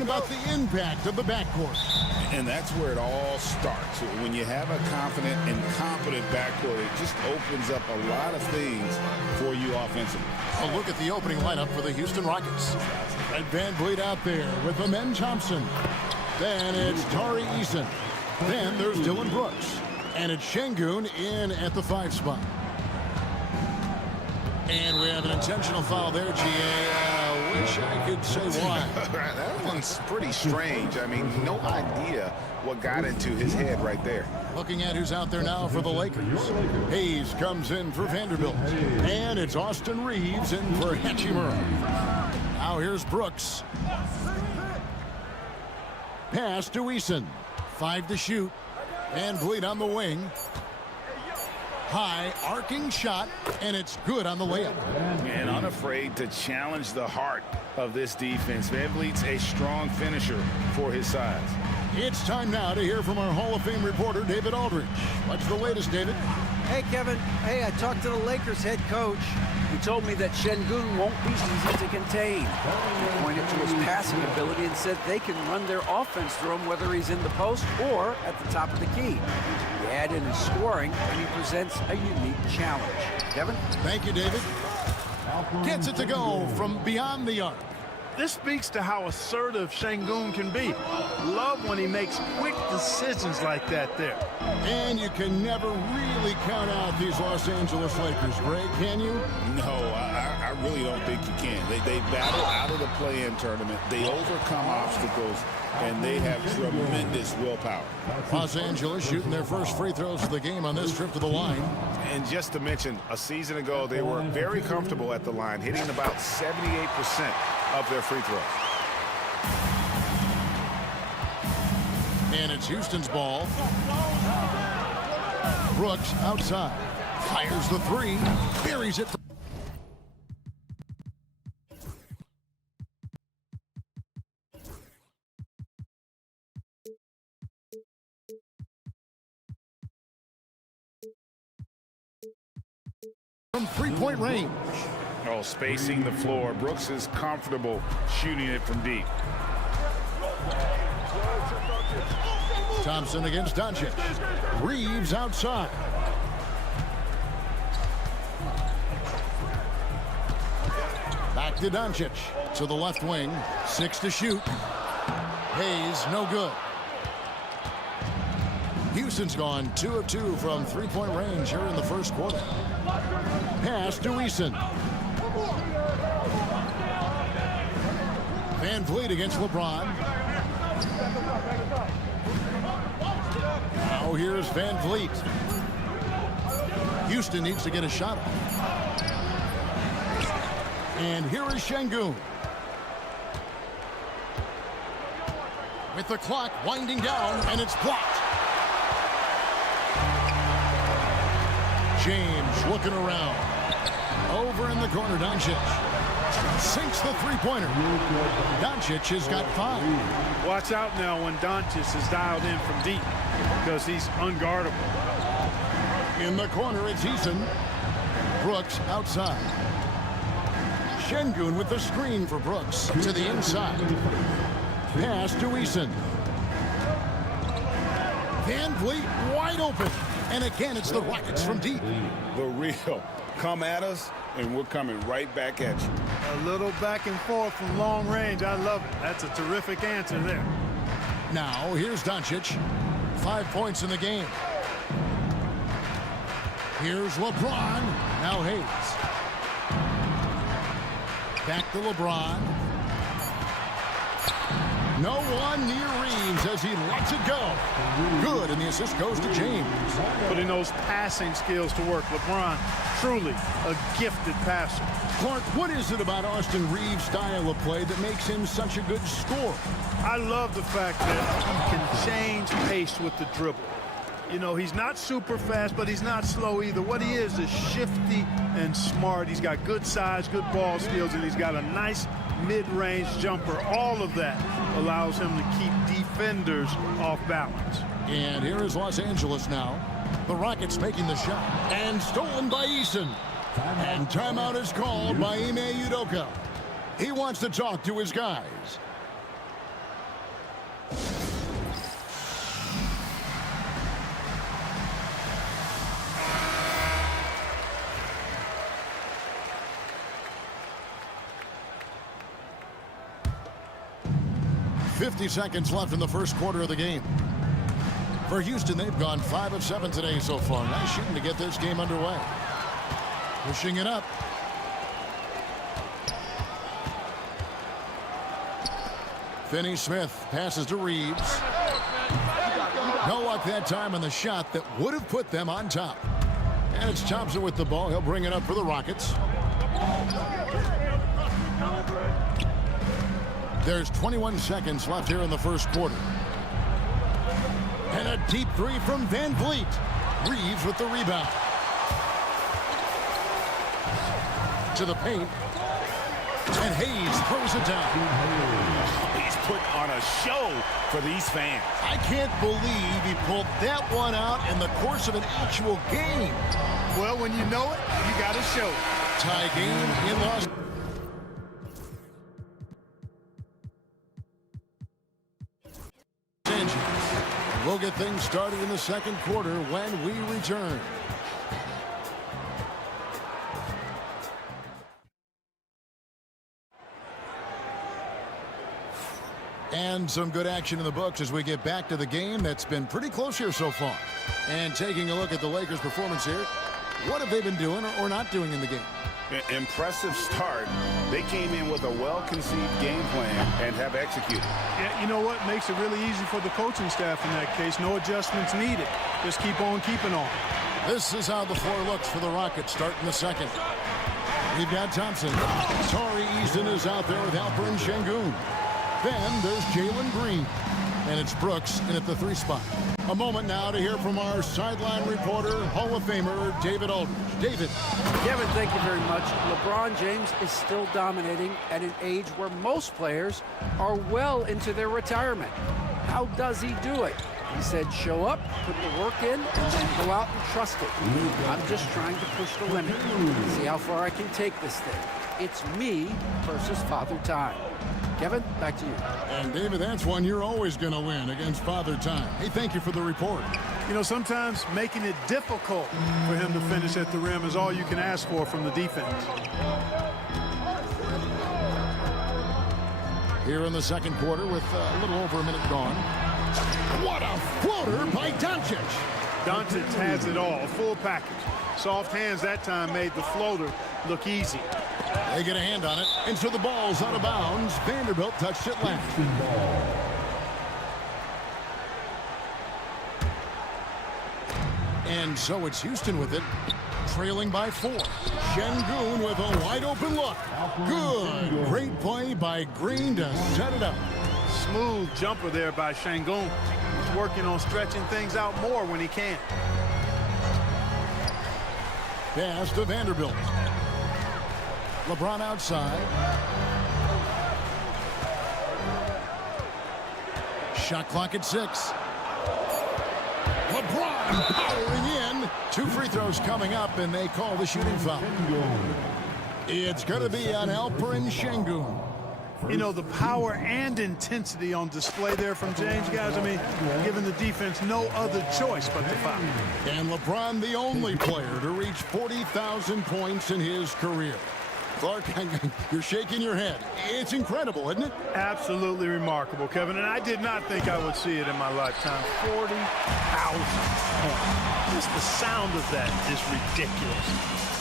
About the impact of the backcourt. And that's where it all starts. When you have a confident and competent backcourt, it just opens up a lot of things for you offensively. A look at the opening lineup for the Houston Rockets. Red Van Vliet out there with Amen Thompson. Then it's Tari Eason. Then there's Dylan Brooks. And it's Şengün in at the 5 spot. And we have an intentional foul there, GA. Wish I could say why. That one's pretty strange. I mean, no idea what got into his head right there. Looking at who's out there now for the Lakers. Hayes comes in for Vanderbilt. And it's Austin Reeves in for Hachimura. Now here's Brooks. Pass to Eason. 5 to shoot. Van Vliet on the wing. High arcing shot, and it's good on the layup. And unafraid to challenge the heart of this defense. Van Vliet's a strong finisher for his size. It's time now to hear from our Hall of Fame reporter, David Aldridge. What's the latest, David? Hey, Kevin. Hey, I talked to the Lakers head coach. He told me that Şengün won't be easy to contain. He pointed to his passing ability and said they can run their offense through him whether he's in the post or at the top of the key. You add in his scoring, and he presents a unique challenge. Kevin? Thank you, David. Gets it to go from beyond the arc. This speaks to how assertive Şengün can be. Love when he makes quick decisions like that there. And you can never really count out these Los Angeles Lakers, Greg, can you? No, I really don't think you can. They battle out of the play-in tournament. They overcome obstacles, and they have tremendous willpower. Los Angeles shooting their first free throws of the game on this trip to the line. And just to mention, a season ago, they were very comfortable at the line, hitting about 78% of their free throws. And it's Houston's ball. Brooks outside. Fires the 3. Buries it. From 3-point range. Oh, spacing the floor. Brooks is comfortable shooting it from deep. Thompson against Doncic. Reeves outside. Back to Doncic. To the left wing. 6 to shoot. Hayes, no good. Houston's gone 2 of 2 from 3-point range here in the first quarter. Pass to Eason. Van Vliet against LeBron. Now here's Van Vliet. Houston needs to get a shot off. And here is Şengün. With the clock winding down, and it's blocked. James looking around. Over in the corner, Doncic. Sinks the three-pointer. Doncic has got 5. Watch out now when Doncic is dialed in from deep because he's unguardable. In the corner, it's Eason. Brooks outside. Şengün with the screen for Brooks to the inside. Pass to Eason. Van Vliet wide open. And again, it's the Rockets from deep. The real. Come at us, and we're coming right back at you. A little back and forth from long range. I love it. That's a terrific answer there. Now, here's Doncic. 5 points in the game. Here's LeBron. Now Hayes. Back to LeBron. No one near Reeves as he lets it go. Good, and the assist goes to James. Putting those passing skills to work. LeBron, truly a gifted passer. Clark, what is it about Austin Reeves' style of play that makes him such a good scorer? I love the fact that he can change pace with the dribble. You know, he's not super fast, but he's not slow either. What he is shifty and smart. He's got good size, good ball skills, and he's got a nice mid-range jumper. All of that allows him to keep defenders off balance. And here is Los Angeles now. The Rockets making the shot. And stolen by Eason. And timeout is called by Ime Udoka. He wants to talk to his guys. 50 seconds left in the first quarter of the game. For Houston, they've gone 5 of 7 today so far. Nice shooting to get this game underway. Pushing it up. Finney-Smith passes to Reeves. No luck that time on the shot that would have put them on top. And it's Thompson with the ball. He'll bring it up for the Rockets. There's 21 seconds left here in the first quarter. And a deep three from Van Vliet. Reeves with the rebound. To the paint. And Hayes throws it down. He's put on a show for these fans. I can't believe he pulled that one out in the course of an actual game. Well, when you know it, you got to show it. Tie game in Los Angeles. We'll get things started in the second quarter when we return. And some good action in the books as we get back to the game that's been pretty close here so far. And taking a look at the Lakers' performance here, what have they been doing or not doing in the game? Impressive start. They came in with a well-conceived game plan and have executed. Yeah, you know what? Makes it really easy for the coaching staff in that case. No adjustments needed. Just keep on keeping on. This is how the floor looks for the Rockets starting the second. We've got Thompson. Tari Easton is out there with Alperen Şengün. Then there's Jalen Green. And it's Brooks in at the 3 spot. A moment now to hear from our sideline reporter, Hall of Famer, David Aldridge. David. Kevin, thank you very much. LeBron James is still dominating at an age where most players are well into their retirement. How does he do it? He said, show up, put the work in, and then go out and trust it. I'm just trying to push the limit, see how far I can take this thing. It's me versus Father Time. Kevin, back to you. And David, that's one you're always going to win against Father Time. Hey, thank you for the report. You know, sometimes making it difficult for him to finish at the rim is all you can ask for from the defense. Here in the second quarter with a little over a minute gone. What a floater by Doncic. Doncic has it all, full package. Soft hands that time made the floater look easy. They get a hand on it, and so the ball's out of bounds. Vanderbilt touched it left. And so it's Houston with it, trailing by 4. Şengün with a wide open look. Good. Great play by Green to set it up. Smooth jumper there by Şengün. He's working on stretching things out more when he can. Pass to Vanderbilt. LeBron outside. Shot clock at 6. LeBron powering in. 2 free throws coming up, and they call the shooting foul. It's going to be on Alperen Şengün. You know, the power and intensity on display there from James, guys. I mean, giving the defense no other choice but to foul. And LeBron, the only player to reach 40,000 points in his career. Clark, you're shaking your head. It's incredible, isn't it? Absolutely remarkable, Kevin. And I did not think I would see it in my lifetime. 40,000 points. Just the sound of that is ridiculous.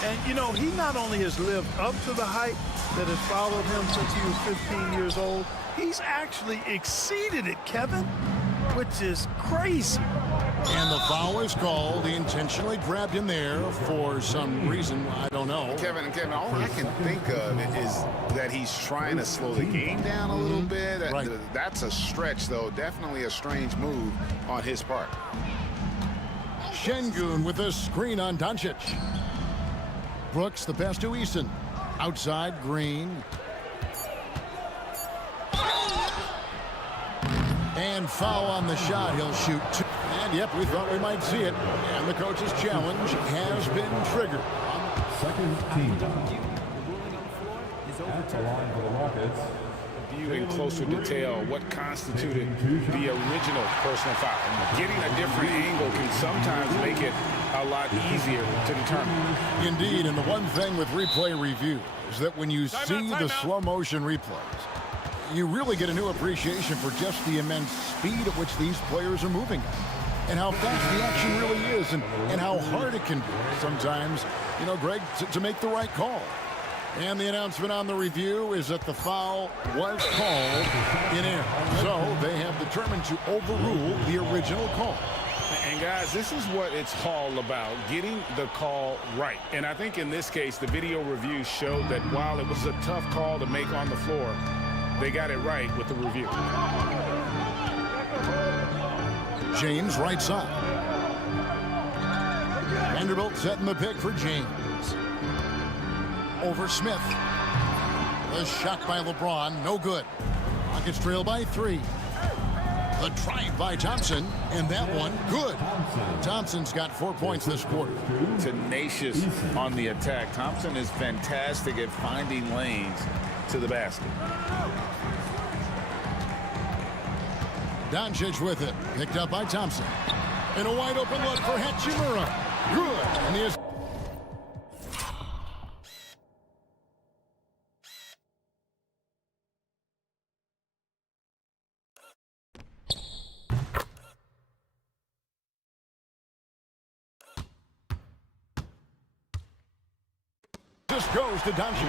And, you know, he not only has lived up to the hype that has followed him since he was 15 years old, he's actually exceeded it, Kevin, which is crazy. And the foul is called. He intentionally grabbed him there for some reason. I don't know. Kevin, all I can think of is that he's trying to slow the game down a little bit. Right. That's a stretch, though. Definitely a strange move on his part. Şengün with a screen on Doncic. Brooks, the pass to Easton. Outside, Green. And foul on the shot. He'll shoot 2. And, yep, we thought we might see it. And the coach's challenge has been triggered. Second team. At the line for the Rockets. View in closer detail what constituted the original personal foul. Getting a different angle can sometimes make it a lot easier to determine. Indeed, and the one thing with replay review is that when you see the slow motion replays, you really get a new appreciation for just the immense speed at which these players are moving and how fast the action really is and how hard it can be sometimes, you know, Greg, to make the right call. And the announcement on the review is that the foul was called in air. So they have determined to overrule the original call. And guys, this is what it's all about, getting the call right. And I think in this case, the video review showed that while it was a tough call to make on the floor, they got it right with the review. James right side. Vanderbilt setting the pick for James. Over Smith. The shot by LeBron, no good. Rockets trail by 3. The drive by Thompson, and that one good. Thompson's got 4 points this quarter. Tenacious on the attack. Thompson is fantastic at finding lanes to the basket. Doncic with it, picked up by Thompson. And a wide open look for Hachimura. Good. And the This goes to Doncic.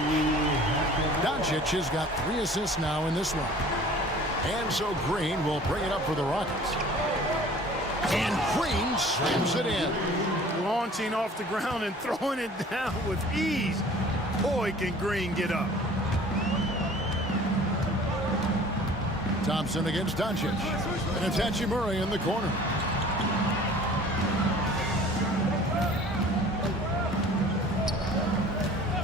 Doncic has got 3 assists now in this one. And so Green will bring it up for the Rockets. And Green slams it in. Launching off the ground and throwing it down with ease. Boy, can Green get up. Thompson against Doncic. And it's Hachimura in the corner.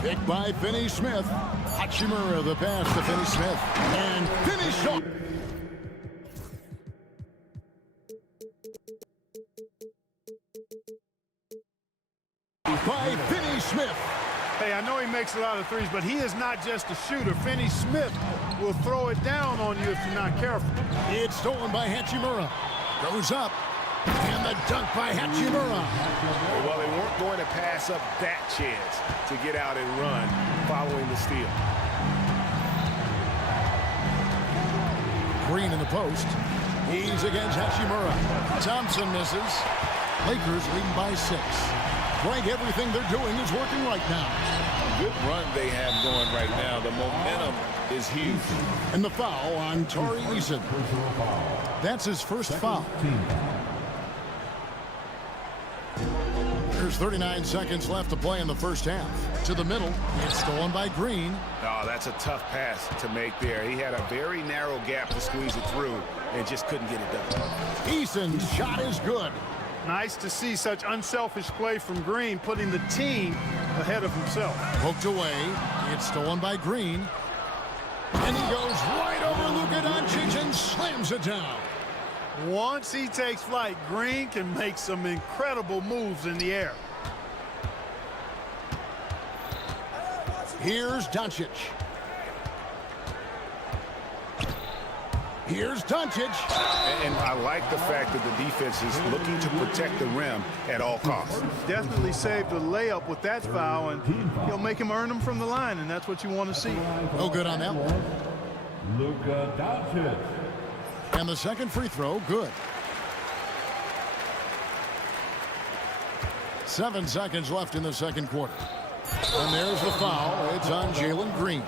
Picked by Finney-Smith. Hachimura the pass to Finney-Smith. And Finney shot. By Finney-Smith. Hey, I know he makes a lot of threes, but he is not just a shooter. Finney-Smith will throw it down on you if you're not careful. It's stolen by Hachimura. Goes up. And the dunk by Hachimura. Well, they weren't going to pass up that chance to get out and run following the steal. Green in the post. He's against Hachimura. Thompson misses. Lakers leading by 6. Greg, everything they're doing is working right now. Good run they have going right now. The momentum is huge. And the foul on Tari Eason. That's his first foul. There's 39 seconds left to play in the first half. To the middle, it's stolen by Green. Oh, that's a tough pass to make there. He had a very narrow gap to squeeze it through and just couldn't get it done. Eason's shot is good. Nice to see such unselfish play from Green, putting the team ahead of himself. Poked away. It's stolen by Green. And he goes right over Luka Doncic and slams it down. Once he takes flight, Green can make some incredible moves in the air. Here's Doncic. Here's Doncic. And I like the fact that the defense is looking to protect the rim at all costs. Definitely saved a layup with that foul, and he'll make him earn them from the line, and that's what you want to see. No good on that one. Luka Doncic. And the second free throw, good. 7 seconds left in the second quarter. And there's the foul. It's on Jalen Green.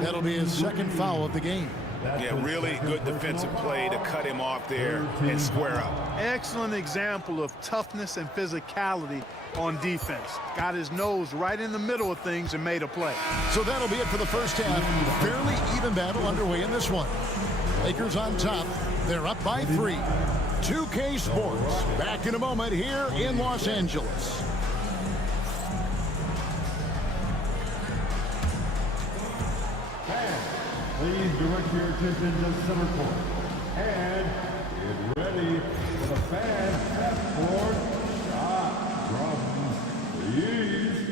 That'll be his second foul of the game. Yeah, really good defensive play to cut him off there and square up. Excellent example of toughness and physicality on defense. Got his nose right in the middle of things and made a play. So that'll be it for the first half. Fairly even battle underway in this one. Lakers on top. They're up by 3. 2K Sports. Back in a moment here in Los Angeles. Please direct your attention to center court. And get ready for the fan half-court shot from the East.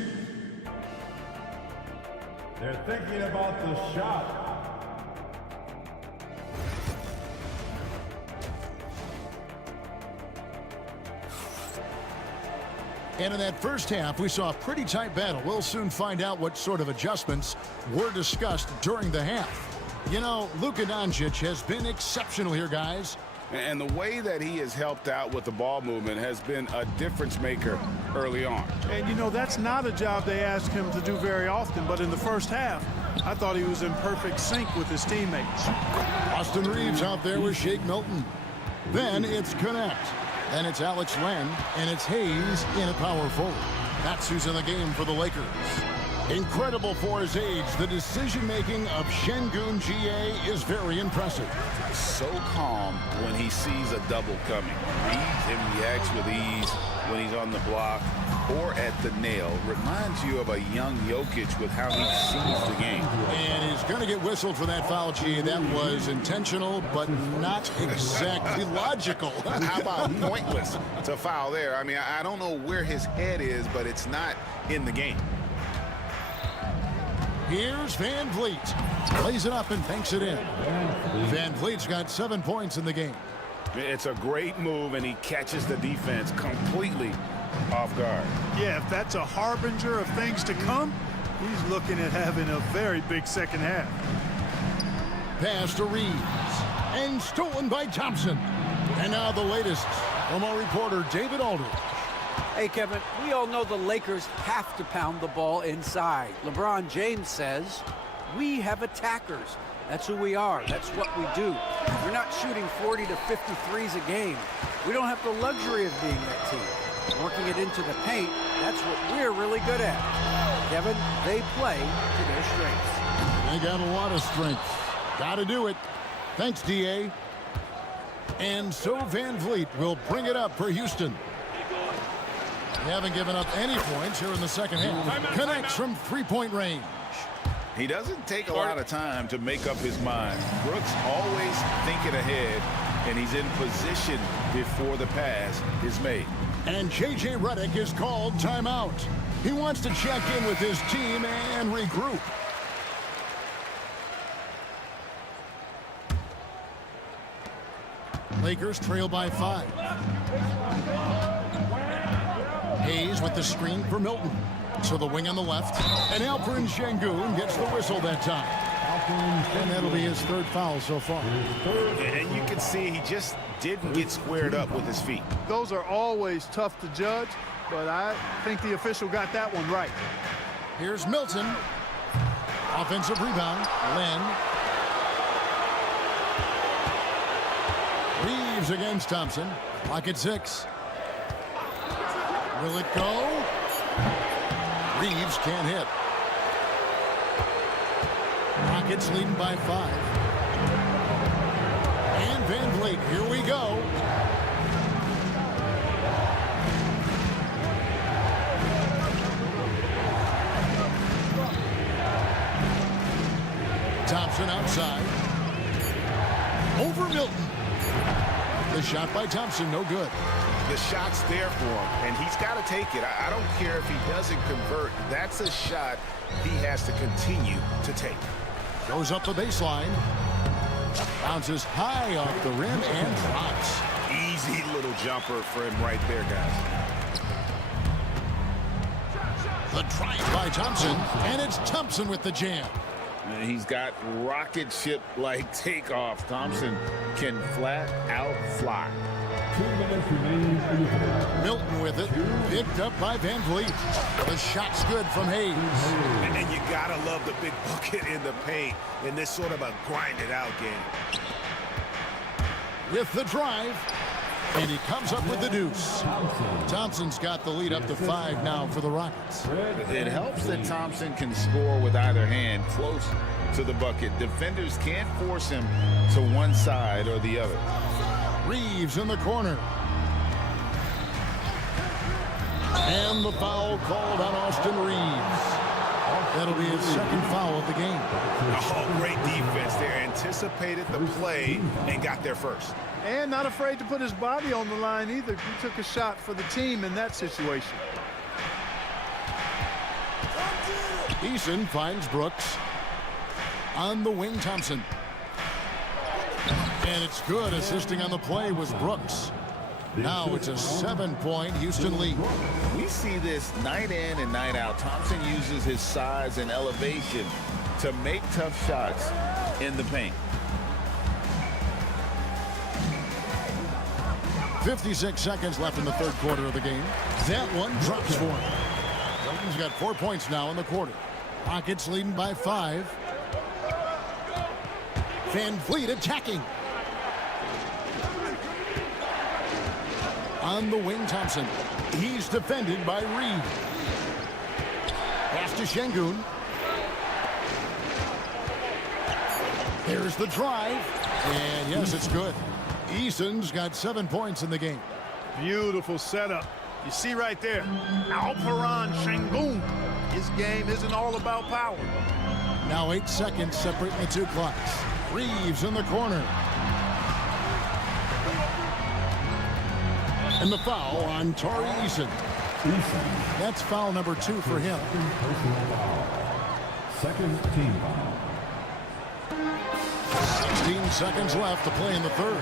They're thinking about the shot. And in that first half, we saw a pretty tight battle. We'll soon find out what sort of adjustments were discussed during the half. You know, Luka Doncic has been exceptional here, guys. And the way that he has helped out with the ball movement has been a difference maker early on. And, you know, that's not a job they ask him to do very often, but in the first half, I thought he was in perfect sync with his teammates. Austin Reeves out there with Shake Milton. Then it's Connect. Then it's Alex Len, and it's Hayes in a power forward. That's who's in the game for the Lakers. Incredible for his age, the decision-making of Şengün GA is very impressive. So calm when he sees a double coming. Reads and reacts with ease when he's on the block or at the nail. Reminds you of a young Jokic with how he sees the game. And he's going to get whistled for that foul, G. That was intentional, but not exactly logical. How about pointless to foul there? I mean, I don't know where his head is, but it's not in the game. Here's Van Vliet. Plays it up and banks it in. Van Vliet's got 7 points in the game. It's a great move, and he catches the defense completely off guard. Yeah, if that's a harbinger of things to come, he's looking at having a very big second half. Pass to Reeves. And stolen by Thompson. And now the latest from our reporter, David Aldridge. Hey, Kevin, we all know the Lakers have to pound the ball inside. LeBron James says, we have attackers. That's who we are. That's what we do. We're not shooting 40 to 53s a game. We don't have the luxury of being that team. Working it into the paint, that's what we're really good at. Kevin, they play to their strengths. They got a lot of strength. Got to do it. Thanks, D.A. And so Van Vliet will bring it up for Houston. They haven't given up any points here in the second half. Connects from three-point range. He doesn't take a lot of time to make up his mind. Brooks always thinking ahead, and he's in position before the pass is made. And J.J. Redick is called timeout. He wants to check in with his team and regroup. Lakers trail by 5. Hayes with the screen for Milton. So the wing on the left. And Alperen Şengün gets the whistle that time. And that'll be his third foul so far. And you can see he just didn't get squared up with his feet. Those are always tough to judge, but I think the official got that one right. Here's Milton. Offensive rebound. Len. Reeves against Thompson. Clock at 6. Will it go? Reeves can't hit. Rockets leading by 5. And Van Vliet, here we go. Thompson outside. Over Milton. The shot by Thompson, no good. The shot's there for him, and he's got to take it. I don't care if he doesn't convert. That's a shot he has to continue to take. Goes up the baseline. Bounces high off the rim and drops. Easy little jumper for him right there, guys. The drive by Thompson, and it's Thompson with the jam. And he's got rocket ship-like takeoff. Thompson can flat out fly. 2 minutes remaining in the fourth. Milton with it, picked up by Van Vliet. The shot's good from Hayes. And you gotta love the big bucket in the paint in this sort of a grinded-out game. With the drive, and he comes up with the deuce. Thompson's got the lead up to 5 now for the Rockets. It helps that Thompson can score with either hand close to the bucket. Defenders can't force him to one side or the other. Reeves in the corner. And the foul called on Austin Reeves. That'll be his second foul of the game. Oh, great defense there. Anticipated the play and got there first. And not afraid to put his body on the line either. He took a shot for the team in that situation. Eason finds Brooks. On the wing, Thompson. And it's good. Assisting on the play was Brooks. Now it's a 7-point Houston lead. We see this night in and night out. Thompson uses his size and elevation to make tough shots in the paint. 56 seconds left in the third quarter of the game. That one drops for him. Jordan's got 4 points now in the quarter. Rockets leading by 5. Van Vliet attacking. On the wing, Thompson. He's defended by Reed. Pass to Şengün. There's the drive. And yes, it's good. Eason's got 7 points in the game. Beautiful setup. You see right there, Alperen Şengün. His game isn't all about power. Now 8 seconds separating the two clocks. Reeves in the corner. And the foul on Tari Eason. That's foul number 2 for him. Second team foul. 16 seconds left to play in the third.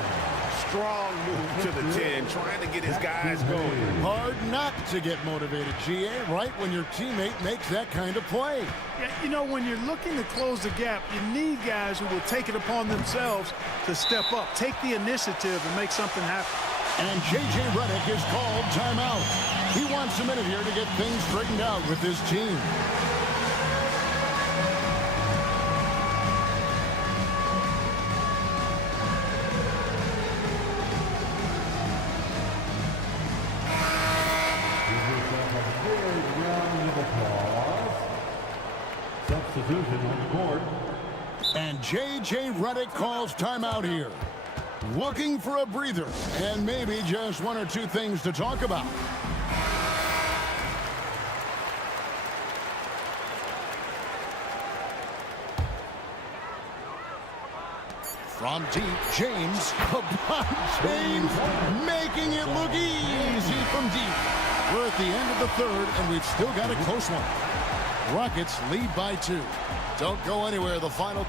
Strong move to the 10, trying to get his guys going. Hard not to get motivated, GA, right when your teammate makes that kind of play. Yeah, you know, when you're looking to close the gap, you need guys who will take it upon themselves to step up, take the initiative and make something happen. And J.J. Redick is called timeout. He wants a minute here to get things straightened out with his team. Substitution on the court. And J.J. Redick calls timeout here. Looking for a breather and maybe just 1 or 2 things to talk about. From deep, James. James making it look easy from deep. We're at the end of the third, and we've still got a close one. Rockets lead by 2. Don't go anywhere. The final.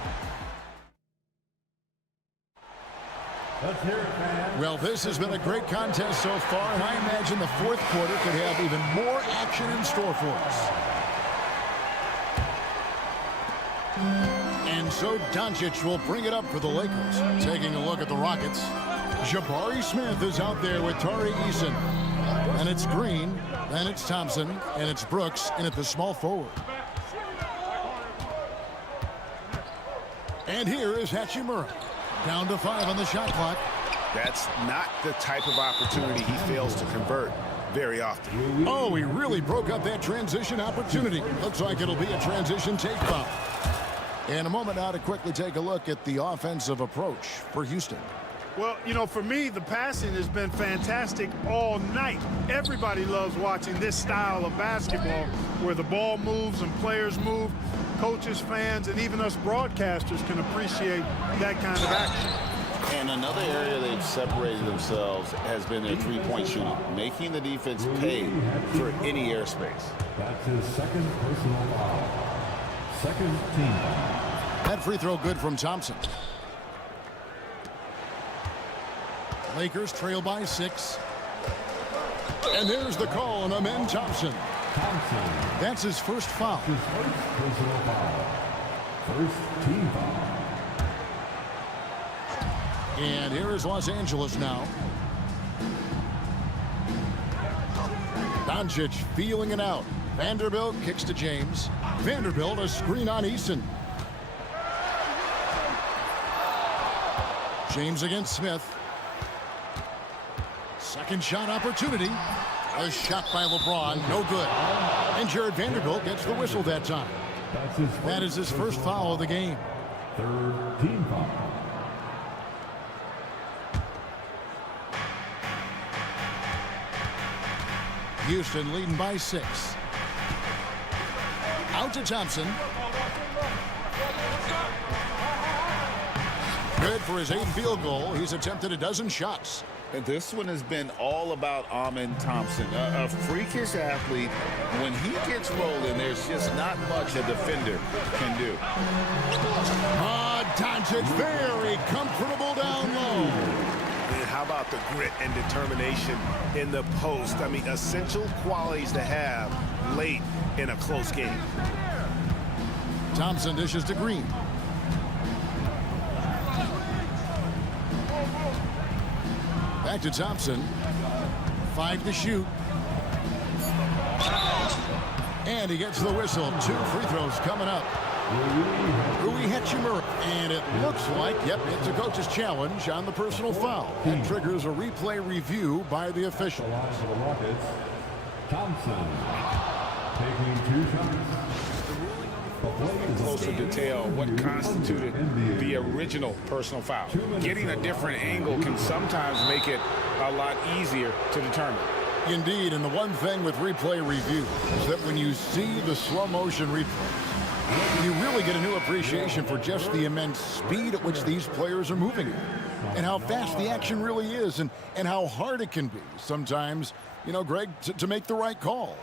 Let's hear it, man. Well, this has been a great contest so far, and I imagine the fourth quarter could have even more action in store for us. And so Doncic will bring it up for the Lakers. Taking a look at the Rockets. Jabari Smith is out there with Tari Eason. And it's Green, then it's Thompson, and it's Brooks in at the small forward. And here is Hachimura. Down to 5 on the shot clock. That's not the type of opportunity he fails to convert very often. Oh, he really broke up that transition opportunity. Looks like it'll be a transition take foul. In a moment now to quickly take a look at the offensive approach for Houston. Well, you know, for me, the passing has been fantastic all night. Everybody loves watching this style of basketball where the ball moves and players move. Coaches, fans, and even us broadcasters can appreciate that kind of action. And another area they've separated themselves has been their three-point shooting, making the defense pay for any airspace. That's his second personal foul. Second team foul. That free throw good from Thompson. Lakers trail by 6. And there's the call on Amen Thompson. Thompson. That's his first foul. His first personal foul. First team foul. And here is Los Angeles now. Doncic feeling it out. Vanderbilt kicks to James. Vanderbilt a screen on Eason. James against Smith. Second shot opportunity. A shot by LeBron, no good. And Jared Vanderbilt gets the whistle that time. That is his first foul of the game. Third team foul. Houston leading by 6. Out to Thompson. Good for his 8th field goal. He's attempted a dozen shots. And this one has been all about Amen Thompson, a freakish athlete. When he gets rolling, there's just not much a defender can do. Doncic very comfortable down low. And how about the grit and determination in the post? I mean, essential qualities to have late in a close game. Thompson dishes to Green. Back to Thompson. 5 to shoot. And he gets the whistle. 2 free throws coming up. Rui Hachimura. And it looks like, yep, it's a coach's challenge on the personal foul. That triggers a replay review by the official. For the Rockets, Thompson taking 2 shots. Closer detail what constituted the original personal foul. Getting a different angle can sometimes make it a lot easier to determine. Indeed, and the one thing with replay review is that when you see the slow motion replay, you really get a new appreciation for just the immense speed at which these players are moving at, and how fast the action really is, and how hard it can be sometimes, you know, Greg, to make the right call.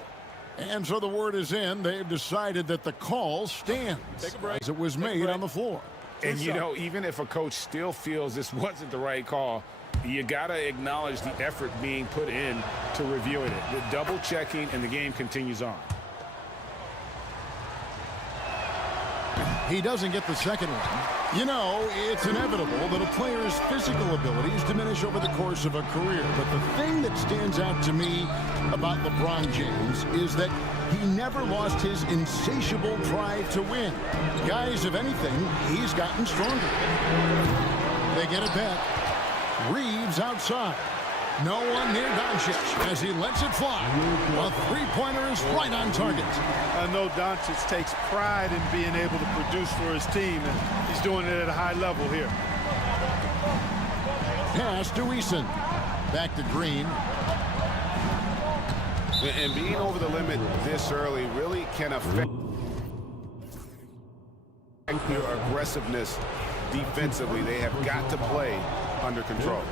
And so the word is in. They've decided that the call stands as it was made on the floor. And, you know, even if a coach still feels this wasn't the right call, you got to acknowledge the effort being put in to reviewing it. The double checking, and the game continues on. He doesn't get the second one. You know, it's inevitable that a player's physical abilities diminish over the course of a career. But the thing that stands out to me about LeBron James is that he never lost his insatiable drive to win. Guys, if anything, he's gotten stronger. They get it back. Reeves outside. No one near Doncic as he lets it fly. A three-pointer is right on target. I know Doncic takes pride in being able to produce for his team, and he's doing it at a high level here. Pass to Eason. Back to Green. And being over the limit this early really can affect your aggressiveness defensively. They have got to play under control.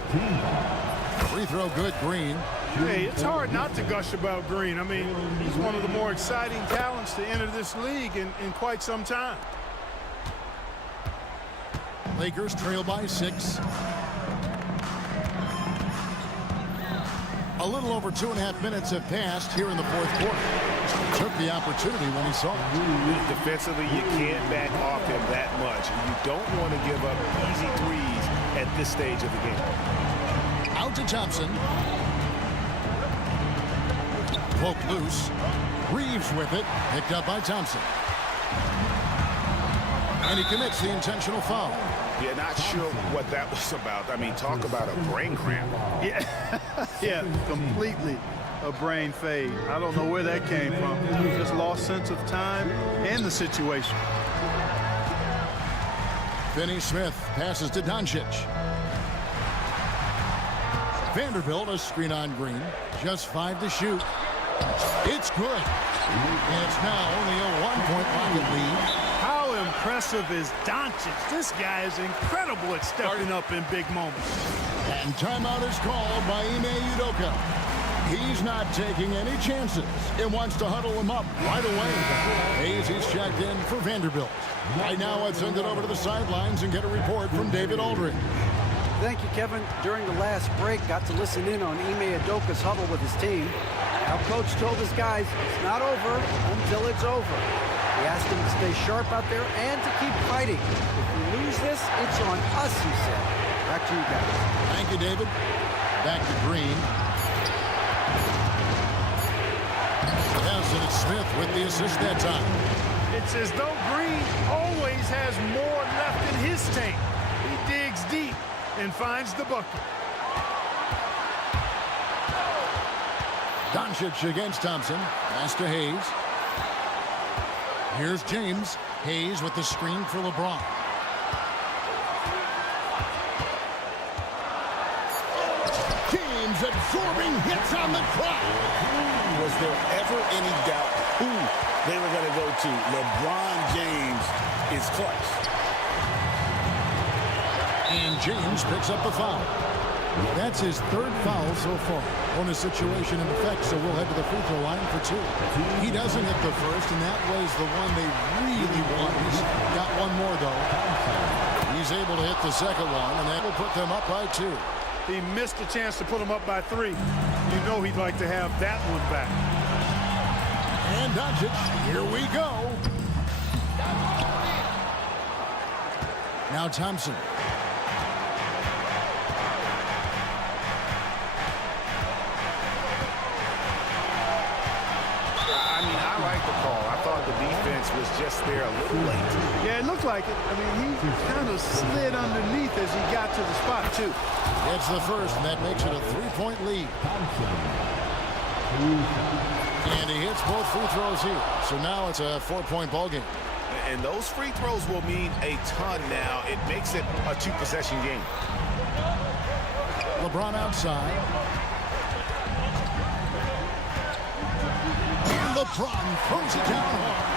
Free throw good, Green. Hey, it's hard not to gush about Green. I mean, he's one of the more exciting talents to enter this league in quite some time. Lakers trail by 6. A little over 2.5 minutes have passed here in the fourth quarter. Took the opportunity when he saw it. Defensively, you can't back off him that much. You don't want to give up easy threes at this stage of the game. Out to Thompson. Poke loose. Reeves with it. Picked up by Thompson. And he commits the intentional foul. Yeah, not sure what that was about. I mean, talk about a brain cramp. Yeah, completely a brain fade. I don't know where that came from. Just lost sense of time and the situation. Finney Smith passes to Doncic. Vanderbilt, a screen on Green. Just 5 to shoot. It's good. And it's now only a 1-point Rocket lead. How impressive is Doncic? This guy is incredible at stepping up in big moments. And timeout is called by Ime Udoka. He's not taking any chances. It wants to huddle him up right away. Hayes is checked in for Vanderbilt. Right now, let's send it over to the sidelines and get a report from David Aldridge. Thank you, Kevin. During the last break, got to listen in on Ime Udoka's huddle with his team. Our coach told his guys it's not over until it's over. He asked them to stay sharp out there and to keep fighting. If we lose this, it's on us, he said. Back to you guys. Thank you, David. Back to Green. Nelson Smith with the assist that time. It's as though Green always has more left in his tank. He digs deep and finds the bucket. Doncic against Thompson. Pass to Hayes. Here's James. Hayes with the screen for LeBron. James absorbing hits on the clock. Was there ever any doubt who they were going to go to? LeBron James is clutch. And James picks up the foul. That's his third foul so far. Bonus situation in effect, so we'll head to the free throw line for 2. He doesn't hit the first, and that was the one they really want. He's got one more, though. He's able to hit the second one, and that will put them up by 2. He missed a chance to put him up by 3. You know he'd like to have that one back. And Doncic, here we go. Now Thompson. was just there a little late. Yeah, it looked like it. I mean, he kind of slid underneath as he got to the spot, too. It's the first, and that makes it a 3-point lead. And he hits both free throws here. So now it's a 4-point ball game. And those free throws will mean a ton now. It makes it a 2-possession game. LeBron outside. And LeBron throws it down hard.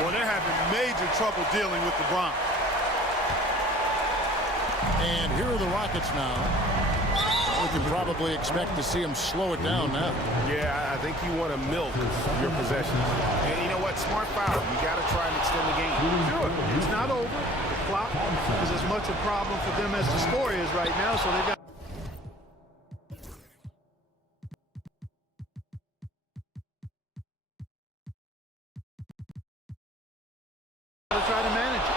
Well, they're having major trouble dealing with LeBron. And here are the Rockets now. We can probably expect to see him slow it down now. Yeah, I think you want to milk your possessions. And you know what? Smart foul. You got to try and extend the game. Sure, it's not over. The clock is as much a problem for them as the score is right now, so they've got to try to manage it.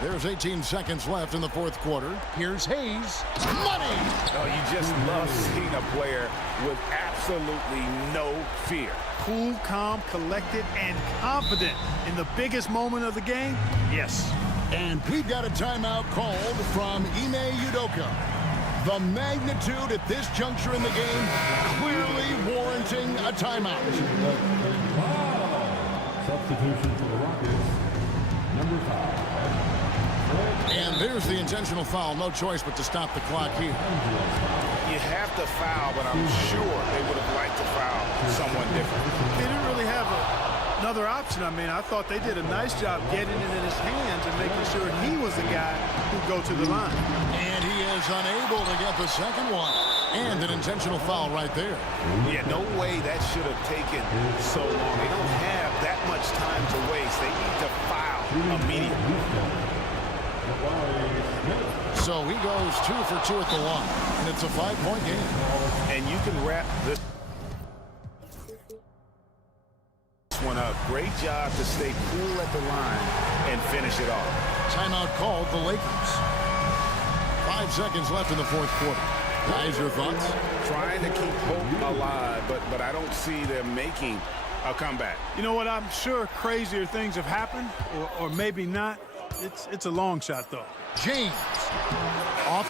There's 18 seconds left in the fourth quarter. Here's Hayes. Money! Oh, you just love seeing a player with absolutely no fear. Cool, calm, collected, and confident in the biggest moment of the game? Yes. And we've got a timeout called from Ime Udoka. The magnitude at this juncture in the game clearly warranting a timeout. Substitution for the Rockets, number 5. And there's the intentional foul. No choice but to stop the clock here. You have to foul, but I'm sure they would have liked to foul someone different. They didn't really have another option. I mean, I thought they did a nice job getting it in his hands and making sure he was the guy who'd go to the line. And he is unable to get the second one. And an intentional foul right there. Yeah, no way that should have taken so long. They don't have that much time to waste. They need to foul immediately. So he goes 2 for 2 at the line. And it's a 5-point game. And you can wrap this one up. Great job to stay cool at the line and finish it off. Timeout called the Lakers. 5 seconds left in the fourth quarter. Guys, your thoughts? Trying to keep hope alive, but I don't see them making a comeback. You know what? I'm sure crazier things have happened, or maybe not. It's a long shot, though. James. Off.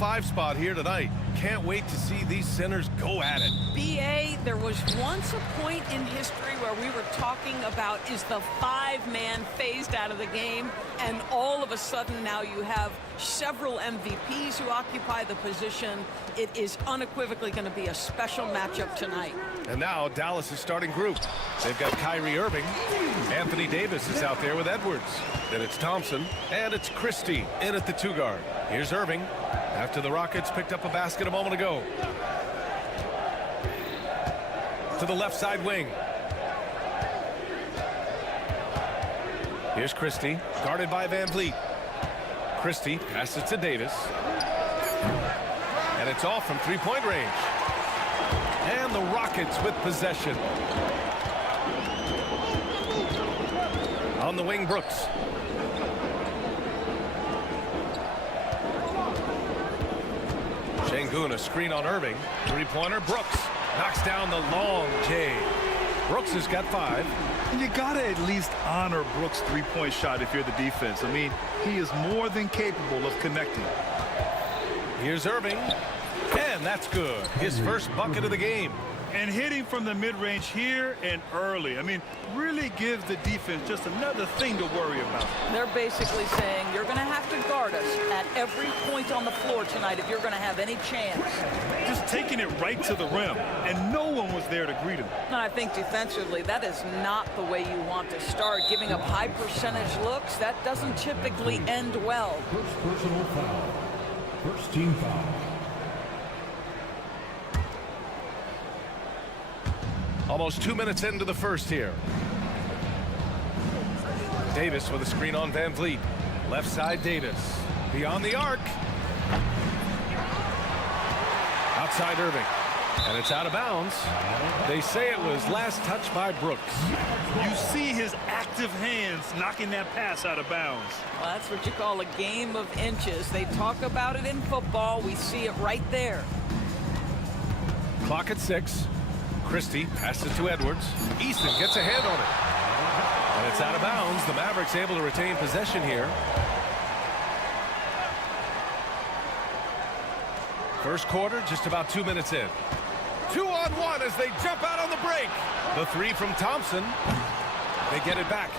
5 spot here tonight. Can't wait to see these centers go at it. BA, there was once a point in history where we were talking about, is the 5-man phased out of the game? And all of a sudden now you have several MVPs who occupy the position. It is unequivocally going to be a special matchup tonight. And now Dallas' starting group. They've got Kyrie Irving. Anthony Davis is out there with Edwards. Then it's Thompson, and it's Christie in at the 2 guard. Here's Irving after the Rockets picked up a basket a moment ago. To the left side wing. Here's Christie, guarded by Van Vliet. Christie passes to Davis. And it's off from 3-point range. And the Rockets with possession. On the wing, Brooks. Şengün, a screen on Irving. 3-pointer, Brooks. Knocks down the long J. Brooks has got 5. And you gotta at least honor Brooks' 3-point shot if you're the defense. I mean, he is more than capable of connecting. Here's Irving. And that's good. His first bucket of the game. And hitting from the mid-range here and early. I mean, really gives the defense just another thing to worry about. They're basically saying you're going to have to guard us at every point on the floor tonight if you're going to have any chance. Just taking it right to the rim, and no one was there to greet him. And I think defensively, that is not the way you want to start. Giving up high percentage looks, that doesn't typically end well. First personal foul. First team foul. Almost 2 minutes into the first here. Davis with a screen on Van Vliet. Left side Davis. Beyond the arc. Outside Irving. And it's out of bounds. They say it was last touched by Brooks. You see his active hands knocking that pass out of bounds. Well, that's what you call a game of inches. They talk about it in football. We see it right there. Clock at 6. Christie passes to Edwards. Easton gets a hand on it. And it's out of bounds. The Mavericks able to retain possession here. First quarter, just about 2 minutes in. 2-on-1 as they jump out on the break. The 3 from Thompson. They get it back.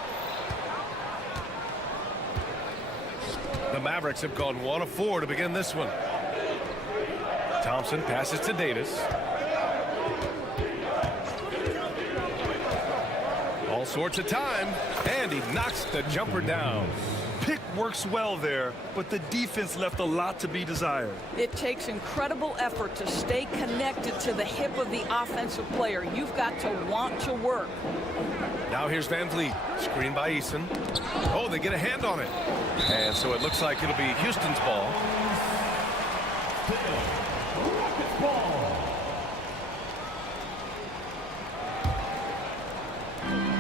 The Mavericks have gone 1 of 4 to begin this one. Thompson passes to Davis. All sorts of time, and he knocks the jumper down. Pick works well there, but the defense left a lot to be desired. It takes incredible effort to stay connected to the hip of the offensive player. You've got to want to work. Now here's Van Vliet, screened by Eason. Oh, they get a hand on it. And so it looks like it'll be Houston's ball.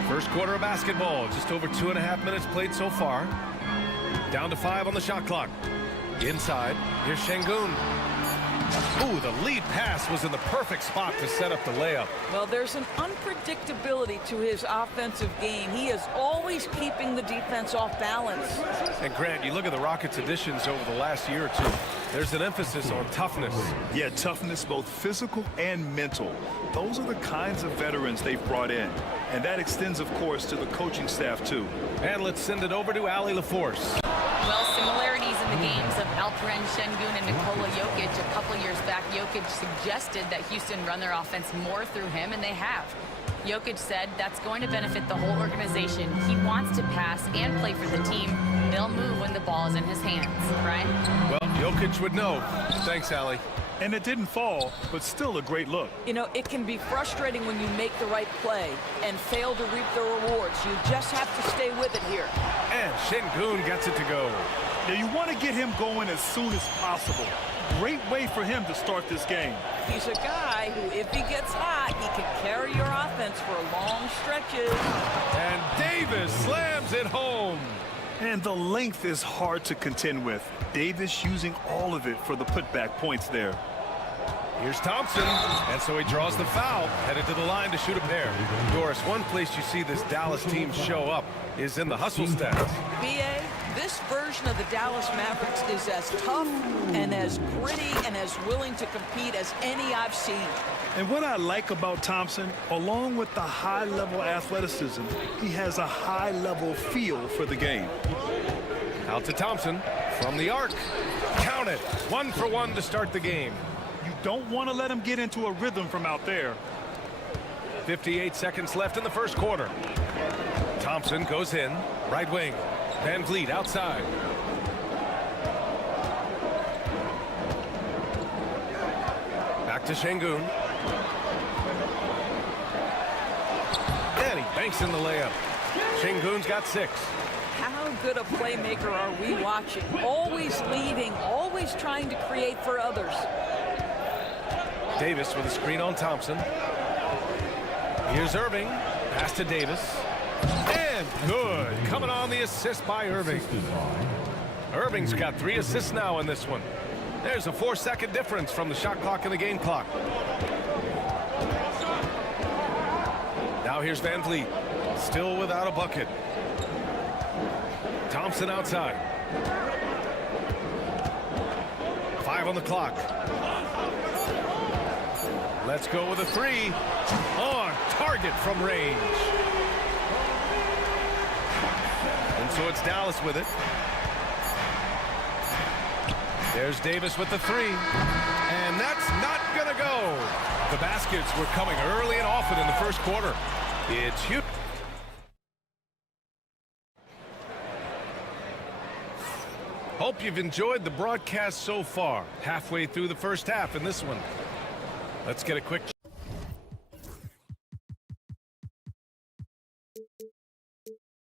First quarter of basketball, just over 2.5 minutes played so far. Down to 5 on the shot clock. Inside, here's Şengün. Ooh, the lead pass was in the perfect spot to set up the layup. Well, there's an unpredictability to his offensive game. He is always keeping the defense off balance. And Grant, you look at the Rockets' additions over the last year or two. There's an emphasis on toughness. Yeah, toughness, both physical and mental. Those are the kinds of veterans they've brought in. And that extends, of course, to the coaching staff, too. And let's send it over to Allie LaForce. Well, similarities in the games of Alperen Şengün and Nikola Jokic. A couple years back, Jokic suggested that Houston run their offense more through him, and they have. Jokic said that's going to benefit the whole organization. He wants to pass and play for the team. They'll move when the ball is in his hands. Brian? Well, Jokic would know. Thanks, Allie. And it didn't fall, but still a great look. You know, it can be frustrating when you make the right play and fail to reap the rewards. You just have to stay with it here. And Şengün gets it to go. Now, you want to get him going as soon as possible. Great way for him to start this game. He's a guy who, if he gets hot, he can carry your offense for long stretches. And Davis slams it home. And the length is hard to contend with. Davis using all of it for the putback points there. Here's Thompson, and so he draws the foul, headed to the line to shoot a pair. Doris, one place you see this Dallas team show up is in the hustle stats. BA, This version of the Dallas Mavericks is as tough and as gritty and as willing to compete as any I've seen. And what I like about Thompson, along with the high-level athleticism, he has a high-level feel for the game. Out to Thompson from the arc. Count it. 1 for 1 to start the game. You don't want to let him get into a rhythm from out there. 58 seconds left in the first quarter. Thompson goes in. Right wing. Van Vliet outside. Back to Şengün. And he banks in the layup. Şengün's got 6. How good a playmaker are we watching? Always leading, always trying to create for others. Davis with a screen on Thompson. Here's Irving. Pass to Davis. And good. Coming on the assist by Irving. Irving's got 3 assists now in this one. There's a 4-second difference from the shot clock and the game clock. Now here's Van Vliet. Still without a bucket. Thompson outside. 5 on the clock. Let's go with a 3. On target from range. And so it's Dallas with it. There's Davis with the 3. And that's not gonna go. The baskets were coming early and often in the first quarter. It's huge. Hope you've enjoyed the broadcast so far. Halfway through the first half in this one. Let's get a quick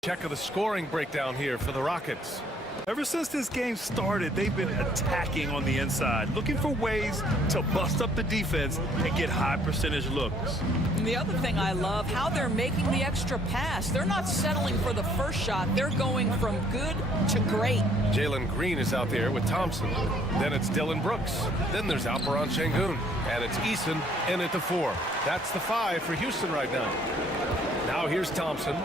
check of the scoring breakdown here for the Rockets. Ever since this game started, they've been attacking on the inside, looking for ways to bust up the defense and get high percentage looks. And the other thing I love, how they're making the extra pass. They're not settling for the first shot. They're going from good to great. Jalen Green is out there with Thompson. Then it's Dylan Brooks. Then there's Alperen Şengün. And it's Eason in at the 4. That's the 5 for Houston right now. Now here's Thompson.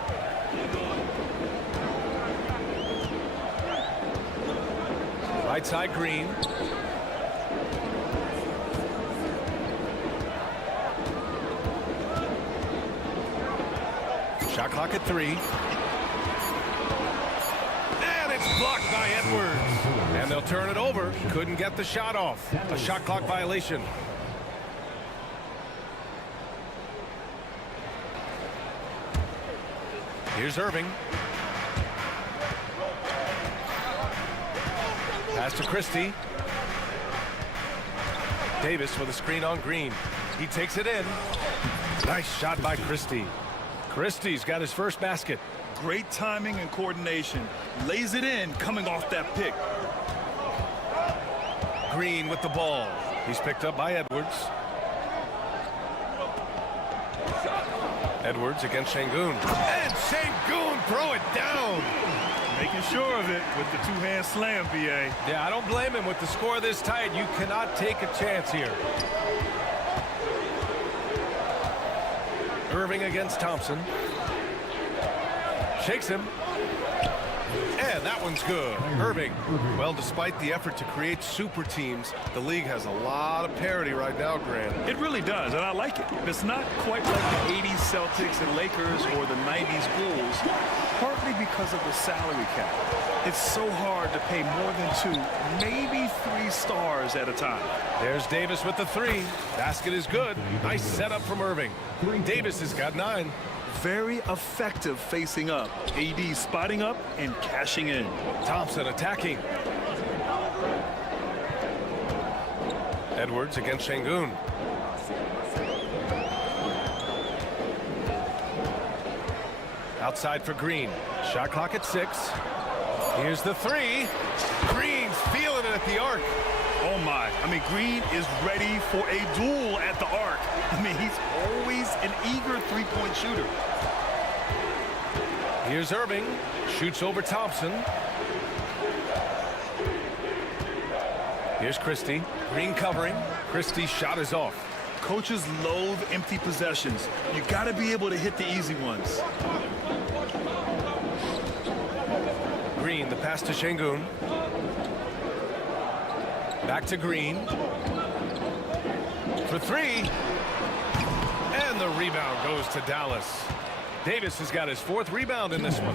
Right side Green. Shot clock at 3. And it's blocked by Edwards. And they'll turn it over. Couldn't get the shot off. A shot clock violation. Here's Irving. Pass to Christie. Davis with a screen on Green. He takes it in. Nice shot by Christie. Christie's got his first basket. Great timing and coordination. Lays it in coming off that pick. Green with the ball. He's picked up by Edwards. Edwards against Şengün. And Şengün throw it down. Making sure of it with the two-hand slam, BA. Yeah, I don't blame him with the score this tight. You cannot take a chance here. Irving against Thompson. Shakes him. And that one's good. Irving. Well, despite the effort to create super teams, the league has a lot of parity right now, Grant. It really does, and I like it. It's not quite like the 80s Celtics and Lakers or the 90s Bulls, partly because of the salary cap. It's so hard to pay more than 2, maybe 3 stars at a time. There's Davis with the 3. Basket is good. Nice setup from Irving. Davis has got 9. Very effective facing up. AD spotting up and cashing in. Thompson attacking. Edwards against Şengün. Outside for Green. Shot clock at 6. Here's the 3. Green's feeling it at the arc. Oh my, I mean, Green is ready for a duel at the arc. I mean, he's always an eager three-point shooter. Here's Irving, shoots over Thompson. Here's Christie, Green covering. Christie's shot is off. Coaches loathe empty possessions. You gotta be able to hit the easy ones. Green Green, the pass to Şengün. Back to Green. For three. And the rebound goes to Dallas. Davis has got his 4th rebound in this one.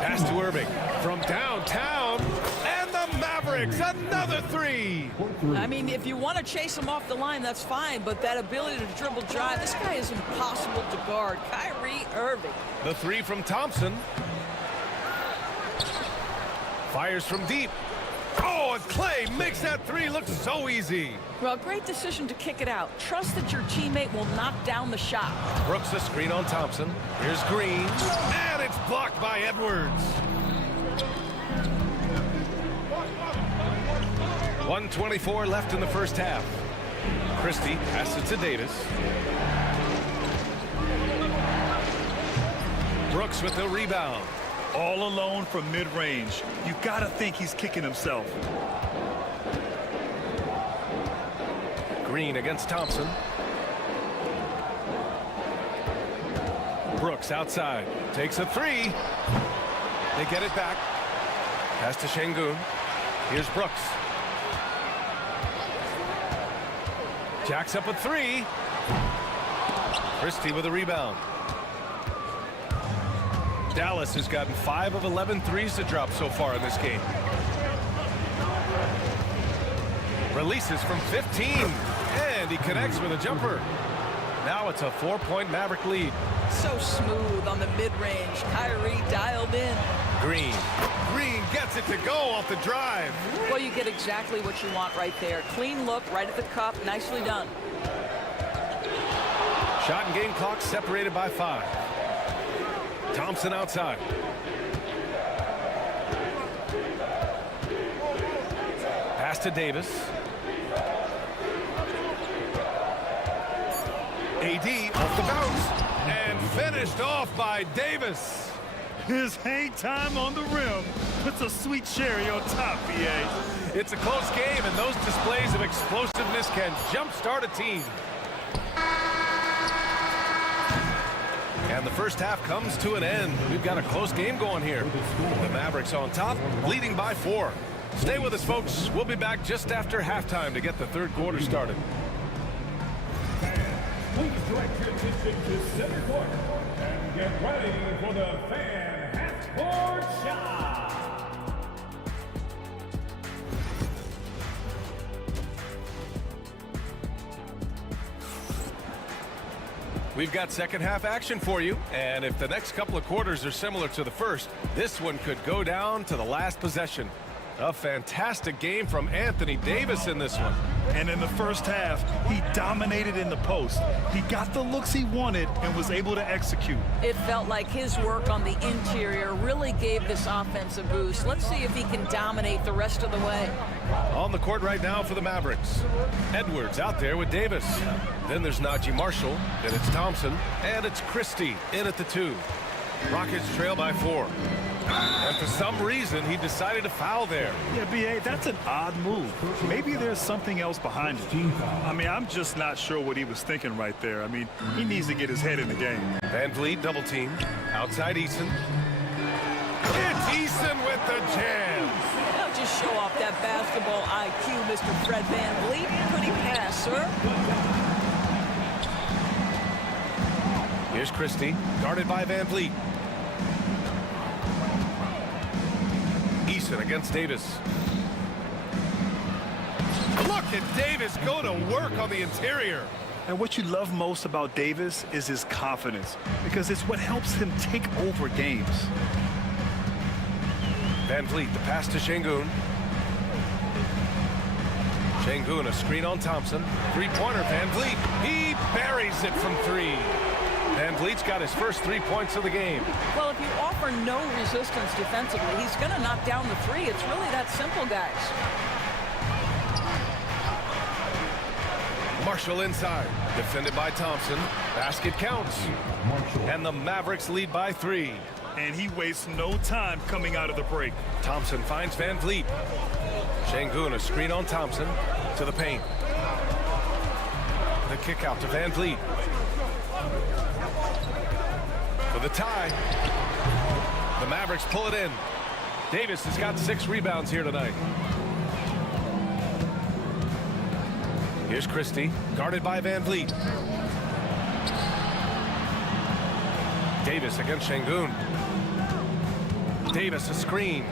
Pass to Irving from downtown. And the Mavericks, another 3. I mean, if you want to chase him off the line, that's fine. But that ability to dribble drive, this guy is impossible to guard. Kyrie Irving. The 3 from Thompson. Fires from deep. Oh, and Clay makes that 3 look so easy. Well, great decision to kick it out. Trust that your teammate will knock down the shot. Brooks a screen on Thompson. Here's Green. And it's blocked by Edwards. 1:24 left in the first half. Christie passes to Davis. Brooks with the rebound. All alone from mid-range. You gotta think he's kicking himself. Green against Thompson. Brooks outside. Takes a 3. They get it back. Pass to Şengün. Here's Brooks. Jacks up a 3. Christie with a rebound. Dallas has gotten 5 of 11 threes to drop so far in this game. Releases from 15, and he connects with a jumper. Now it's a 4-point Maverick lead. So smooth on the mid-range. Kyrie dialed in. Green gets it to go off the drive. Well, you get exactly what you want right there. Clean look, right at the cup. Nicely done. Shot and game clock separated by 5. Thompson outside. Pass to Davis. AD off the bounce. And finished off by Davis. His hang time on the rim puts a sweet cherry on top, BA. It's a close game, and those displays of explosiveness can jumpstart a team. And the first half comes to an end. We've got a close game going here. The Mavericks on top, leading by 4. Stay with us, folks. We'll be back just after halftime to get the 3rd quarter started. Please direct your attention to center court and get ready for the fan half-court shot. We've got second half action for you, and if the next couple of quarters are similar to the first, this one could go down to the last possession. A fantastic game from Anthony Davis in this one. And in the first half, he dominated in the post. He got the looks he wanted and was able to execute. It felt like his work on the interior really gave this offense a boost. Let's see if he can dominate the rest of the way. On the court right now for the Mavericks. Edwards out there with Davis. Then there's Najee Marshall. Then it's Thompson. And it's Christie in at the 2. Rockets trail by 4. And for some reason, he decided to foul there. Yeah, B.A., that's an odd move. Maybe there's something else behind it. I mean, I'm just not sure what he was thinking right there. I mean, he needs to get his head in the game. Van Vliet double team. Outside Eason. It's Eason with the jam. Don't just show off that basketball IQ, Mr. Fred Van Vliet. Pretty pass, sir. Here's Christie, guarded by Van Vliet. Eason against Davis. Look at Davis go to work on the interior. And what you love most about Davis is his confidence, because it's what helps him take over games. Van Vliet, the pass to Şengün. Şengün, a screen on Thompson. Three-pointer, Van Vliet. He buries it from 3. Van Vliet's got his first 3 points of the game. Well, if you offer no resistance defensively, he's going to knock down the 3. It's really that simple, guys. Marshall inside, defended by Thompson. Basket counts. And the Mavericks lead by 3. And he wastes no time coming out of the break. Thompson finds Van Vliet. Şengün, a screen on Thompson to the paint. The kick out to Van Vliet. For the tie. The Mavericks pull it in. Davis has got 6 rebounds here tonight. Here's Christie, guarded by Van Vliet. Davis against Şengün. Davis a screen.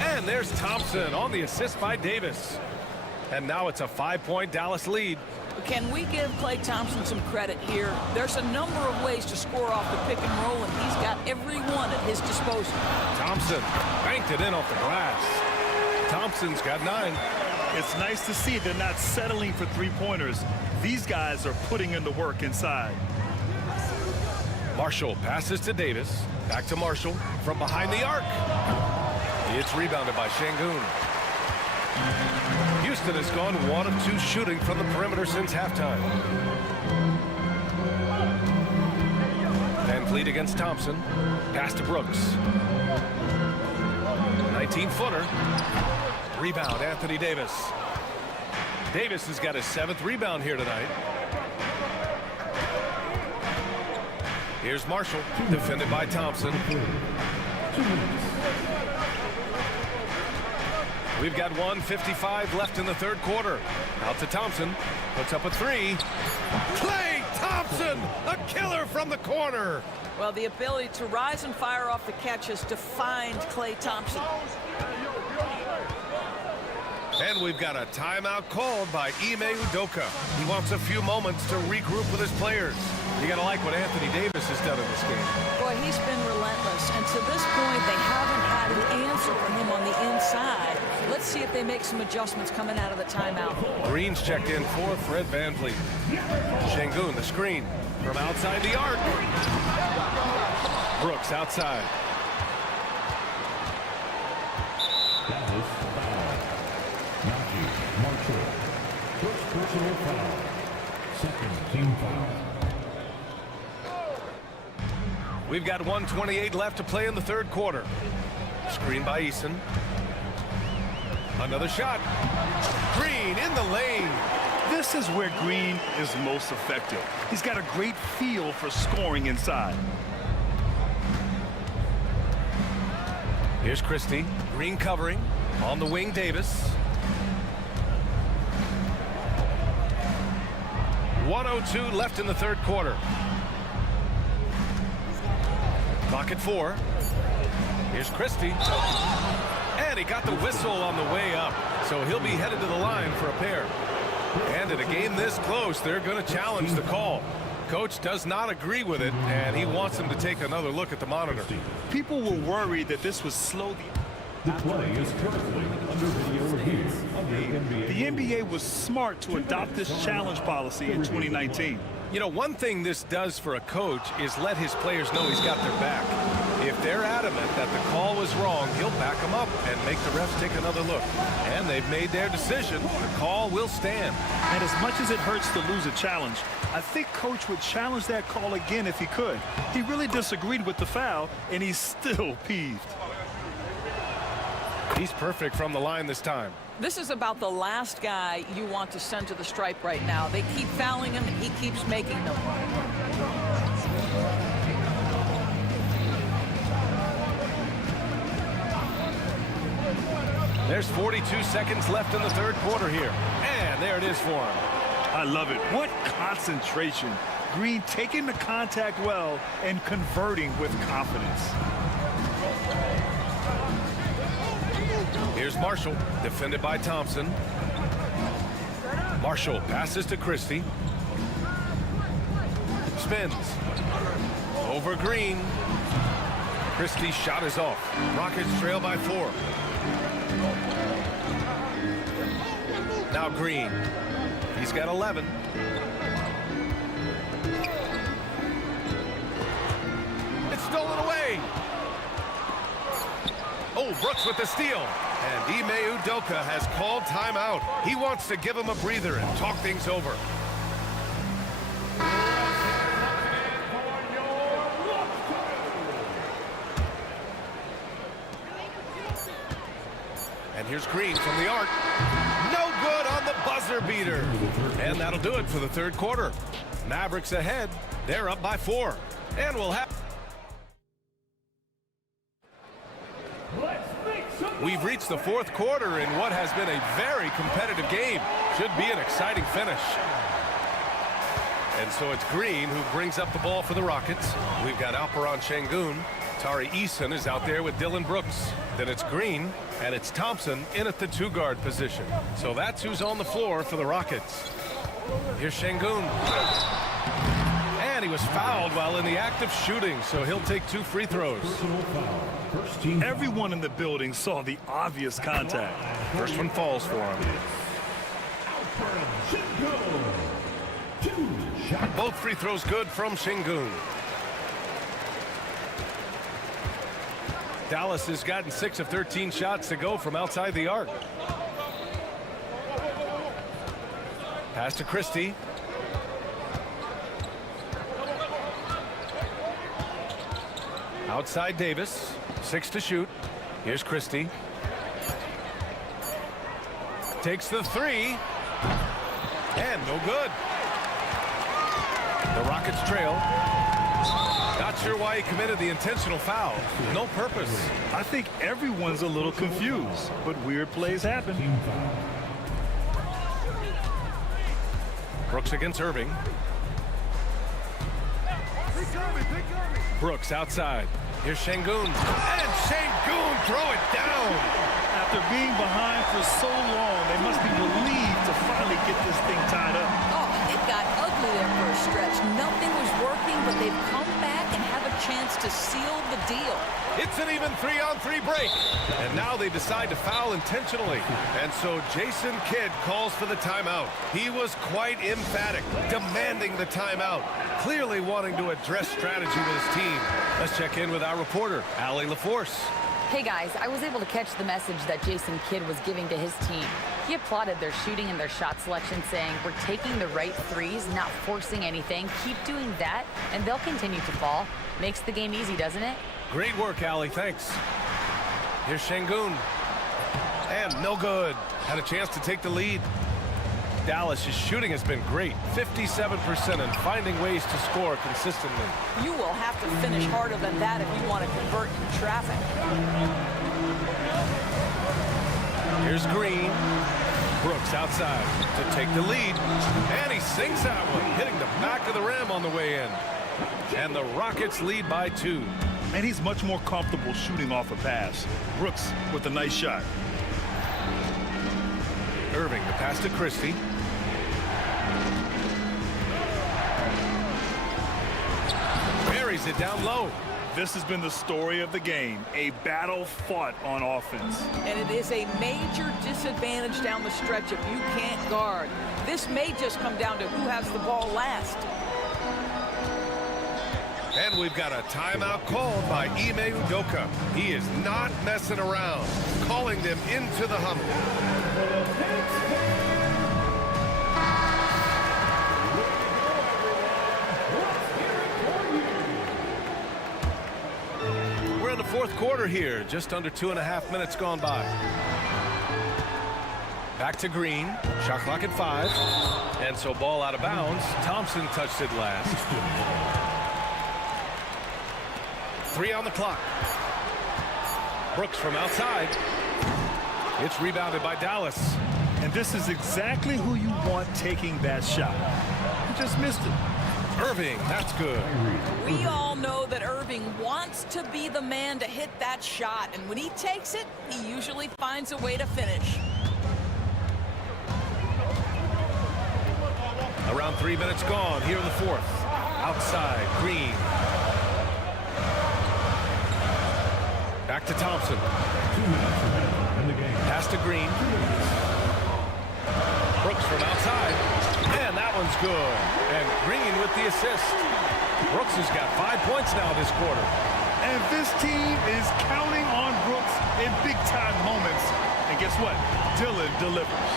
And there's Thompson on the assist by Davis. And now it's a 5-point Dallas lead. Can we give Klay Thompson some credit here? There's a number of ways to score off the pick and roll, and he's got every one at his disposal. Thompson banked it in off the glass. Thompson's got 9. It's nice to see they're not settling for three-pointers. These guys are putting in the work inside. Marshall passes to Davis. Back to Marshall from behind the arc. It's rebounded by Şengün. Houston has gone 1 of 2 shooting from the perimeter since halftime. Van Vliet against Thompson. Pass to Brooks. 19-footer. Rebound, Anthony Davis. Davis has got his 7th rebound here tonight. Here's Marshall, defended by Thompson. We've got 1:55 left in the third quarter. Out to Thompson, puts up a 3. Klay Thompson, a killer from the corner. Well, the ability to rise and fire off the catch has defined Klay Thompson. And we've got a timeout called by Ime Udoka. He wants a few moments to regroup with his players. You gotta like what Anthony Davis has done in this game. Boy, he's been relentless, and to this point, they haven't had an answer for him on the inside. Let's see if they make some adjustments coming out of the timeout. Green's checked in for Fred Van Vliet. Şengün, the screen from outside the arc. Brooks outside. Marshall. First personal foul. Second team foul. We've got 1:28 left to play in the third quarter. Screen by Eason. Another shot. Green in the lane. This is where Green is most effective. He's got a great feel for scoring inside. Here's Christie. Green covering. On the wing, Davis. 1:02 left in the third quarter. Clock at 4. Here's Christie. And he got the whistle on the way up. So he'll be headed to the line for a pair. And in a game this close, they're going to challenge the call. Coach does not agree with it, and he wants him to take another look at the monitor. People were worried that this would slow The play is currently under video review. the NBA was smart to adopt this challenge policy in 2019. You know, one thing this does for a coach is let his players know he's got their back. If they're adamant that the call was wrong, he'll back them up and make the refs take another look. And they've made their decision. The call will stand. And as much as it hurts to lose a challenge, I think Coach would challenge that call again if he could. He really disagreed with the foul, and he's still peeved. He's perfect from the line this time. This is about the last guy you want to send to the stripe right now. They keep fouling him, and he keeps making them. There's 42 seconds left in the third quarter here. And there it is for him. I love it. What concentration. Green taking the contact well and converting with confidence. Here's Marshall, defended by Thompson. Marshall passes to Christie. Spins. Over Green. Christie's shot is off. Rockets trail by 4. Now Green. He's got 11. It's stolen away. Oh, Brooks with the steal. And Ime Udoka has called timeout. He wants to give him a breather and talk things over. And here's Green from the arc. No good on the buzzer beater. And that'll do it for the third quarter. Mavericks ahead. They're up by 4. And we'll have... We've reached the fourth quarter in what has been a very competitive game. Should be an exciting finish. And so it's Green who brings up the ball for the Rockets. We've got Alperon Şengün. Tari Eason is out there with Dylan Brooks. Then it's Green, and it's Thompson in at the two-guard position. So that's who's on the floor for the Rockets. Here's Şengün. And he was fouled while in the act of shooting, so he'll take 2 free throws. Everyone in the building saw the obvious contact. First one falls for him. Both free throws good from Şengün. Dallas has gotten 6 of 13 shots to go from outside the arc. Pass to Christie. Outside Davis. 6 to shoot. Here's Christie. Takes the 3. And no good. The Rockets trail. Not sure why he committed the intentional foul. No purpose. I think everyone's a little confused, but weird plays happen. Brooks against Irving. Brooks outside. Here's Şengün. And Şengün throw it down. After being behind for so long, they must be relieved to finally get this thing tied up. Oh, it got ugly there for a stretch. Nothing was working, but they've come back and have a chance to seal the deal. It's an even 3-on-3 break. And now they decide to foul intentionally. And so Jason Kidd calls for the timeout. He was quite emphatic, demanding the timeout, clearly wanting to address strategy with his team. Let's check in with our reporter, Allie LaForce. Hey guys, I was able to catch the message that Jason Kidd was giving to his team. He applauded their shooting and their shot selection, saying, "We're taking the right threes, not forcing anything. Keep doing that, and they'll continue to fall." Makes the game easy, doesn't it? Great work, Allie. Thanks. Here's Şengün. And no good. Had a chance to take the lead. Dallas' shooting has been great. 57% and finding ways to score consistently. You will have to finish harder than that if you want to convert in traffic. Here's Green. Brooks outside to take the lead. And he sinks that one, hitting the back of the rim on the way in. And the Rockets lead by 2. And he's much more comfortable shooting off a pass. Brooks with a nice shot. Irving, the pass to Christie. Buries it down low. This has been the story of the game, a battle fought on offense. And it is a major disadvantage down the stretch if you can't guard. This may just come down to who has the ball last. And we've got a timeout called by Ime Udoka. He is not messing around, calling them into the huddle. We're in the fourth quarter here, just under 2.5 minutes gone by. Back to Green, shot clock at 5. And so ball out of bounds. Thompson touched it last. 3 on the clock. Brooks from outside. It's rebounded by Dallas. And this is exactly who you want taking that shot. You just missed it. Irving, that's good. We all know that Irving wants to be the man to hit that shot, and when he takes it, he usually finds a way to finish. Around 3 minutes gone here in the fourth. Outside, Green. Back to Thompson. Pass to Green. Brooks from outside. And that one's good. And Green with the assist. Brooks has got 5 points now this quarter. And this team is counting on Brooks in big-time moments. And guess what? Dylan delivers.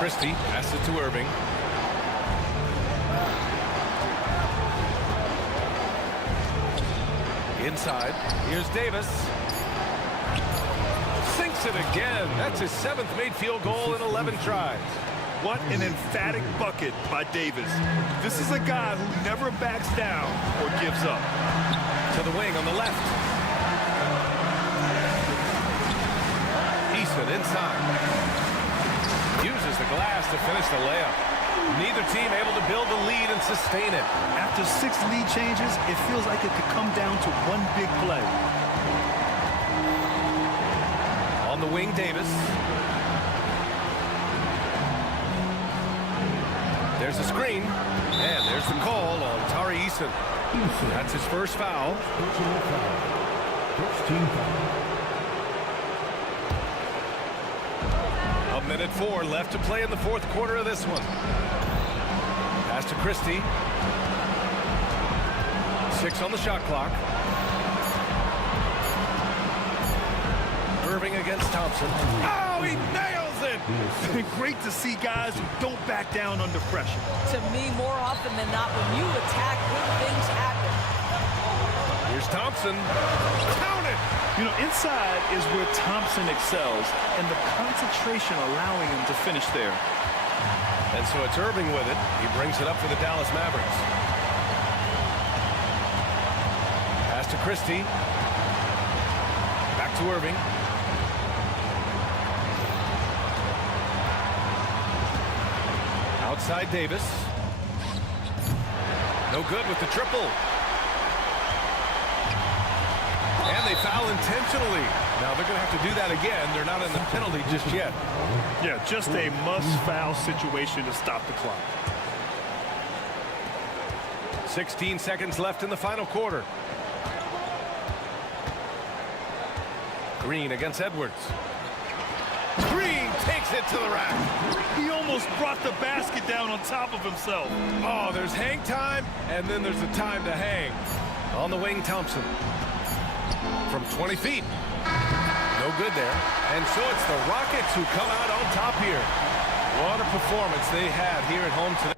Christie passes it to Irving. Inside, here's Davis. Sinks it again. That's his 7th made field goal in 11 tries. What an emphatic bucket by Davis. This is a guy who never backs down or gives up. To the wing on the left. inside. Uses the glass to finish the layup. Neither team able to build a lead and sustain it. After 6 lead changes, it feels like it could come down to one big play. On the wing, Davis. There's a screen, and there's the call on Tari Eason. That's his first foul. Personal foul. First team foul. A minute 4 left to play in the fourth quarter of this one. Pass to Christie. 6 on the shot clock. Irving against Thompson. Oh, he nails it! Great to see guys who don't back down under pressure. To me, more often than not, when you attack, good things happen. Here's Thompson. Count it! You know, inside is where Thompson excels, and the concentration allowing him to finish there. And so it's Irving with it. He brings it up for the Dallas Mavericks. Pass to Christie. Back to Irving. Outside Davis. No good with the triple. And they foul intentionally. Now they're going to have to do that again. They're not in the penalty just yet. Yeah, just a must-foul situation to stop the clock. 16 seconds left in the final quarter. Green against Edwards. Green takes it to the rack. He almost brought the basket down on top of himself. Oh, there's hang time, and then there's the time to hang. On the wing, Thompson. From 20 feet. No good there. And so it's the Rockets who come out on top here. What a performance they had here at home today.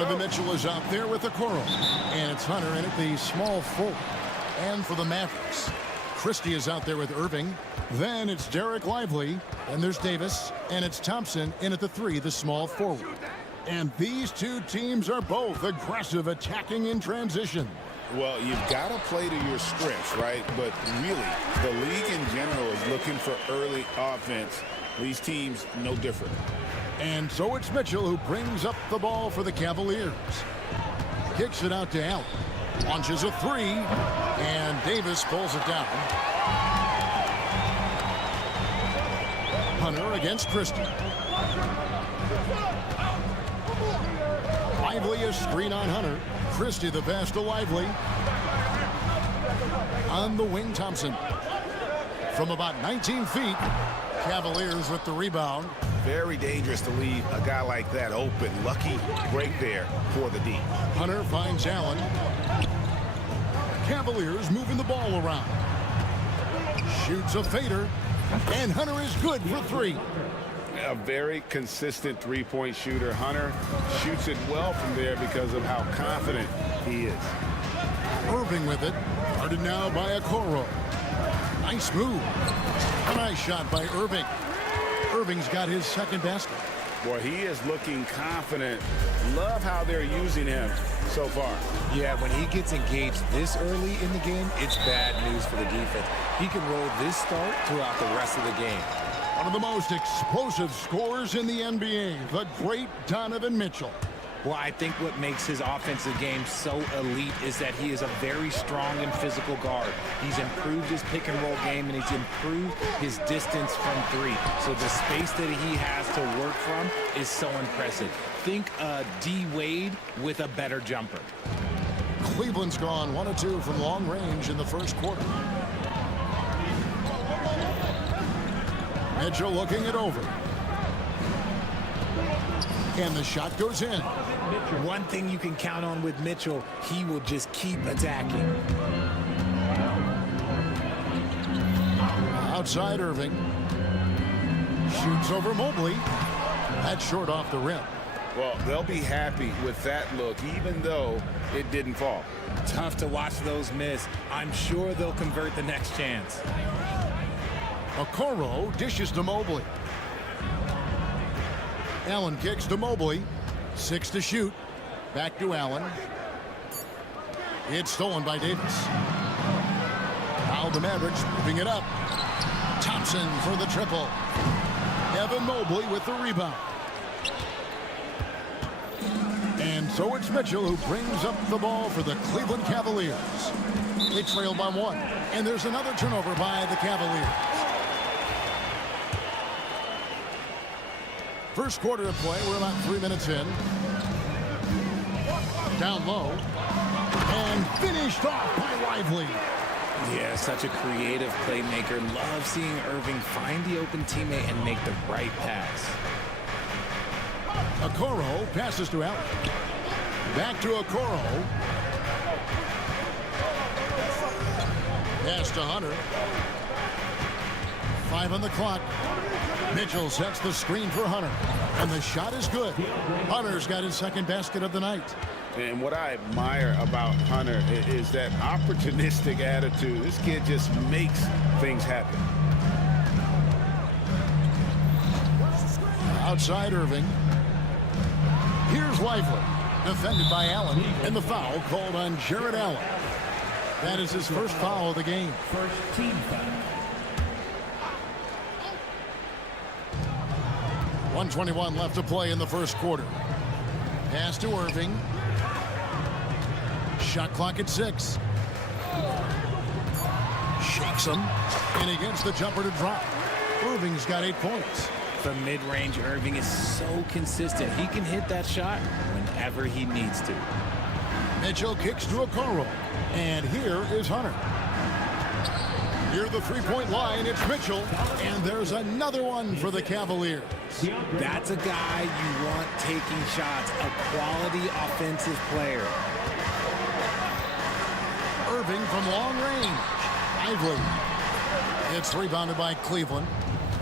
Donovan Mitchell is out there with the Okoro. And it's Hunter in at the small forward. And for the Mavericks, Christie is out there with Irving. Then it's Derek Lively. And there's Davis. And it's Thompson in at the 3, the small forward. And these two teams are both aggressive, attacking in transition. Well, you've got to play to your strengths, right? But really, the league in general is looking for early offense. These teams, no different. And so it's Mitchell who brings up the ball for the Cavaliers. Kicks it out to Allen. Launches a 3. And Davis pulls it down. Hunter against Christie. Lively a screen on Hunter. Christie the pass to Lively. On the wing, Thompson. From about 19 feet, Cavaliers with the rebound. Very dangerous to leave a guy like that open. Lucky break there for the D. Hunter finds Allen. Cavaliers moving the ball around. Shoots a fader. And Hunter is good for 3. A very consistent three-point shooter. Hunter shoots it well from there because of how confident he is. Irving with it. Guarded now by Okoro. Nice move. A nice shot by Irving. Irving's got his second basket. Boy, he is looking confident. Love how they're using him so far. Yeah, when he gets engaged this early in the game, it's bad news for the defense. He can roll this start throughout the rest of the game. One of the most explosive scorers in the NBA, the great Donovan Mitchell. Well, I think what makes his offensive game so elite is that he is a very strong and physical guard. He's improved his pick and roll game, and he's improved his distance from 3. So the space that he has to work from is so impressive. Think D. Wade with a better jumper. Cleveland's gone 1 of 2 from long range in the first quarter. Mitchell looking it over. And the shot goes in. One thing you can count on with Mitchell, he will just keep attacking. Outside Irving. Shoots over Mobley. That's short off the rim. Well, they'll be happy with that look, even though it didn't fall. Tough to watch those miss. I'm sure they'll convert the next chance. Okoro dishes to Mobley. Allen kicks to Mobley. 6 to shoot. Back to Allen. It's stolen by Davis. Now the Mavericks moving it up. Thompson for the triple. Evan Mobley with the rebound. And so it's Mitchell who brings up the ball for the Cleveland Cavaliers. They trail by 1. And there's another turnover by the Cavaliers. First quarter of play, we're about 3 minutes in. Down low. And finished off by Lively. Yeah, such a creative playmaker. Love seeing Irving find the open teammate and make the right pass. Okoro passes to Allen. Back to Okoro. Pass to Hunter. 5 on the clock. Mitchell sets the screen for Hunter. And the shot is good. Hunter's got his second basket of the night. And what I admire about Hunter is that opportunistic attitude. This kid just makes things happen. Outside Irving. Here's Lively. Defended by Allen. And the foul called on Jared Allen. That is his first foul of the game. First team foul. 1:21 left to play in the first quarter. Pass to Irving. Shot clock at 6. Shakes him. And he gets the jumper to drop. Irving's got 8 points. From mid-range, Irving is so consistent. He can hit that shot whenever he needs to. Mitchell kicks to Okoro. And here is Hunter. Near the three-point line, it's Mitchell. And there's another one for the Cavaliers. That's a guy you want taking shots, a quality offensive player. Irving from long range. Lively. It's rebounded by Cleveland.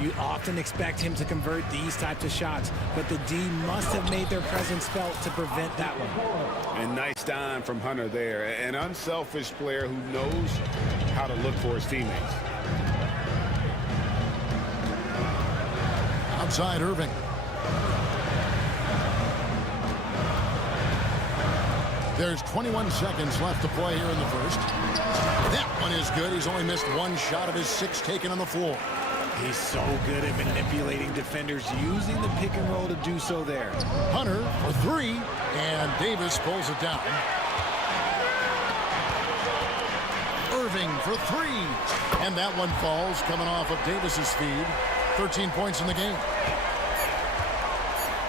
You often expect him to convert these types of shots, but the D must have made their presence felt to prevent that one. And nice dime from Hunter there. An unselfish player who knows how to look for his teammates. Outside Irving. There's 21 seconds left to play here in the first. That one is good. He's only missed one shot of his 6 taken on the floor. He's so good at manipulating defenders, using the pick and roll to do so there. Hunter for 3, and Davis pulls it down. Irving for 3, and that one falls, coming off of Davis's feed. 13 points in the game.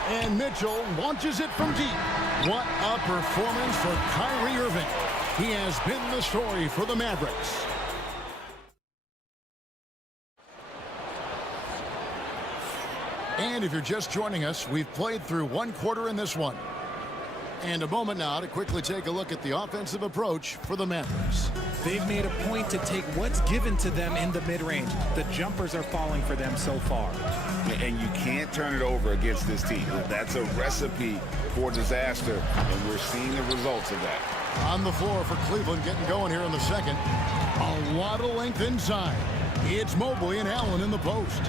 And Mitchell launches it from deep. What a performance for Kyrie Irving. He has been the story for the Mavericks. And if you're just joining us, we've played through one quarter in this one. And a moment now to quickly take a look at the offensive approach for the Mavericks. They've made a point to take what's given to them in the mid-range. The jumpers are falling for them so far. And you can't turn it over against this team. That's a recipe for disaster, and we're seeing the results of that. On the floor for Cleveland, getting going here in the second. A lot of length inside. It's Mobley and Allen in the post.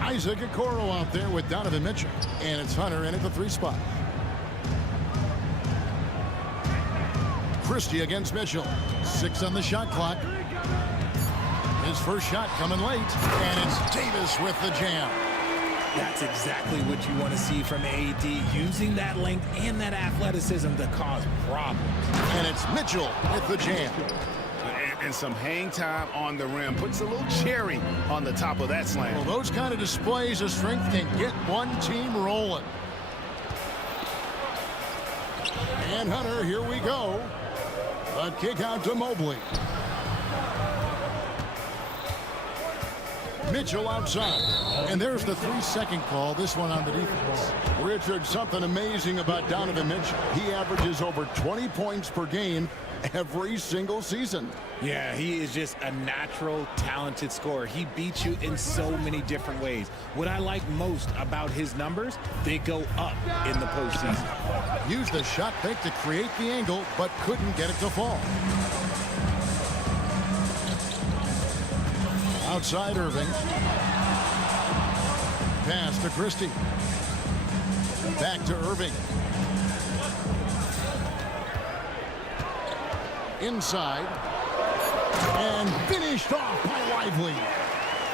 Isaac Okoro out there with Donovan Mitchell. And it's Hunter in at the 3 spot. Christie against Mitchell. 6 on the shot clock. His first shot coming late. And it's Davis with the jam. That's exactly what you want to see from AD, using that length and that athleticism to cause problems. And it's Mitchell with the jam. And some hang time on the rim. Puts a little cherry on the top of that slam. Well, those kind of displays of strength can get one team rolling. And Hunter, here we go. A kick out to Mobley. Mitchell outside. And there's the 3-second call, this one on the defense. Richard, something amazing about Donovan Mitchell. He averages over 20 points per game every single season. Yeah, he is just a natural, talented scorer. He beats you in so many different ways. What I like most about his numbers, they go up in the postseason. Used the shot fake to create the angle, but couldn't get it to fall. Outside Irving. Pass to Christie. Back to Irving. Inside. And finished off by Lively.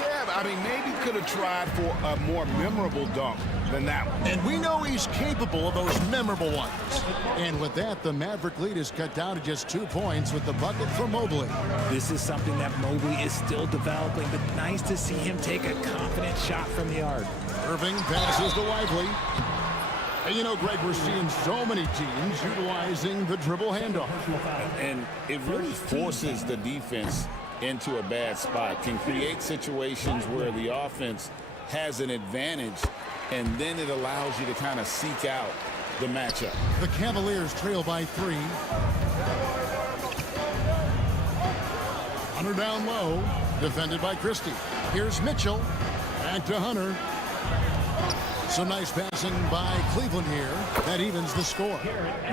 Yeah, I mean, maybe could have tried for a more memorable dunk than that one. And we know he's capable of those memorable ones. And with that, the Maverick lead is cut down to just 2 points with the bucket for Mobley. This is something that Mobley is still developing, but nice to see him take a confident shot from the arc. Irving passes to Lively. And you know, Greg, we're seeing so many teams utilizing the dribble handoff. And it really forces the defense into a bad spot, can create situations where the offense has an advantage, and then it allows you to kind of seek out the matchup. The Cavaliers trail by 3. Hunter down low, defended by Christie. Here's Mitchell, back to Hunter. Some nice passing by Cleveland here. That evens the score.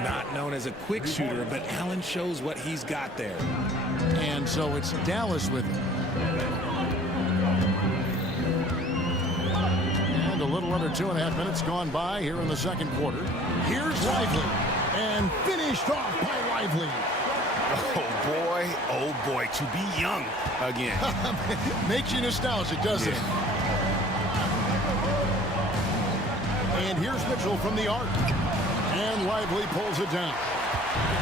Not known as a quick shooter, but Allen shows what he's got there. And so it's Dallas with it. And a little under 2.5 minutes gone by here in the second quarter. Here's Lively. And finished off by Lively. Oh boy, to be young again. Makes you nostalgic, doesn't it? And here's Mitchell from the arc. And Lively pulls it down.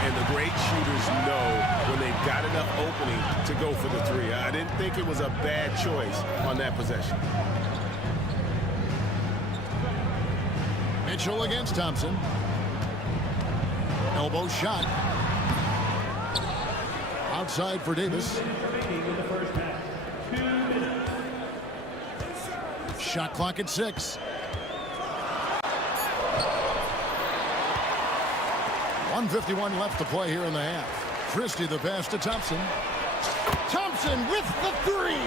And the great shooters know when they've got enough opening to go for the 3. I didn't think it was a bad choice on that possession. Mitchell against Thompson. Elbow shot. Outside for Davis. Shot clock at 6. 1:51 left to play here in the half. Christie the pass to Thompson. Thompson with the 3.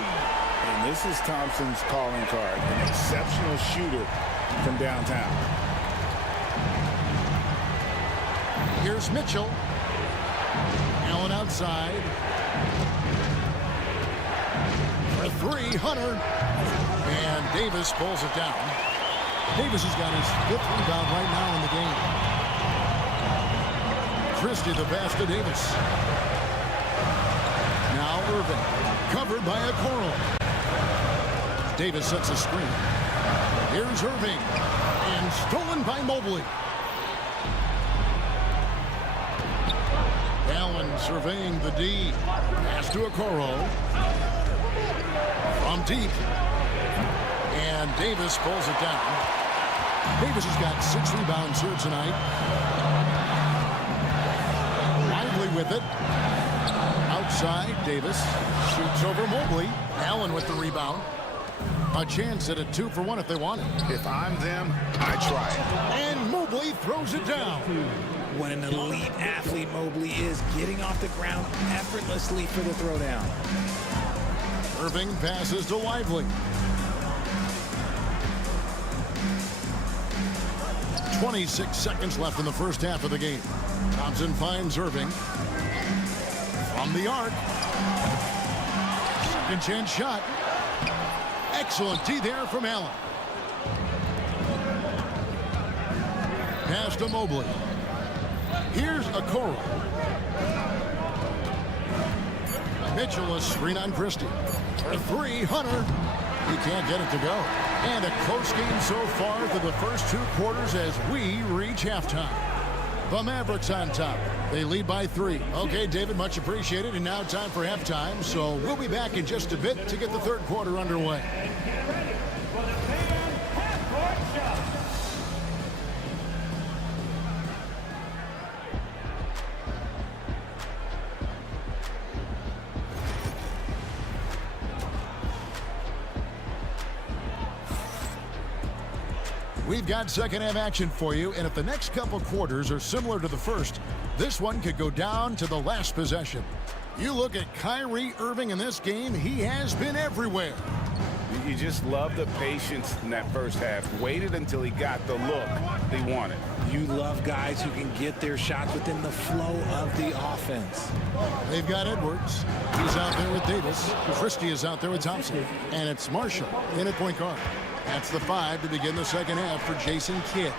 And this is Thompson's calling card, an exceptional shooter from downtown. Here's Mitchell. Allen outside. For three, Hunter. And Davis pulls it down. Davis has got his 5th rebound right now in the game. Christie the pass to Davis. Now Irving, covered by Okoro. Davis sets a screen. Here's Irving, and stolen by Mobley. Allen surveying the D. Pass to Okoro. From deep. And Davis pulls it down. Davis has got 6 rebounds here tonight. Lively with it. Outside, Davis shoots over Mobley. Allen with the rebound. A chance at a 2-for-1 if they want it. If I'm them, I try it. And Mobley throws it down. What an elite athlete Mobley is, getting off the ground effortlessly for the throwdown. Irving passes to Lively. 26 seconds left in the first half of the game. Thompson finds Irving. From the arc. Second chance shot. Excellent D there from Allen. Pass to Mobley. Here's Okoro. Mitchell, a screen on Christie. For three, Hunter. He can't get it to go. And a close game so far through the first 2 quarters as we reach halftime. The Mavericks on top. They lead by 3. Okay, David, much appreciated. And now time for halftime. So we'll be back in just a bit to get the third quarter underway. We've got second half action for you, and if the next couple quarters are similar to the first, this one could go down to the last possession. You look at Kyrie Irving in this game, he has been everywhere. You just love the patience in that first half. Waited until he got the look he wanted. You love guys who can get their shots within the flow of the offense. They've got Edwards. He's out there with Davis. Christie is out there with Thompson. And it's Marshall in at point guard. That's the 5 to begin the second half for Jason Kidd.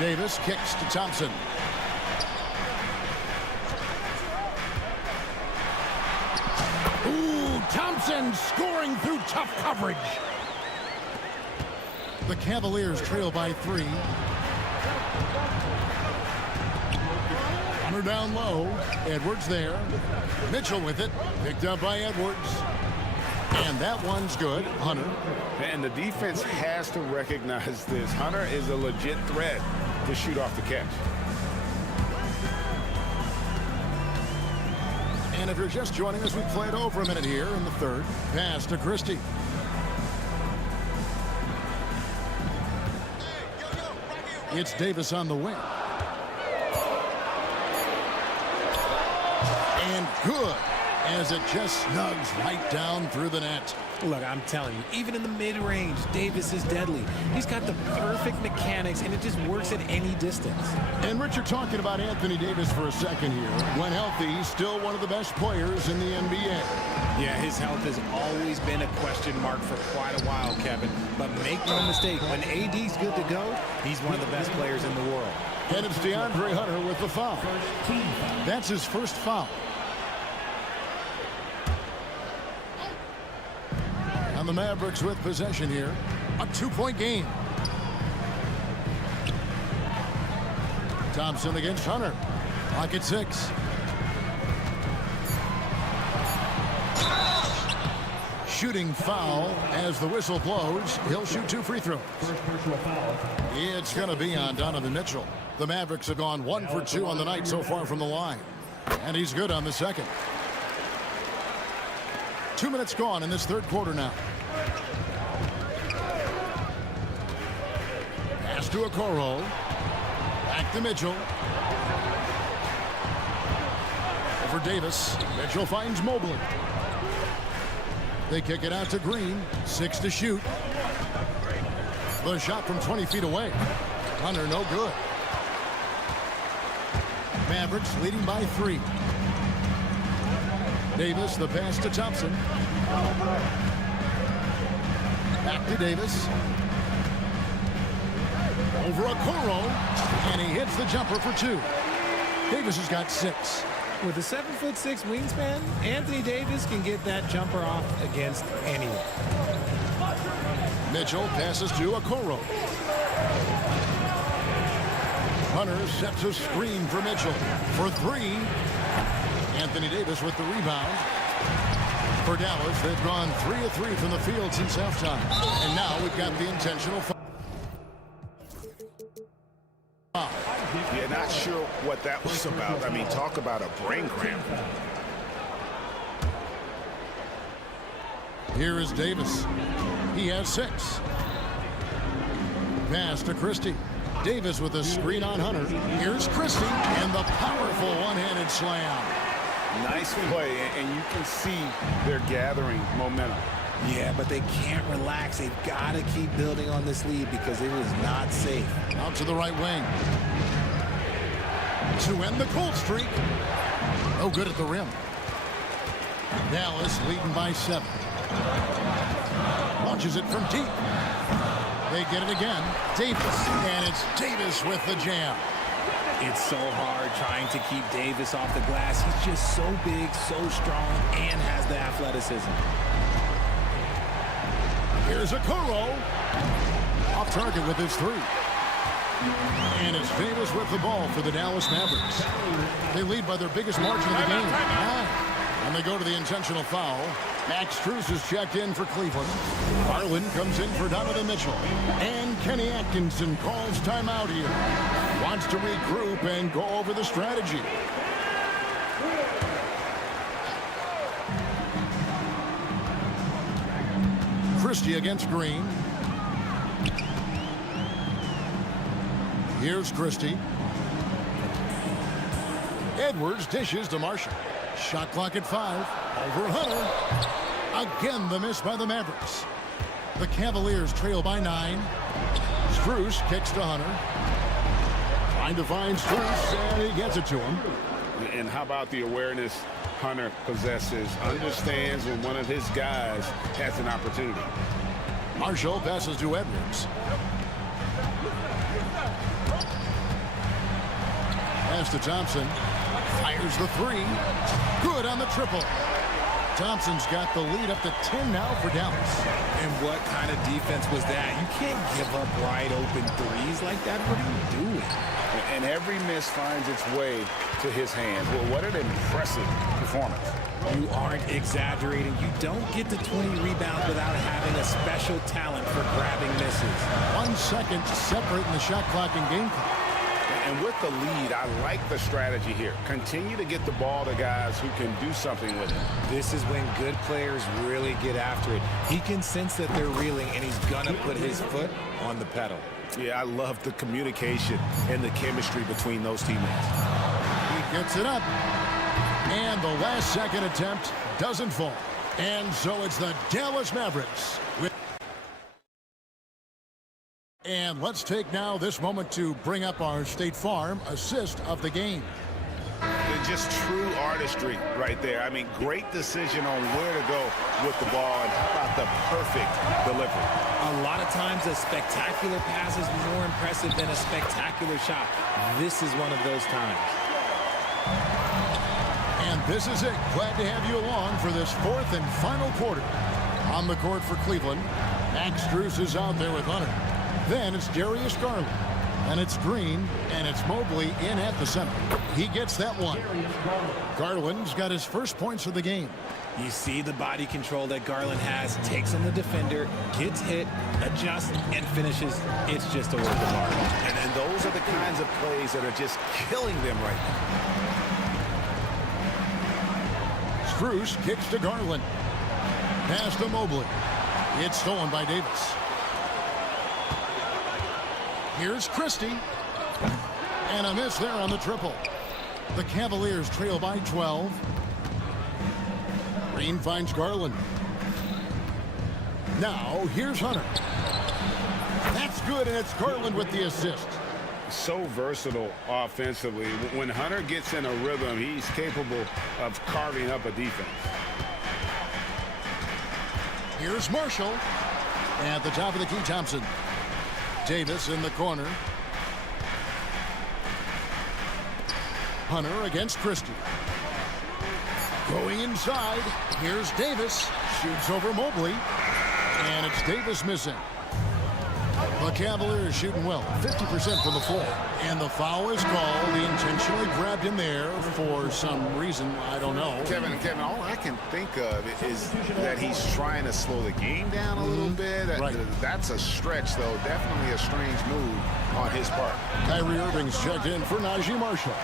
Davis kicks to Thompson. Ooh, Thompson scoring through tough coverage. The Cavaliers trail by 3. Hunter down low. Edwards there. Mitchell with it. Picked up by Edwards. And that one's good. Hunter. And the defense has to recognize this. Hunter is a legit threat to shoot off the catch. And if you're just joining us, we played over a minute here in the third. Pass to Christie. It's Davis on the wing. And good, as it just snugs right down through the net. Look, I'm telling you, even in the mid-range, Davis is deadly. He's got the perfect mechanics, and it just works at any distance. And Richard, talking about Anthony Davis for a second here. When healthy, he's still one of the best players in the NBA. Yeah, his health has always been a question mark for quite a while, Kevin. But make no mistake, when AD's good to go, he's one of the best players in the world. And it's DeAndre Hunter with the foul. That's his first foul. And the Mavericks with possession here. A 2-point game. Thompson against Hunter. Clock at 6. Shooting foul as the whistle blows. He'll shoot 2 free throws. It's going to be on Donovan Mitchell. The Mavericks have gone 1 for 2 on the night so far from the line. And he's good on the second. 2 minutes gone in this third quarter now. Pass to Okoro. Back to Mitchell. for Davis. Mitchell finds Mobley. They kick it out to Green. 6 to shoot. The shot from 20 feet away. Hunter, no good. Mavericks leading by 3. Davis, the pass to Thompson. Back to Davis. Over Okoro, and he hits the jumper for 2. Davis has got 6. With a 7'6" wingspan, Anthony Davis can get that jumper off against anyone. Mitchell passes to Okoro. Hunter sets a screen for Mitchell for 3. Anthony Davis with the rebound. For Dallas, they've gone 3 of 3 from the field since halftime. And now we've got the intentional foul. Yeah, not sure what that was about. I mean, talk about a brain cramp. Here is Davis. He has 6. Pass to Christie. Davis with a screen on Hunter. Here's Christie and the powerful one-handed slam. Nice play, and you can see they're gathering momentum. Yeah, but they can't relax. They've got to keep building on this lead because it is not safe. Out to the right wing. To end the cold streak. No good at the rim. Dallas leading by 7. Launches it from deep. They get it again. Davis. And it's Davis with the jam. It's so hard trying to keep Davis off the glass. He's just so big, so strong, and has the athleticism. Here's Okoro. Off target with his 3. And it's Davis with the ball for the Dallas Mavericks. They lead by their biggest margin of the game, 9. And they go to the intentional foul. Max Strus is checked in for Cleveland. Garland comes in for Donovan Mitchell. And Kenny Atkinson calls timeout here. Wants to regroup and go over the strategy. Christie against Green. Here's Christie. Edwards dishes to Marshall. Shot clock at 5. Over Hunter. Again, the miss by the Mavericks. The Cavaliers trail by 9. Strus kicks to Hunter. Trying to find Strus, and he gets it to him. And how about the awareness Hunter possesses? Understands when one of his guys has an opportunity. Marshall passes to Edwards. Pass to Thompson. Fires the 3. Good on the triple. Thompson's got the lead up to 10 now for Dallas. And what kind of defense was that? You can't give up wide open threes like that. What are you doing? And every miss finds its way to his hands. Well, what an impressive performance. You aren't exaggerating. You don't get to 20 rebounds without having a special talent for grabbing misses. 1 second separating the shot clock and game clock. And with the lead, I like the strategy here. Continue to get the ball to guys who can do something with it. This is when good players really get after it. He can sense that they're reeling, and he's going to put his foot on the pedal. Yeah, I love the communication and the chemistry between those teammates. He gets it up. And the last second attempt doesn't fall. And so it's the Dallas Mavericks. And let's take now this moment to bring up our State Farm assist of the game. Just true artistry right there. I mean, great decision on where to go with the ball, and how about the perfect delivery. A lot of times a spectacular pass is more impressive than a spectacular shot. This is one of those times. And this is it. Glad to have you along for this 4th and final quarter. On the court for Cleveland, Max Strus is out there with Hunter. Then it's Darius Garland. And it's Green, and it's Mobley in at the center. He gets that one. Garland's got his first points of the game. You see the body control that Garland has, takes on the defender, gets hit, adjusts, and finishes. It's just a work of art. And those are the kinds of plays that are just killing them right now. Strus kicks to Garland. Pass to Mobley. It's stolen by Davis. Here's Christie. And a miss there on the triple. The Cavaliers trail by 12. Green finds Garland. Now, here's Hunter. That's good, and it's Garland with the assist. So versatile offensively. When Hunter gets in a rhythm, he's capable of carving up a defense. Here's Marshall. At the top of the key, Thompson. Davis in the corner. Hunter against Christie. Going inside. Here's Davis. Shoots over Mobley. And it's Davis missing. The Cavaliers shooting well, 50% from the floor. And the foul is called. He intentionally grabbed him there for some reason. I don't know. Kevin, all I can think of is that he's trying to slow the game down a little bit. Right. That's a stretch, though. Definitely a strange move on his part. Kyrie Irving's checked in for Najee Marshall.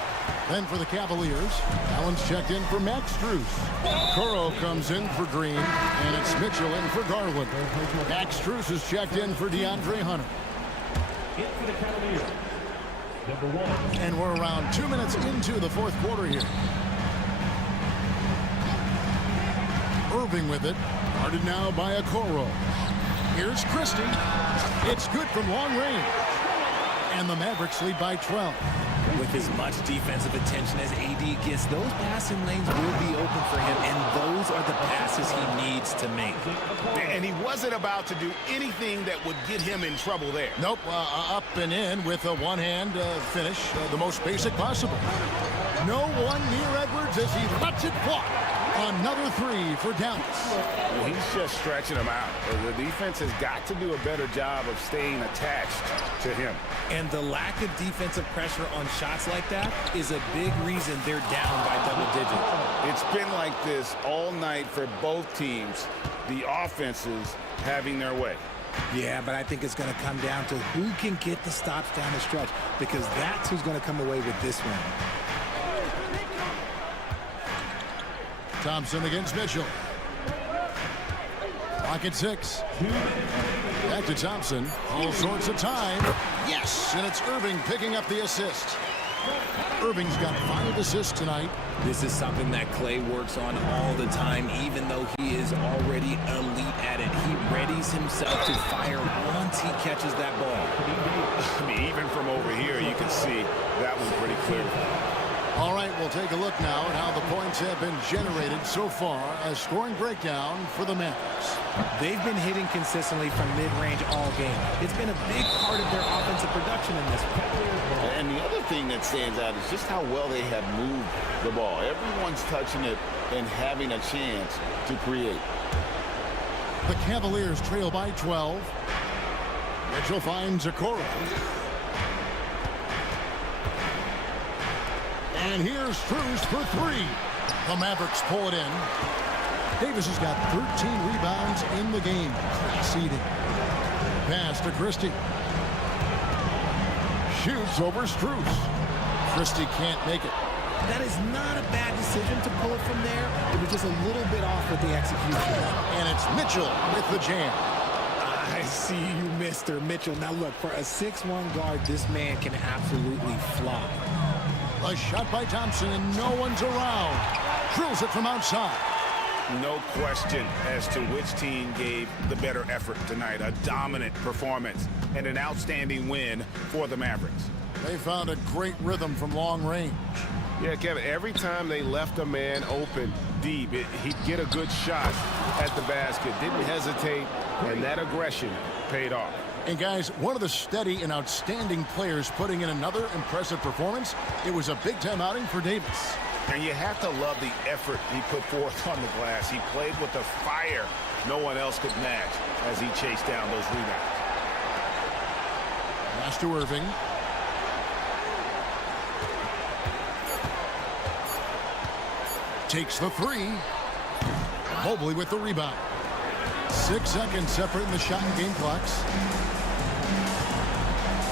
Then for the Cavaliers, Allen's checked in for Max Strus. Coro comes in for Green, and it's Mitchell in for Garland. Max Strus is checked in for DeAndre Hunter. And we're around 2 minutes into the fourth quarter here. Irving with it, guarded now by Okoro. Here's Christie. It's good from long range. And the Mavericks lead by 12. With as much defensive attention as AD gets, those passing lanes will be open for him, and those are the passes he needs to make. And he wasn't about to do anything that would get him in trouble there. Nope, up and in with a one-hand finish, the most basic possible. No one near Edwards as he lets it fly. Another three for Dallas. Well, he's just stretching him out. The defense has got to do a better job of staying attached to him. And the lack of defensive pressure on shots like that is a big reason they're down by double digits. It's been like this all night for both teams. The offenses having their way. Yeah, but I think it's going to come down to who can get the stops down the stretch, because that's who's going to come away with this one. Thompson against Mitchell. Pocket 6. Back to Thompson. All sorts of time. Yes, and it's Irving picking up the assist. Irving's got 5 assists tonight. This is something that Clay works on all the time, even though he is already elite at it. He readies himself to fire once he catches that ball. I mean, even from over here, you can see that one pretty clear. All right, we'll take a look now at how the points have been generated so far. A scoring breakdown for the Mavericks. They've been hitting consistently from mid-range all game. It's been a big part of their offensive production in this one. And the other thing that stands out is just how well they have moved the ball. Everyone's touching it and having a chance to create. The Cavaliers trail by 12. Mitchell finds Okoro. And here's Strus for 3. The Mavericks pull it in. Davis has got 13 rebounds in the game. Seeding. Pass to Christie. Shoots over Strus. Christie can't make it. That is not a bad decision to pull it from there. It was just a little bit off with the execution. And it's Mitchell with the jam. I see you, Mr. Mitchell. Now look, for a 6'1" guard, this man can absolutely fly. A shot by Thompson, and no one's around. Drills it from outside. No question as to which team gave the better effort tonight. A dominant performance and an outstanding win for the Mavericks. They found a great rhythm from long range. Yeah, Kevin, every time they left a man open deep, he'd get a good shot at the basket. Didn't hesitate, and that aggression paid off. And guys, one of the steady and outstanding players putting in another impressive performance. It was a big-time outing for Davis. And you have to love the effort he put forth on the glass. He played with a fire no one else could match as he chased down those rebounds. Pass to Irving. Takes the 3. Mobley with the rebound. 6 seconds separating the shot and game clocks.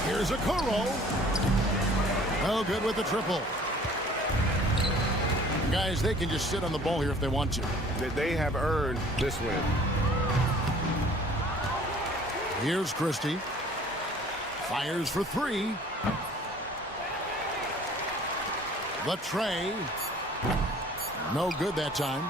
Here's Okoro. Oh, good with the triple. Guys, they can just sit on the ball here if they want to. They have earned this win. Here's Christie. Fires for 3. The tray. No good that time.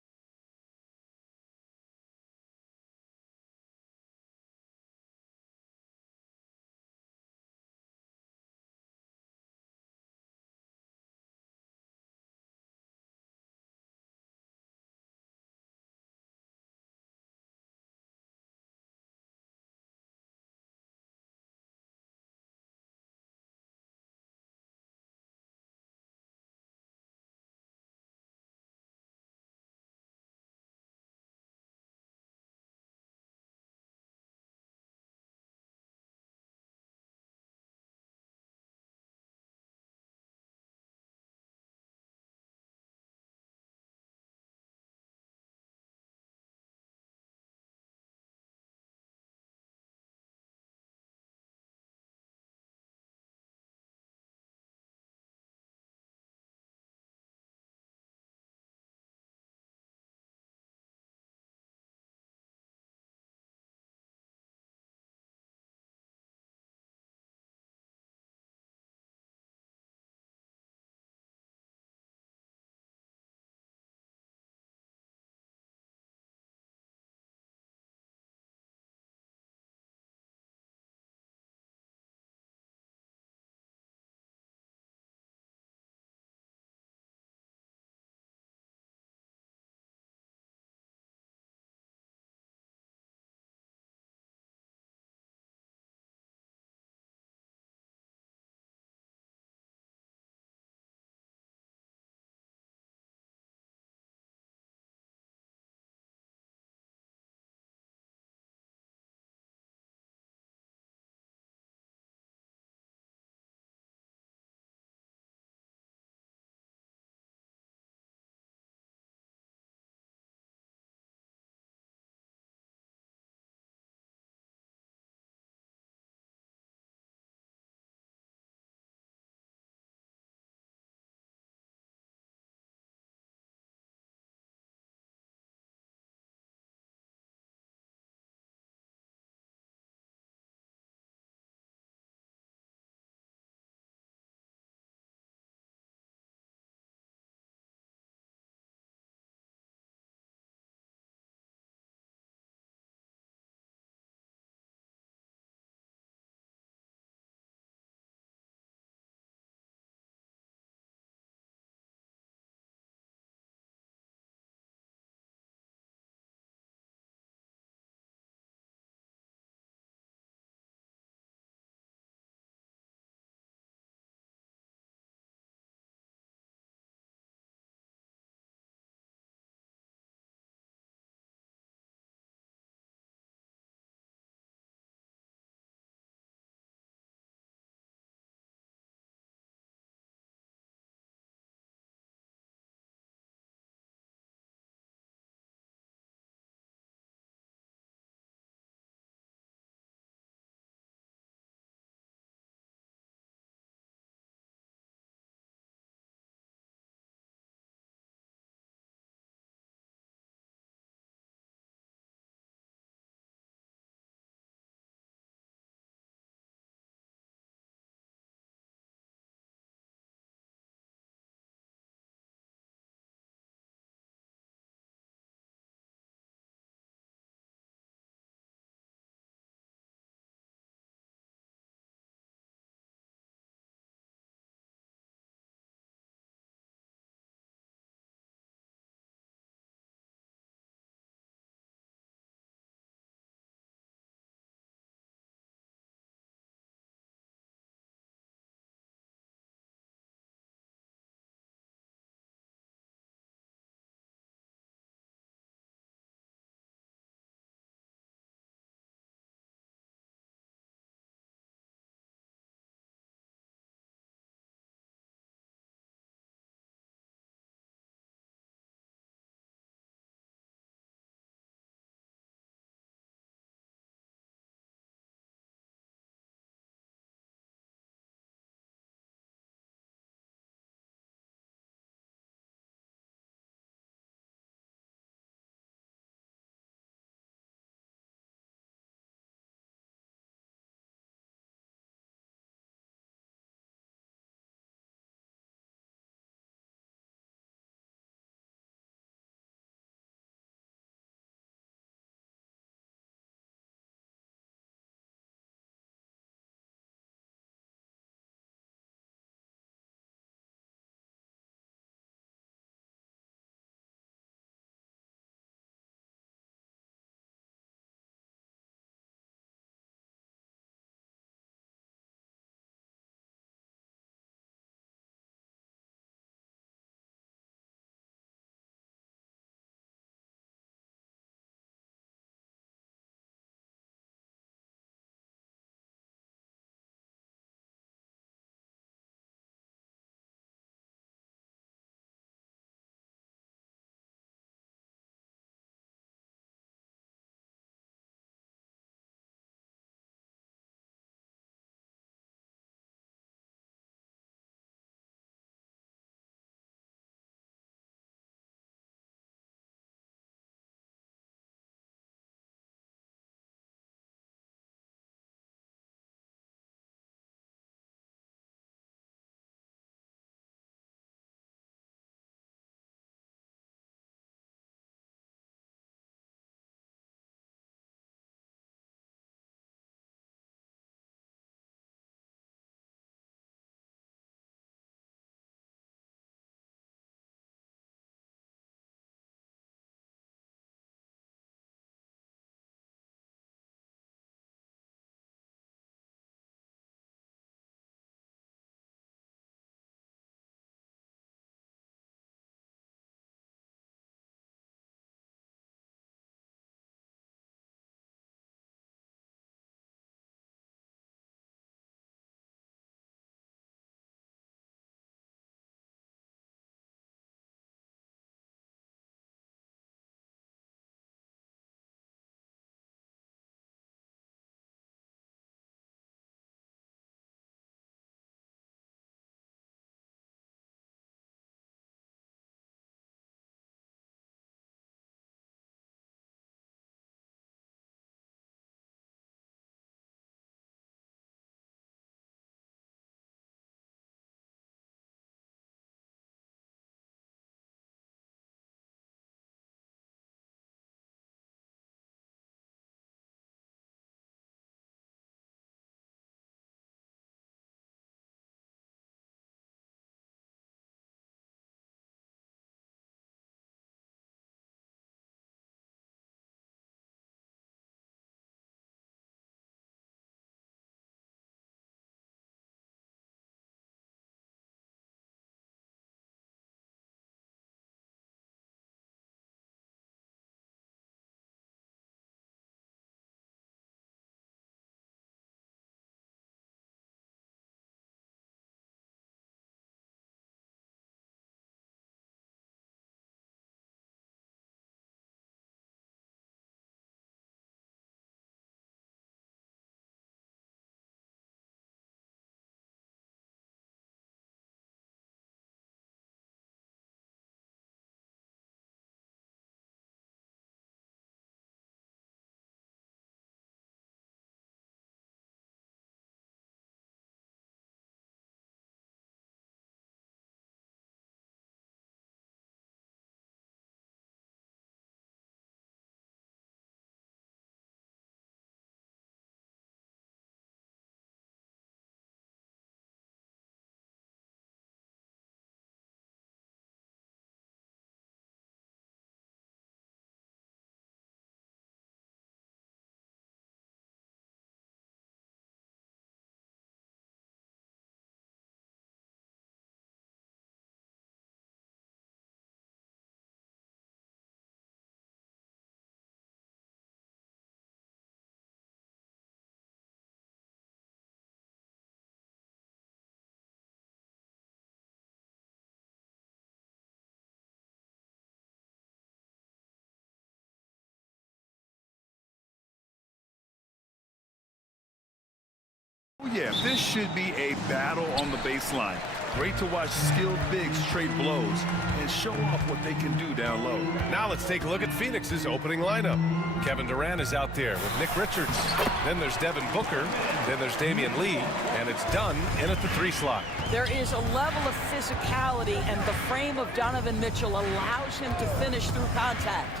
Yeah, this should be a battle on the baseline. Great to watch skilled bigs trade blows and show off what they can do down low. Now let's take a look at Phoenix's opening lineup. Kevin Durant is out there with Nick Richards. Then there's Devin Booker. Then there's Damian Lee. And it's Dunn in at the 3 slot. There is a level of physicality, and the frame of Donovan Mitchell allows him to finish through contact.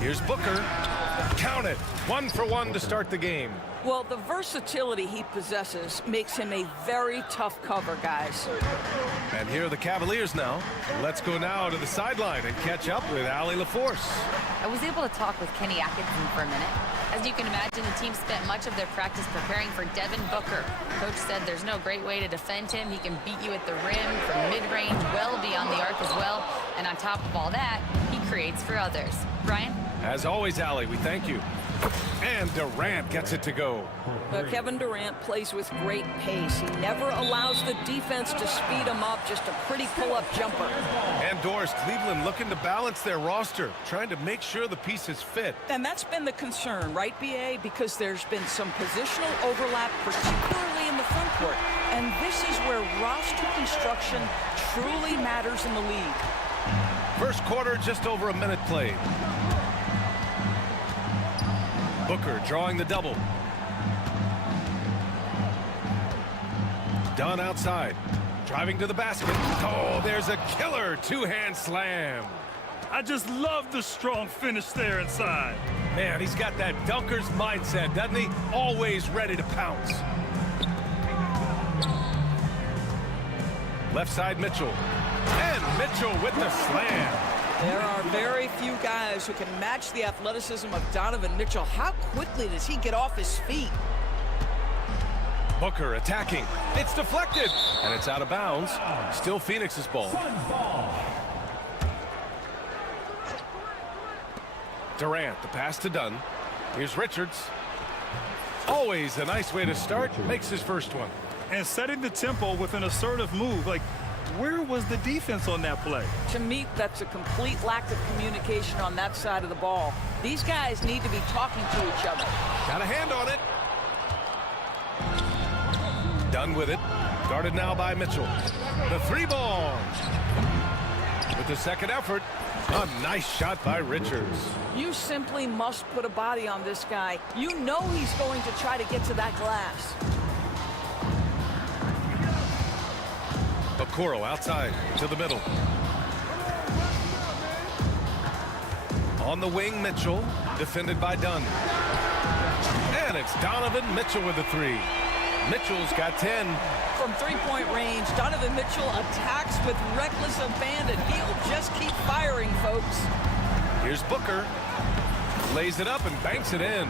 Here's Booker. Count it. 1 for 1 to start the game. Well, the versatility he possesses makes him a very tough cover, guys. And here are the Cavaliers now. Let's go now to the sideline and catch up with Allie LaForce. I was able to talk with Kenny Atkinson for a minute. As you can imagine, the team spent much of their practice preparing for Devin Booker. Coach said there's no great way to defend him. He can beat you at the rim, from mid-range, well beyond the arc as well. And on top of all that, he creates for others. Brian? As always, Allie, we thank you. And Durant gets it to go. Kevin Durant plays with great pace. He never allows the defense to speed him up, just a pretty pull-up jumper. And Doris, Cleveland looking to balance their roster, trying to make sure the pieces fit. And that's been the concern, right, B.A.? Because there's been some positional overlap, particularly in the front court. And this is where roster construction truly matters in the league. First quarter, just over a minute played. Booker drawing the double. Dunn outside, driving to the basket. Oh, there's a killer two-hand slam. I just love the strong finish there inside. Man, he's got that dunker's mindset, doesn't he? Always ready to pounce. Left side, Mitchell. And Mitchell with the slam. There are very few guys who can match the athleticism of Donovan Mitchell. How quickly does he get off his feet? Booker attacking. It's deflected. And it's out of bounds. Still Phoenix's ball. Durant, the pass to Dunn. Here's Richards. Always a nice way to start. Makes his first one. And setting the tempo with an assertive move. Like, where was the defense on that play? To me, that's a complete lack of communication on that side of the ball. These guys need to be talking to each other. Got a hand on it. Dunn with it. Guarded now by Mitchell. The 3 ball. With the second effort, a nice shot by Richards. You simply must put a body on this guy. You know he's going to try to get to that glass. Okoro outside to the middle. On the wing, Mitchell, defended by Dunn. And it's Donovan Mitchell with the 3. Mitchell's got 10. From three-point range, Donovan Mitchell attacks with reckless abandon. He'll just keep firing, folks. Here's Booker. Lays it up and banks it in.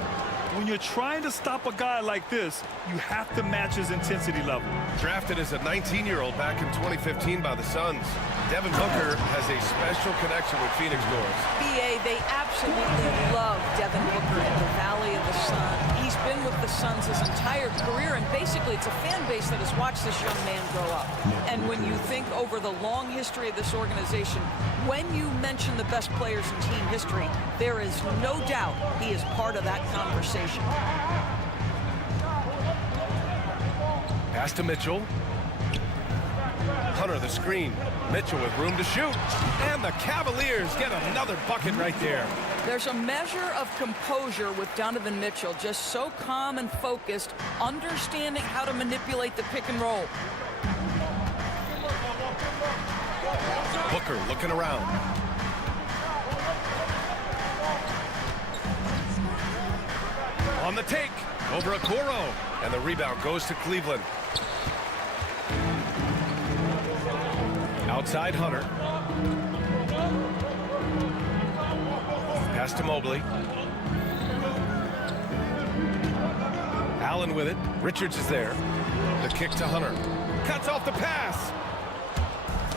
When you're trying to stop a guy like this, you have to match his intensity level. Drafted as a 19-year-old back in 2015 by the Suns, Devin Booker has a special connection with Phoenix Doors. BA, they absolutely love Devin Booker in the Valley of the Sun. He's been with the Suns his entire career, and basically it's a fan base that has watched this young man grow up. And when you think over the long history of this organization, when you mention the best players in team history, there is no doubt he is part of that conversation. Pass to Mitchell. Hunter the screen. Mitchell with room to shoot. And the Cavaliers get another bucket right there. There's a measure of composure with Donovan Mitchell, just so calm and focused, understanding how to manipulate the pick and roll. Booker looking around. On the take, over Okoro. And the rebound goes to Cleveland. Outside Hunter. Pass to Mobley. Allen with it. Richards is there. The kick to Hunter. Cuts off the pass.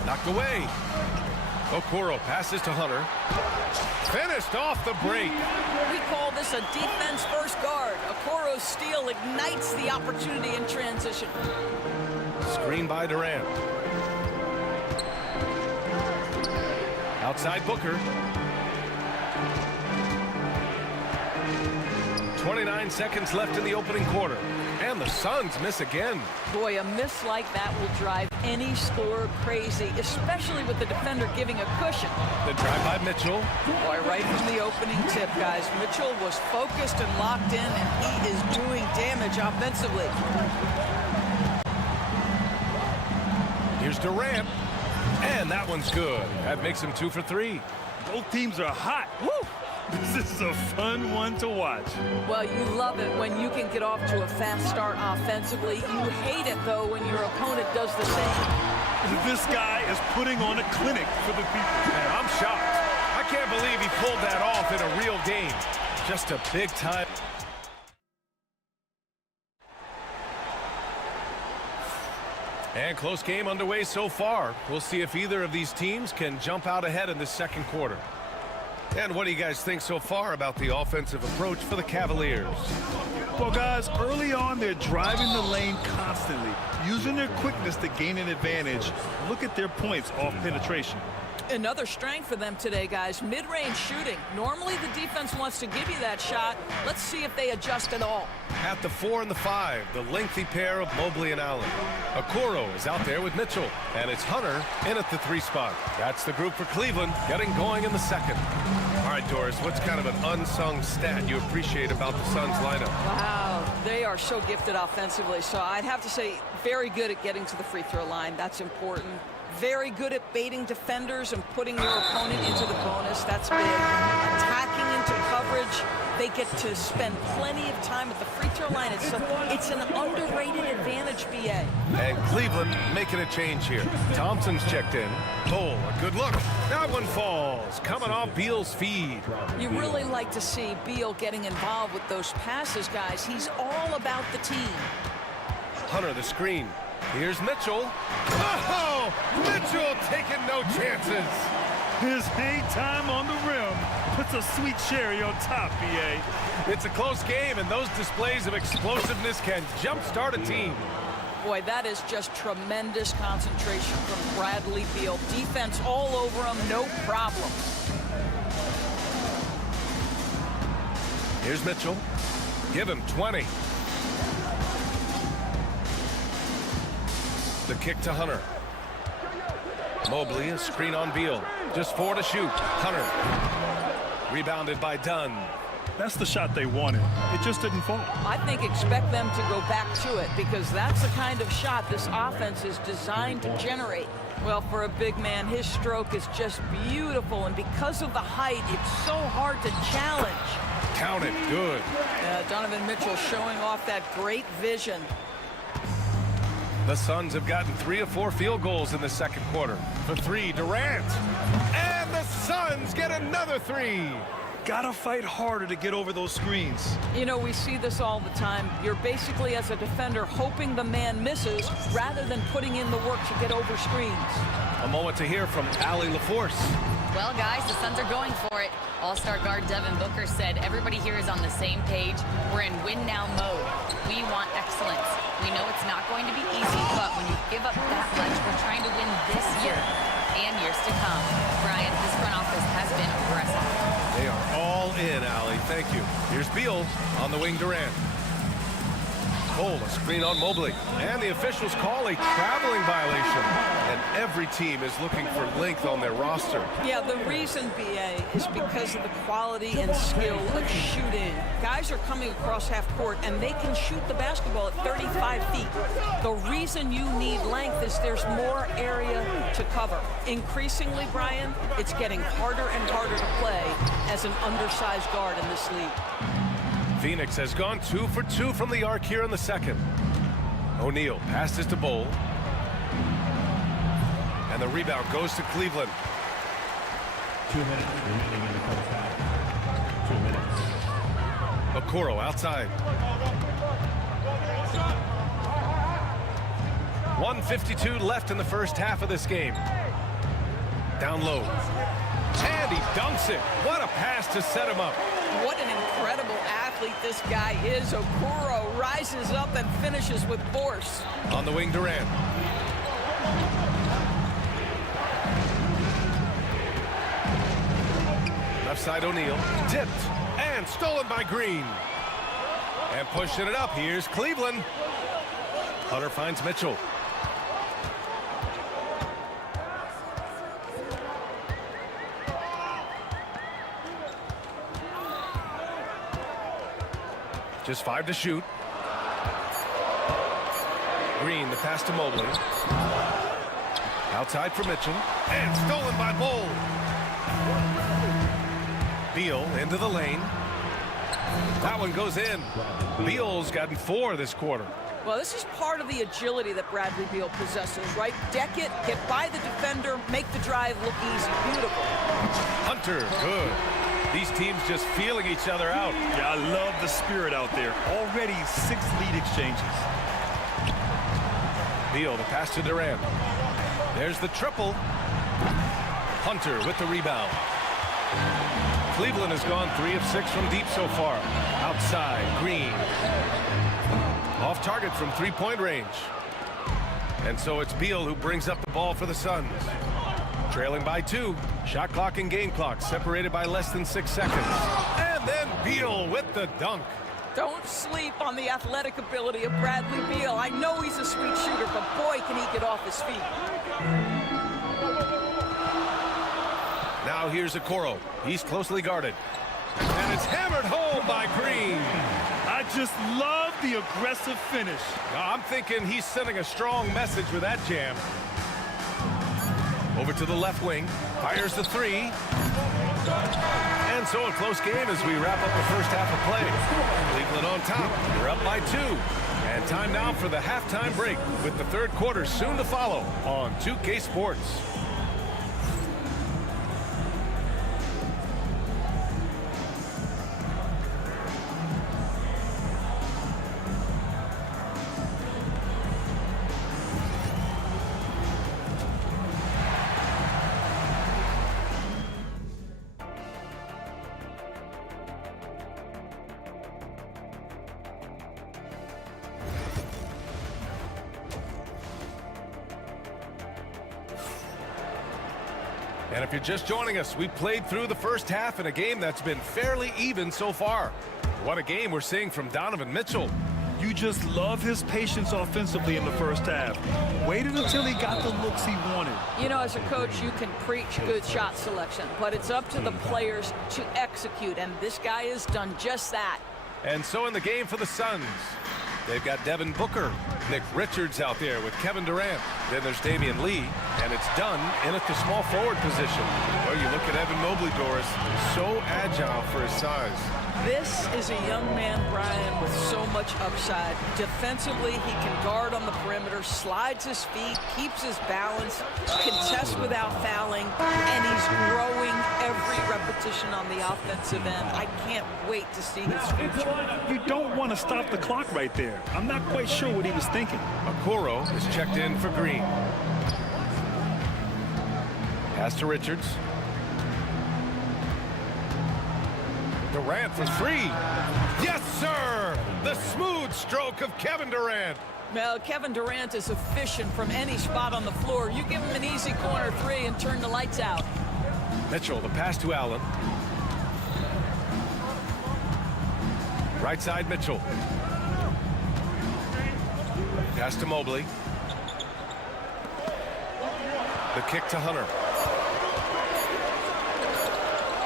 Knocked away. Okoro passes to Hunter. Finished off the break. We call this a defense-first guard. Okoro's steal ignites the opportunity in transition. Screen by Durant. Outside Booker. 29 seconds left in the opening quarter. And the Suns miss again. Boy, a miss like that will drive any scorer crazy, especially with the defender giving a cushion. The drive by Mitchell. Boy, right from the opening tip, guys. Mitchell was focused and locked in, and he is doing damage offensively. Here's Durant. And that one's good. That makes him 2 for 3. Both teams are hot. Woo! This is a fun one to watch. Well, you love it when you can get off to a fast start offensively. You hate it, though, when your opponent does the same. This guy is putting on a clinic for the people. Man, I'm shocked. I can't believe he pulled that off in a real game. Just a big time. And close game underway so far. We'll see if either of these teams can jump out ahead in the second quarter. And what do you guys think so far about the offensive approach for the Cavaliers? Well, guys, early on, they're driving the lane constantly, using their quickness to gain an advantage. Look at their points off penetration. Another strength for them today, guys, mid-range shooting. Normally the defense wants to give you that shot. Let's see if they adjust at all. At the 4 and the 5, the lengthy pair of Mobley and Allen. Okoro is out there with Mitchell, and it's Hunter in at the 3 spot. That's the group for Cleveland, getting going in the second. All right, Doris, what's kind of an unsung stat you appreciate about the Suns lineup? Wow, they are so gifted offensively, so I'd have to say very good at getting to the free throw line. That's important. Very good at baiting defenders and putting your opponent into the bonus. That's big. Attacking into coverage. They get to spend plenty of time at the free throw line. It's an underrated advantage, BA. And Cleveland making a change here. Thompson's checked in. Cole, a good look. That one falls. Coming off Beal's feed. You really like to see Beal getting involved with those passes, guys. He's all about the team. Hunter, the screen. Here's Mitchell. Oh, Mitchell taking no chances. His hang time on the rim puts a sweet cherry on top, BA. It's a close game, and those displays of explosiveness can jumpstart a team. Boy, that is just tremendous concentration from Bradley Beal. Defense all over him, no problem. Here's Mitchell. Give him 20. The kick to Hunter. Mobley, a screen on Beal. Just 4 to shoot. Hunter. Rebounded by Dunn. That's the shot they wanted. It just didn't fall. I think expect them to go back to it because that's the kind of shot this offense is designed to generate. Well, for a big man, his stroke is just beautiful, and because of the height, it's so hard to challenge. Count it. Good. Donovan Mitchell showing off that great vision. The Suns have gotten 3 of 4 field goals in the second quarter. For 3, Durant. And the Suns get another 3. Gotta fight harder to get over those screens. You know, we see this all the time. You're basically, as a defender, hoping the man misses rather than putting in the work to get over screens. A moment to hear from Allie LaForce. Well, guys, the Suns are going for it. All-star guard Devin Booker said everybody here is on the same page. We're in win-now mode. We want excellence. We know it's not going to be easy, but when you give up that much, we're trying to win this year and years to come. Brian, this front office has been aggressive. They are all in, Allie. Thank you. Here's Beal on the wing, Durant. Cole, a screen on Mobley. And the officials call a traveling violation. And every team is looking for length on their roster. Yeah, the reason, BA, is because of the quality and skill of shooting. Guys are coming across half court, and they can shoot the basketball at 35 feet. The reason you need length is there's more area to cover. Increasingly, Brian, it's getting harder and harder to play as an undersized guard in this league. Phoenix has gone 2 for 2 from the arc here in the second. O'Neal passes to Bowl. And the rebound goes to Cleveland. 2 minutes remaining in the first half. 2 minutes. Okoro outside. 1:52 left in the first half of this game. Down low. And he dunks it. What a pass to set him up. What an incredible athlete this guy is. Okoro rises up and finishes with force. On the wing, Durant. Left side, O'Neal. Tipped and stolen by Green. And pushing it up. Here's Cleveland. Hunter finds Mitchell. Just 5 to shoot. Green, the pass to Mobley. Outside for Mitchell. And stolen by Bull. Beal into the lane. That one goes in. Beal's gotten 4 this quarter. Well, this is part of the agility that Bradley Beal possesses, right? Deck it, get by the defender, make the drive look easy. Beautiful. Hunter, good. These teams just feeling each other out. Yeah, I love the spirit out there. Already 6 lead exchanges. Beal, the pass to Durant. There's the triple. Hunter with the rebound. Cleveland has gone 3 of 6 from deep so far. Outside, Green. Off target from 3-point range. And so it's Beal who brings up the ball for the Suns. Trailing by 2. Shot clock and game clock separated by less than 6 seconds. And then Beal with the dunk. Don't sleep on the athletic ability of Bradley Beal. I know he's a sweet shooter, but boy, can he get off his feet. Now here's Okoro. He's closely guarded. And it's hammered home by Green. I just love the aggressive finish. I'm thinking he's sending a strong message with that jam. Over to the left wing. Fires the 3. And so a close game as we wrap up the first half of play. Cleveland on top. They're up by 2. And time now for the halftime break with the third quarter soon to follow on 2K Sports. And if you're just joining us, we played through the first half in a game that's been fairly even so far. What a game we're seeing from Donovan Mitchell. You just love his patience offensively in the first half. Waited until he got the looks he wanted. You know, as a coach, you can preach good shot selection, but it's up to the players to execute, and this guy has done just that. And so in the game for the Suns, they've got Devin Booker, Nick Richards out there with Kevin Durant. Then there's Damian Lee, and it's done in at the small forward position. Well, you look at Evan Mobley, Doris, so agile for his size. This is a young man, Brian, with so much upside. Defensively, he can guard on the perimeter, slides his feet, keeps his balance, contests without fouling, and he's growing every repetition on the offensive end. I can't wait to see his future. You don't want to stop the clock right there. I'm not quite sure what he was thinking. Okoro is checked in for Green. Pass to Richards. Durant for 3. Yes, sir! The smooth stroke of Kevin Durant. Well, Kevin Durant is efficient from any spot on the floor. You give him an easy corner 3 and turn the lights out. Mitchell, the pass to Allen. Right side, Mitchell. Pass to Mobley. The kick to Hunter.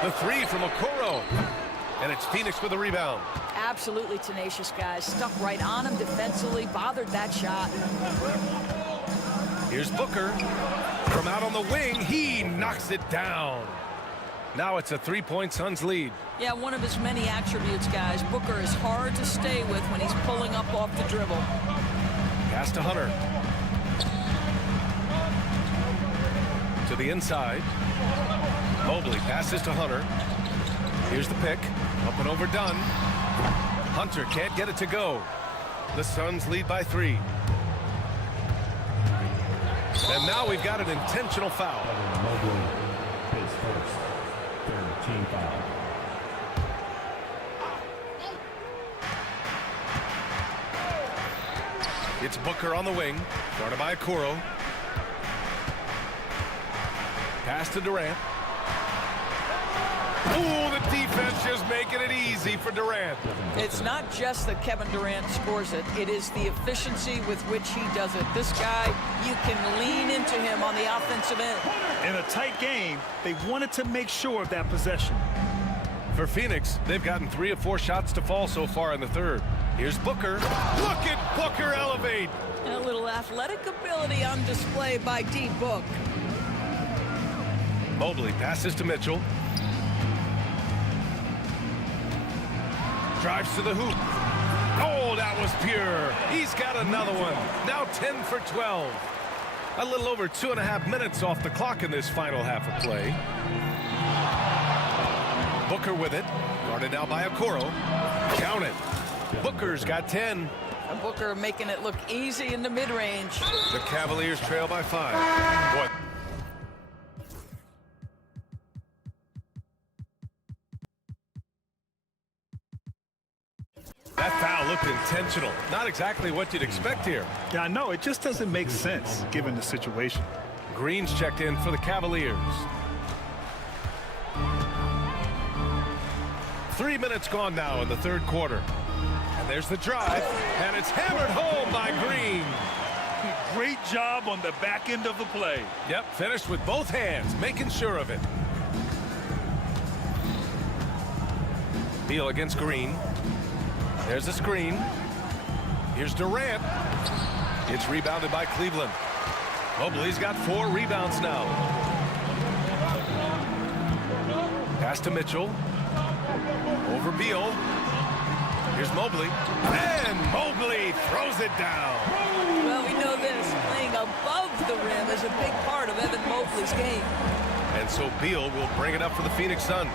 The 3 from Okoro. And it's Phoenix with a rebound. Absolutely tenacious, guys. Stuck right on him defensively, bothered that shot. Here's Booker. From out on the wing, he knocks it down. Now it's a 3-point Suns lead. Yeah, one of his many attributes, guys. Booker is hard to stay with when he's pulling up off the dribble. Pass to Hunter. To the inside. Mobley passes to Hunter. Here's the pick. Up and overdone. Hunter can't get it to go. The Suns lead by 3. And now we've got an intentional foul. Mobley, his first, third team foul. It's Booker on the wing. Guarded by Okoro. Pass to Durant. Ooh, the defense just making it easy for Durant. It's not just that Kevin Durant scores it. It is the efficiency with which he does it. This guy, you can lean into him on the offensive end. In a tight game, they wanted to make sure of that possession. For Phoenix, they've gotten 3 of 4 shots to fall so far in the third. Here's Booker. Look at Booker elevate. And a little athletic ability on display by D. Book. Mobley passes to Mitchell. Drives to the hoop. Oh, that was pure. He's got another one. Now 10 for 12. A little over 2.5 minutes off the clock in this final half of play. Booker with it. Guarded now by Okoro. Count it. Booker's got 10. And Booker making it look easy in the mid-range. The Cavaliers trail by 5. What? That foul looked intentional. Not exactly what you'd expect here. Yeah, I know. It just doesn't make sense given the situation. Green's checked in for the Cavaliers. 3 minutes gone now in the third quarter. And there's the drive, and it's hammered home by Green. Great job on the back end of the play. Yep, finished with both hands, making sure of it. Beal against Green. There's a screen. Here's Durant. It's rebounded by Cleveland. Mobley's got 4 rebounds now. Pass to Mitchell. Over Beal. Here's Mobley. And Mobley throws it down. Well, we know this. Playing above the rim is a big part of Evan Mobley's game. And so Beal will bring it up for the Phoenix Suns.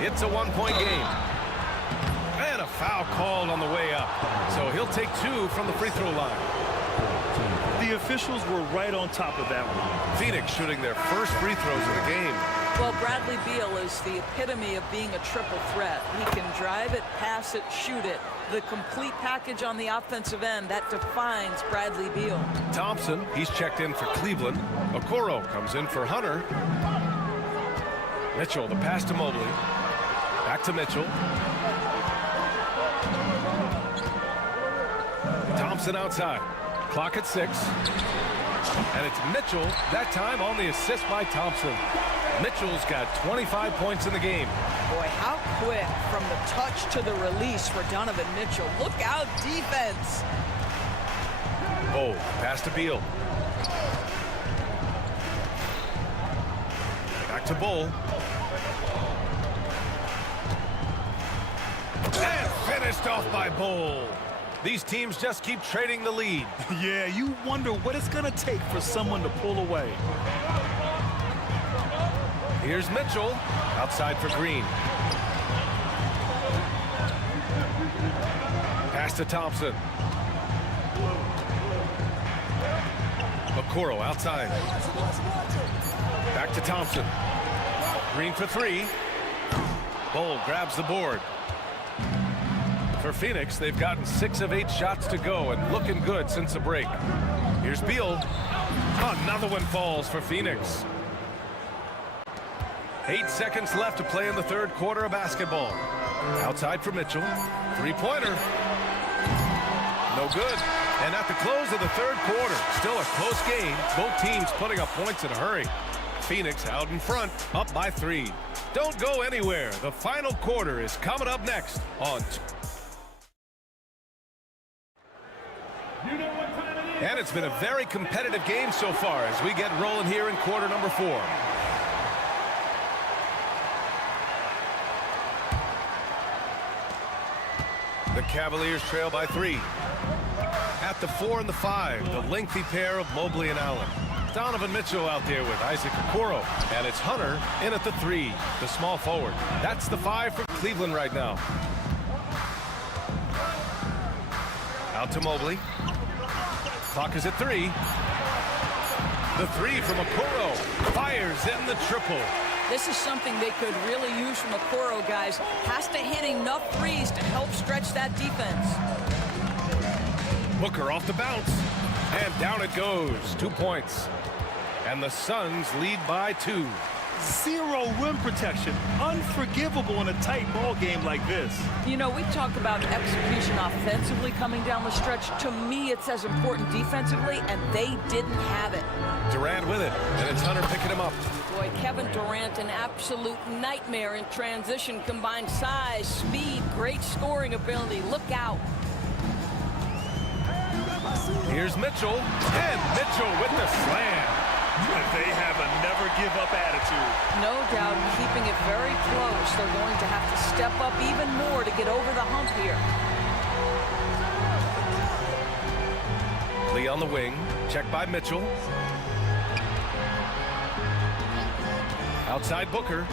It's a 1-point game. And a foul called on the way up. So he'll take 2 from the free throw line. The officials were right on top of that one. Phoenix shooting their first free throws of the game. Well, Bradley Beal is the epitome of being a triple threat. He can drive it, pass it, shoot it. The complete package on the offensive end, that defines Bradley Beal. Thompson, he's checked in for Cleveland. Okoro comes in for Hunter. Mitchell, the pass to Mobley. Back to Mitchell. Thompson outside. Clock at 6. And it's Mitchell, that time on the assist by Thompson. Mitchell's got 25 points in the game. Boy, how quick from the touch to the release for Donovan Mitchell. Look out, defense. Oh, pass to Beal. Back to Bull. And finished off by Bull. These teams just keep trading the lead. Yeah, you wonder what it's going to take for someone to pull away. Here's Mitchell, outside for Green. Pass to Thompson. Okoro outside. Back to Thompson. Green for 3. Bull grabs the board. For Phoenix, they've gotten 6 of 8 shots to go and looking good since the break. Here's Beal. Another one falls for Phoenix. 8 seconds left to play in the third quarter of basketball. Outside for Mitchell. 3-pointer. No good. And at the close of the third quarter, still a close game. Both teams putting up points in a hurry. Phoenix out in front, up by 3. Don't go anywhere. The final quarter is coming up next on... And it's been a very competitive game so far as we get rolling here in quarter number 4. The Cavaliers trail by 3. At the 4 and the 5, the lengthy pair of Mobley and Allen. Donovan Mitchell out there with Isaac Okoro. And it's Hunter in at the 3, the small forward. That's the 5 for Cleveland right now. Out to Mobley. Clock is at 3. The 3 from Okoro. Fires in the triple. This is something they could really use from Okoro, guys. Has to hit enough threes to help stretch that defense. Booker off the bounce. And down it goes. 2 points. And the Suns lead by 2. Zero rim protection. Unforgivable in a tight ball game like this. You know, we talked about execution offensively coming down the stretch. To me, it's as important defensively, and they didn't have it. Durant with it, and it's Hunter picking him up. Boy, Kevin Durant, an absolute nightmare in transition. Combined size, speed, great scoring ability. Look out. Here's Mitchell, and Mitchell with the slam. They have a never-give-up attitude. No doubt, keeping it very close. They're going to have to step up even more to get over the hump here. Lee on the wing, checked by Mitchell. Outside Booker.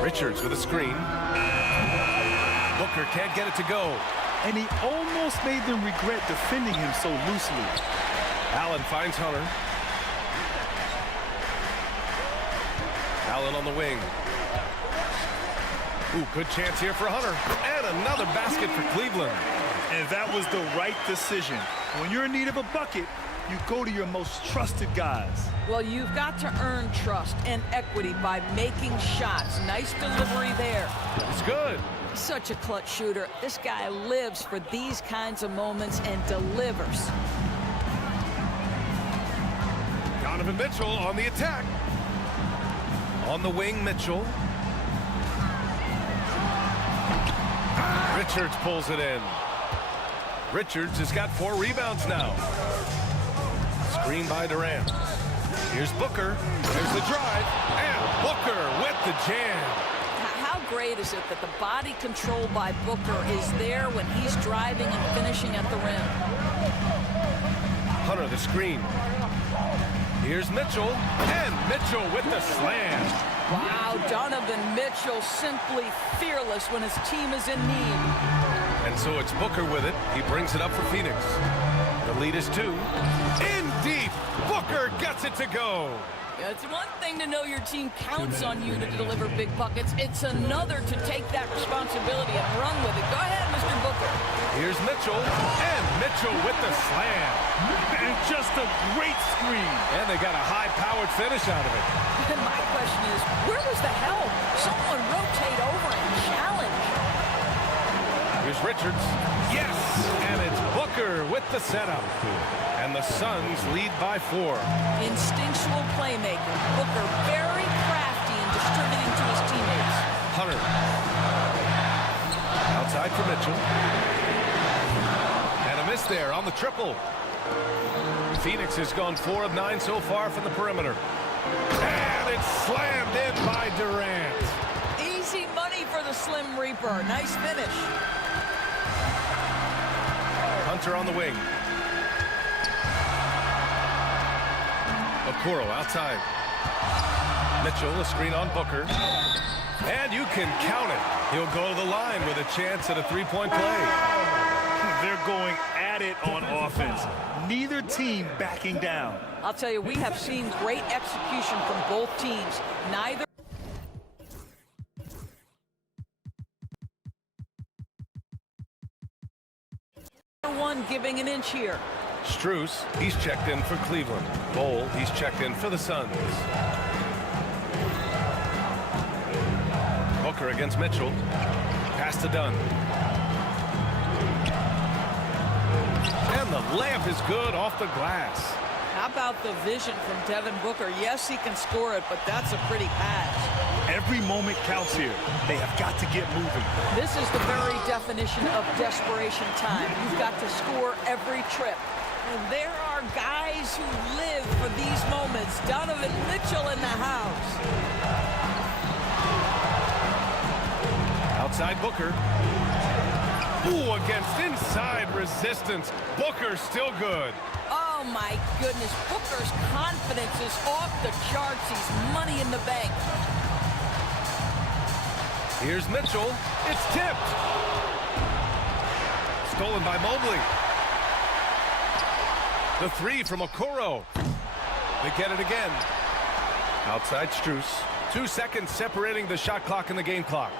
Richards with a screen. Booker can't get it to go. And he almost made them regret defending him so loosely. Allen finds Hunter. Allen on the wing. Ooh, good chance here for Hunter. And another basket for Cleveland. And that was the right decision. When you're in need of a bucket, you go to your most trusted guys. Well, you've got to earn trust and equity by making shots. Nice delivery there. It's good. Such a clutch shooter. This guy lives for these kinds of moments and delivers. Donovan Mitchell on the attack. On the wing, Mitchell. Richards pulls it in. Richards has got 4 rebounds now. Screen by Durant. Here's Booker. There's the drive. And Booker with the jam. How great is it that the body control by Booker is there when he's driving and finishing at the rim? Hunter the screen. Here's Mitchell. And Mitchell with the slam. Wow, Donovan Mitchell simply fearless when his team is in need. And so it's Booker with it. He brings it up for Phoenix. The lead is 2. In deep. Booker gets it to go. Yeah, it's one thing to know your team counts on you to deliver big buckets. It's another to take that responsibility and run with it. Go ahead, Mr. Booker. Here's Mitchell. And Mitchell with the slam. And just a great screen. And they got a high-powered finish out of it. And my question is, where was the help? Someone rotate over and challenge. Here's Richards. Yes! And it's Booker with the setup. And the Suns lead by 4. Instinctual playmaker. Booker very crafty in distributing to his teammates. Hunter. Outside for Mitchell. And a miss there on the triple. Phoenix has gone 4 of 9 so far from the perimeter. And it's slammed in by Durant. Easy money for the Slim Reaper. Nice finish. Hunter on the wing. Okoro outside. Mitchell, a screen on Booker. And you can count it. He'll go to the line with a chance at a 3-point play. They're going at it on offense. Neither team backing down. I'll tell you, we have seen great execution from both teams. Neither one giving an inch here. Strus, he's checked in for Cleveland. Bowl, he's checked in for the Suns. Booker against Mitchell. Pass to Dunn. And the layup is good off the glass. How about the vision from Devin Booker? Yes, he can score it, but that's a pretty pass. Every moment counts here. They have got to get moving. This is the very definition of desperation time. You've got to score every trip. And there are guys who live for these moments. Donovan Mitchell in the house. Outside Booker. Ooh, against inside resistance. Booker still good. Oh, my goodness. Booker's confidence is off the charts. He's money in the bank. Here's Mitchell. It's tipped. Stolen by Mobley. The 3 from Okoro. They get it again. Outside Strus. 2 seconds separating the shot clock and the game clock.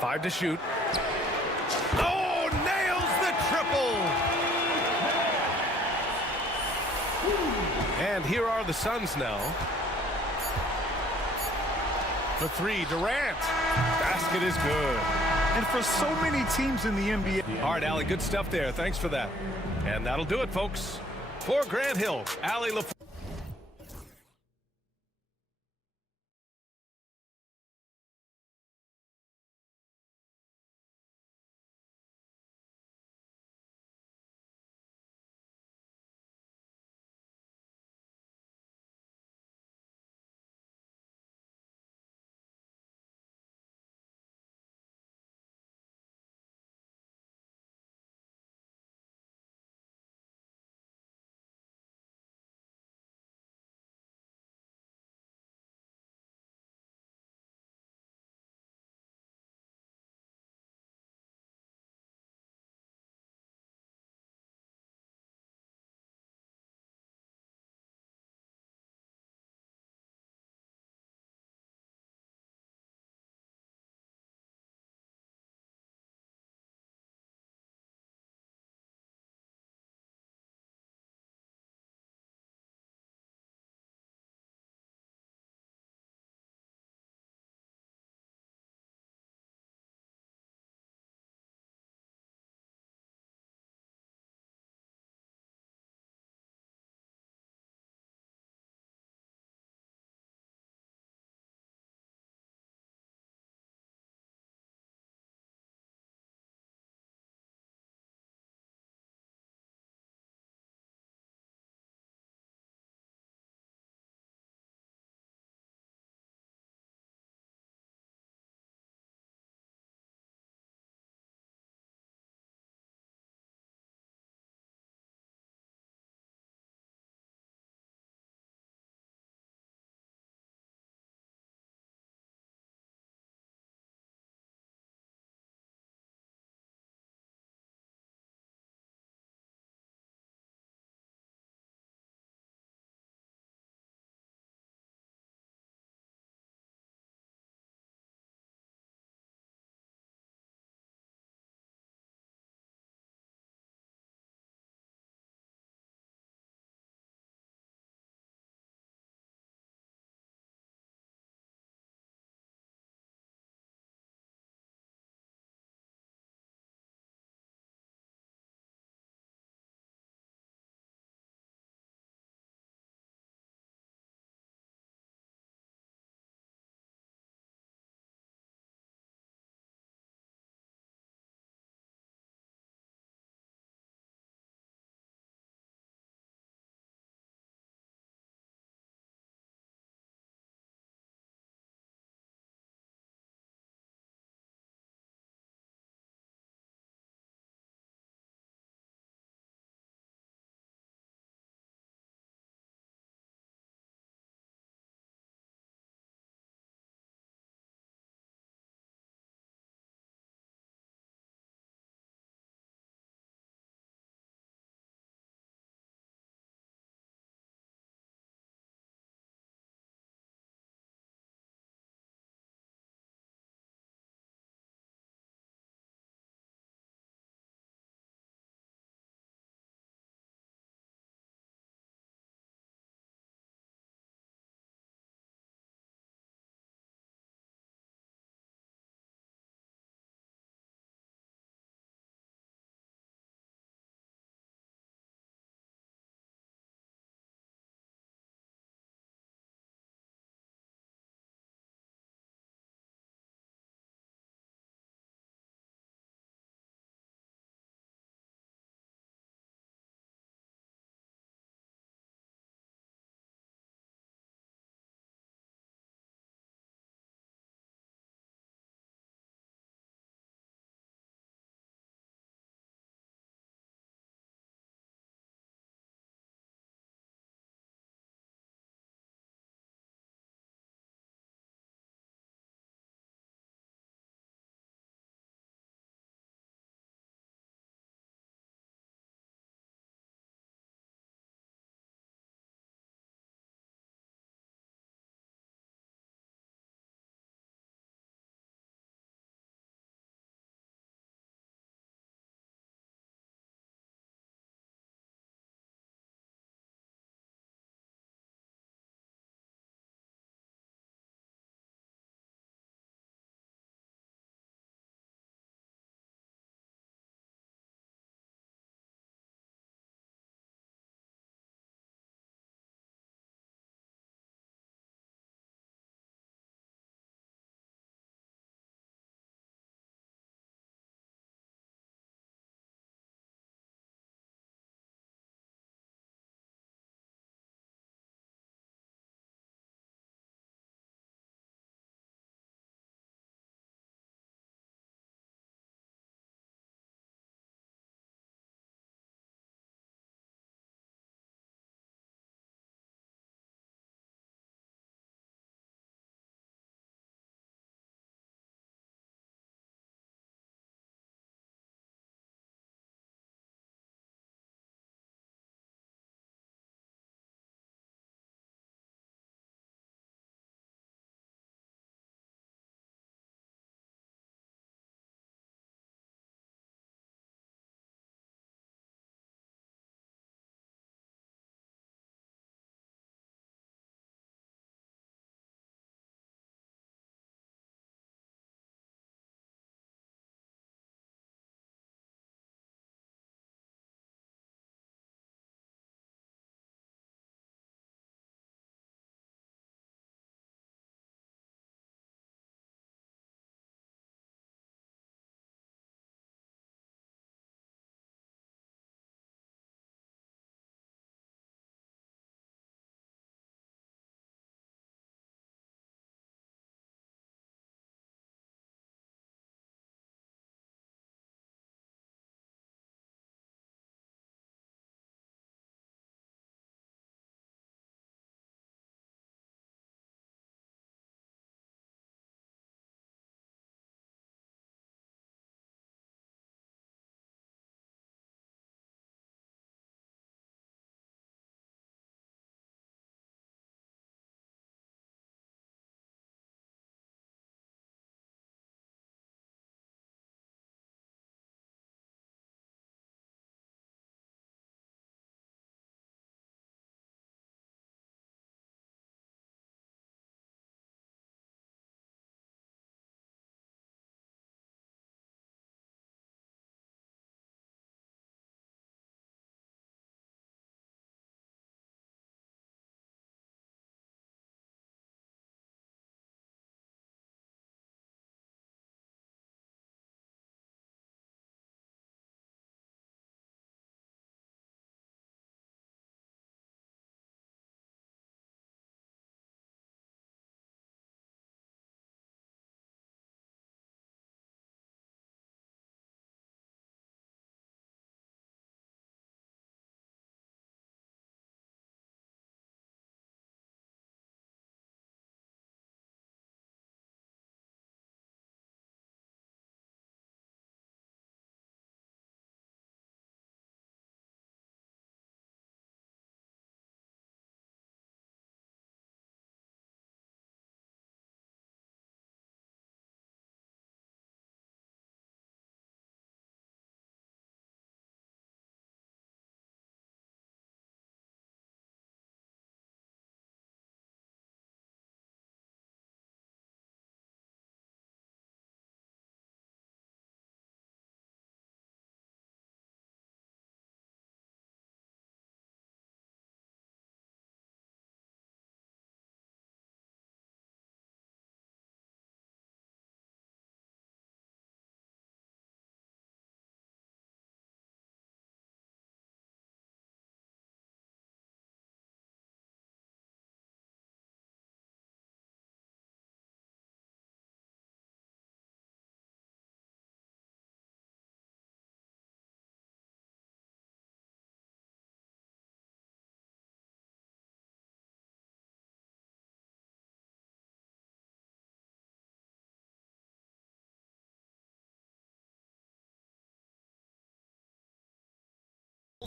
5 to shoot. Oh, nails the triple. And here are the Suns now. The three, Durant. Basket is good. And for so many teams in the NBA. All right, Allie, good stuff there. Thanks for that. And that'll do it, folks. For Grant Hill, Allie LaFleur.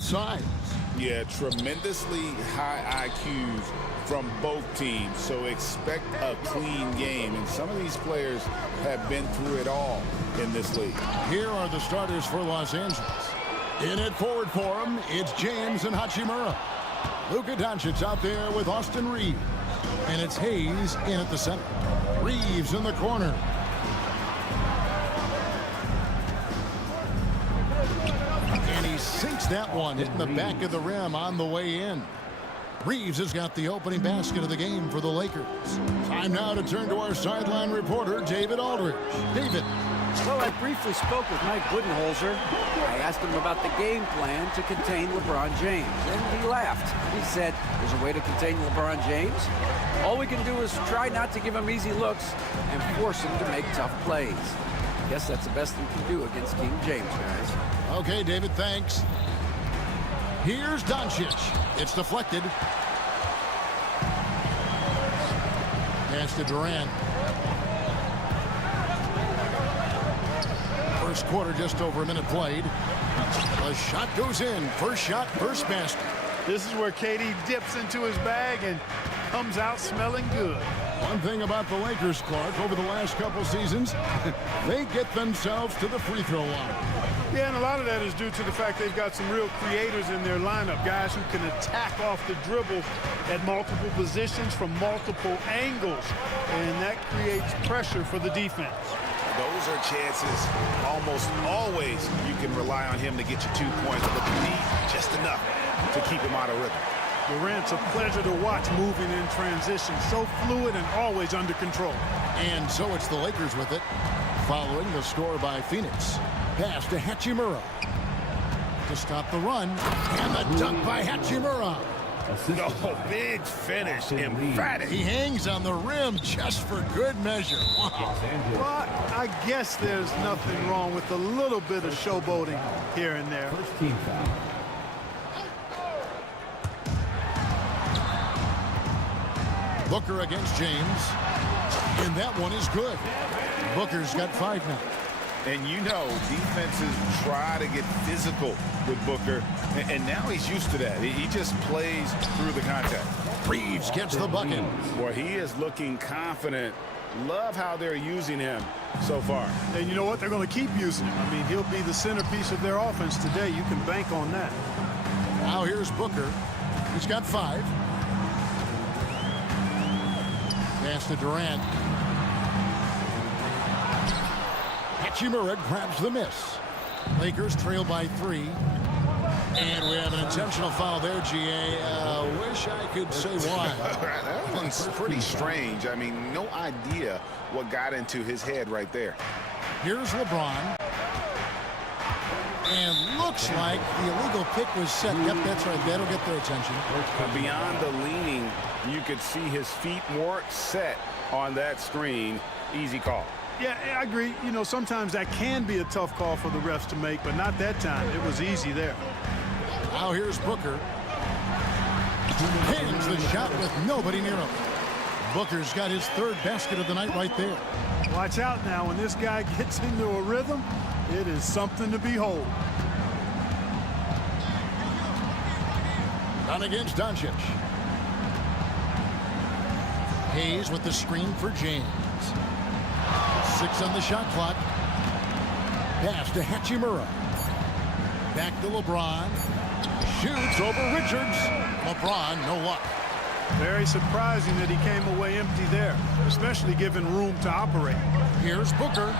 sides. Yeah, tremendously high IQs from both teams, so expect a clean game. And some of these players have been through it all in this league. Here are the starters for Los Angeles. In at forward for him, it's James and Hachimura. Luka Doncic out there with Austin Reeves. And it's Hayes in at the center. Reeves in the corner. And he sinks that one, hitting the back of the rim on the way in. Reeves has got the opening basket of the game for the Lakers. Time now to turn to our sideline reporter, David Aldridge. David. Well, I briefly spoke with Mike Budenholzer. I asked him about the game plan to contain LeBron James, and he laughed. He said, there's a way to contain LeBron James. All we can do is try not to give him easy looks and force him to make tough plays. I guess that's the best we can do against King James, guys. Okay, David, thanks. Here's Doncic. It's deflected. Pass to Durant. First quarter, just over a minute played. The shot goes in. First shot, first basket. This is where KD dips into his bag and comes out smelling good. One thing about the Lakers, Clark, over the last couple seasons, they get themselves to the free throw line. Yeah, and a lot of that is due to the fact they've got some real creators in their lineup, guys who can attack off the dribble at multiple positions from multiple angles, and that creates pressure for the defense. Those are chances almost always you can rely on him to get you 2 points, but you need just enough to keep him out of rhythm. Durant's a pleasure to watch moving in transition, so fluid and always under control. And so it's the Lakers with it, following the score by Phoenix. Pass to Hachimura to stop the run, and the dunk by Hachimura. No, big finish, emphatic. He hangs on the rim just for good measure. Wow. Well, I guess there's nothing wrong with a little bit of showboating here and there. First team foul. Booker against James, and that one is good. Booker's got 5 now. And you know, defenses try to get physical with Booker, and now he's used to that. He just plays through the contact. Reeves gets the bucket. Boy, he is looking confident. Love how they're using him so far. And you know what? They're going to keep using him. I mean, he'll be the centerpiece of their offense today. You can bank on that. Now here's Booker. He's got 5. Pass to Durant. Hachimura grabs the miss. Lakers trail by 3. And we have an intentional foul there, GA. Wish I could say why. That one's pretty strange. I mean, no idea what got into his head right there. Here's LeBron. And looks like the illegal pick was set. Yep, that's right. That'll get their attention. Beyond the leaning, you could see his feet more set on that screen. Easy call. Yeah, I agree. You know, sometimes that can be a tough call for the refs to make, but not that time. It was easy there. Now here's Booker. Pins the shot with nobody near him. Booker's got his 3rd basket of the night right there. Watch out now. When this guy gets into a rhythm, it is something to behold. Down against Doncic. Hayes with the screen for James. 6 on the shot clock. Pass to Hachimura. Back to LeBron. Shoots over Richards. LeBron, no luck. Very surprising that he came away empty there, especially given room to operate. Here's Booker.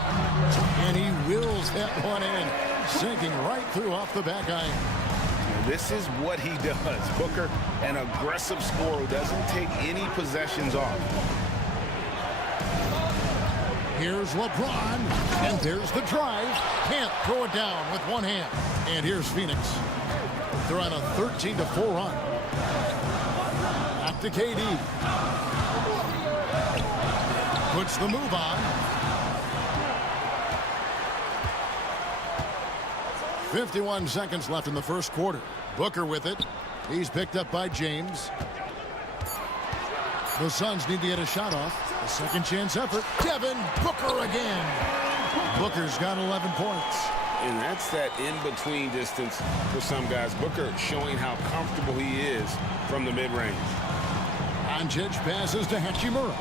And he wills that one in, sinking right through off the back iron. This is what he does. Booker, an aggressive scorer who doesn't take any possessions off. Here's LeBron, and there's the drive. Can't throw it down with one hand. And here's Phoenix. They're on a 13-4 run. Back to KD. Puts the move on. 51 seconds left in the first quarter. Booker with it. He's picked up by James. The Suns need to get a shot off. A second chance effort. Devin Booker again. Booker's got 11 points. And that's that in-between distance for some guys. Booker showing how comfortable he is from the mid-range. Doncic passes to Hachimura.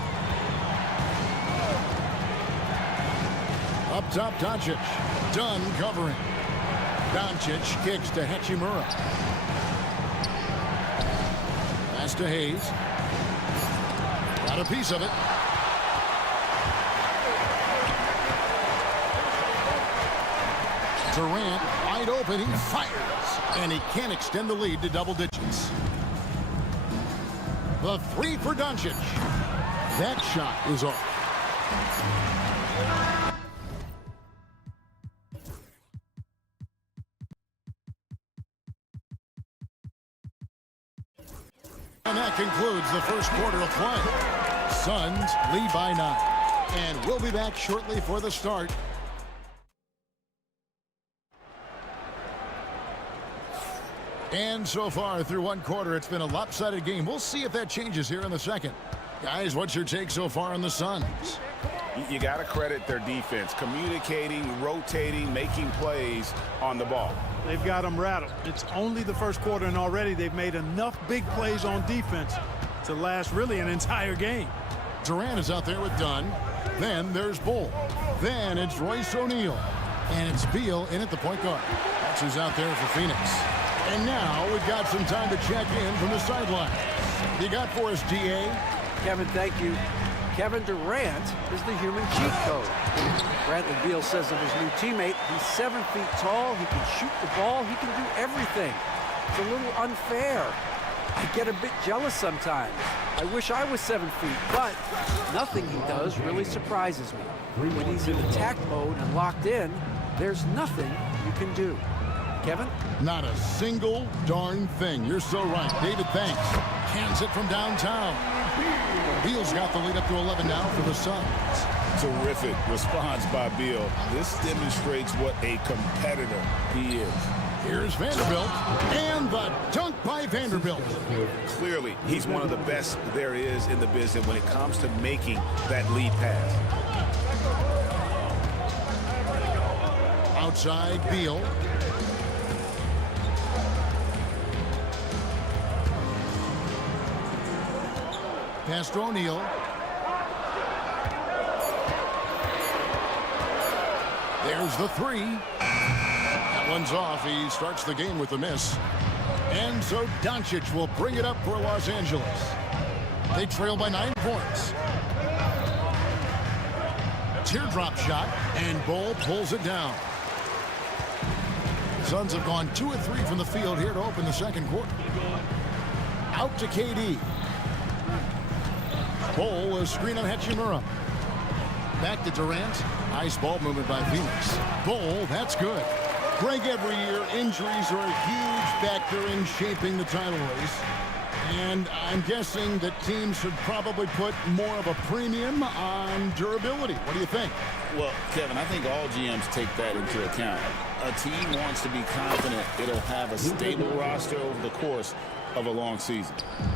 Up top, Doncic. Dunn covering. Doncic kicks to Hachimura. Pass to Hayes. Got a piece of it. Durant wide open. He fires. And he can't extend the lead to double digits. The three for Doncic. That shot is off. And that concludes the first quarter of play. Suns lead by 9. And we'll be back shortly for the start. And so far through one quarter, it's been a lopsided game. We'll see if that changes here in the second. Guys, what's your take so far on the Suns? You got to credit their defense, communicating, rotating, making plays on the ball. They've got them rattled. It's only the first quarter, and already they've made enough big plays on defense to last really an entire game. Durant is out there with Dunn. Then there's Bull. Then it's Royce O'Neal. And it's Beal in at the point guard. That's who's out there for Phoenix. And now we've got some time to check in from the sideline. You got for us, DA? Kevin, thank you. Kevin Durant is the human cheat code. Bradley Beal says of his new teammate, he's 7 feet tall, he can shoot the ball, he can do everything. It's a little unfair. I get a bit jealous sometimes. I wish I was 7 feet, but nothing he does really surprises me. When he's in attack mode and locked in, there's nothing you can do. Kevin? Not a single darn thing. You're so right. David, thanks. Cans it from downtown. Beal's got the lead up to 11 now for the Suns. Terrific response by Beal. This demonstrates what a competitor he is. Here's Vanderbilt, and the dunk by Vanderbilt. Clearly, he's one of the best there is in the business when it comes to making that lead pass. Outside, Beal. Pass to O'Neal. There's the three. That one's off. He starts the game with a miss. And so Doncic will bring it up for Los Angeles. They trail by 9 points. Teardrop shot, and Bull pulls it down. Suns have gone 2 of 3 from the field here to open the second quarter. Out to KD. Bull, a screen on Hachimura. Back to Durant. Nice ball movement by Phoenix. Bull, that's good. Greg, every year, injuries are a huge factor in shaping the title race. And I'm guessing that teams should probably put more of a premium on durability. What do you think? Well, Kevin, I think all GMs take that into account. A team wants to be confident it'll have a stable roster over the course of a long season.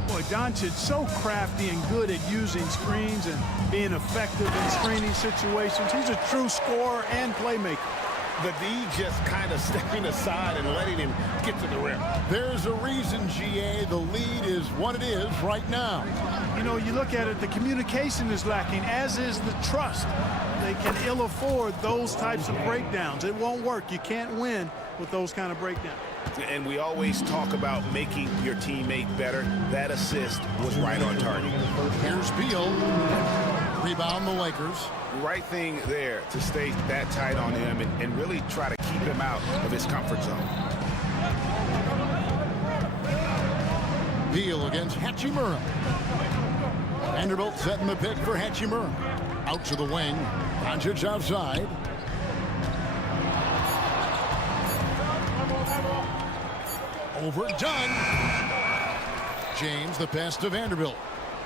Boy, Doncic so crafty and good at using screens and being effective in screening situations. He's a true scorer and playmaker. The D just kind of stepping aside and letting him get to the rim. There's a reason, GA, the lead is what it is right now. You know, you look at it, the communication is lacking, as is the trust. They can ill afford those types of breakdowns. It won't work. You can't win with those kind of breakdowns. And we always talk about making your teammate better. That assist was right on target. Here's Beal. Rebound the Lakers. Right thing there to stay that tight on him and really try to keep him out of his comfort zone. Beal against Hachimura. Vanderbilt setting the pick for Hachimura. Out to the wing. Doncic outside. Overdone. James, the pass to Vanderbilt.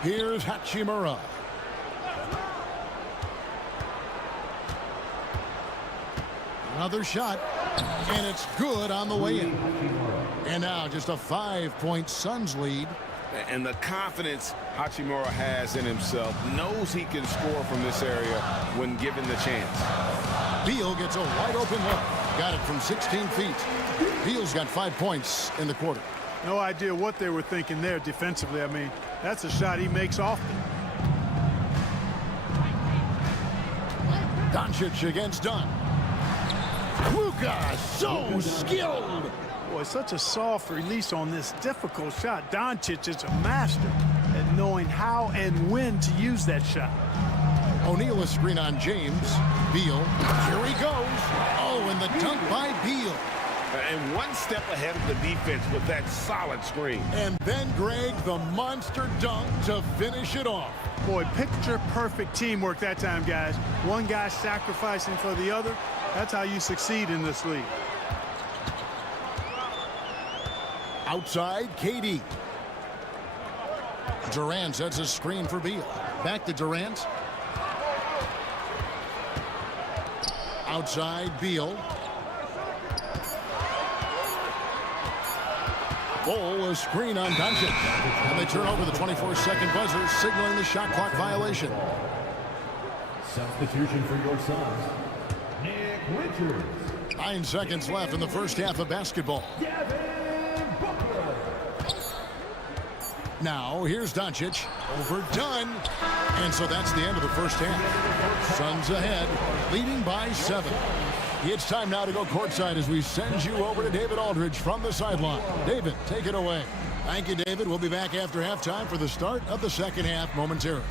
Here's Hachimura. Another shot, and it's good on the way in. And now just a 5-point Suns lead. And the confidence Hachimura has in himself, knows he can score from this area when given the chance. Beal gets a wide open look. Got it from 16 feet. Beal's got 5 points in the quarter. No idea what they were thinking there defensively. I mean, that's a shot he makes often. Doncic against Dunn. Luka, so skilled. Boy, such a soft release on this difficult shot. Doncic is a master at knowing how and when to use that shot. O'Neal a screen on James. Beal, here he goes. Oh, and the dunk by Beal. And one step ahead of the defense with that solid screen. And then Greg, the monster dunk to finish it off. Boy, picture-perfect teamwork that time, guys. One guy sacrificing for the other. That's how you succeed in this league. Outside, KD. Durant sets a screen for Beal. Back to Durant. Outside, Beal. Bull, a screen on Doncic. And they turn over the 24-second buzzer, signaling the shot clock violation. Substitution for your Suns, Nick Richards. 9 seconds left in the first half of basketball. Now, here's Doncic. Overdone. And so that's the end of the first half. Suns ahead, leading by 7. It's time now to go courtside as we send you over to David Aldridge from the sideline. David, take it away. Thank you, David. We'll be back after halftime for the start of the second half momentarily.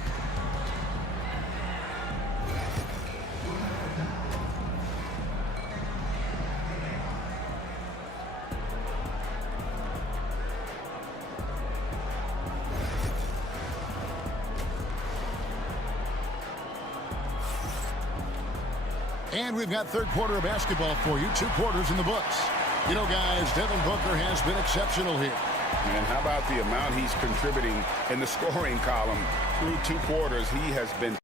And we've got third quarter of basketball for you. 2 quarters in the books. You know, guys, Devin Booker has been exceptional here. And how about the amount he's contributing in the scoring column through 2 quarters? He has been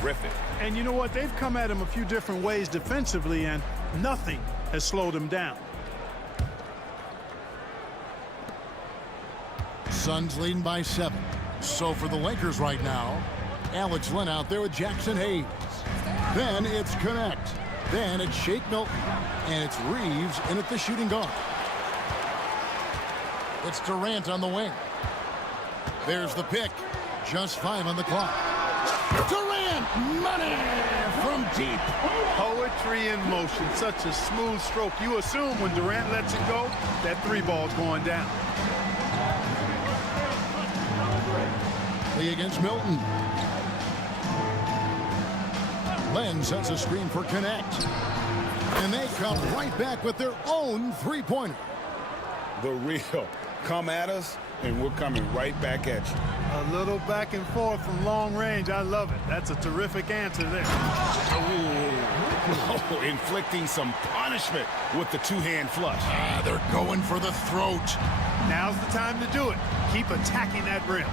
terrific. And you know what? They've come at him a few different ways defensively, and nothing has slowed him down. Suns leading by 7. So for the Lakers right now, Alex Len out there with Jackson Hayes. Then it's Connect. Then it's Shake Milton. And it's Reeves in at the shooting guard. It's Durant on the wing. There's the pick. Just 5 on the clock. Durant, money from deep. Poetry in motion, such a smooth stroke. You assume when Durant lets it go, that 3 ball's going down. Lee against Milton. Len sets a screen for Connect. And they come right back with their own 3-pointer. The real come at us, and we're coming right back at you. A little back and forth from long range. I love it. That's a terrific answer there. Oh, inflicting some punishment with the 2-hand flush. They're going for the throat. Now's the time to do it. Keep attacking that rim.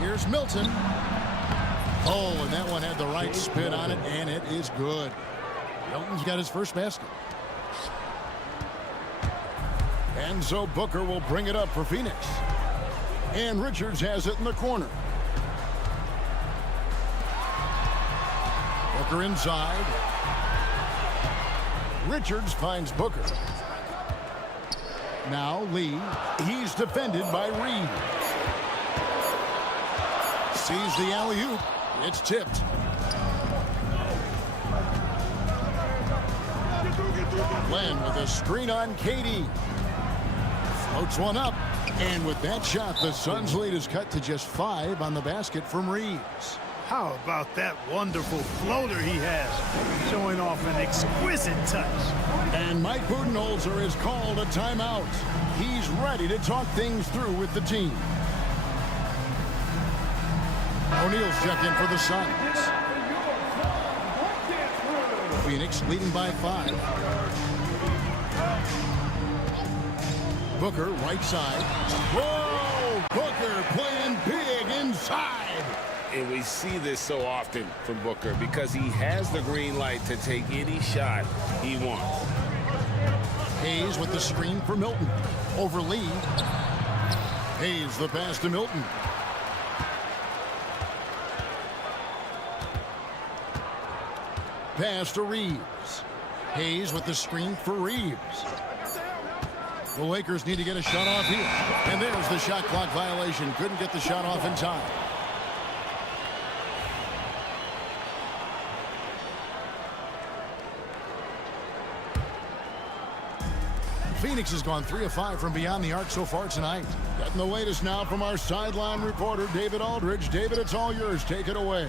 Here's Milton. Oh, and that one had the right spin on it, and it is good. Milton's got his first basket. And so Booker will bring it up for Phoenix. And Richards has it in the corner. Booker inside. Richards finds Booker. Now Lee. He's defended by Reed. Sees the alley-oop. It's tipped. Len with a screen on KD. Floats one up. And with that shot, the Suns' lead is cut to just 5 on the basket from Reeves. How about that wonderful floater he has, showing off an exquisite touch. And Mike Budenholzer has called a timeout. He's ready to talk things through with the team. O'Neal's checked in for the Suns. Phoenix leading by 5. Booker, right side. Whoa! Booker playing big inside. And we see this so often from Booker because he has the green light to take any shot he wants. Hayes with the screen for Milton. Over Lee. Hayes the pass to Milton. Pass to Reeves. Hayes with the screen for Reeves. The Lakers need to get a shot off here. And there's the shot clock violation. Couldn't get the shot off in time. Phoenix has gone 3 of 5 from beyond the arc so far tonight. Getting the latest now from our sideline reporter, David Aldridge. David, it's all yours. Take it away.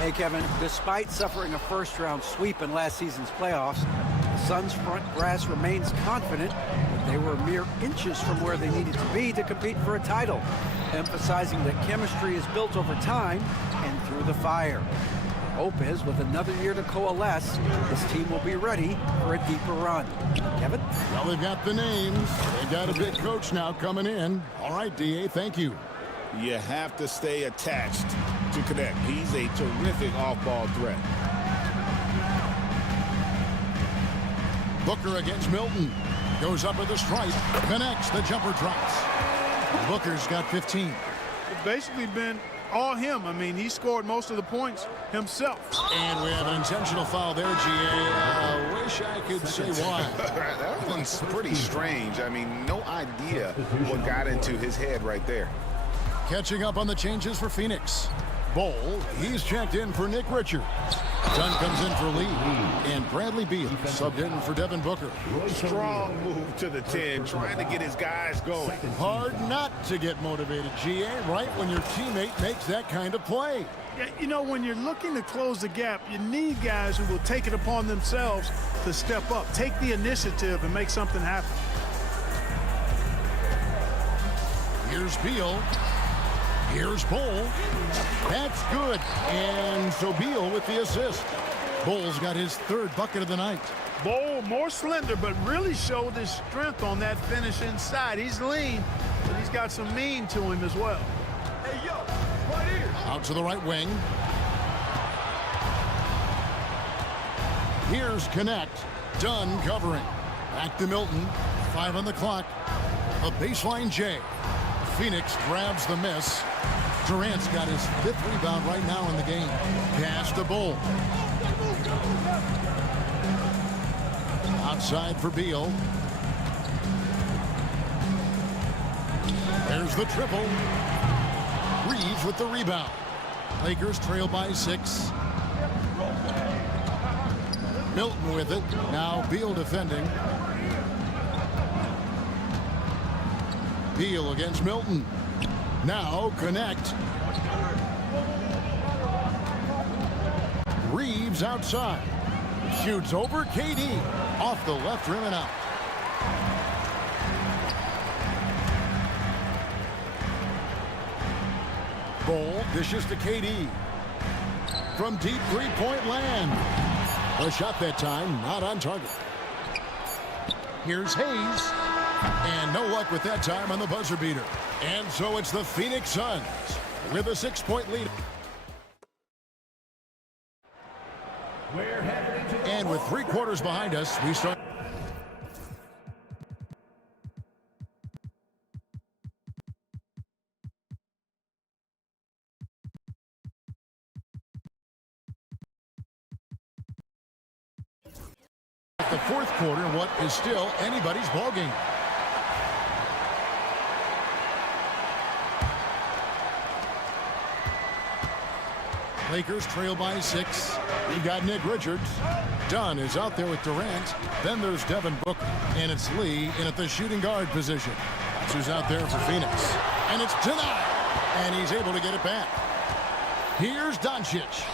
Hey, Kevin, despite suffering a first-round sweep in last season's playoffs, the Suns' front brass remains confident that they were mere inches from where they needed to be to compete for a title, emphasizing that chemistry is built over time and through the fire. Hope is, with another year to coalesce, this team will be ready for a deeper run. Kevin? Well, they've got the names. They've got a big coach now coming in. All right, D.A., thank you. You have to stay attached to connect. He's a terrific off-ball threat. Booker against Milton. Goes up with a strike. Connects. The jumper drops. Booker's got 15. It's basically been all him. I mean, he scored most of the points himself. And we have an intentional foul there, G.A. Wish I could say why. That one's pretty strange. I mean, no idea what got into his head right there. Catching up on the changes for Phoenix. Bowl, he's checked in for Nick Richards. Dunn comes in for Lee. And Bradley Beal subbed in for Devin Booker. Strong move to the 10, trying to get his guys going. Hard not to get motivated, G.A., right when your teammate makes that kind of play. Yeah, you know, when you're looking to close the gap, you need guys who will take it upon themselves to step up, take the initiative, and make something happen. Here's Beal. Here's Bowl. That's good. And so Beal with the assist. Bowl's got his 3rd bucket of the night. Bowl, more slender, but really showed his strength on that finish inside. He's lean, but he's got some mean to him as well. Hey, yo, right here. Out to the right wing. Here's Connect. Dunn covering. Back to Milton. 5 on the clock. A baseline J. Phoenix grabs the miss. Durant's got his 5th rebound right now in the game. Pass to Bowl. Outside for Beal. There's the triple. Reeves with the rebound. Lakers trail by 6. Milton with it. Now Beal defending. Beal against Milton. Now Connect. Reeves outside. Shoots over KD. Off the left rim and out. Bowl dishes to KD. From deep three-point land. A shot that time, not on target. Here's Hayes. And no luck with that time on the buzzer beater. And so it's the Phoenix Suns with a 6-point lead. And with 3 quarters behind us, we start. The 4th quarter, what is still anybody's ballgame. Lakers trail by 6. You got Nick Richards. Dunn is out there with Durant. Then there's Devin Booker. And it's Lee in at the shooting guard position. That's who's out there for Phoenix. And it's denied. And he's able to get it back. Here's Doncic.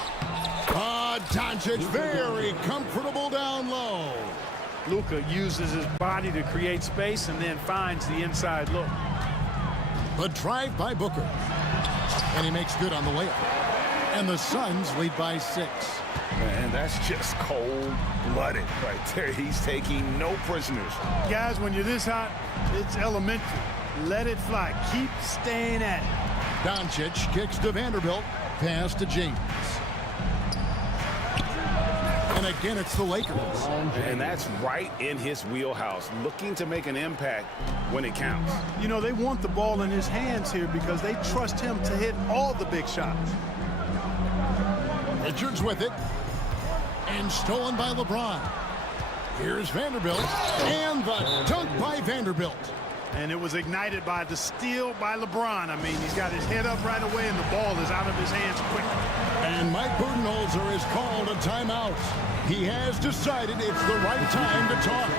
Doncic very comfortable down low. Luka uses his body to create space and then finds the inside look. The drive by Booker. And he makes good on the layup. And the Suns lead by 6. And that's just cold-blooded right there. He's taking no prisoners. Guys, when you're this hot, it's elementary. Let it fly. Keep staying at it. Doncic kicks to Vanderbilt. pass to James. And again, it's the Lakers. And that's right in his wheelhouse, looking to make an impact when it counts. You know, they want the ball in his hands here because they trust him to hit all the big shots. Richards with it. And stolen by LeBron. Here's Vanderbilt. And the dunk by Vanderbilt. And it was ignited by the steal by LeBron. I mean, he's got his head up right away, and the ball is out of his hands quickly. And Mike Budenholzer has called a timeout. He has decided it's the right time to talk.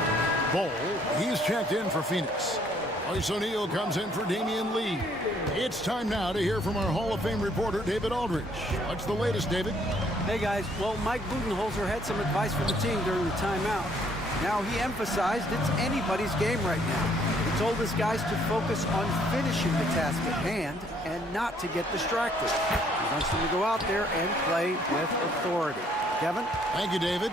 Bol, he's checked in for Phoenix. Royce O'Neal comes in for Damian Lee. It's time now to hear from our Hall of Fame reporter, David Aldridge. What's the latest, David? Hey, guys. Well, Mike Budenholzer had some advice for the team during the timeout. Now, he emphasized it's anybody's game right now. He told his guys to focus on finishing the task at hand and not to get distracted. He wants them to go out there and play with authority. Kevin? Thank you, David.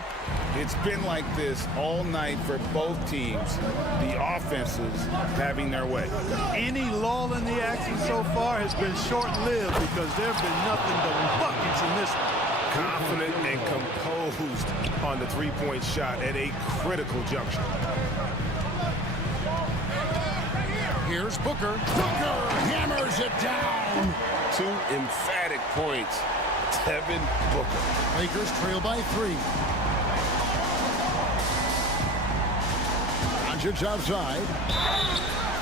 It's been like this all night for both teams, the offenses having their way. Any lull in the action so far has been short-lived because there have been nothing but buckets in this one. Confident and composed on the three-point shot at a critical juncture. Here's Booker. Booker hammers it down. 2 emphatic points. Devin Booker. Lakers trail by 3. Doncic outside.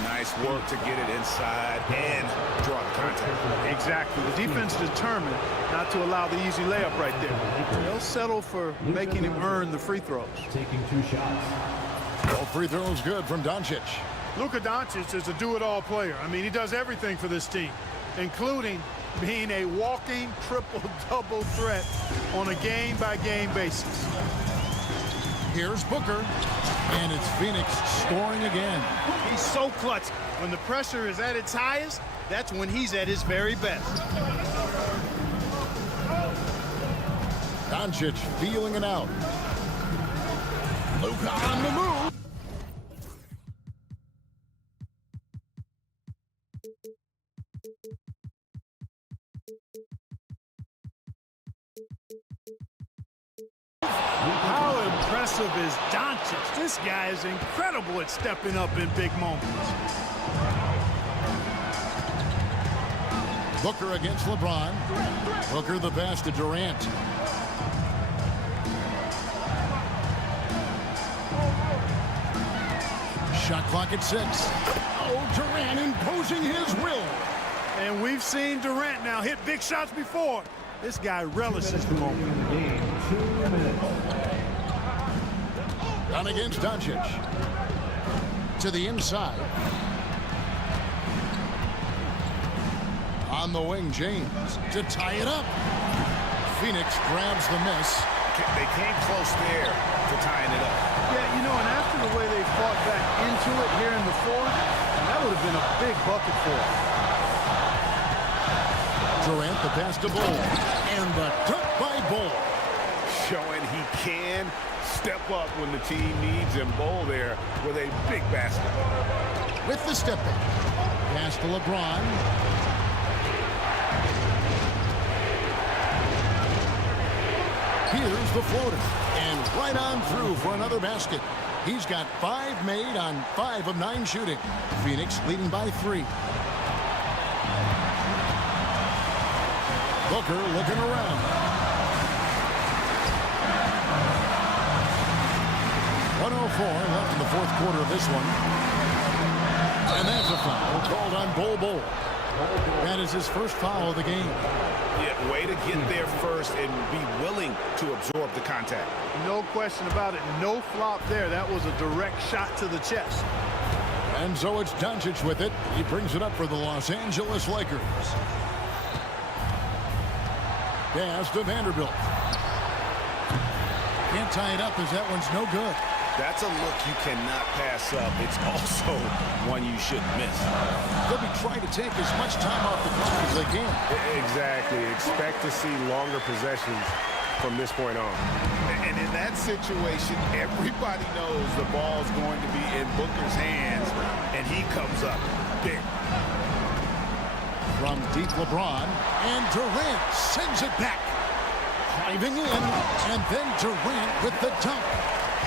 Nice work to get it inside and draw the contact. Exactly. The defense determined not to allow the easy layup right there. They'll settle for making him earn the free throws. Taking 2 shots. Both free throws good from Doncic. Luka Doncic is a do-it-all player. I mean, he does everything for this team, including being a walking triple-double threat on a game-by-game basis. Here's Booker. And it's Phoenix scoring again. He's so clutch. When the pressure is at its highest, that's when he's at his very best. Doncic feeling it out. Luka on the move. How impressive is Doncic? This guy is incredible at stepping up in big moments. Booker against LeBron. Booker the pass to Durant. Shot clock at 6. Oh, Durant imposing his will. And we've seen Durant now hit big shots before. This guy relishes the moment. Down against Doncic. To the inside. On the wing, James to tie it up. Phoenix grabs the miss. They came close there to tying it up. Yeah, you know, and after the way they fought back into it here in the fourth, that would have been a big bucket for him. Durant the pass to Bol. And the dunk by Bol. Showing he can step up when the team needs him. Bol there with a big basket. With the step back. Pass to LeBron. Here's the floater. And right on through for another basket. He's got 5 made on 5 of 9 shooting. Phoenix leading by 3. Booker looking around. 1:04 left in the fourth quarter of this one. And that's a foul called on Bol. That is his first foul of the game. Yeah, way to get there first and be willing to absorb the contact. No question about it. No flop there. That was a direct shot to the chest. And so it's Doncic with it. He brings it up for the Los Angeles Lakers. Pass to Vanderbilt. Can't tie it up as that one's no good. That's a look you cannot pass up. It's also one you shouldn't miss. They'll be trying to take as much time off the clock as they can. Exactly. Expect to see longer possessions from this point on. And in that situation, everybody knows the ball's going to be in Booker's hands, and he comes up big. From deep, LeBron, and Durant sends it back. Driving in, and then Durant with the dunk.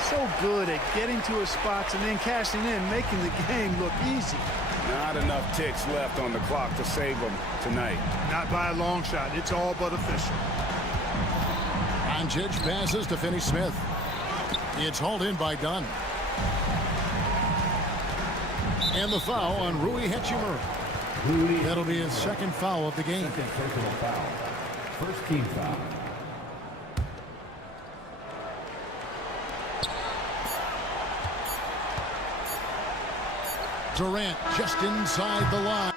So good at getting to his spots and then cashing in, making the game look easy. Not enough ticks left on the clock to save them tonight. Not by a long shot. It's all but official. Doncic passes to Finney-Smith. It's hauled in by Dunn. And the foul on Rui Hachimura. That'll be his second foul of the game. Second personal foul. First team foul. Durant just inside the line.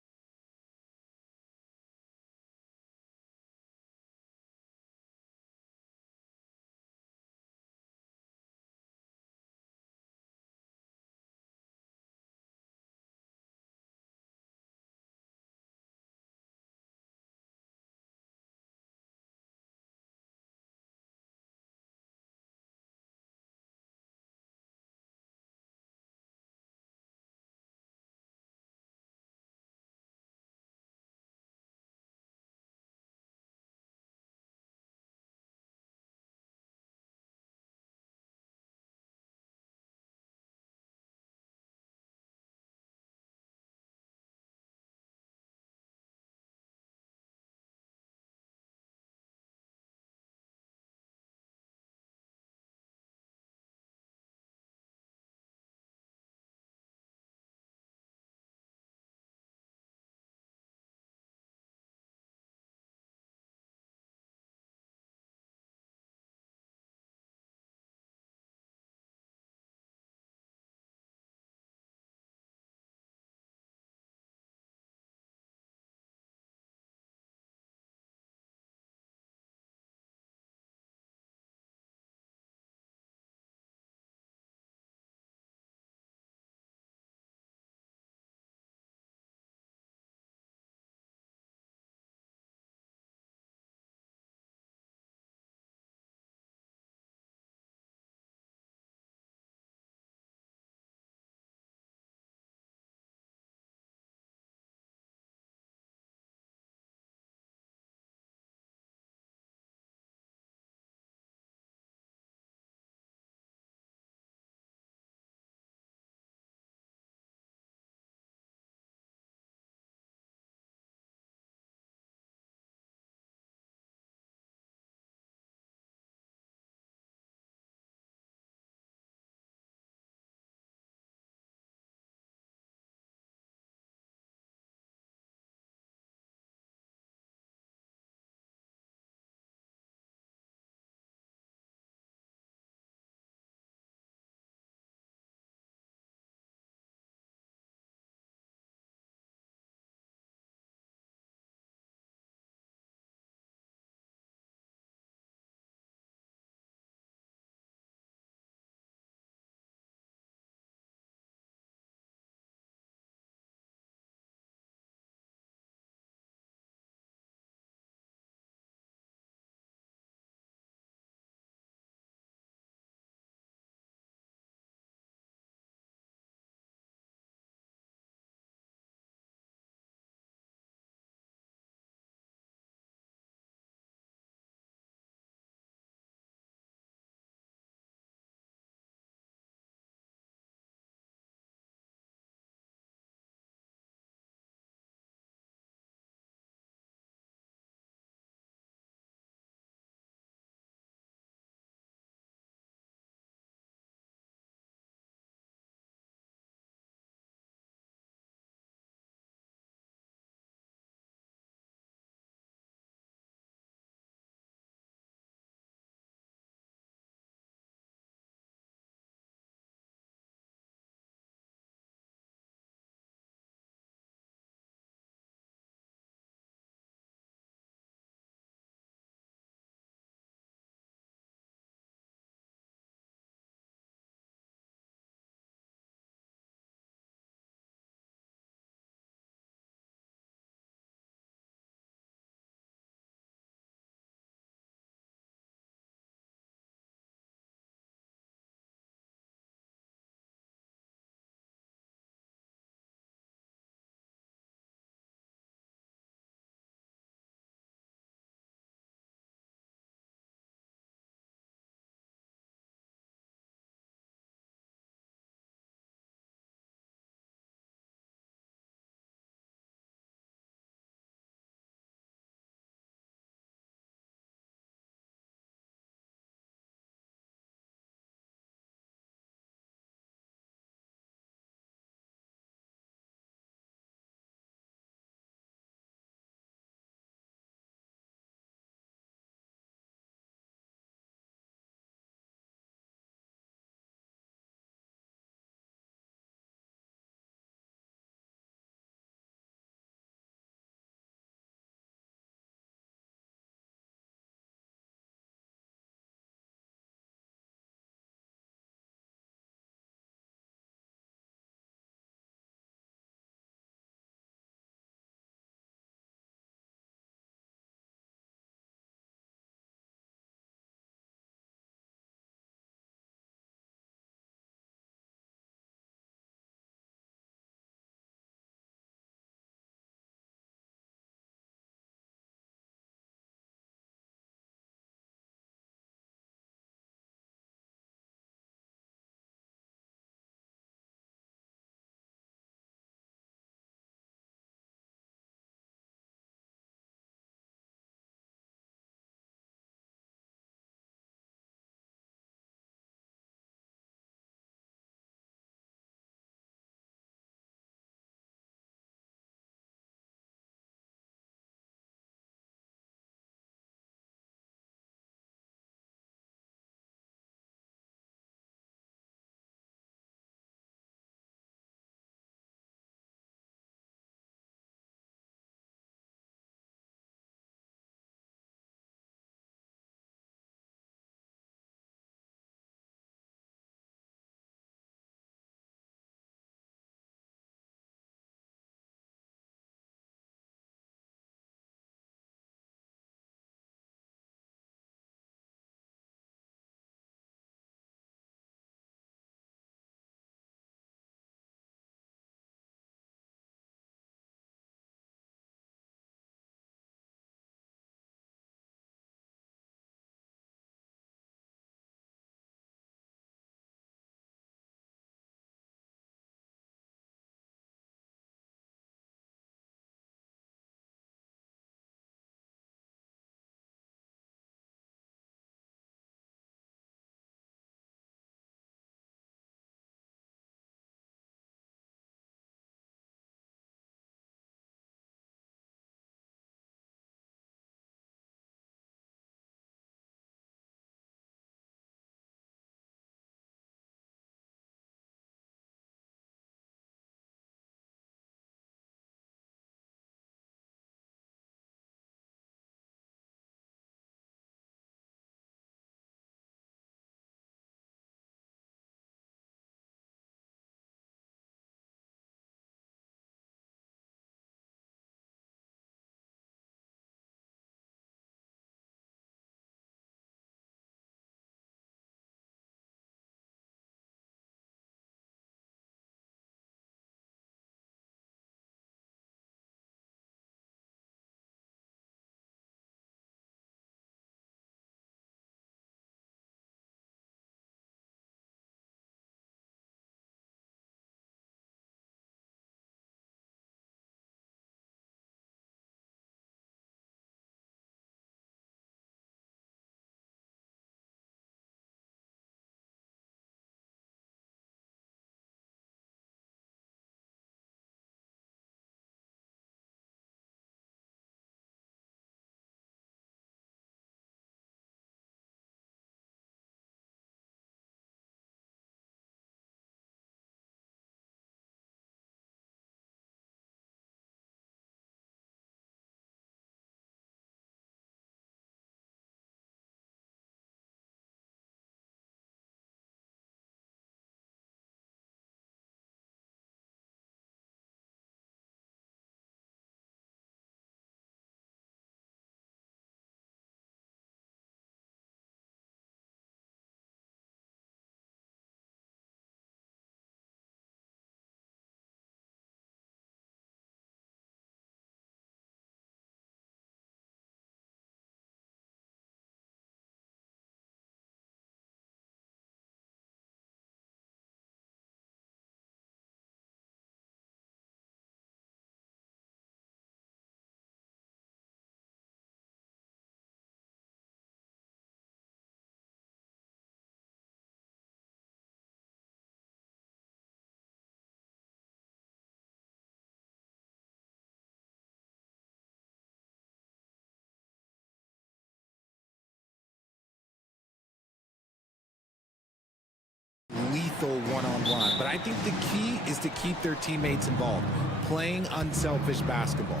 lethal one-on-one. But I think the key is to keep their teammates involved, playing unselfish basketball.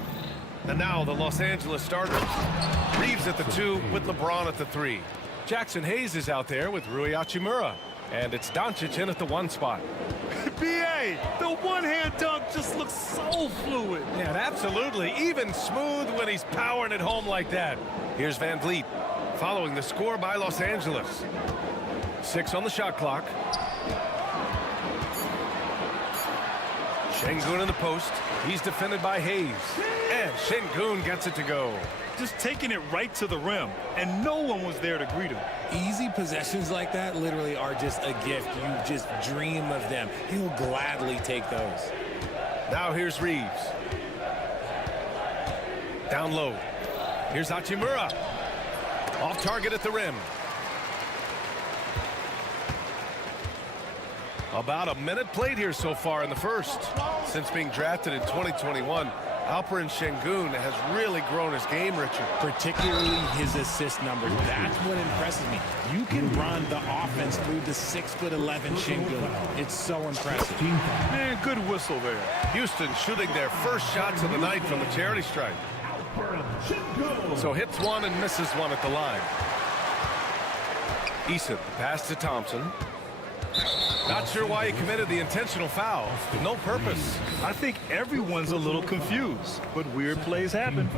And now the Los Angeles starters. Reeves at the 2 with LeBron at the 3. Jackson Hayes is out there with Rui Hachimura. And it's Doncic in at the 1 spot. B.A., the one-hand dunk just looks so fluid. Yeah, absolutely. Even smooth when he's powering it home like that. Here's Van Vliet following the score by Los Angeles. 6 on the shot clock. Şengün in the post. He's defended by Hayes. And Şengün gets it to go. Just taking it right to the rim, and no one was there to greet him. Easy possessions like that literally are just a gift. You just dream of them. He'll gladly take those. Now here's Reeves. Down low. Here's Hachimura. Off target at the rim. About a minute played here so far in the first. Since being drafted in 2021, Alperen Şengün has really grown his game, Richard. Particularly his assist numbers. That's what impresses me. You can run the offense through the 6'11" Şengün. It's so impressive. Man, good whistle there. Houston shooting their first shots of the night from the charity stripe. So hits one and misses one at the line. Eason, pass to Thompson. Not sure why he committed the intentional foul. No purpose. I think everyone's a little confused, but weird plays happen.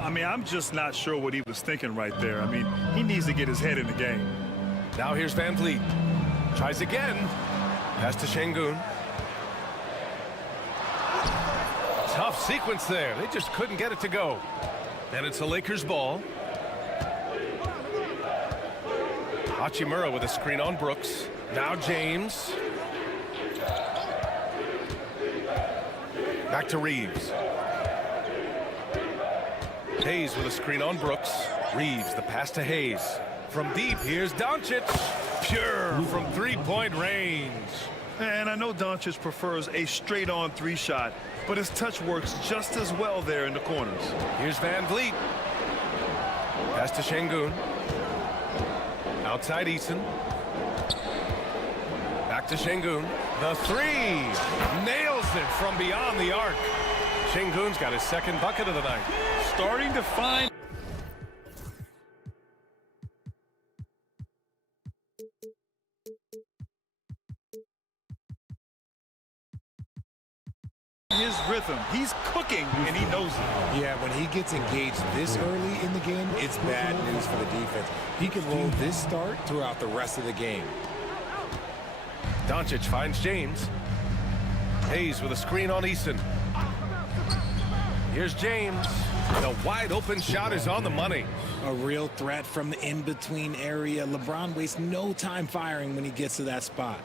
I mean, I'm just not sure what he was thinking right there. I mean, he needs to get his head in the game. Now here's Van Vliet. Tries again. Pass to Şengün. Tough sequence there. They just couldn't get it to go. And it's the Lakers' ball. Hachimura with a screen on Brooks. Now James. Back to Reeves. Hayes with a screen on Brooks. Reeves, the pass to Hayes. From deep, here's Doncic. Pure from three-point range. And I know Doncic prefers a straight-on 3 shot, but his touch works just as well there in the corners. Here's Van Vliet. Pass to Şengün. Outside Eason. Back to Şengün. The 3. Nails it from beyond the arc. Şengün's got his second bucket of the night. Starting to find his rhythm. He's cooking, and he knows it. Yeah, when he gets engaged this early in the game, it's bad news for the defense. He can roll this start throughout the rest of the game. Doncic finds James. Hayes with a screen on Eason. Here's James. The wide open shot is on the money. A real threat from the in-between area. LeBron wastes no time firing when he gets to that spot.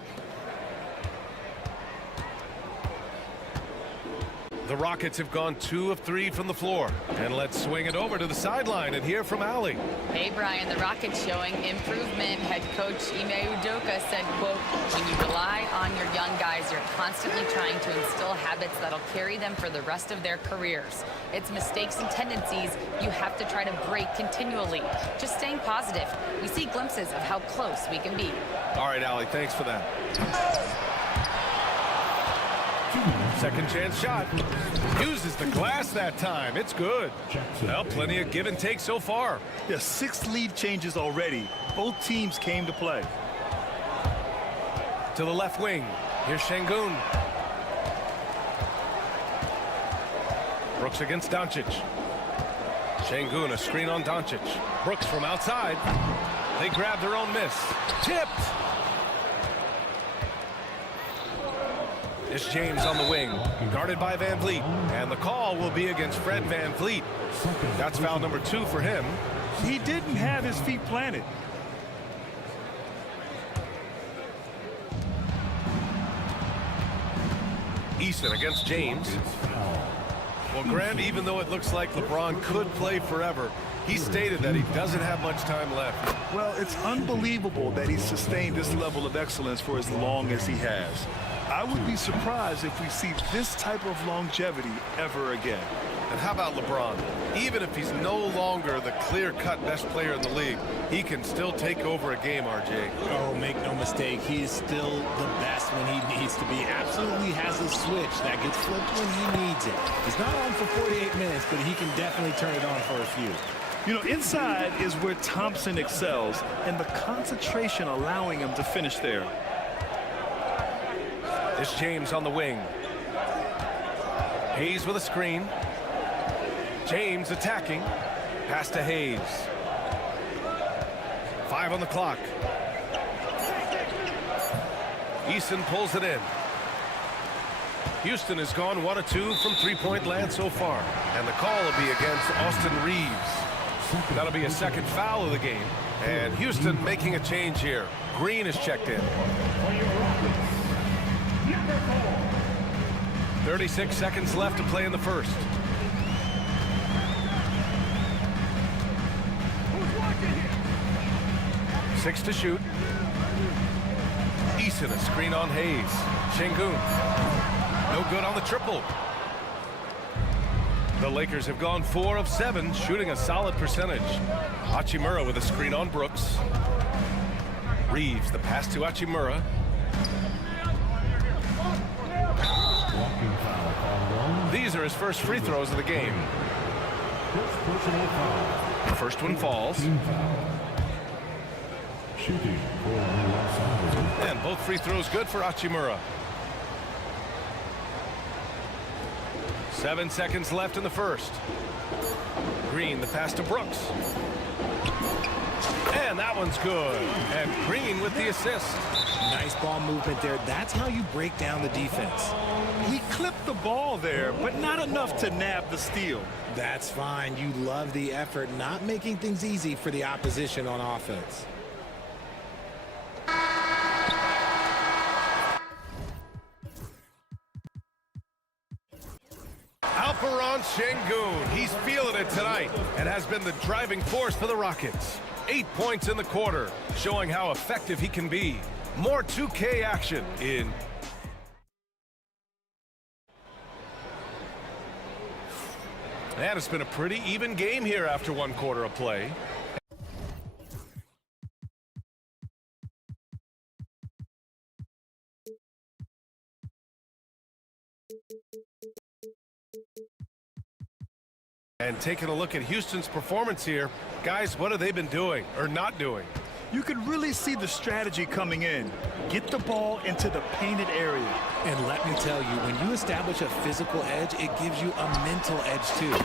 The Rockets have gone 2 of 3 from the floor. And let's swing it over to the sideline and hear from Allie. Hey, Brian, the Rockets showing improvement. Head coach Ime Udoka said, quote, when you rely on your young guys, you're constantly trying to instill habits that'll carry them for the rest of their careers. It's mistakes and tendencies you have to try to break continually. Just staying positive. We see glimpses of how close we can be. All right, Allie, thanks for that. Second chance shot. Uses the glass that time. It's good. Well, plenty of give and take so far. Yeah, 6 lead changes already. Both teams came to play. To the left wing. Here's Şengün. Brooks against Doncic. Şengün, a screen on Doncic. Brooks from outside. They grab their own miss. Tipped. It's James on the wing, guarded by Van Vliet. And the call will be against Fred Van Vliet. That's foul number 2 for him. He didn't have his feet planted. Eason against James. Well, Grant, even though it looks like LeBron could play forever, he stated that he doesn't have much time left. Well, it's unbelievable that he's sustained this level of excellence for as long as he has. I would be surprised if we see this type of longevity ever again. And how about LeBron? Even if he's no longer the clear-cut best player in the league, he can still take over a game, RJ. Oh, make no mistake, he is still the best when he needs to be. Absolutely has a switch that gets flipped when he needs it. He's not on for 48 minutes, but he can definitely turn it on for a few. You know, inside is where Thompson excels, and the concentration allowing him to finish there. It's James on the wing. Hayes with a screen. James attacking. Pass to Hayes. 5 on the clock. Eason pulls it in. Houston has gone 1 of 2 from three-point land so far. And the call will be against Austin Reeves. That'll be a second foul of the game. And Houston making a change here. Green is checked in. 36 seconds left to play in the first. Six to shoot. Eason, a screen on Hayes. Şengün. No good on the triple. The Lakers have gone 4 of 7, shooting a solid percentage. Hachimura with a screen on Brooks. Reeves, the pass to Hachimura. These are his first free throws of the game. The first one falls. And both free throws good for Hachimura. 7 seconds left in the first. Green, the pass to Brooks. And that one's good. And Green with the assist. Nice ball movement there. That's how you break down the defense. He clipped the ball there, but not enough to nab the steal. That's fine. You love the effort, not making things easy for the opposition on offense. Şengün, he's feeling it tonight and has been the driving force for the Rockets. 8 points in the quarter, showing how effective he can be. More 2K action in. And it's been a pretty even game here after 1 quarter of play. And taking a look at Houston's performance here, guys, what have they been doing or not doing? You could really see the strategy coming in. Get the ball into the painted area. And let me tell you, when you establish a physical edge, it gives you a mental edge too.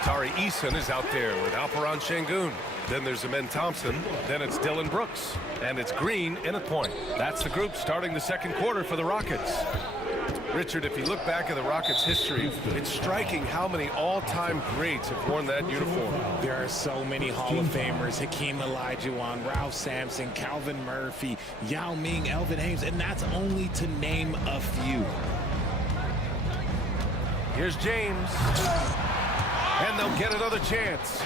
Tari Eason is out there with Alperen Şengün. Then there's Amen Thompson. Then it's Dylan Brooks. And it's Green in at point. That's the group starting the second quarter for the Rockets. Richard, if you look back at the Rockets' history, it's striking how many all-time greats have worn that uniform. There are so many Hall of Famers: Hakeem Olajuwon, Ralph Sampson, Calvin Murphy, Yao Ming, Elvin Hayes, and that's only to name a few. Here's James. And they'll get another chance.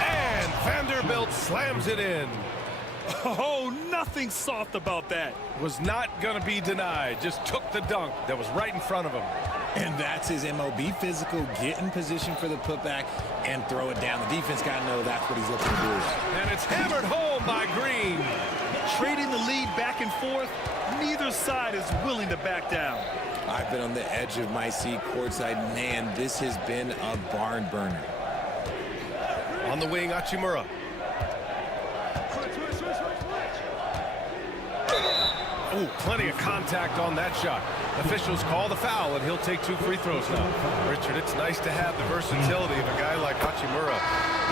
And Vanderbilt slams it in. Oh, nothing soft about that. Was not going to be denied. Just took the dunk that was right in front of him. And that's his MO. Be physical, get in position for the putback, and throw it down. The defense got to know that's what he's looking to do. And it's hammered home by Green. Trading the lead back and forth, neither side is willing to back down. I've been on the edge of my seat courtside. Man, this has been a barn burner. On the wing, Hachimura. Oh, plenty of contact on that shot. Officials call the foul, and he'll take 2 free throws now. Richard, it's nice to have the versatility of a guy like Hachimura,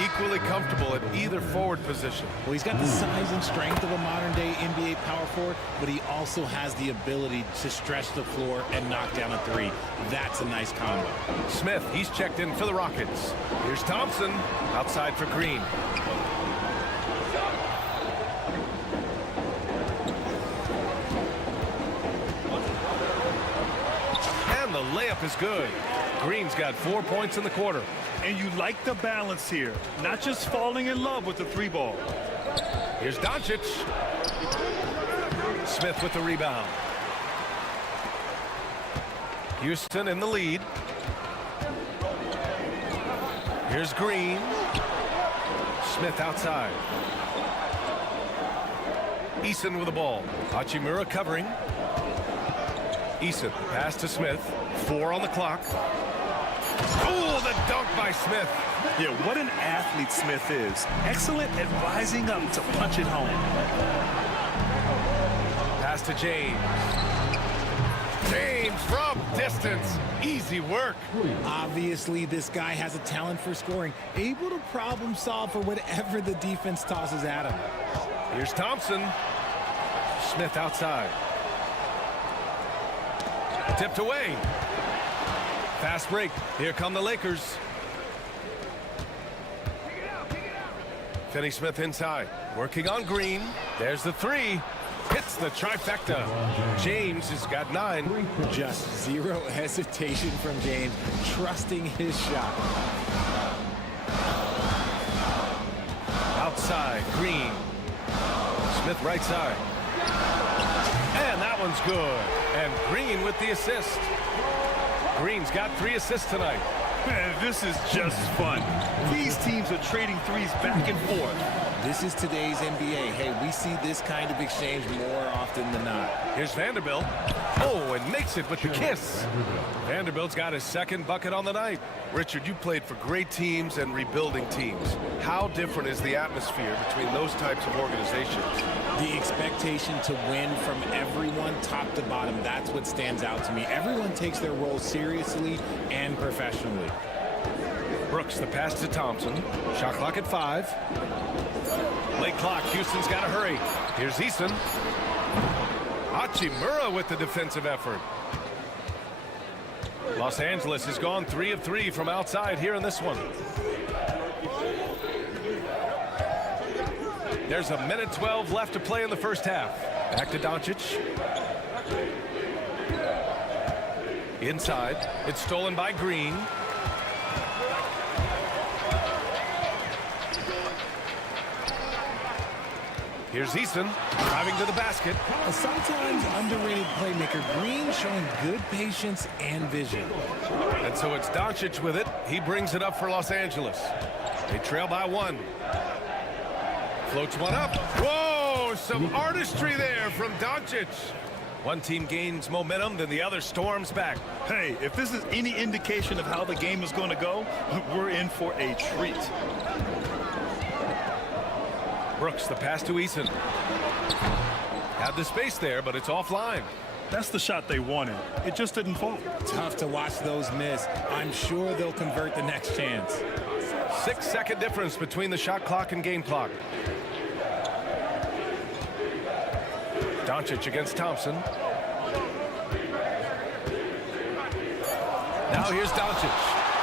equally comfortable at either forward position. Well, he's got the size and strength of a modern-day NBA power forward, but he also has the ability to stretch the floor and knock down a 3. That's a nice combo. Smith, he's checked in for the Rockets. Here's Thompson, outside for Green. The layup is good. Green's got 4 points in the quarter. And you like the balance here, not just falling in love with the 3-ball. Here's Doncic. Smith with the rebound. Houston in the lead. Here's Green. Smith outside. Eason with the ball. Hachimura covering. Eason, pass to Smith. 4 on the clock. Oh, the dunk by Smith. Yeah, what an athlete Smith is. Excellent at rising up to punch it home. Pass to James. James from distance. Easy work. Obviously, this guy has a talent for scoring, able to problem solve for whatever the defense tosses at him. Here's Thompson. Smith outside. Tipped away. Fast break. Here come the Lakers. Finney Smith inside. Working on Green. There's the 3. Hits the trifecta. James has got 9. Just zero hesitation from James, trusting his shot. Outside, Green. Smith right side. And that one's good. And Green with the assist. Green's got 3 assists tonight. Man, this is just fun. These teams are trading threes back and forth. This is today's NBA. Hey, we see this kind of exchange more often than not. Here's Vanderbilt. Oh, and makes it with the kiss. Vanderbilt's got his 2nd bucket on the night. Richard, you played for great teams and rebuilding teams. How different is the atmosphere between those types of organizations? The expectation to win from everyone, top to bottom, that's what stands out to me. Everyone takes their role seriously and professionally. Brooks, the pass to Thompson. Shot clock at 5. Late clock. Houston's got to hurry. Here's Eason. Hachimura with the defensive effort. Los Angeles has gone 3 of 3 from outside here in this one. There's 1:12 left to play in the first half. Back to Doncic. Inside. It's stolen by Green. Here's Eason driving to the basket. A sometimes underrated playmaker, Green showing good patience and vision. And so it's Doncic with it. He brings it up for Los Angeles. They trail by 1. Floats one up. Whoa, some artistry there from Doncic. One team gains momentum, then the other storms back. Hey, if this is any indication of how the game is going to go, we're in for a treat. Brooks, the pass to Eason. Had the space there, but it's offline. That's the shot they wanted. It just didn't fall. Tough to watch those miss. I'm sure they'll convert the next chance. 6-second difference between the shot clock and game clock. Doncic against Thompson. Now here's Doncic.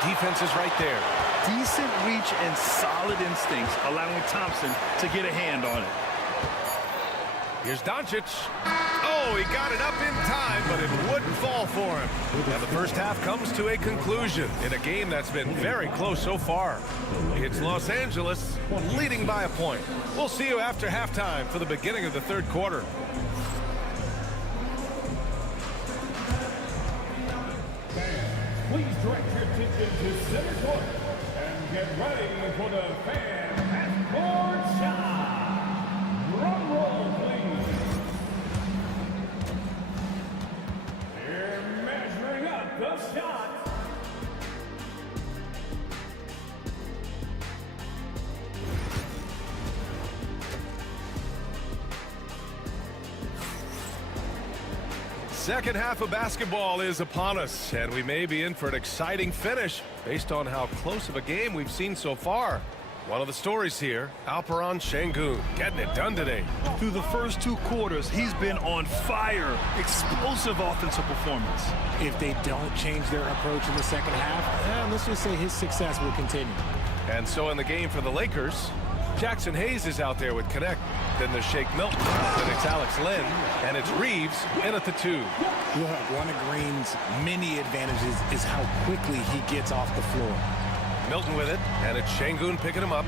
Defense is right there. Decent reach and solid instincts, allowing Thompson to get a hand on it. Here's Doncic. Oh, he got it up in time, but it wouldn't fall for him. And the first half comes to a conclusion in a game that's been very close so far. It's Los Angeles leading by a point. We'll see you after halftime for the beginning of the third quarter. Please direct your attention to center court and get ready for the fan half-court shot. Drum roll, please. They're measuring up the shot. Second half of basketball is upon us, and we may be in for an exciting finish based on how close of a game we've seen so far. One of the stories here, Alperen Şengün getting it done today. Through the first 2 quarters, he's been on fire. Explosive offensive performance. If they don't change their approach in the second half, let's just say his success will continue. And so in the game for the Lakers, Jackson Hayes is out there with Connect. Then there's Shake Milton. Then it's Alex Len. And it's Reeves in at the 2. Look, one of Green's many advantages is how quickly he gets off the floor. Milton with it. And it's Şengün picking him up.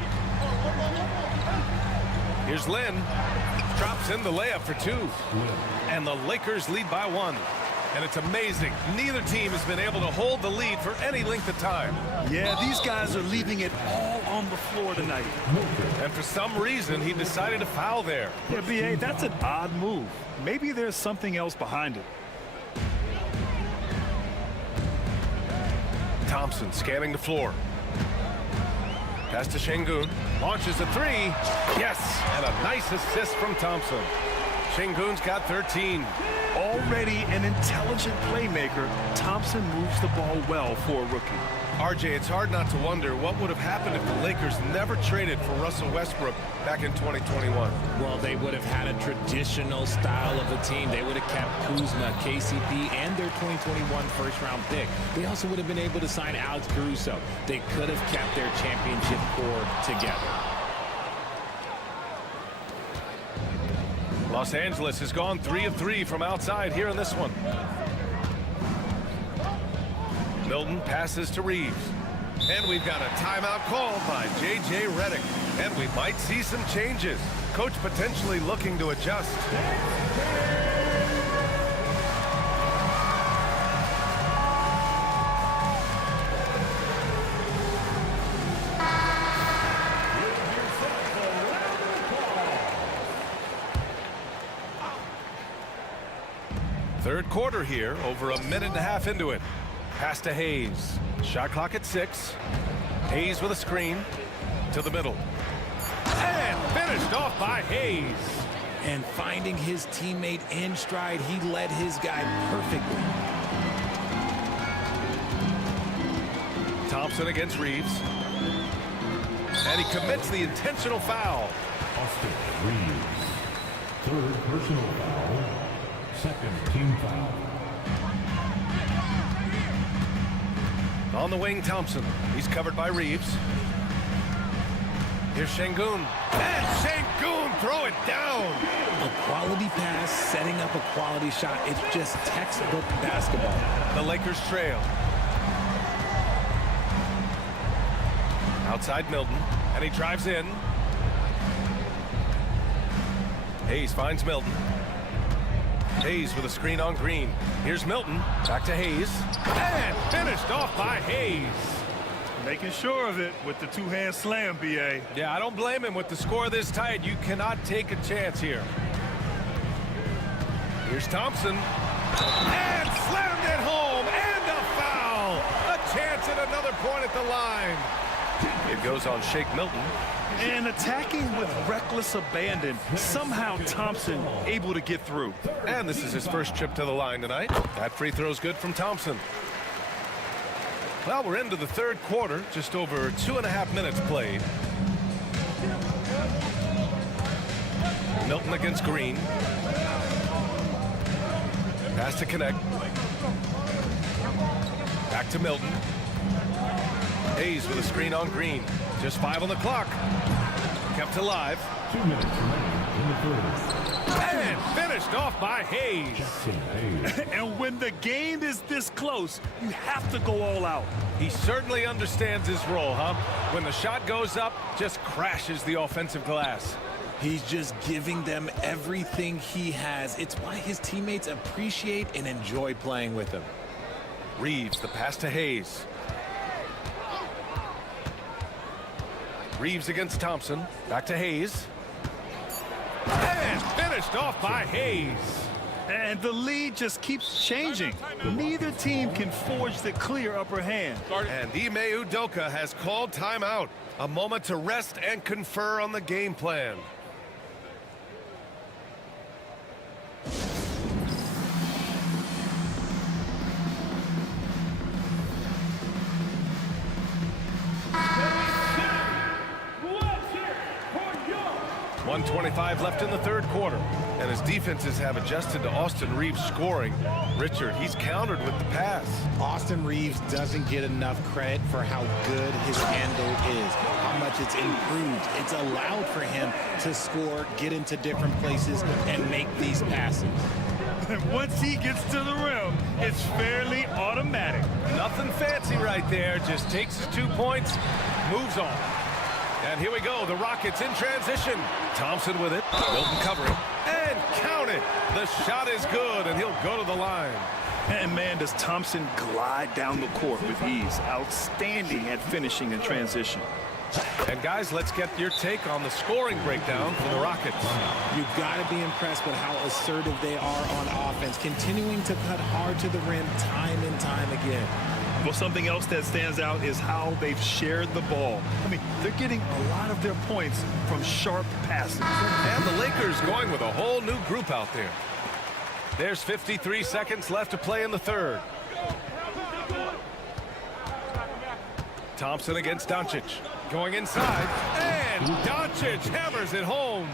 Here's Len. Drops in the layup for 2. And the Lakers lead by 1. And it's amazing. Neither team has been able to hold the lead for any length of time. Yeah, these guys are leaving it all on the floor tonight. And for some reason, he decided to foul there. Yeah, B.A., that's an odd move. Maybe there's something else behind it. Thompson scanning the floor. Pass to Şengün. Launches a three. Yes, and a nice assist from Thompson. Şengün's got 13. Already an intelligent playmaker, Thompson moves the ball well for a rookie. RJ, it's hard not to wonder what would have happened if the Lakers never traded for Russell Westbrook back in 2021. Well, they would have had a traditional style of a team. They would have kept Kuzma, KCP, and their 2021 first-round pick. They also would have been able to sign Alex Caruso. They could have kept their championship core together. Los Angeles has gone 3 of 3 from outside here in this one. Milton passes to Reeves. And we've got a timeout called by J.J. Redick. And we might see some changes. Coach potentially looking to adjust. Third quarter here, over a minute and a half into it. Pass to Hayes. Shot clock at 6. Hayes with a screen to the middle. And finished off by Hayes. And finding his teammate in stride, he led his guy perfectly. Thompson against Reeves. And he commits the intentional foul. Austin Reeves. Third personal foul. Second team foul. On the wing, Thompson. He's covered by Reeves. Here's Şengün. And Şengün throw it down. A quality pass, setting up a quality shot. It's just textbook basketball. The Lakers trail. Outside Milton, and he drives in. Hayes finds Milton. Hayes with a screen on Green. Here's Milton. Back to Hayes. And finished off by Hayes. Making sure of it with the two-hand slam, B.A. Yeah, I don't blame him. With the score this tight, you cannot take a chance here. Here's Thompson. And slammed it home. And a foul. A chance at another point at the line. It goes on Shake Milton. And attacking with reckless abandon. Somehow Thompson able to get through. And this is his first trip to the line tonight. That free throw's good from Thompson. Well, we're into the third quarter. Just over 2.5 minutes played. Milton against Green. Pass to connect. Back to Milton. Hayes with a screen on Green. Just 5 on the clock. Kept alive. 2 minutes remaining in the third. And finished off by Hayes. And when the game is this close, you have to go all out. He certainly understands his role, huh? When the shot goes up, just crashes the offensive glass. He's just giving them everything he has. It's why his teammates appreciate and enjoy playing with him. Reeves, the pass to Hayes. Reeves against Thompson. Back to Hayes. And finished off by Hayes. And the lead just keeps changing. Neither team can forge the clear upper hand. And Ime Udoka has called timeout. A moment to rest and confer on the game plan. Let's hear it for your 1:25 left in the third quarter, and his defenses have adjusted to Austin Reeves scoring. Richard, he's countered with the pass. Austin Reeves doesn't get enough credit for how good his handle is, how much it's improved. It's allowed for him to score, get into different places, and make these passes. And once he gets to the rim, it's fairly automatic. Nothing fancy right there, just takes his 2 points, moves on. And here we go, the Rockets in transition. Thompson with it, Milton covering, and count it. The shot is good, and he'll go to the line. And man, does Thompson glide down the court with ease. Outstanding at finishing in transition. And guys, let's get your take on the scoring breakdown for the Rockets. You've got to be impressed with how assertive they are on offense, continuing to cut hard to the rim time and time again. Well, something else that stands out is how they've shared the ball. I mean, they're getting a lot of their points from sharp passing. And the Lakers going with a whole new group out there. There's 53 seconds left to play in the third. Thompson against Doncic. Going inside, and Doncic hammers it home.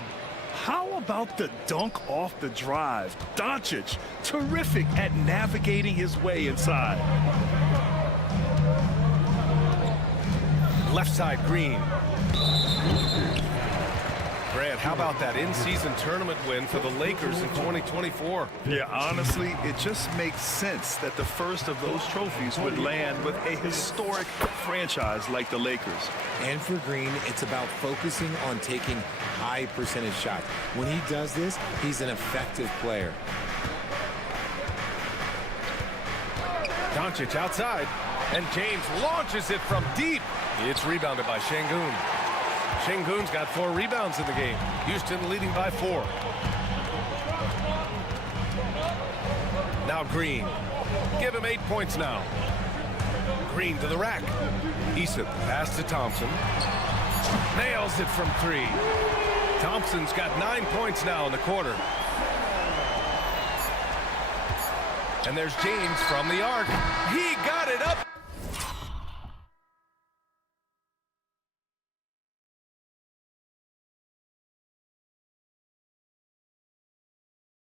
How about the dunk off the drive? Doncic, terrific at navigating his way inside. Left side, Green. Grant, how about that in-season tournament win for the Lakers in 2024? Yeah, honestly, it just makes sense that the first of those trophies would land with a historic franchise like the Lakers. And for Green, it's about focusing on taking high percentage shots. When he does this, he's an effective player. Doncic outside, and James launches it from deep. It's rebounded by Şengün. Şengün's got 4 rebounds in the game. Houston leading by 4. Now Green. Give him 8 points now. Green to the rack. Eason pass to Thompson. Nails it from 3. Thompson's got 9 points now in the quarter. And there's James from the arc. He got it up.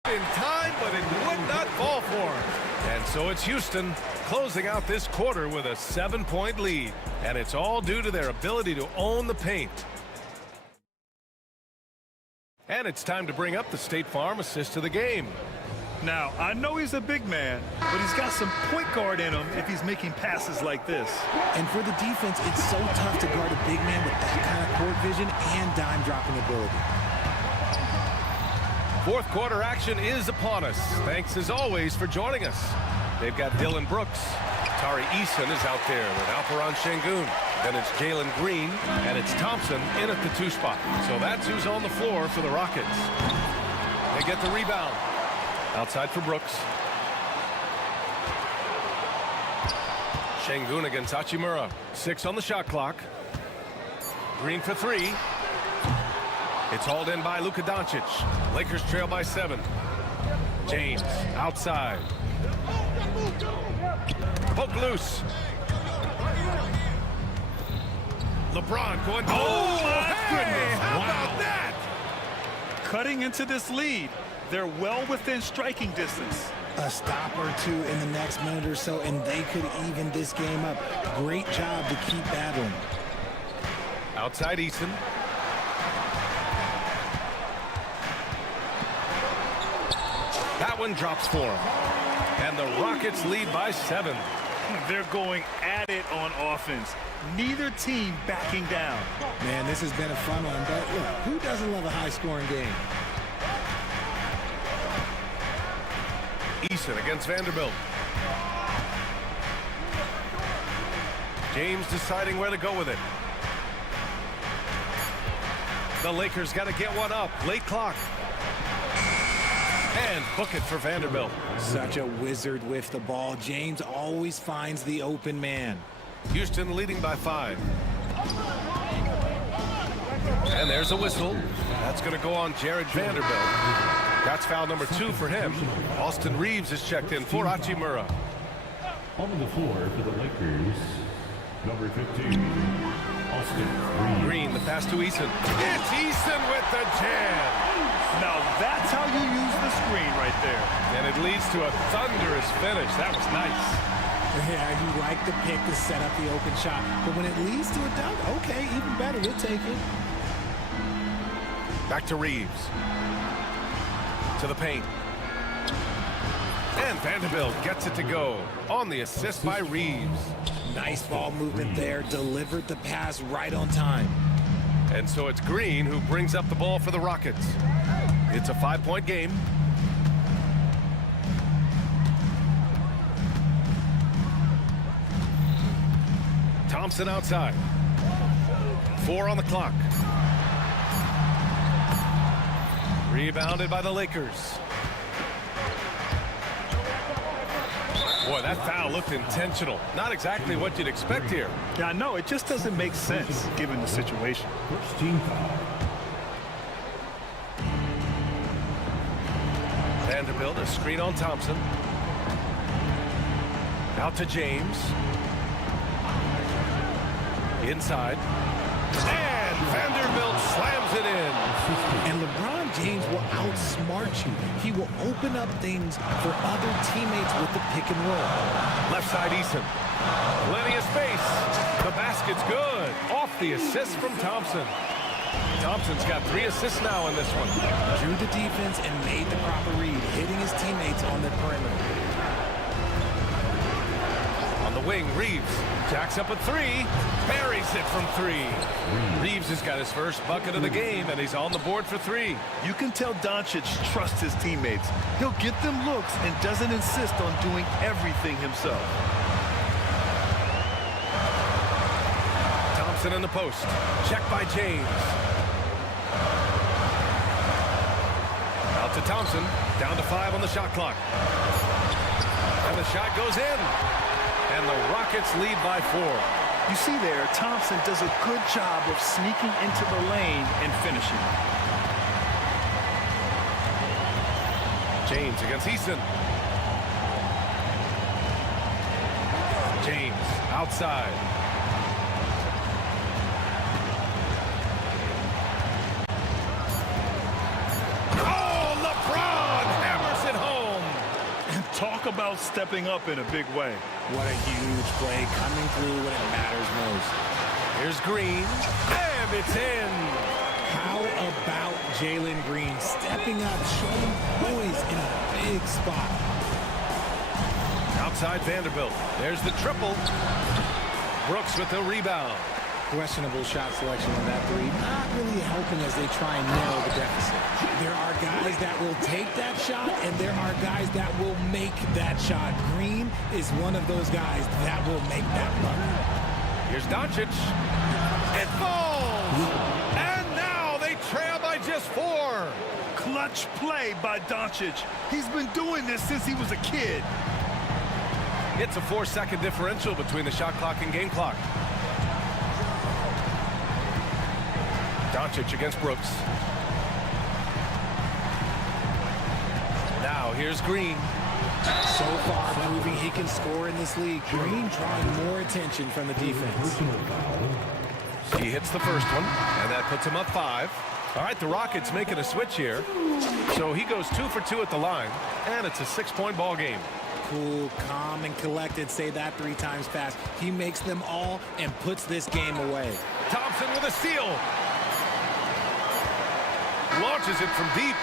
In time, but it would not fall for him. And so it's Houston closing out this quarter with a 7-point lead. And it's all due to their ability to own the paint. And it's time to bring up the State Farm assist of the game. Now, I know he's a big man, but he's got some point guard in him if he's making passes like this. And for the defense, it's so tough to guard a big man with that kind of court vision and dime-dropping ability. Fourth quarter action is upon us. Thanks as always for joining us. They've got Dylan Brooks. Tari Eason is out there with Alperen Şengün. Then it's Jalen Green, and it's Thompson in at the 2 spot. So that's who's on the floor for the Rockets. They get the rebound. Outside for Brooks. Şengün against Hachimura. 6 on the shot clock. Green for 3. It's hauled in by Luka Doncic. Lakers trail by 7. James outside. Poke loose. LeBron going. Oh, my goodness. How about that? Cutting into this lead. They're well within striking distance. A stop or 2 in the next minute or so, and they could even this game up. Great job to keep battling. Outside Eason. That one drops for him. And the Rockets lead by 7. They're going at it on offense. Neither team backing down. Man, this has been a fun one, but look, who doesn't love a high-scoring game? Eason against Vanderbilt. James deciding where to go with it. The Lakers got to get one up. Late clock. And book it for Vanderbilt. Such a wizard with the ball. James always finds the open man. Houston leading by 5. And there's a whistle. That's going to go on Jared Vanderbilt. That's foul number 2 for him. Austin Reeves is checked in for Hachimura. On the floor for the Lakers, number 15, Austin Reeves. Green, the pass to Eason. It's Eason with the jam. Now that's how you use the screen right there. And it leads to a thunderous finish. That was nice. Yeah, you like the pick to set up the open shot. But when it leads to a dunk, okay, even better. We'll take it. Back to Reeves. To the paint. And Vanderbilt gets it to go on the assist by Reeves. Nice ball movement there. Delivered the pass right on time. And so it's Green who brings up the ball for the Rockets. It's a 5-point game. Thompson outside. 4 on the clock. Rebounded by the Lakers. Boy, that foul looked intentional. Not exactly what you'd expect here. Yeah, I know. It just doesn't make sense given the situation. First team foul. Vanderbilt, a screen on Thompson. Out to James. Inside. And Vanderbilt slams it in. And LeBron James will outsmart you. He will open up things for other teammates with the pick and roll. Left side, Eason. Plenty of space. The basket's good. Off the assist from Thompson. Thompson's got 3 assists now in this one. Drew the defense and made the proper read, hitting his teammates on the perimeter. On the wing, Reeves jacks up a 3, buries it from 3. Reeves has got his first bucket of the game, and he's on the board for 3. You can tell Doncic trusts his teammates. He'll get them looks and doesn't insist on doing everything himself. Thompson in the post. Check by James. Out to Thompson. Down to 5 on the shot clock. And the shot goes in. And the Rockets lead by 4. You see there, Thompson does a good job of sneaking into the lane and finishing. James against Eason. James outside. Oh, LeBron hammers it home. Talk about stepping up in a big way. What a huge play coming through when it matters most. Here's Green, and it's in. How about Jalen Green stepping up, showing poise in a big spot? Outside Vanderbilt. There's the triple. Brooks with the rebound. Questionable shot selection on that 3. Not really helping as they try and narrow the deficit. There are guys that will take that shot, and there are guys that will make that shot. Green is one of those guys that will make that bucket. Here's Doncic. It falls! And now they trail by just 4. Clutch play by Doncic. He's been doing this since he was a kid. It's a 4-second differential between the shot clock and game clock. Doncic against Brooks. Now here's Green. So far proving he can score in this league. Green drawing more attention from the defense. He hits the first one, and that puts him up 5. All right, the Rockets making a switch here. So he goes 2 for 2 at the line, and it's a 6-point ball game. Cool, calm, and collected. Say that 3 times fast. He makes them all and puts this game away. Thompson with a steal. Launches it from deep.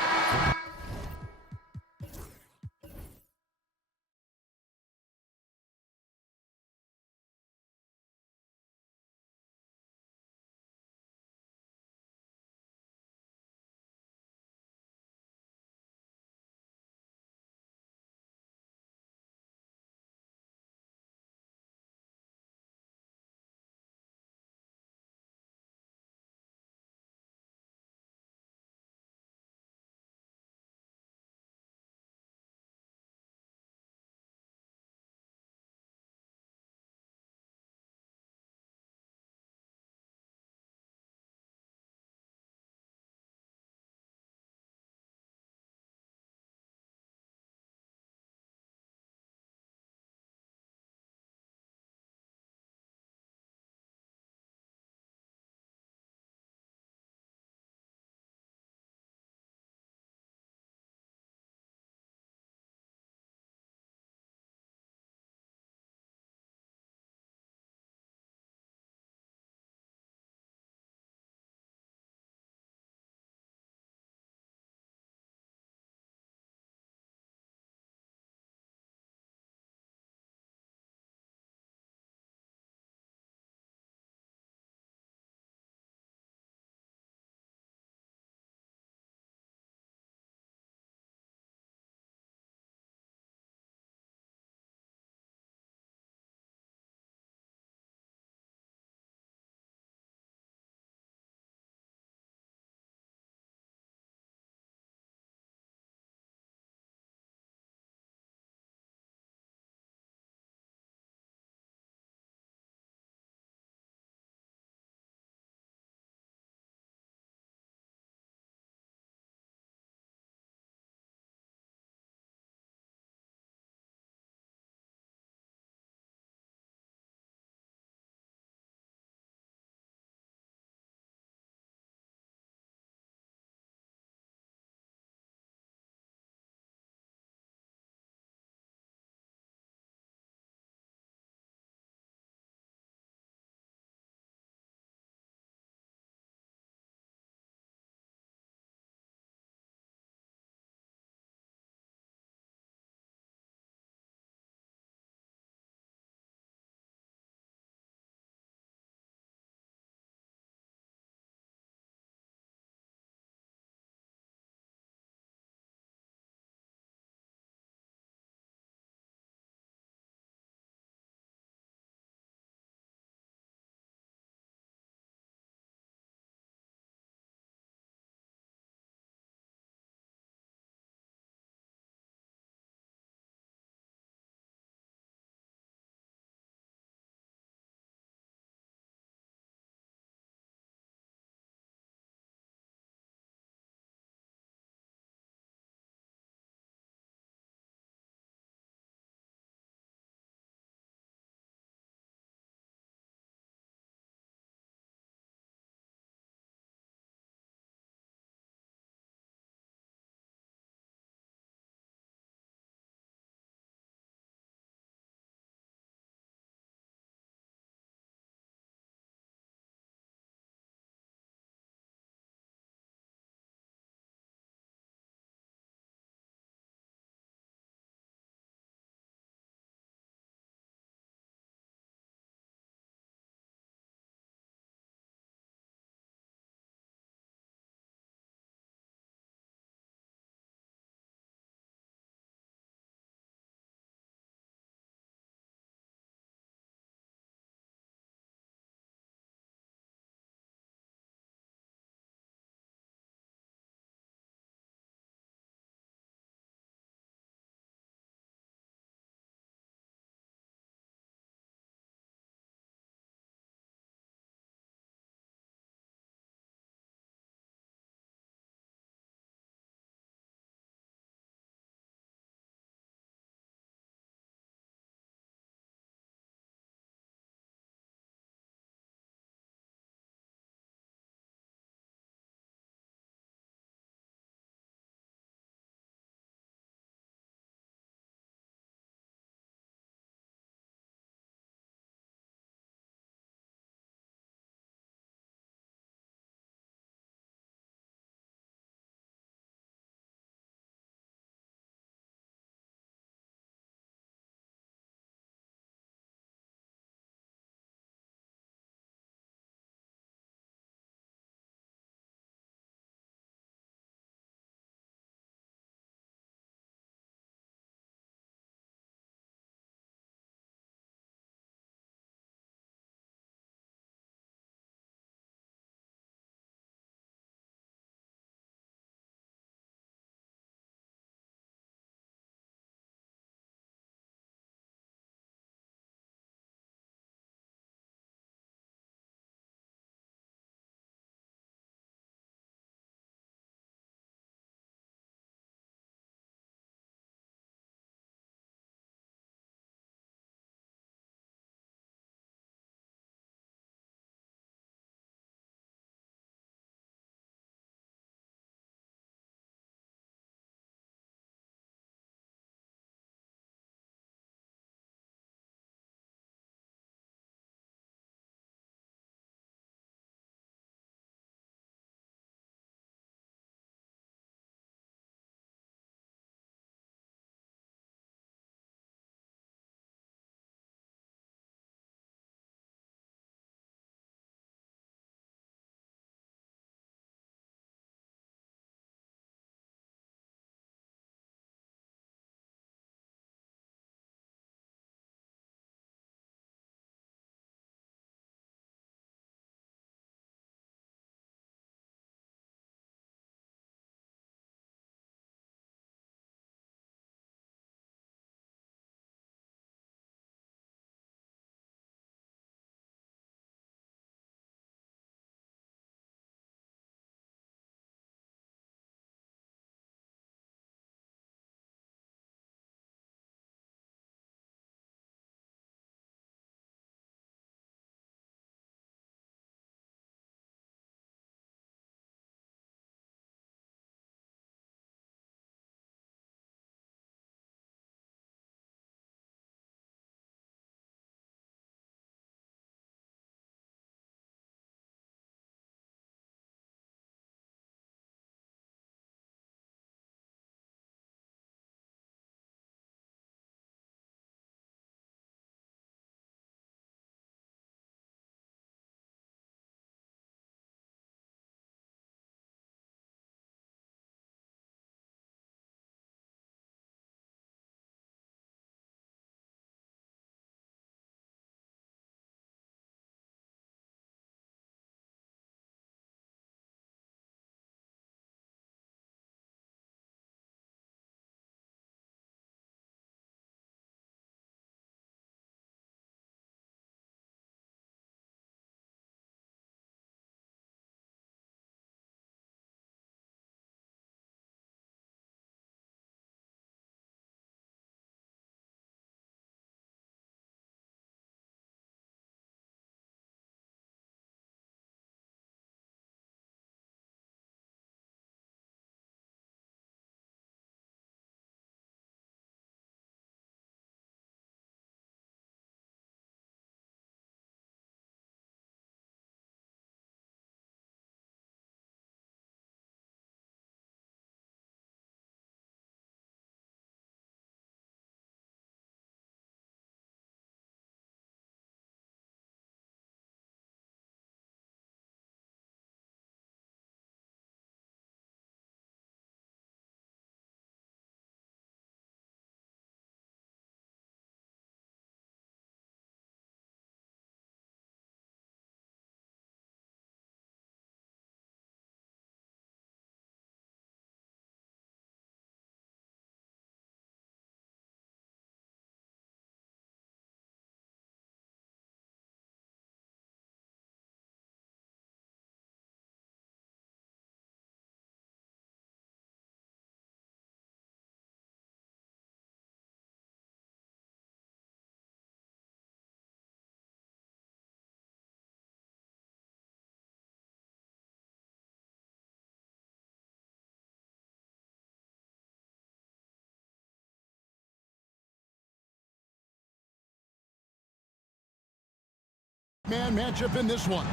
Man matchup in this one.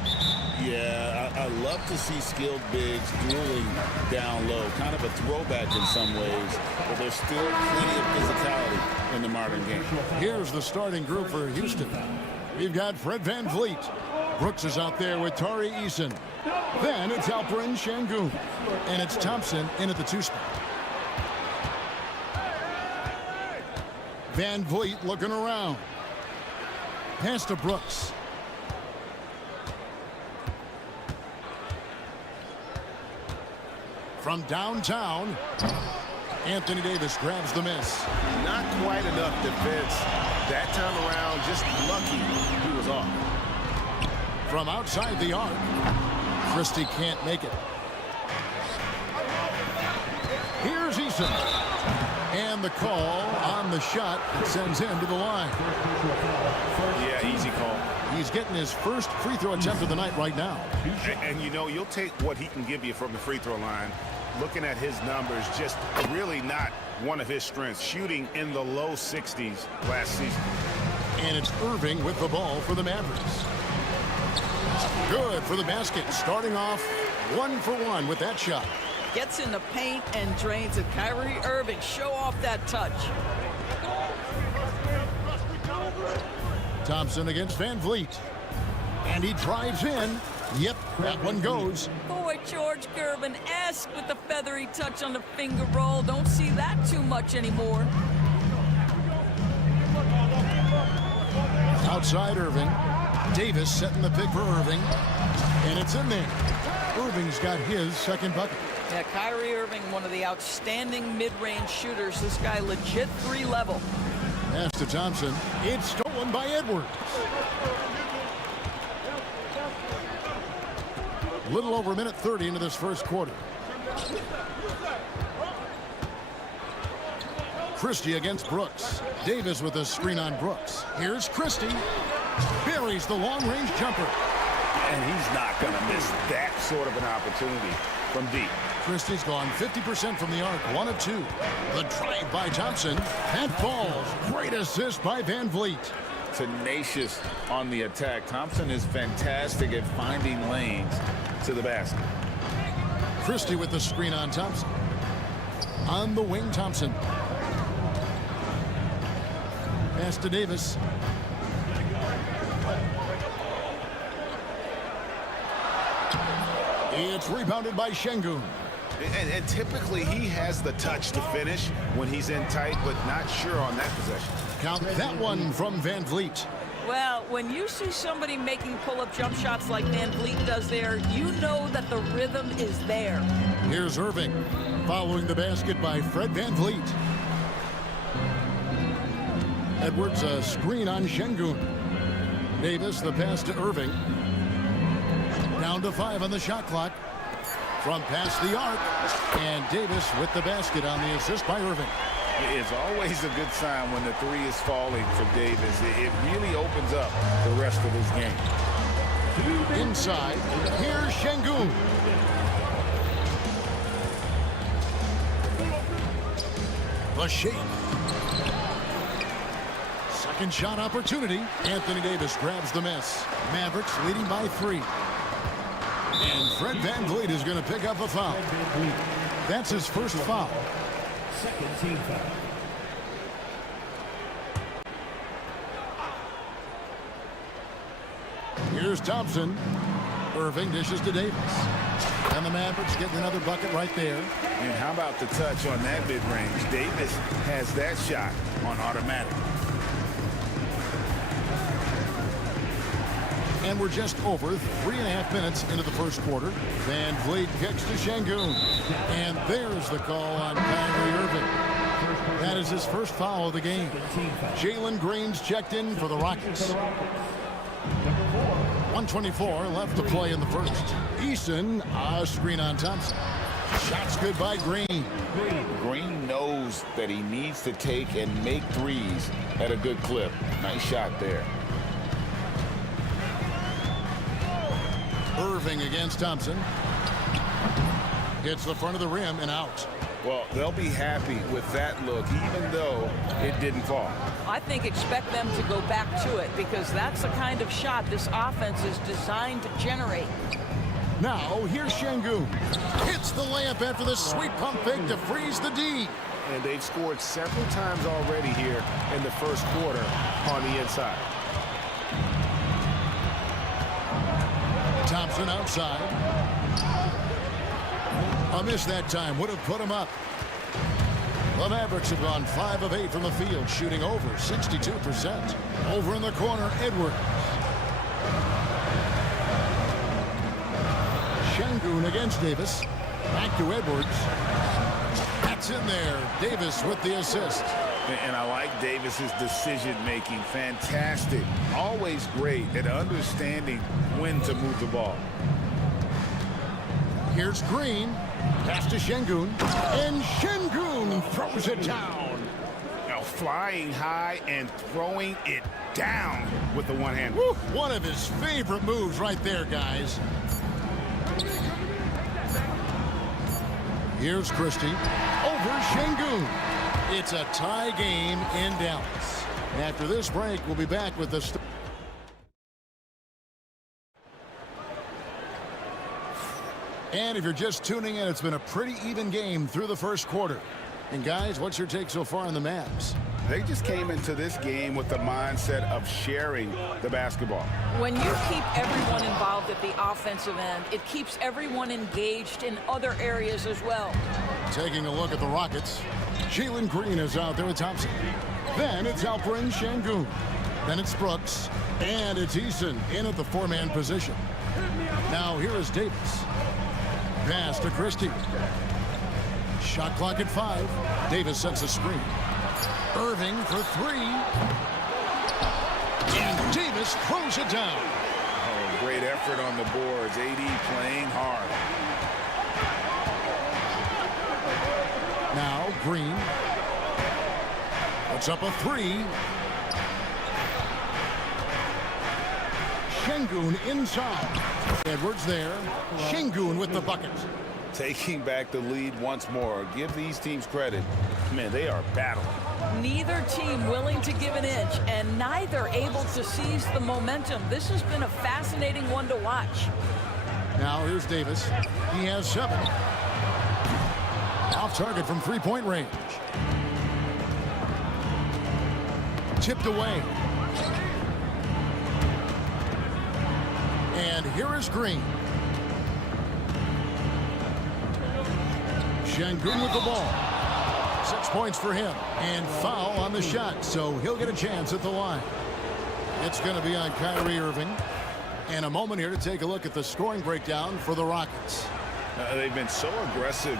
Yeah, I love to see skilled bigs dueling down low. Kind of a throwback in some ways, but there's still plenty of physicality in the modern game. Here's the starting group for Houston. We've got Fred VanVleet. Brooks is out there with Tari Eason. Then it's Alperen Şengün. And it's Thompson in at the 2 spot. VanVleet looking around. Pass to Brooks. From downtown, Anthony Davis grabs the miss. Not quite enough defense. That time around, just lucky he was off. From outside the arc, Christie can't make it. Here's Eason. And the call on the shot sends him to the line. Yeah, easy call. He's getting his first free throw attempt of the night right now. And you know, you'll take what he can give you from the free throw line. Looking at his numbers, just really not one of his strengths. Shooting in the low 60s last season. And it's Irving with the ball for the Mavericks. Good for the basket. Starting off 1 for 1 with that shot. Gets in the paint and drains it. Kyrie Irving, show off that touch. Thompson against VanVleet. And he drives in. Yep, that one goes. Boy, George Gervin-esque with the feathery touch on the finger roll. Don't see that too much anymore. Outside Irving. Davis setting the pick for Irving. And it's in there. Irving's got his second bucket. Yeah, Kyrie Irving, one of the outstanding mid-range shooters. This guy legit 3 level. Pass to Thompson. It's stolen by Edwards. Little over a minute 30 into this first quarter. Christie against Brooks. Davis with a screen on Brooks. Here's Christie. Buries the long-range jumper. And he's not going to miss that sort of an opportunity from deep. Christie's gone 50% from the arc, 1 of 2. The drive by Thompson. That falls. Great assist by VanVleet. Tenacious on the attack. Thompson is fantastic at finding lanes to the basket. Christie with the screen on Thompson. On the wing, Thompson. Pass to Davis. It's rebounded by Şengün. And typically he has the touch to finish when he's in tight, but not sure on that possession. Count that one from VanVleet. Well, when you see somebody making pull-up jump shots like VanVleet does there, you know that the rhythm is there. Here's Irving, following the basket by Fred VanVleet. Edwards a screen on Şengün. Davis the pass to Irving. Down to 5 on the shot clock. From past the arc. And Davis with the basket on the assist by Irving. It's always a good sign when the 3 is falling for Davis. It really opens up the rest of his game. Inside, here's Şengün. The shake. Second shot opportunity. Anthony Davis grabs the miss. Mavericks leading by 3. And Fred VanVleet is going to pick up a foul. That's his first foul. Second team foul. Here's Thompson. Irving dishes to Davis. And the Mavericks getting another bucket right there. And how about the touch on that mid-range? Davis has that shot on automatic. And we're just over 3.5 minutes into the first quarter. VanVleet kicks to Şengün. And there's the call on Kyrie Irving. That is his first foul of the game. Jalen Green's checked in for the Rockets. 1:24 left to play in the first. Eason, a screen on Thompson. Shots good by Green. Green knows that he needs to take and make threes at a good clip. Nice shot there. Irving against Thompson. Hits the front of the rim and out. Well, they'll be happy with that look, even though it didn't fall. I think expect them to go back to it because that's the kind of shot this offense is designed to generate. Now, here's Şengün. Hits the layup after the sweet pump fake to freeze the D. And they've scored several times already here in the first quarter on the inside. Thompson outside. A miss that time would have put him up. The Mavericks have gone 5 of 8 from the field, shooting over 62%. Over in the corner, Edwards. Şengün against Davis. Back to Edwards. That's in there. Davis with the assist. And I like Davis's decision-making. Fantastic. Always great at understanding when to move the ball. Here's Green. Pass to Şengün. And Şengün throws it down. Now flying high and throwing it down with the one hand. Woo, one of his favorite moves right there, guys. Here's Christie. Over Şengün. It's a tie game in Dallas. After this break, we'll be back with the... And if you're just tuning in, it's been a pretty even game through the first quarter. And guys, what's your take so far on the Mavs? They just came into this game with the mindset of sharing the basketball. When you keep everyone involved at the offensive end, it keeps everyone engaged in other areas as well. Taking a look at the Rockets, Jalen Green is out there with Thompson. Then it's Alperen Şengün. Then it's Brooks. And it's Eason in at the four-man position. Now here is Davis. Pass to Christie. Shot clock at 5. Davis sets a screen. Irving for 3. And Davis throws it down. Oh, great effort on the boards. AD playing hard. Now Green. Puts up a 3. Şengün inside. Edwards there. Şengün with the bucket. Taking back the lead once more. Give these teams credit. Man, they are battling. Neither team willing to give an inch, and neither able to seize the momentum. This has been a fascinating one to watch. Now here's Davis. He has 7. Off target from three-point range. Tipped away. And here is Green. Şengün with the ball. 6 points for him. And foul on the shot, so he'll get a chance at the line. It's going to be on Kyrie Irving. And a moment here to take a look at the scoring breakdown for the Rockets. They've been so aggressive,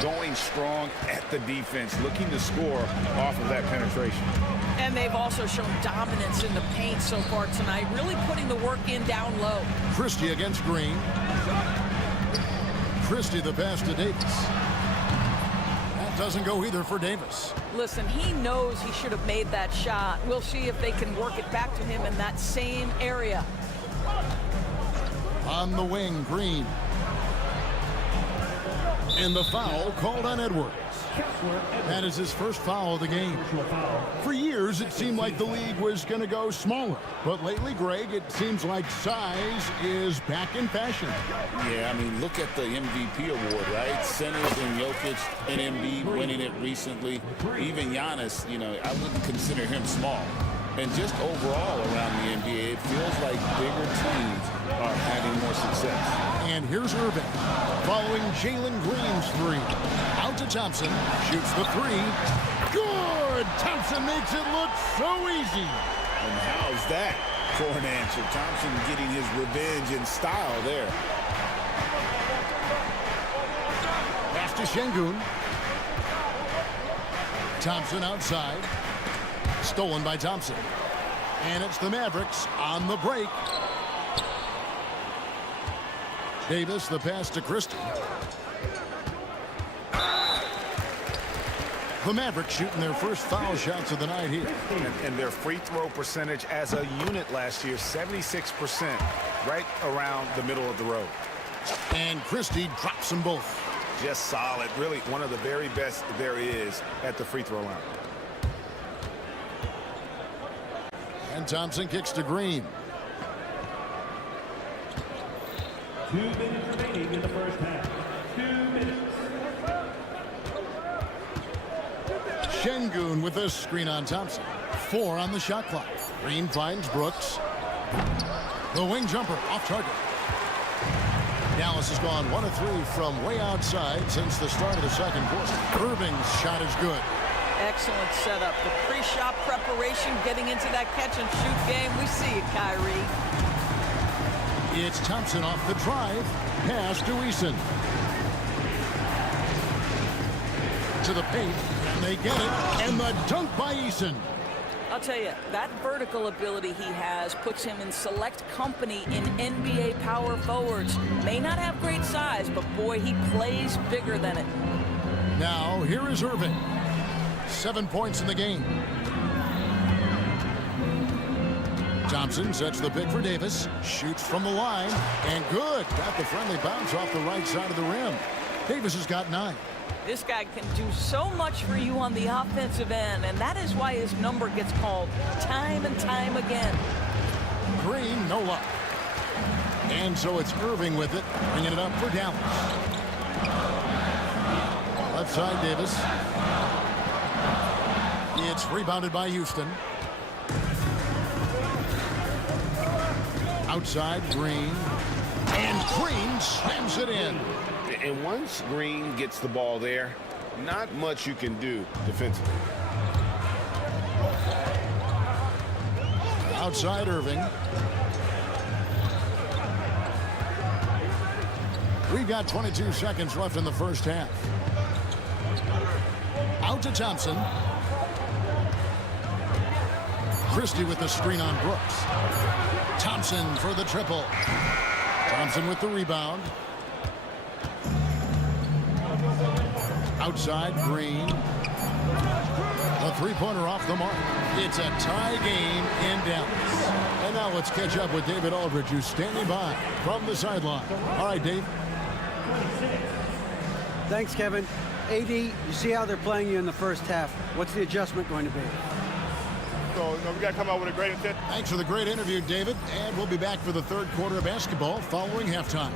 going strong at the defense, looking to score off of that penetration. And they've also shown dominance in the paint so far tonight, really putting the work in down low. Christie against Green. Christie the pass to Davis. That doesn't go either for Davis. Listen, he knows he should have made that shot. We'll see if they can work it back to him in that same area. On the wing, Green. And the foul called on Edwards. That is his first foul of the game. For years, it seemed like the league was going to go smaller. But lately, Greg, it seems like size is back in fashion. Yeah, I mean, look at the MVP award, right? Centers and Jokic and Embiid winning it recently. Even Giannis, you know, I wouldn't consider him small. And just overall around the NBA, it feels like bigger teams are having more success. And here's Irving, following Jalen Green's 3. Out to Thompson, shoots the 3. Good! Thompson makes it look so easy. And how's that for an answer? Thompson getting his revenge in style there. Pass to Şengün. Thompson outside. Stolen by Thompson. And it's the Mavericks on the break. Davis, the pass to Christie. The Mavericks shooting their first foul shots of the night here. And their free throw percentage as a unit last year, 76%, right around the middle of the road. And Christie drops them both. just solid. Really one of the very best there is at the free throw line. And Thompson kicks to Green. 2 minutes remaining in the first half. 2 minutes. Şengün with a screen on Thompson. 4 on the shot clock. Green finds Brooks. The wing jumper off target. Dallas has gone 1 of 3 from way outside since the start of the second quarter. Irving's shot is good. Excellent setup. The pre-shot preparation, getting into that catch-and-shoot game. We see it, Kyrie. It's Thompson off the drive. Pass to Eason. To the paint, and they get it. And the dunk by Eason. I'll tell you, that vertical ability he has puts him in select company in NBA power forwards. May not have great size, but boy, he plays bigger than it. Now, here is Irving. 7 points in the game. Thompson sets the pick for Davis. Shoots from the line. And good. Got the friendly bounce off the right side of the rim. Davis has got 9. This guy can do so much for you on the offensive end, and that is why his number gets called time and time again. Green, no luck. And so it's Irving with it, bringing it up for Dallas. Left side, Davis. It's rebounded by Houston. Outside, Green. And Green slams it in. And once Green gets the ball there, not much you can do defensively. Outside Irving. We've got 22 seconds left in the first half. Out to Thompson. Christie with the screen on Brooks. Thompson for the triple. Thompson with the rebound. Outside, Green. A three-pointer off the mark. It's a tie game in Dallas. And now let's catch up with David Aldridge, who's standing by from the sideline. All right, Dave. Thanks, Kevin. AD, you see how they're playing you in the first half. What's the adjustment going to be? So, we got to come out with a great intent. Thanks for the great interview, David. And we'll be back for the third quarter of basketball following halftime.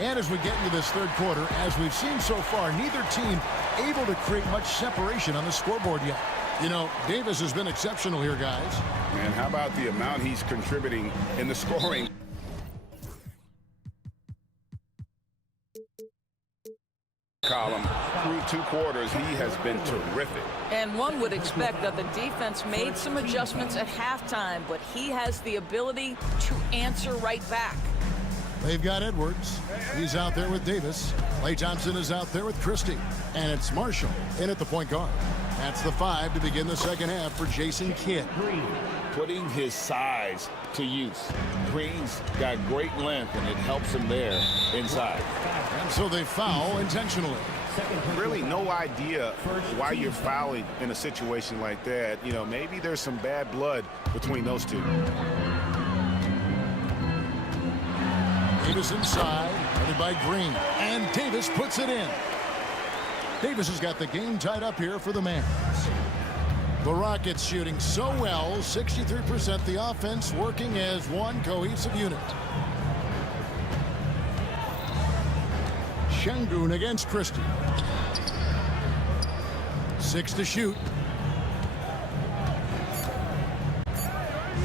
And as we get into this third quarter, as we've seen so far, neither team able to create much separation on the scoreboard yet. You know, Davis has been exceptional here, guys. And how about the amount he's contributing in the scoring? Column through 2 quarters, he has been terrific. And one would expect that the defense made some adjustments at halftime, but he has the ability to answer right back. They've got Edwards. He's out there with Davis. Klay Thompson is out there with Christie. And it's Marshall in at the point guard. That's the 5 to begin the second half for Jason Kidd. Putting his size to use. Green's got great length, and it helps him there inside. And so they foul intentionally. Really no idea why you're fouling in a situation like that. You know, maybe there's some bad blood between those two. Davis inside, headed by Green, and Davis puts it in. Davis has got the game tied up here for the Mavs. The Rockets shooting so well, 63%, the offense working as one cohesive unit. Şengün against Christie. 6 to shoot.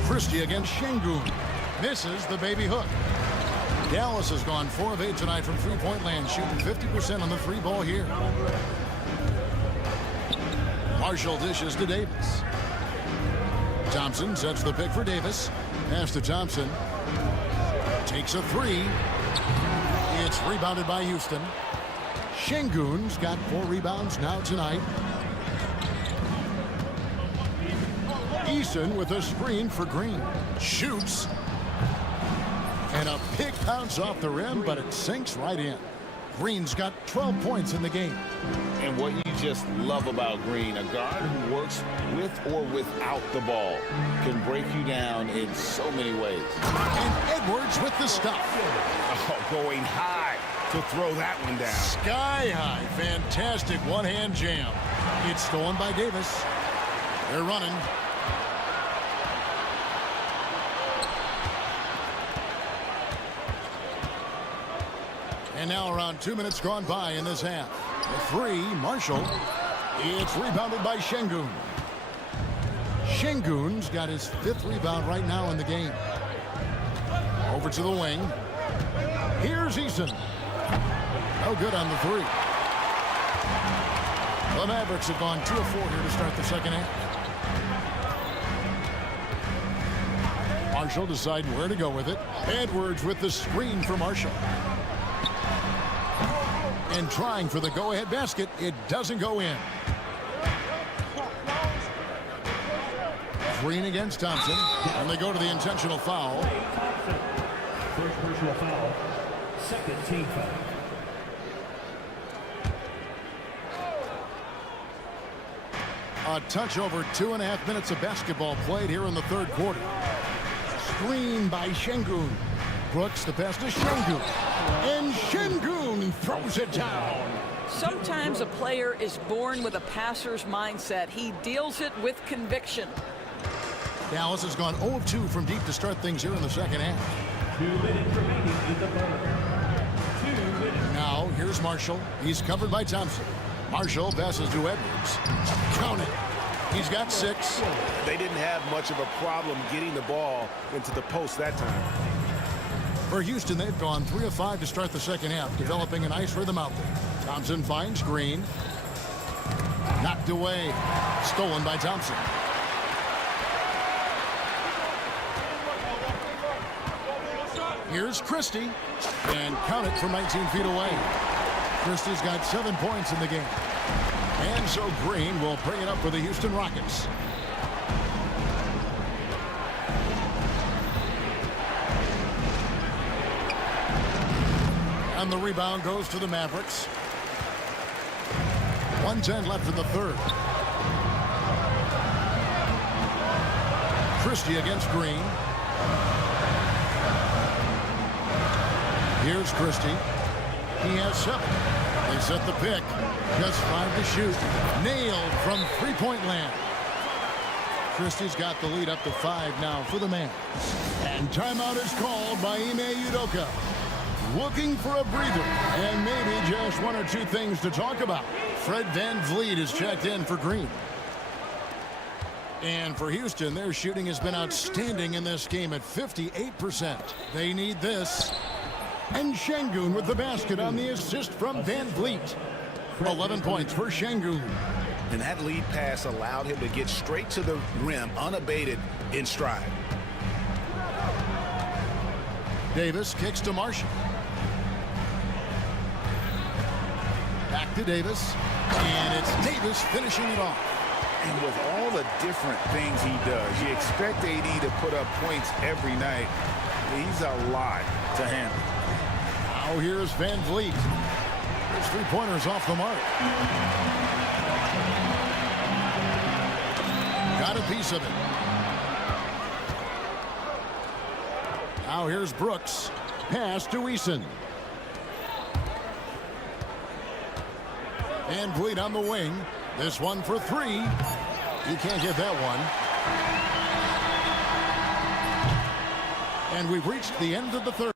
Christie against Şengün. Misses the baby hook. Dallas has gone 4 of 8 tonight from three-point land, shooting 50% on the 3-ball here. Marshall dishes to Davis. Thompson sets the pick for Davis. Pass to Thompson. Takes a 3. It's rebounded by Houston. Şengün's got 4 rebounds now tonight. Eason with a screen for Green. Shoots. And a big bounce off the rim, but it sinks right in. Green's got 12 points in the game. And what you just love about Green, a guard who works with or without the ball, can break you down in so many ways. And Edwards with the stuff. Oh, going high to throw that one down. Sky high. Fantastic one-hand jam. It's stolen by Davis. They're running. And now around 2 minutes gone by in this half. The three, Marshall. It's rebounded by Şengün. Şengün's got his 5th rebound right now in the game. Over to the wing. Here's Eason. No good on the three. The Mavericks have gone 2 of 4 here to start the second half. Marshall deciding where to go with it. Edwards with the screen for Marshall. And trying for the go-ahead basket. It doesn't go in. Green against Thompson. And they go to the intentional foul. First personal foul. Second team foul. A touch over 2.5 minutes of basketball played here in the third quarter. Screen by Şengün. Brooks the pass to Şengün. And Şengün throws it down. Sometimes a player is born with a passer's mindset. He deals it with conviction. Dallas has gone 0 of 2 from deep to start things here in the second half. 2 minutes remaining in the third. 2 minutes. Now, here's Marshall. He's covered by Thompson. Marshall passes to Edwards. Count it. He's got 6. They didn't have much of a problem getting the ball into the post that time. For Houston, they've gone 3 of 5 to start the second half, developing a nice rhythm out there. Thompson finds Green. Knocked away. Stolen by Thompson. Here's Christie. And count it from 19 feet away. Christie's got 7 points in the game. And so Green will bring it up for the Houston Rockets. And the rebound goes to the Mavericks. 1:10 left in the third. Christie against Green. Here's Christie. He has 7. They set the pick. Just 5 to shoot. Nailed from three-point land. Christie's got the lead up to 5 now for the man. And timeout is called by Ime Udoka. Looking for a breather and maybe just 1 or 2 things to talk about. Fred VanVleet is checked in for Green. And for Houston, their shooting has been outstanding in this game at 58%. They need this. And Şengün with the basket on the assist from VanVleet. 11 points for Şengün. And that lead pass allowed him to get straight to the rim unabated in stride. Davis kicks to Marshall. Back to Davis. And it's Davis finishing it off. And with all the different things he does, you expect AD to put up points every night. He's a lot to handle. Now here's VanVleet. His 3-pointers off the mark. Got a piece of it. Now here's Brooks. Pass to Eason. VanVleet on the wing. This one for 3. He can't get that one. And we've reached the end of the third.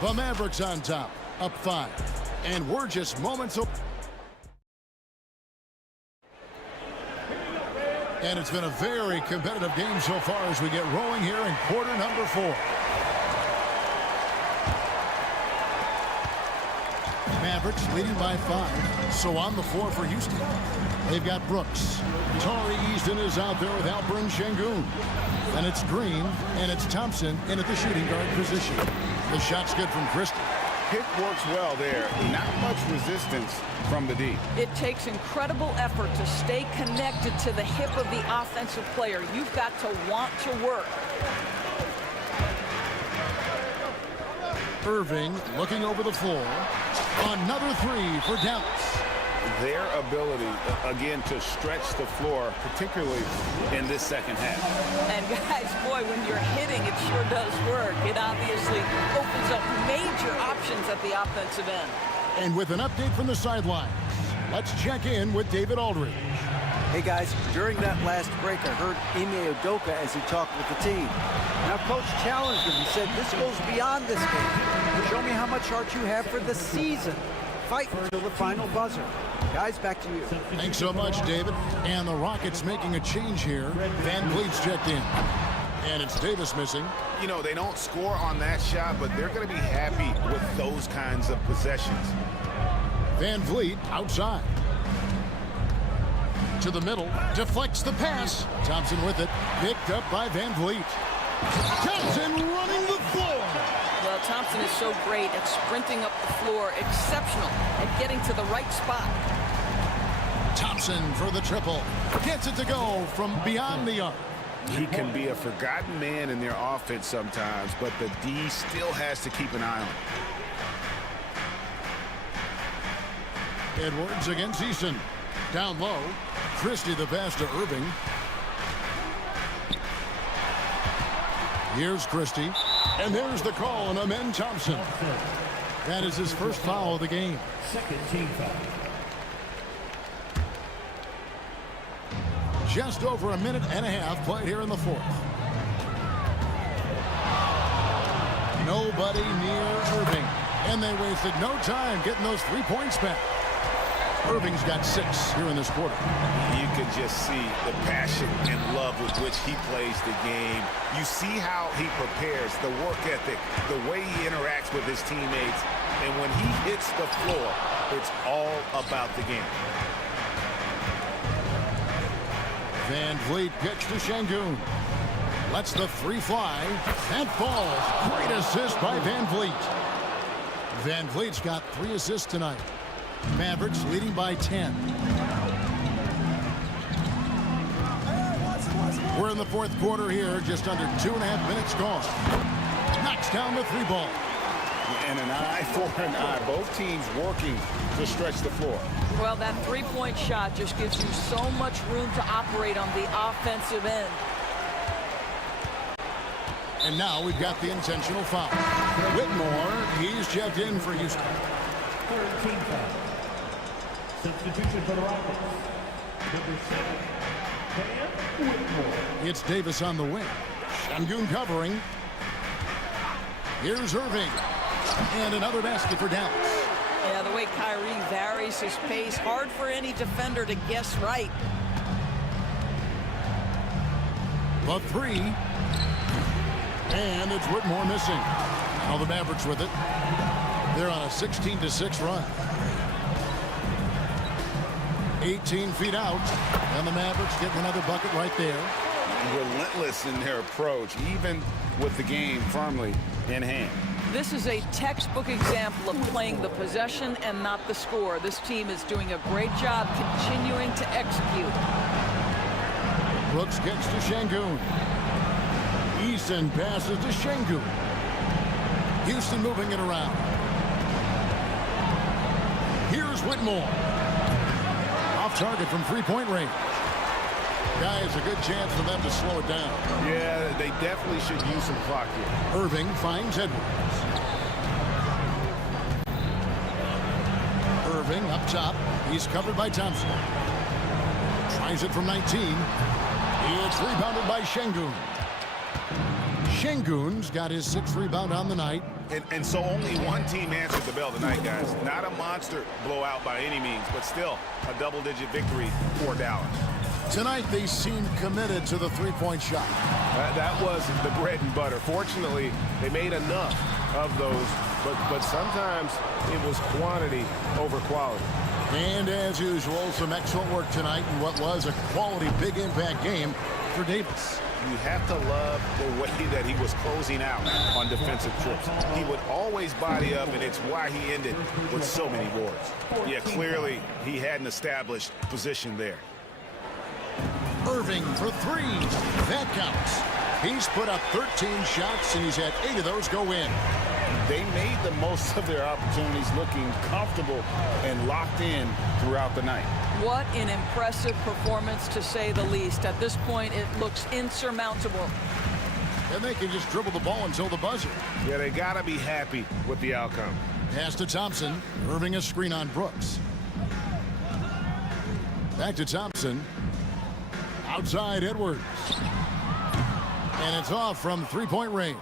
The Mavericks on top, up 5. And we're just moments away. And it's been a very competitive game so far as we get rolling here in quarter number 4. Mavericks leading by 5. So on the floor for Houston, they've got Brooks. Tari Eason is out there with Alperen Şengün. Then it's Green, and it's Thompson in at the shooting guard position. The shot's good from Christie. Pick works well there. Not much resistance from the D. It takes incredible effort to stay connected to the hip of the offensive player. You've got to want to work. Irving looking over the floor. Another three for Dallas. Their ability, again, to stretch the floor, particularly in this second half. And guys, boy, when you're hitting, it sure does work. It obviously opens up major options at the offensive end. And with an update from the sidelines, let's check in with David Aldridge. Hey guys, during that last break, I heard Ime Udoka as he talked with the team. Now coach challenged him. He said, this goes beyond this game. Show me how much heart you have for the season. Fight until the final buzzer. Guys, back to you. Thanks so much, David. And the Rockets making a change here. Van Vliet's checked in. And it's Davis missing. You know, they don't score on that shot, but they're going to be happy with those kinds of possessions. Van Vliet outside. To the middle. Deflects the pass. Thompson with it. Picked up by Van Vliet. Thompson running the floor. Well, Thompson is so great at sprinting up the floor, exceptional at getting to the right spot. Thompson for the triple. Gets it to go from beyond the arc. He can be a forgotten man in their offense sometimes, but the D still has to keep an eye on him. Edwards against Eason. Down low. Christie the pass to Irving. Here's Christie. And there's the call on Amen Thompson. That is his first foul of the game. Second team foul. Just over a minute and a half played here in the fourth. Nobody near Irving. And they wasted no time getting those 3 points back. Irving's got 6 here in this quarter. You can just see the passion and love with which he plays the game. You see how he prepares, the work ethic, the way he interacts with his teammates. And when he hits the floor, it's all about the game. Van Vliet pitch to Şengün. Lets the 3 fly and falls. Great assist by Van Vliet. Van Vliet's got 3 assists tonight. Mavericks leading by 10. We're in the fourth quarter here, just under 2.5 minutes gone. Knocks down the 3 ball. And an eye for an eye. Both teams working to stretch the floor. Well, that three-point shot just gives you so much room to operate on the offensive end. And now we've got the intentional foul. Whitmore, he's checked in for Houston. Third team foul. Substitution for the Rockets. Number 7, Cam Whitmore. It's Davis on the wing. Şengün covering. Here's Irving. And another basket for Dallas. Yeah, the way Kyrie varies his pace, hard for any defender to guess right. The 3. And it's Whitmore missing. Now the Mavericks with it. They're on a 16-6 run. 18 feet out. And the Mavericks getting another bucket right there. Relentless in their approach, even with the game firmly in hand. This is a textbook example of playing the possession and not the score. This team is doing a great job continuing to execute. Brooks gets to Şengün. Eason passes to Şengün. Houston moving it around. Here's Whitmore. Off target from 3-point range. Guys, a good chance for them to slow it down. Yeah, they definitely should use some clock here. Irving finds Edwards. Irving up top. He's covered by Thompson. Tries it from 19. It's rebounded by Şengün. Şengün's got his 6th rebound on the night. And so only one team answered the bell tonight, guys. Not a monster blowout by any means, but still a double-digit victory for Dallas. Tonight, they seem committed to the 3-point shot. That was the bread and butter. Fortunately, they made enough of those, but sometimes it was quantity over quality. And as usual, some excellent work tonight in what was a quality big impact game for Davis. you have to love the way that he was closing out on defensive trips. He would always body up, and it's why he ended with so many boards. Yeah, clearly he had an established position there. Irving for three. That counts. He's put up 13 shots, and he's had 8 of those go in. They made the most of their opportunities, looking comfortable and locked in throughout the night. What an impressive performance, to say the least. At this point, it looks insurmountable. And they can just dribble the ball until the buzzer. Yeah, they got to be happy with the outcome. Pass to Thompson. Irving a screen on Brooks. Back to Thompson. Outside Edwards. And it's off from three-point range.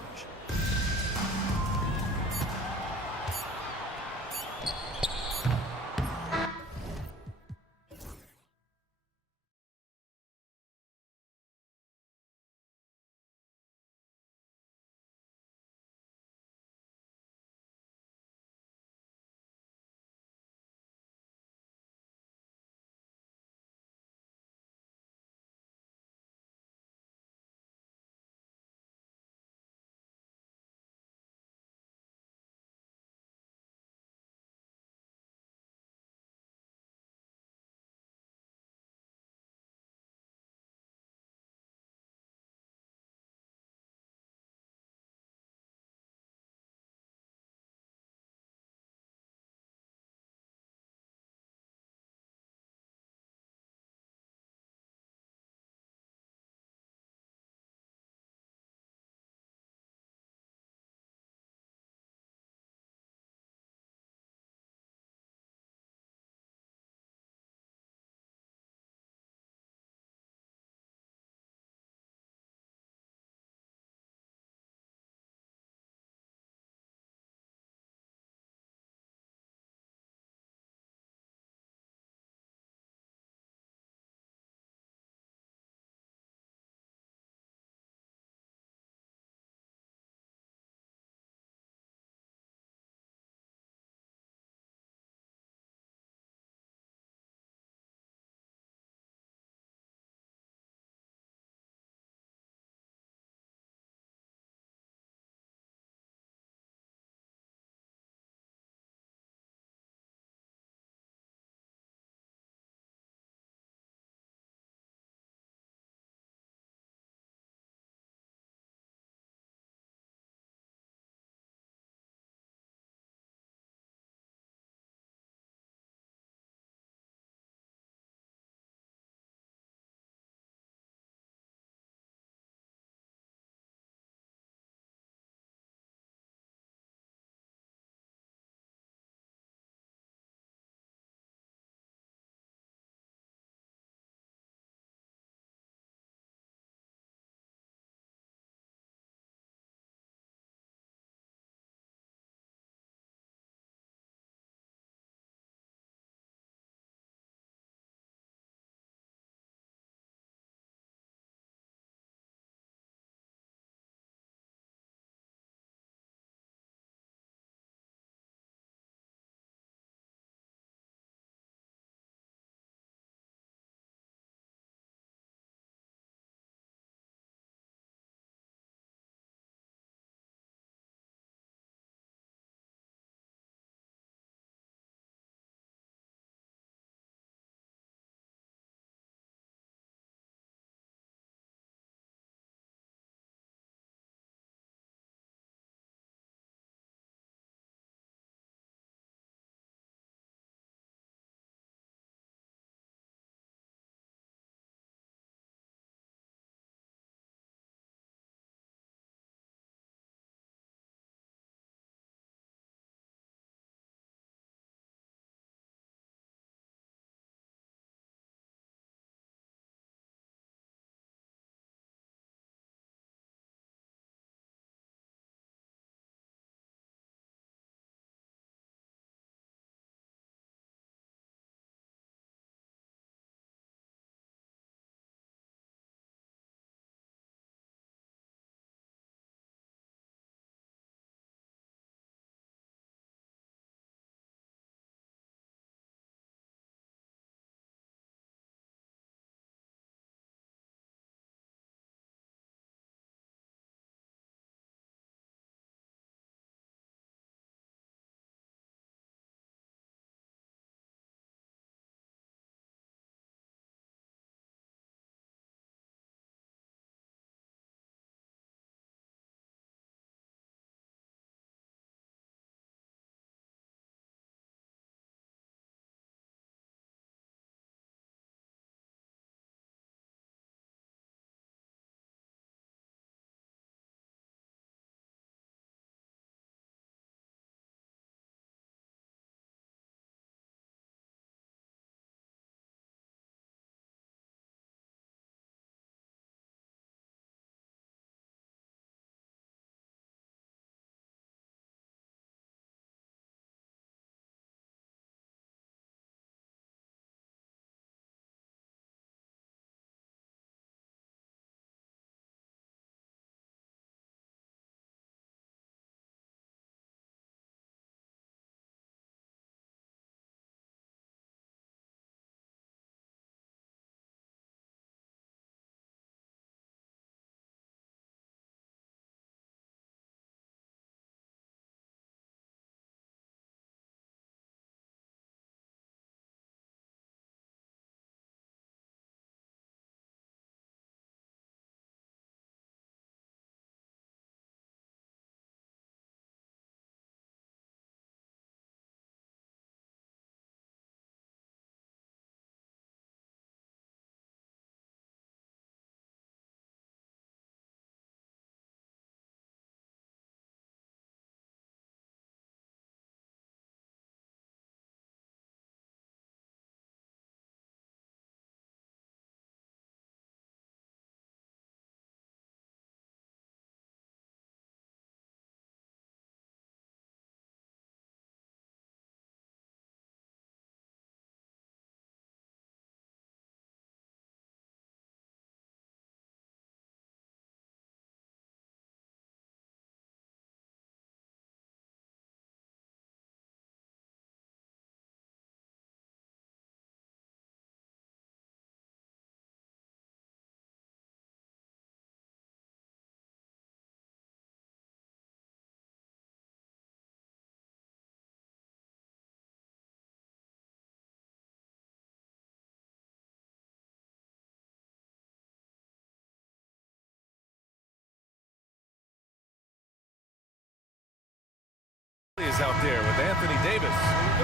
is out there with Anthony Davis.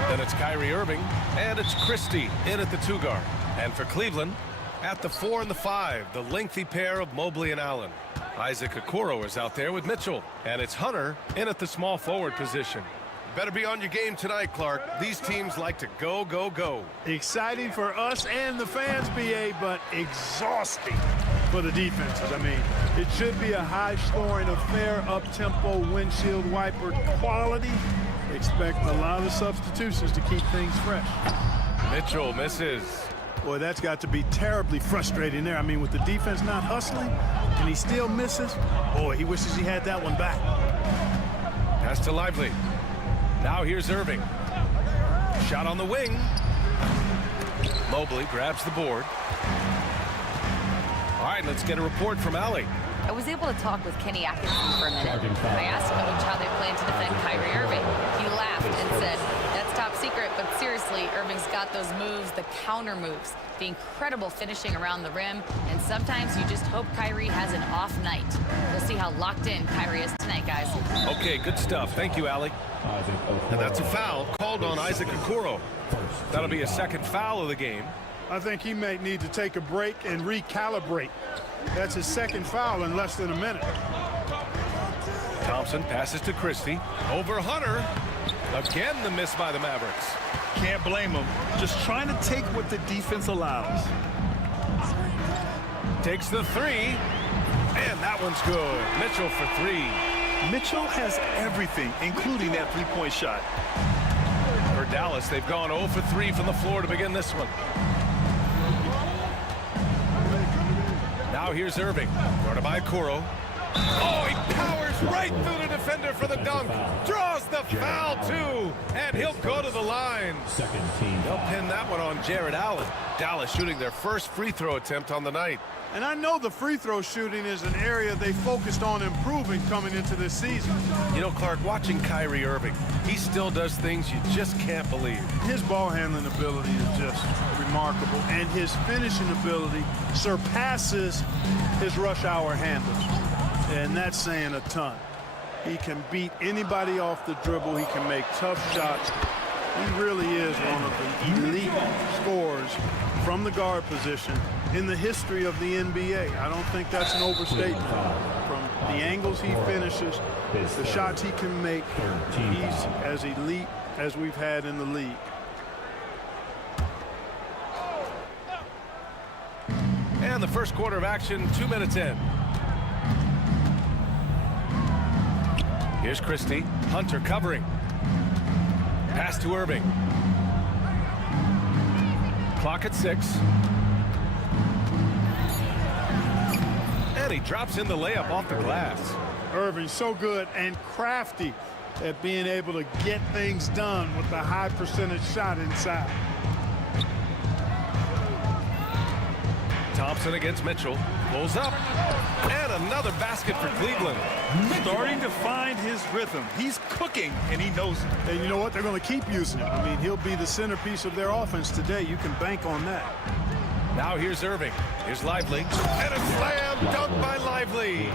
Then it's Kyrie Irving, and it's Christie in at the 2 guard. And for Cleveland, at the 4 and the 5, the lengthy pair of Mobley and Allen. Isaac Okoro is out there with Mitchell, and it's Hunter in at the small forward position. Better be on your game tonight, Clark. These teams like to go, go, go. Exciting for us and the fans, BA, but exhausting for the defenses. I mean, it should be a high-scoring affair, up-tempo, windshield wiper quality. Expect a lot of substitutions to keep things fresh. Mitchell misses. Boy, that's got to be terribly frustrating there. I mean, with the defense not hustling, and he still misses, boy, he wishes he had that one back. Pass to Lively. Now here's Irving. Shot on the wing. Mobley grabs the board. All right, let's get a report from Allie. I was able to talk with Kenny Atkinson for a minute. I asked Coach how they plan to defend Kyrie Irving. He laughed and said, "That's top secret, but seriously, Irving's got those moves, the counter moves, the incredible finishing around the rim, and sometimes you just hope Kyrie has an off night." We'll see how locked in Kyrie is tonight, guys. Okay, good stuff. Thank you, Allie. And that's a foul called on Isaac Okoro. That'll be a second foul of the game. I think he may need to take a break and recalibrate. That's his second foul in less than a minute. Thompson passes to Christie. Over Hunter. Again, the miss by the Mavericks. Can't blame him. Just trying to take what the defense allows. Takes the 3. And that one's good. Mitchell for 3. Mitchell has everything, including that three-point shot. For Dallas, they've gone 0 for 3 from the floor to begin this one. Now here's Irving. Guarded by Okoro. Oh, he powers right through the defender for the dunk. Draws the foul, too. And he'll go to the line. They'll pin that one on Jared Allen. Dallas shooting their first free throw attempt on the night. And I know the free throw shooting is an area they focused on improving coming into this season. You know, Clark, watching Kyrie Irving, he still does things you just can't believe. His ball handling ability is just remarkable, and his finishing ability surpasses his rush hour handles. And that's saying a ton. He can beat anybody off the dribble. He can make tough shots. He really is one of the elite scorers from the guard position in the history of the NBA. I don't think that's an overstatement. From the angles he finishes, the shots he can make, he's as elite as we've had in the league. And the first quarter of action, 2 minutes in. Here's Christie. Hunter covering. Pass to Irving. Clock at 6. And he drops in the layup off the glass. Irving's so good and crafty at being able to get things done with the high percentage shot inside. Thompson against Mitchell. Pulls up. And another basket for Cleveland. Starting to find his rhythm. He's cooking, and he knows it. And you know what? They're going to keep using him. I mean, he'll be the centerpiece of their offense today. You can bank on that. Now here's Irving. Here's Lively. And a slam dunk by Lively.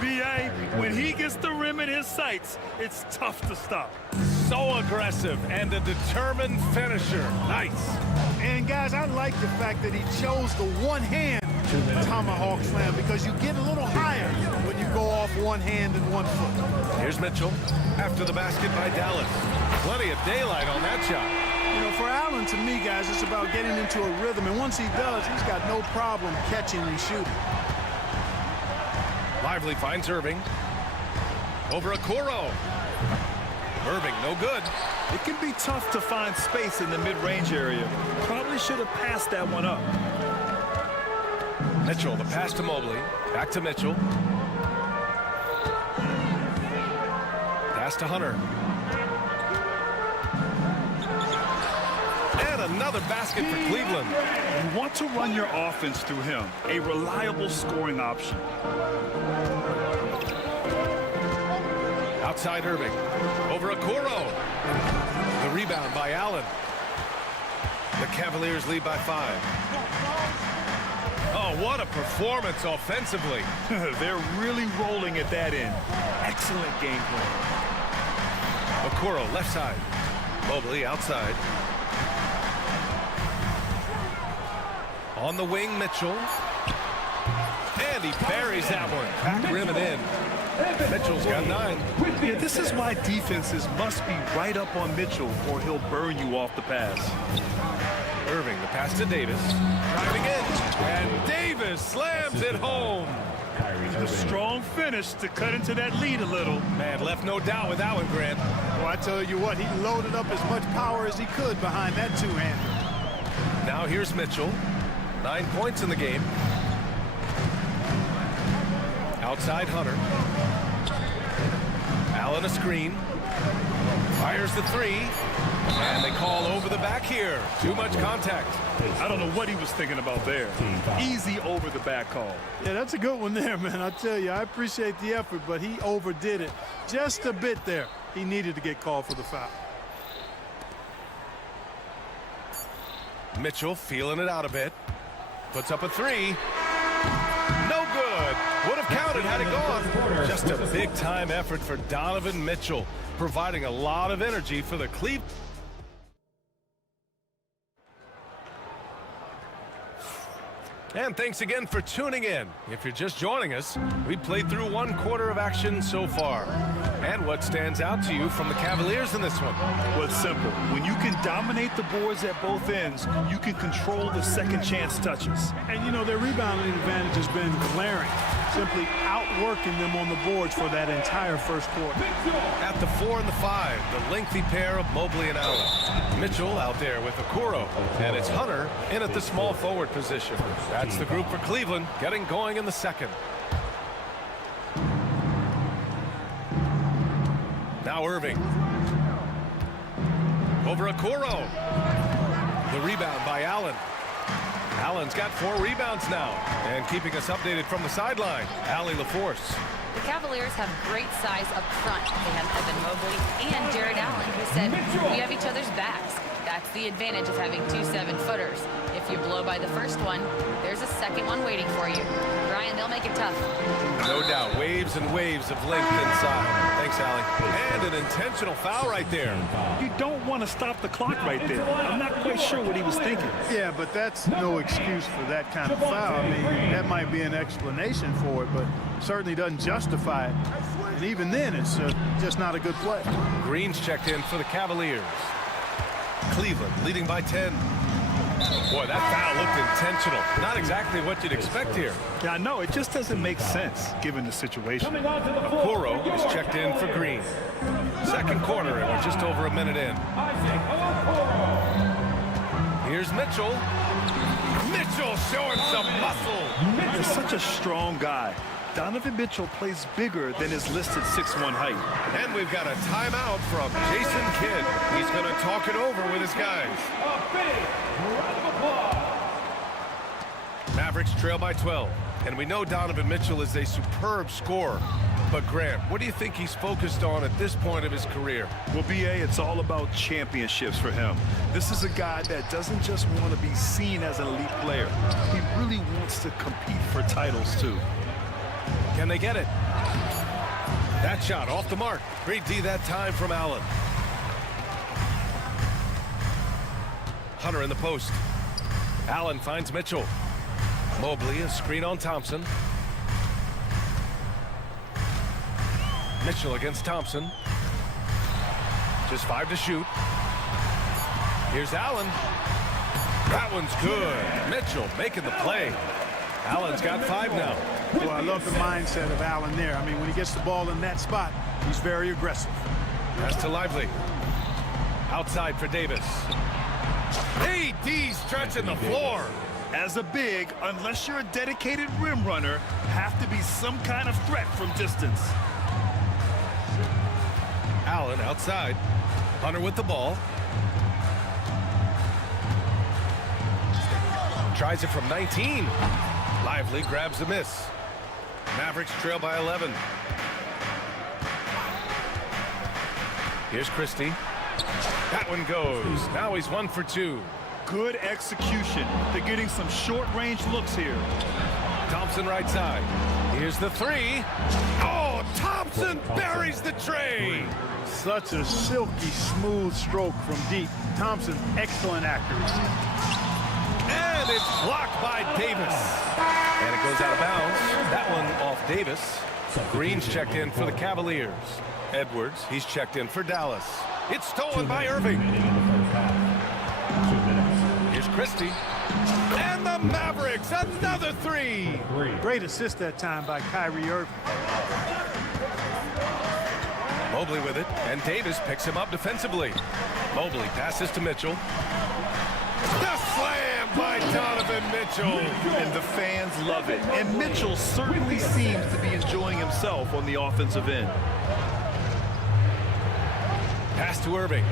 B.A., when he gets the rim in his sights, it's tough to stop. So aggressive and a determined finisher. Nice. And guys, I like the fact that he chose the one-hand tomahawk slam because you get a little higher when you go off one hand and 1 foot. Here's Mitchell after the basket by Dallas. Plenty of daylight on that shot. You know, for Allen, to me, guys, it's about getting into a rhythm. And once he does, he's got no problem catching and shooting. Lively finds Irving. Over Okoro. Irving, no good. It can be tough to find space in the mid-range area. Probably should have passed that one up. Mitchell, the pass to Mobley. Back to Mitchell. Pass to Hunter. And another basket for Cleveland. You want to run your offense through him. A reliable scoring option. Outside Irving. Over Okoro. The rebound by Allen. The Cavaliers lead by 5. Oh, what a performance offensively. They're really rolling at that end. Excellent game plan. Okoro left side. Mobley outside. On the wing, Mitchell. And he buries that one. Back rim and in. Mitchell's got 9. Yeah, this is why defenses must be right up on Mitchell or he'll burn you off the pass. Irving, the pass to Davis. Driving in. And Davis slams it home. A strong finish to cut into that lead a little. Man, left no doubt with that one, Grant. Well, I tell you what, he loaded up as much power as he could behind that two-hander. Now here's Mitchell. 9 points in the game. Outside Hunter. Allen a screen. Fires the 3. And they call over the back here. Too much contact. I don't know what he was thinking about there. Easy over the back call. Yeah, that's a good one there, man. I tell you, I appreciate the effort, but he overdid it just a bit there. He needed to get called for the foul. Mitchell feeling it out a bit. Puts up a 3. No good. Would have counted had it gone. Just a big-time effort for Donovan Mitchell, providing a lot of energy for the Cleveland. And thanks again for tuning in. If you're just joining us, we played through 1 quarter of action so far. And what stands out to you from the Cavaliers in this one? Well, it's simple. When you can dominate the boards at both ends, you can control the second chance touches. And, you know, their rebounding advantage has been glaring, simply outworking them on the boards for that entire first quarter. At the 4 and the 5, the lengthy pair of Mobley and Allen. Mitchell out there with Okoro, and it's Hunter in at the small forward position. That's the group for Cleveland, getting going in the second. Now Irving. Over Okoro. The rebound by Allen. Allen's got 4 rebounds now. And keeping us updated from the sideline, Allie LaForce. The Cavaliers have great size up front. They have Evan Mobley and Jared Allen, who said, we have each other's backs. That's the advantage of having 2 7-footers. If you blow by the first one, there's a second one waiting for you. Brian, they'll make it tough. No doubt, waves and waves of length inside. Thanks, Allie. And an intentional foul right there. You don't want to stop the clock right there. I'm not quite sure what he was thinking. Yeah, but that's no excuse for that kind of foul. I mean, that might be an explanation for it, but certainly doesn't justify it. And even then, it's just not a good play. Green's checked in for the Cavaliers. Cleveland leading by 10. Boy, that foul looked intentional. Not exactly what you'd expect here. Yeah, I know. It just doesn't make sense given the situation. Okoro is checked in for Green. Second quarter, and we're just over a minute in. Here's Mitchell. Mitchell showing some muscle. He's such a strong guy. Donovan Mitchell plays bigger than his listed 6'1" height. And we've got a timeout from Jason Kidd. He's going to talk it over with his guys. Mavericks trail by 12. And we know Donovan Mitchell is a superb scorer. But Grant, what do you think he's focused on at this point of his career? Well, B.A., it's all about championships for him. This is a guy that doesn't just want to be seen as an elite player. He really wants to compete for titles, too. Can they get it? That shot off the mark. Great D that time from Allen. Hunter in the post. Allen finds Mitchell. Mobley, a screen on Thompson. Mitchell against Thompson. Just 5 to shoot. Here's Allen. That one's good. Mitchell making the play. Allen's got 5 now. Well, I love the mindset of Allen there. I mean, when he gets the ball in that spot, he's very aggressive. Pass to Lively. Outside for Davis. AD stretching the floor. As a big, unless you're a dedicated rim runner, have to be some kind of threat from distance. Allen outside. Hunter with the ball. Tries it from 19. Lively grabs the miss. Mavericks trail by 11. Here's Christie. That one goes. Now he's 1 for 2. Good execution. They're getting some short-range looks here. Thompson right side. Here's the three. Oh, Thompson buries the tray. Such a silky, smooth stroke from deep. Thompson, excellent accuracy. And it's blocked by Davis. And it goes out of bounds. That one off Davis. Green's checked in for the Cavaliers. Edwards, he's checked in for Dallas. It's stolen by Irving. Here's Christie. And the Mavericks, another three. Great assist that time by Kyrie Irving. Mobley with it, and Davis picks him up defensively. Mobley passes to Mitchell. The slam by Donovan Mitchell. And the fans love it. And Mitchell certainly seems to be enjoying himself on the offensive end. Pass to Irving.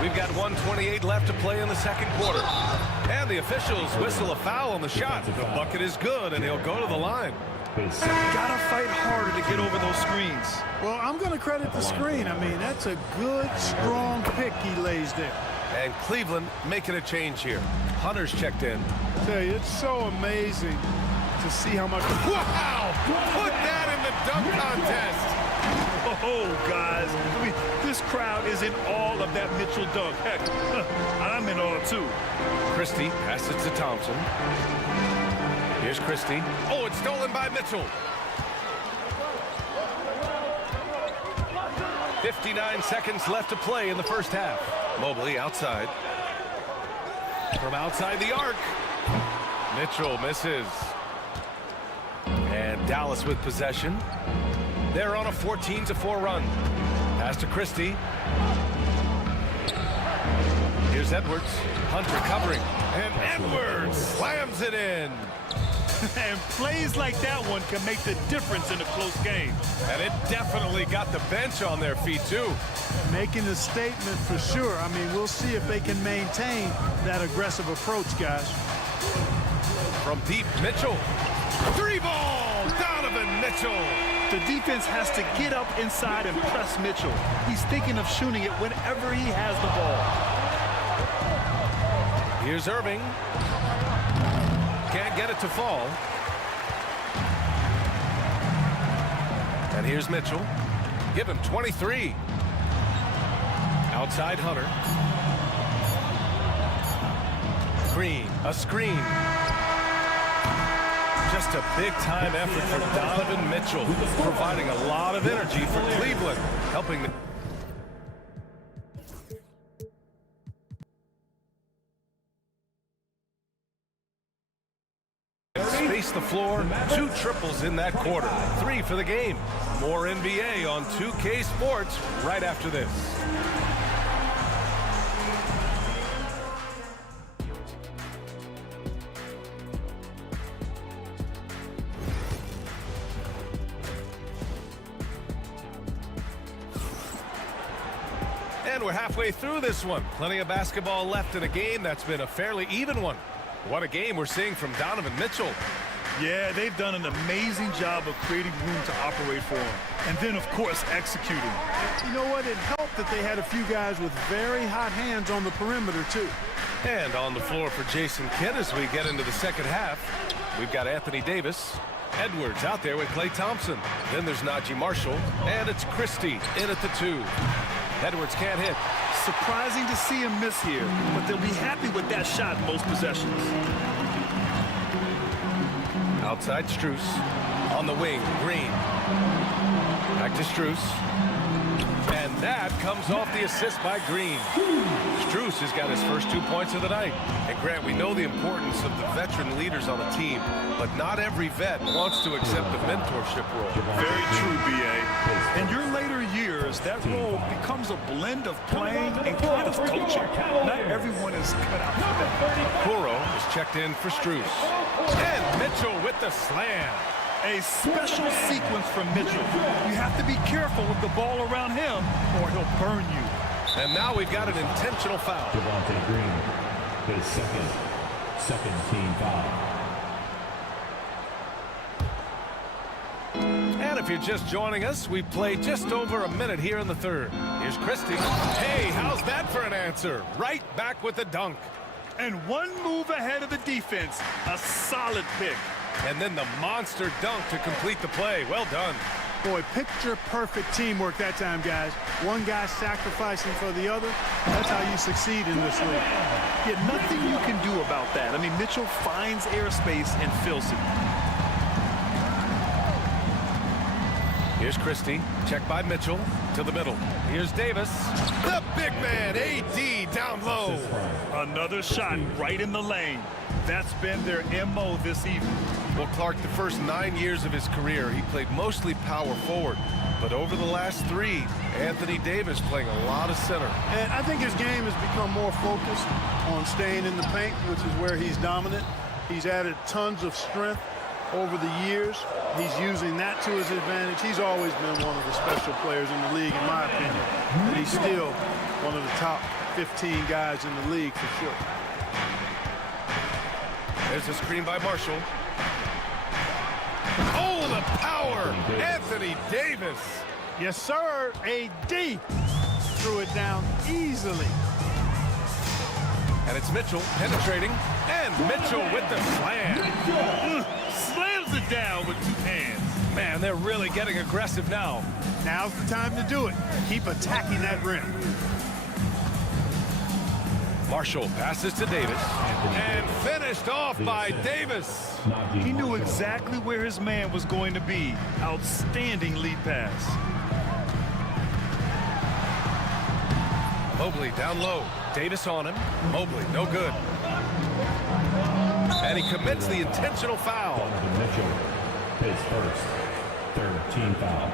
We've got 1:28 left to play in the second quarter. And the officials whistle a foul on the shot. The bucket is good, and he'll go to the line. Gotta fight harder to get over those screens. Well, I'm going to credit the screen. I mean, that's a good, strong pick he lays there. And Cleveland making a change here. Hunter's checked in. I tell you, it's so amazing to see how much... Wow! Put that in the dunk contest! Oh, guys. I mean, this crowd is in awe of that Mitchell dunk. Heck, I'm in awe, too. Christie passes to Thompson. Here's Christie. Oh, it's stolen by Mitchell. 59 seconds left to play in the first half. Mobley outside. From outside the arc. Mitchell misses. And Dallas with possession. They're on a 14-4 run. Pass to Christie. Here's Edwards. Hunter covering. And Edwards slams it in. And plays like that one can make the difference in a close game. And it definitely got the bench on their feet, too. Making a statement for sure. I mean, we'll see if they can maintain that aggressive approach, guys. From deep, Mitchell. Three ball! Donovan Mitchell. The defense has to get up inside and press Mitchell. He's thinking of shooting it whenever he has the ball. Here's Irving. Can't get it to fall. And here's Mitchell. Give him 23. Outside Hunter. Green, a screen. Just a big-time effort for Donovan Mitchell, providing a lot of energy for Cleveland, helping the... Space the floor, 2 triples in that quarter, 3 for the game. More NBA on 2K Sports right after this. And we're halfway through this one. Plenty of basketball left in a game that's been a fairly even one. What a game we're seeing from Donovan Mitchell. Yeah, they've done an amazing job of creating room to operate for him. And then, of course, executing. You know what? It helped that they had a few guys with very hot hands on the perimeter, too. And on the floor for Jason Kidd as we get into the second half, we've got Anthony Davis. Edwards out there with Klay Thompson. Then there's Najee Marshall. And it's Christie in at the 2. Edwards can't hit. Surprising to see him miss here, but they'll be happy with that shot most possessions. Outside Strus. On the wing, Green. Back to Strus. And that comes off the assist by Green. Strus has got his first 2 points of the night. And Grant, we know the importance of the veteran leaders on the team, but not every vet wants to accept the mentorship role. Very true, B.A. In your later years, that role becomes a blend of playing and kind of coaching. Not everyone is cut out for that. Kuro is checked in for Strus. And Mitchell with the slam. A special sequence from Mitchell. You have to be careful with the ball around him or he'll burn you. And now we've got an intentional foul. Devontae Green, his second team foul. And if you're just joining us, we've played just over a minute here in the third. Here's Christie. Hey, how's that for an answer? Right back with the dunk. And one move ahead of the defense. A solid pick. And then the monster dunk to complete the play. Well done. Boy, picture-perfect teamwork that time, guys. One guy sacrificing for the other. That's how you succeed in this league. Yeah, nothing you can do about that. I mean, Mitchell finds airspace and fills it. Here's Christie, checked by Mitchell, to the middle. Here's Davis. The big man, AD, down low. Another shot right in the lane. That's been their MO this evening. Well, Clark, the first 9 years of his career, he played mostly power forward. But over the last 3, Anthony Davis playing a lot of center. And I think his game has become more focused on staying in the paint, which is where he's dominant. He's added tons of strength over the years. He's using that to his advantage. He's always been one of the special players in the league, in my opinion. And he's still one of the top 15 guys in the league for sure. There's a screen by Marshall. Oh, the power! Anthony Davis. Yes, sir. AD threw it down easily. And it's Mitchell penetrating. And Mitchell with the slam. Slams it down with 2 hands. Man, they're really getting aggressive now. Now's the time to do it. Keep attacking that rim. Marshall passes to Davis. And finished off by Davis. He knew exactly where his man was going to be. Outstanding lead pass. Mobley down low. Davis on him. Mobley, no good. And he commits the intentional foul. Mitchell, his first, 3rd team foul.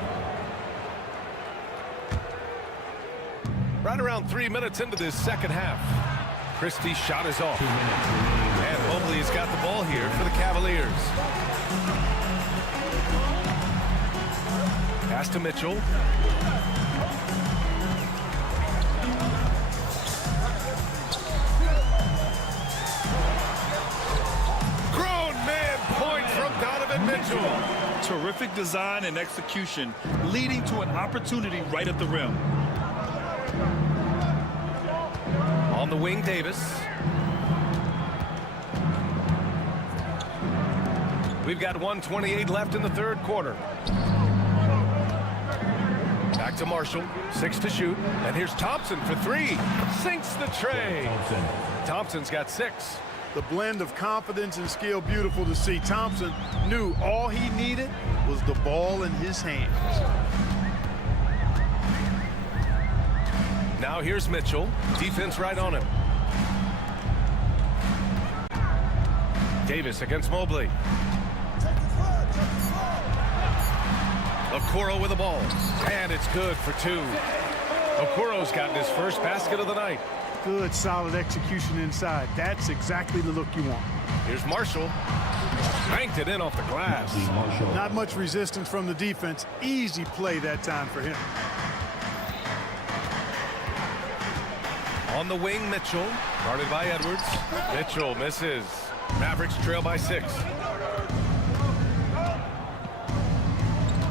Right around 3 minutes into this second half. Christie's shot is off. And Mobley's got the ball here for the Cavaliers. Pass to Mitchell. Grown man point from Donovan Mitchell. Terrific design and execution, leading to an opportunity right at the rim. On the wing, Davis. We've got 1:28 left in the 3rd quarter. Back to Marshall, 6 to shoot. And here's Thompson for 3. Sinks the tray. Thompson's got 6. The blend of confidence and skill, beautiful to see. Thompson knew all he needed was the ball in his hands. Now here's Mitchell. Defense right on him. Davis against Mobley. Okoro with the ball. And it's good for 2. Okoro's gotten his first basket of the night. Good, solid execution inside. That's exactly the look you want. Here's Marshall. Banked it in off the glass. Not much resistance from the defense. Easy play that time for him. On the wing, Mitchell. Guarded by Edwards. Mitchell misses. Mavericks trail by 6.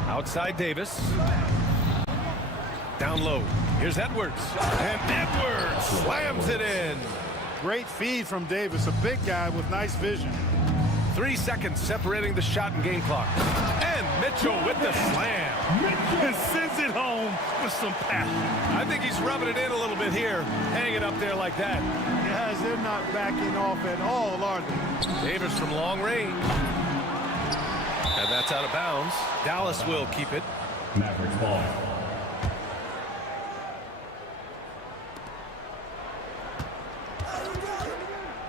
Outside Davis. Down low. Here's Edwards. And Edwards slams it in. Great feed from Davis. A big guy with nice vision. 3 seconds separating the shot and game clock. And Mitchell with the slam. And sends it home with some passion. I think he's rubbing it in a little bit here. Hang it up there like that. Guys, they're not backing off at all, are they? Davis from long range. And that's out of bounds. Dallas will keep it. Mavericks ball.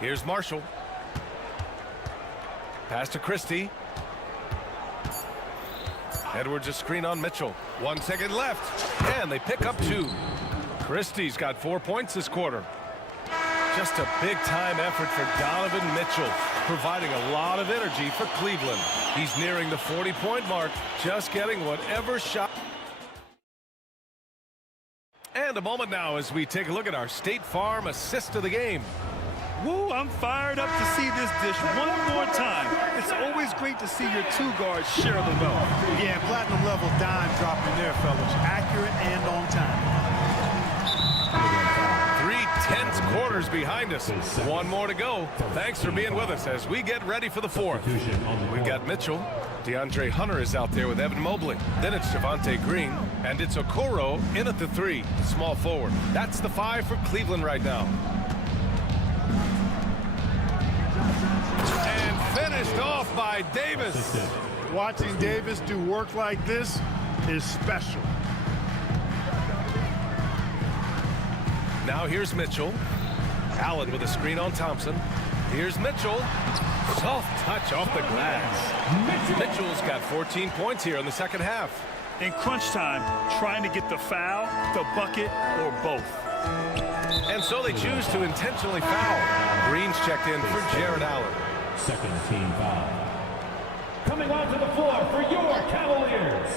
Here's Marshall. Pass to Christie. Edwards a screen on Mitchell. 1 second left. And they pick up 2. Christie's got 4 points this quarter. Just a big-time effort for Donovan Mitchell, providing a lot of energy for Cleveland. He's nearing the 40-point mark, just getting whatever shot. And a moment now as we take a look at our State Farm assist of the game. Woo, I'm fired up to see this dish one more time. It's always great to see your 2 guards share the wealth. Yeah, platinum level dime dropping there, fellas. Accurate and on time. 3 tense quarter's behind us. One more to go. Thanks for being with us as we get ready for the fourth. We've got Mitchell. DeAndre Hunter is out there with Evan Mobley. Then it's Javonte Green. And it's Okoro in at the 3, small forward. That's the 5 for Cleveland right now. And finished off by Davis. Watching Davis do work like this is special. Now here's Mitchell. Allen with a screen on Thompson. Here's Mitchell. Soft touch off the glass. Mitchell's got 14 points here in the second half. In crunch time, trying to get the foul, the bucket, or both. And so they choose to intentionally foul. Green's checked in for Jared Allen. Second team foul. Coming onto the floor for your Cavaliers.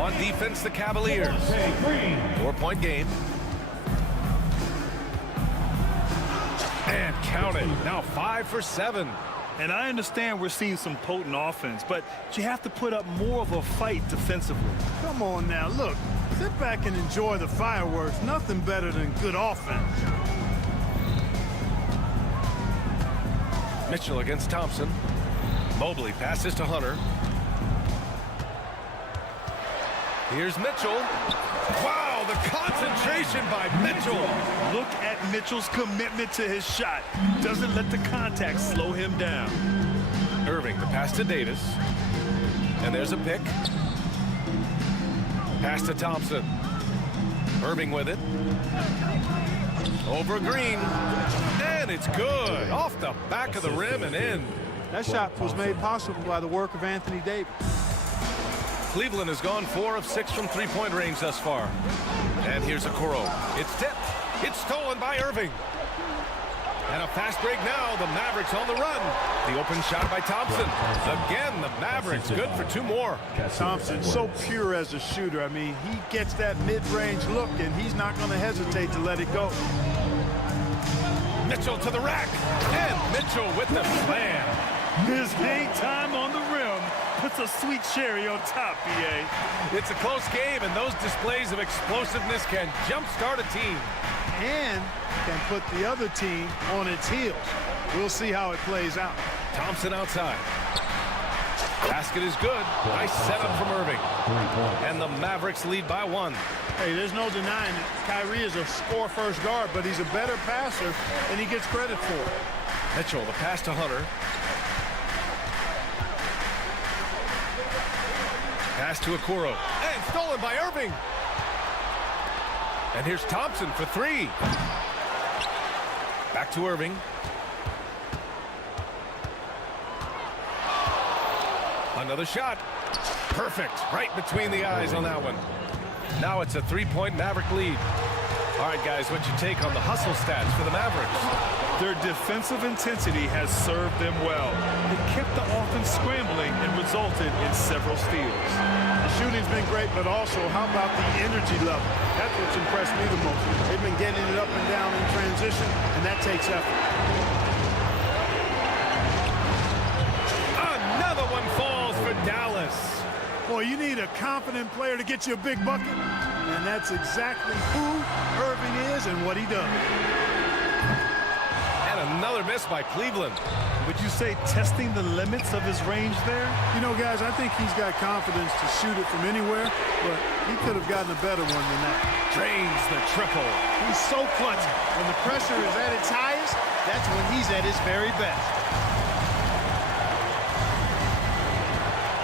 On defense, the Cavaliers. 4-point game. And count it. Now 5 for 7. And I understand we're seeing some potent offense, but you have to put up more of a fight defensively. Come on now, look. Sit back and enjoy the fireworks. Nothing better than good offense. Mitchell against Thompson. Mobley passes to Hunter. Here's Mitchell. Wow, the concentration by Mitchell. Look at Mitchell's commitment to his shot. Doesn't let the contact slow him down. Irving, the pass to Davis. And there's a pick. Pass to Thompson. Irving with it. Over Green. And it's good. Off the back of the rim and in. That shot was made possible by the work of Anthony Davis. Cleveland has gone 4 of 6 from three-point range thus far. And here's Okoro. It's tipped. It's stolen by Irving. And a fast break now. The Mavericks on the run. The open shot by Thompson. Again, the Mavericks good for 2 more. Thompson, so pure as a shooter. I mean, he gets that mid-range look, and he's not going to hesitate to let it go. Mitchell to the rack. And Mitchell with the slam. His hang time on the rim puts a sweet cherry on top, BA. It's a close game, and those displays of explosiveness can jumpstart a team. And can put the other team on its heels. We'll see how it plays out. Thompson outside. Basket is good. Nice setup from Irving. And the Mavericks lead by 1. Hey, there's no denying it. Kyrie is a score-first guard, but he's a better passer than he gets credit for. Mitchell, the pass to Hunter. Pass to Okoro. And stolen by Irving. And here's Thompson for 3. Back to Irving. Another shot. Perfect. Right between the eyes on that one. Now it's a 3-point Maverick lead. All right, guys, what's your take on the hustle stats for the Mavericks? Their defensive intensity has served them well. It kept the offense scrambling and resulted in several steals. The shooting's been great, but also, how about the energy level? That's what's impressed me the most. They've been getting it up and down in transition, and that takes effort. Another one falls for Dallas. Boy, you need a confident player to get you a big bucket, and that's exactly who Irving is and what he does. And another miss by Cleveland. Would you say testing the limits of his range there? You know, guys, I think he's got confidence to shoot it from anywhere, but he could have gotten a better one than that. Drains the triple. He's so clutchy. When the pressure is at its highest, that's when he's at his very best.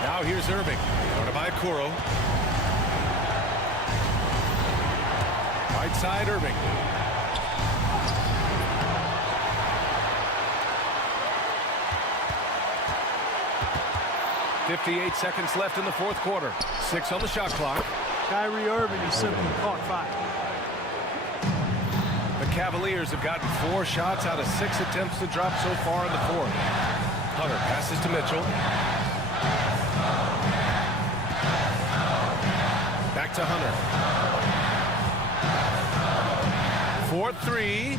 Now here's Irving. Guarded by Okoro. Right side, Irving. .58 seconds left in the fourth quarter. 6 on the shot clock. Kyrie Irving has simply caught fire. The Cavaliers have gotten 4 shots out of 6 attempts to drop so far in the fourth. Hunter passes to Mitchell. Back to Hunter. 4-3.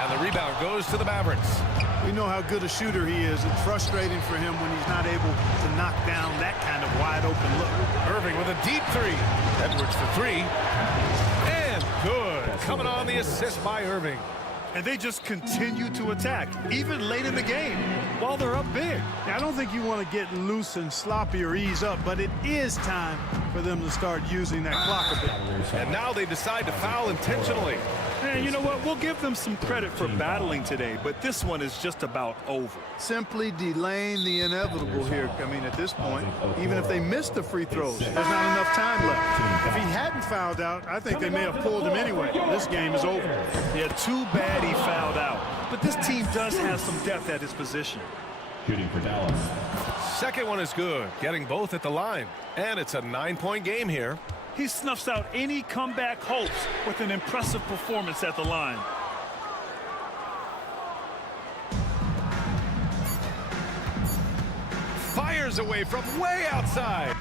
And the rebound goes to the Mavericks. We know how good a shooter he is. It's frustrating for him when he's not able to knock down that kind of wide open look. Irving with a deep 3. Edwards for 3. And good. coming on the assist by Irving. And they just continue to attack, even late in the game, while they're up big. Now, I don't think you want to get loose and sloppy or ease up, but it is time for them to start using that clock a bit. And now they decide to foul intentionally. And you know what? We'll give them some credit for battling today, but this one is just about over. Simply delaying the inevitable here. I mean, at this point, even if they miss the free throws, there's not enough time left. If he hadn't fouled out, I think they may have pulled him anyway. This game is over. Yeah, too bad he fouled out. But this team does have some depth at his position. Shooting for Dallas. Second one is good, getting both at the line. And it's a 9-point game here. He snuffs out any comeback hopes with an impressive performance at the line. Fires away from way outside.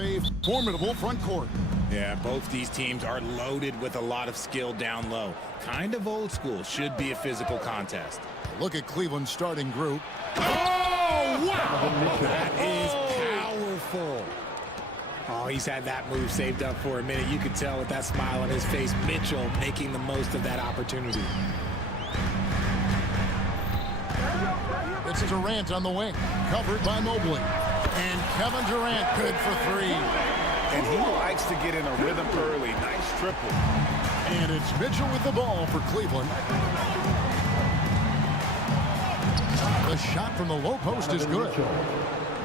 A formidable front court. Yeah, both these teams are loaded with a lot of skill down low. Kind of old school. Should be a physical contest. Look at Cleveland's starting group. Oh, wow! That is powerful. Oh, he's had that move saved up for a minute. You could tell with that smile on his face. Mitchell making the most of that opportunity. It's Durant on the wing, covered by Mobley. And Kevin Durant good for three. And he likes to get in a rhythm early. Nice triple. And it's Mitchell with the ball for Cleveland. The shot from the low post is good.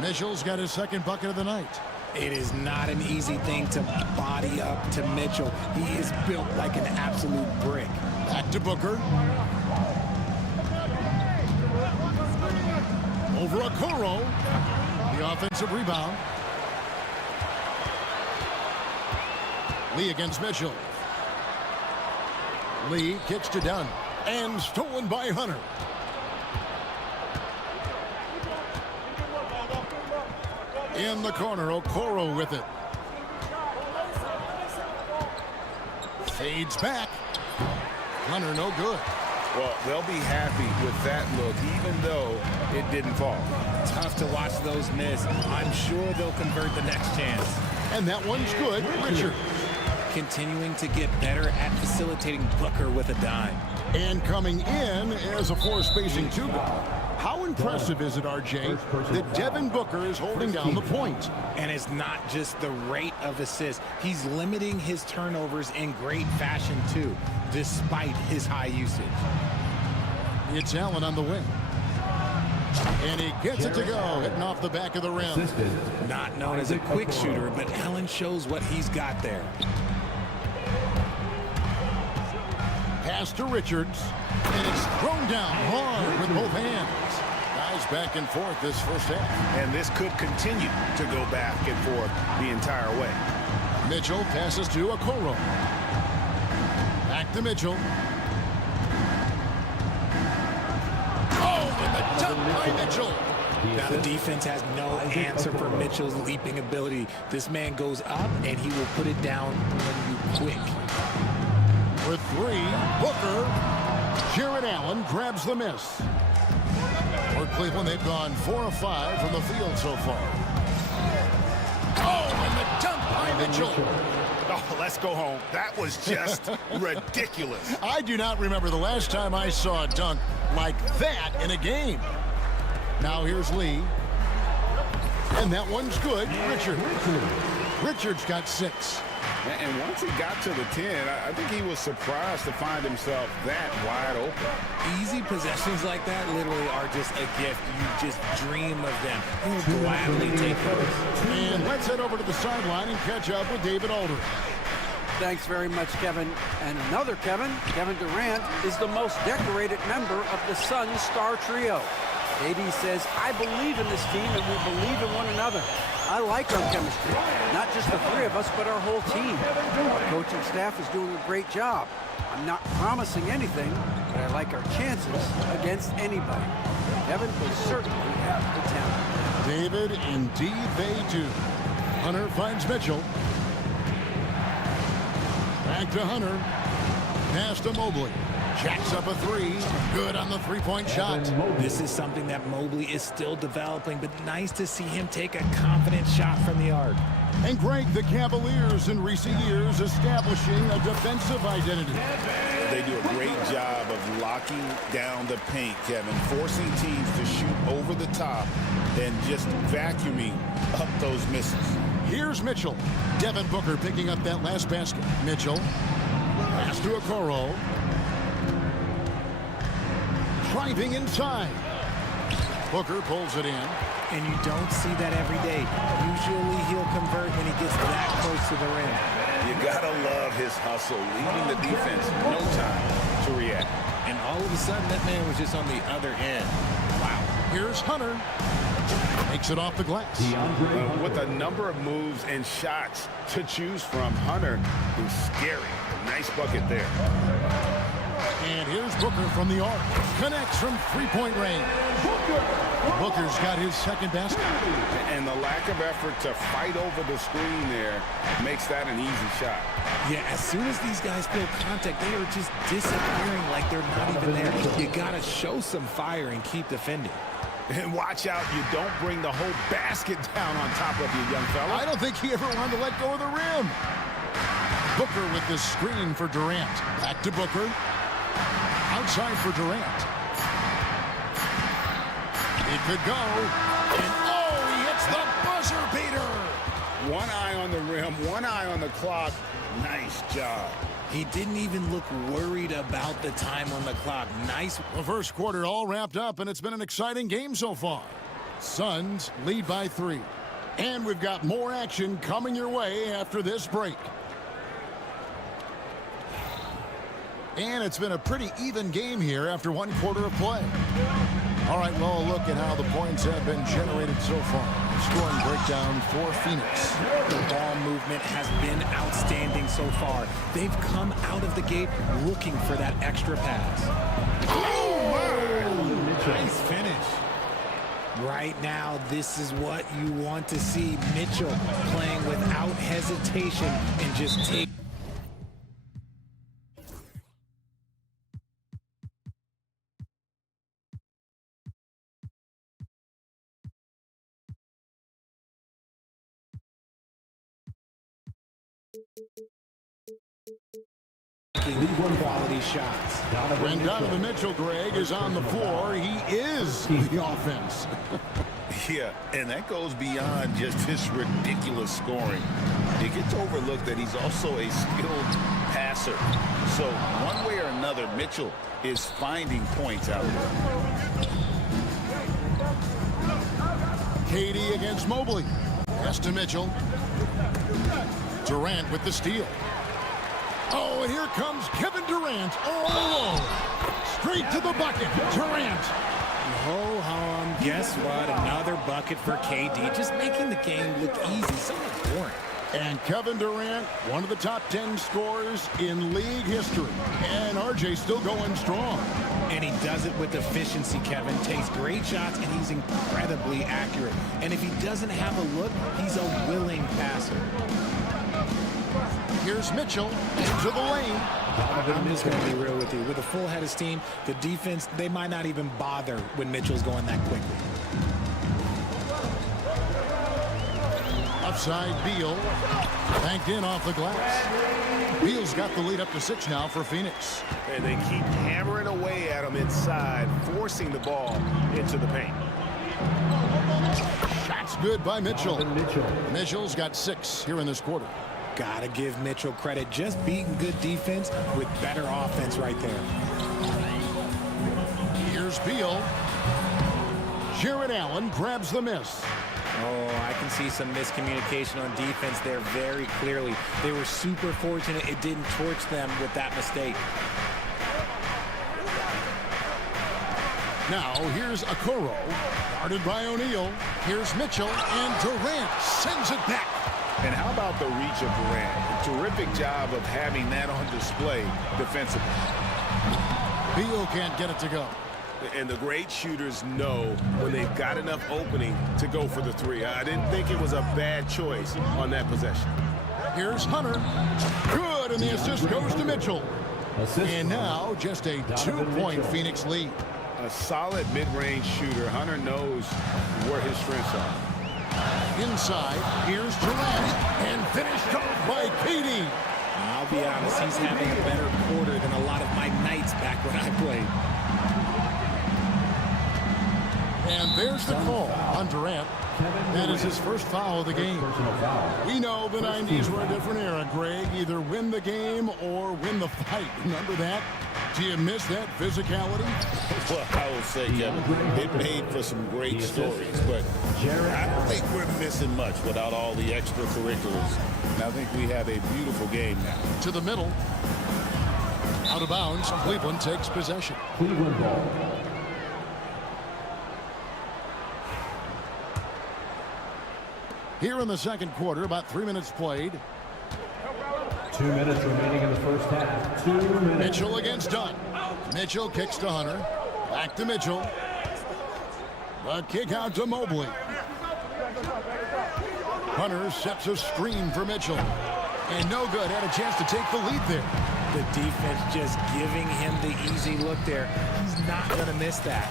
Mitchell's got his second bucket of the night. It is not an easy thing to body up to Mitchell. He is built like an absolute brick. Back to Booker. Over Okoro. The offensive rebound. Lee against Mitchell. Lee kicks to Dunn. And stolen by Hunter. In the corner, Okoro with it. Fades back. Hunter no good. Well, they'll be happy with that look, even though it didn't fall. Tough to watch those miss. I'm sure they'll convert the next chance. And that one's good. Richard. Continuing to get better at facilitating Booker with a dime. And coming in as a four-spacing two-guard. How impressive is it, RJ, that Devin Booker is holding down the point? And it's not just the rate of assists. He's limiting his turnovers in great fashion, too, despite his high usage. It's Allen on the wing. And he gets it to go, hitting off the back of the rim. Not known as a quick shooter, but Allen shows what he's got there. Pass to Richards. And it's thrown down hard with both hands. Guys back and forth this first half. And this could continue to go back and forth the entire way. Mitchell passes to Okoro. Back to Mitchell. Oh, and the dunk by Mitchell. Now the defense has no answer for Mitchell's leaping ability. This man goes up and he will put it down when you quick. With three, Booker. Jared Allen grabs the miss. For Cleveland, they've gone 4 of 5 from the field so far. Oh, and the dunk by Mitchell. Oh, let's go home. That was just ridiculous. I do not remember the last time I saw a dunk like that in a game. Now here's Lee. And that one's good. Richards got 6. And once he got to the 10, I think he was surprised to find himself that wide open. Easy possessions like that literally are just a gift. You just dream of them. You'll gladly take those. And let's head over to the sideline and catch up with David Aldridge. Thanks very much, Kevin. And another Kevin, Kevin Durant, is the most decorated member of the Suns star trio. AD says, I believe in this team and we believe in one another. I like our chemistry. Not just the three of us, but our whole team. Our coaching staff is doing a great job. I'm not promising anything, but I like our chances against anybody. Kevin will certainly have the talent. David, indeed they do. Hunter finds Mitchell. Back to Hunter. Pass to Mobley. Jacks up a 3. Good on the three-point shot. This is something that Mobley is still developing, but nice to see him take a confident shot from the arc. And Greg, the Cavaliers in recent years establishing a defensive identity. They do a great job of locking down the paint, Kevin, forcing teams to shoot over the top and just vacuuming up those misses. Here's Mitchell. Devin Booker picking up that last basket. Mitchell. Pass to Okoro. Driving inside. Booker pulls it in. And you don't see that every day. Usually he'll convert when he gets that close to the rim. You gotta love his hustle, leaving the defense no time to react. And all of a sudden, that man was just on the other end. Wow. Here's Hunter. Makes it off the glass. With a number of moves and shots to choose from, Hunter is scary. Nice bucket there. And here's Booker from the arc. Connects from three-point range. Booker's got his second basket. And the lack of effort to fight over the screen there makes that an easy shot. Yeah, as soon as these guys feel contact, they are just disappearing like they're not even there. You got to show some fire and keep defending. And watch out, you don't bring the whole basket down on top of you, young fella. I don't think he ever wanted to let go of the rim. Booker with the screen for Durant. Back to Booker. Outside for Durant. It could go. And oh, he hits the buzzer beater. One eye on the rim, one eye on the clock. Nice job. He didn't even look worried about the time on the clock. Nice. The first quarter all wrapped up, and it's been an exciting game so far. Suns lead by 3. And we've got more action coming your way after this break. And it's been a pretty even game here after one quarter of play. All right, well, look at how the points have been generated so far. Scoring breakdown for Phoenix. The ball movement has been outstanding so far. They've come out of the gate looking for that extra pass. Oh, nice finish. Right now, this is what you want to see. Mitchell playing without hesitation and just take. Quality shots. When Donovan Mitchell, Greg, is on the floor, he is the offense. Yeah, and that goes beyond just his ridiculous scoring. It gets overlooked that he's also a skilled passer. So one way or another, Mitchell is finding points out there. KD against Mobley. Pass to Mitchell. Durant with the steal. Oh, and here comes Kevin Durant all alone. Straight to the bucket. Durant. Ho-hum. Guess what? Another bucket for KD. Just making the game look easy. So boring. And Kevin Durant, one of the top 10 scorers in league history. And RJ still going strong. And he does it with efficiency, Kevin. Takes great shots, and he's incredibly accurate. And if he doesn't have a look, he's a willing passer. Here's Mitchell into the lane. I'm just going to be real with you. With a full head of steam, the defense, they might not even bother when Mitchell's going that quickly. Upside Beal. Banked in off the glass. Beal's got the lead up to 6 now for Phoenix. And they keep hammering away at him inside, forcing the ball into the paint. Shots good by Mitchell. Mitchell's got 6 here in this quarter. Gotta give Mitchell credit. Just beating good defense with better offense right there. Here's Beal. Jared Allen grabs the miss. Oh, I can see some miscommunication on defense there very clearly. They were super fortunate it didn't torch them with that mistake. Now here's Okoro. Guarded by O'Neal. Here's Mitchell, and Durant sends it back. And how about the reach of Durant? Terrific job of having that on display defensively. Beal can't get it to go. And the great shooters know when they've got enough opening to go for the 3. I didn't think it was a bad choice on that possession. Here's Hunter. Good, and the assist goes to Mitchell. And now just a 2-point Phoenix lead. A solid mid-range shooter. Hunter knows where his strengths are. Inside, here's Durant, and finished off by KD. I'll be honest, he's having a better quarter than a lot of my nights back when I played. And there's the call on Durant. That is his first foul of the game. We know the 90s were a different era, Greg. Either win the game or win the fight. Remember that? Do you miss that physicality? Well, I will say, Kevin, it made for some great stories, but I don't think we're missing much without all the extracurriculars. And I think we have a beautiful game now. To the middle. Out of bounds, Cleveland takes possession. Cleveland ball. Here in the second quarter, about 3 minutes played. 2 minutes remaining in the first half. 2 minutes. Mitchell against Dunn. Mitchell kicks to Hunter. Back to Mitchell. The kick out to Mobley. Hunter sets a screen for Mitchell. And no good. Had a chance to take the lead there. The defense just giving him the easy look there. He's not going to miss that.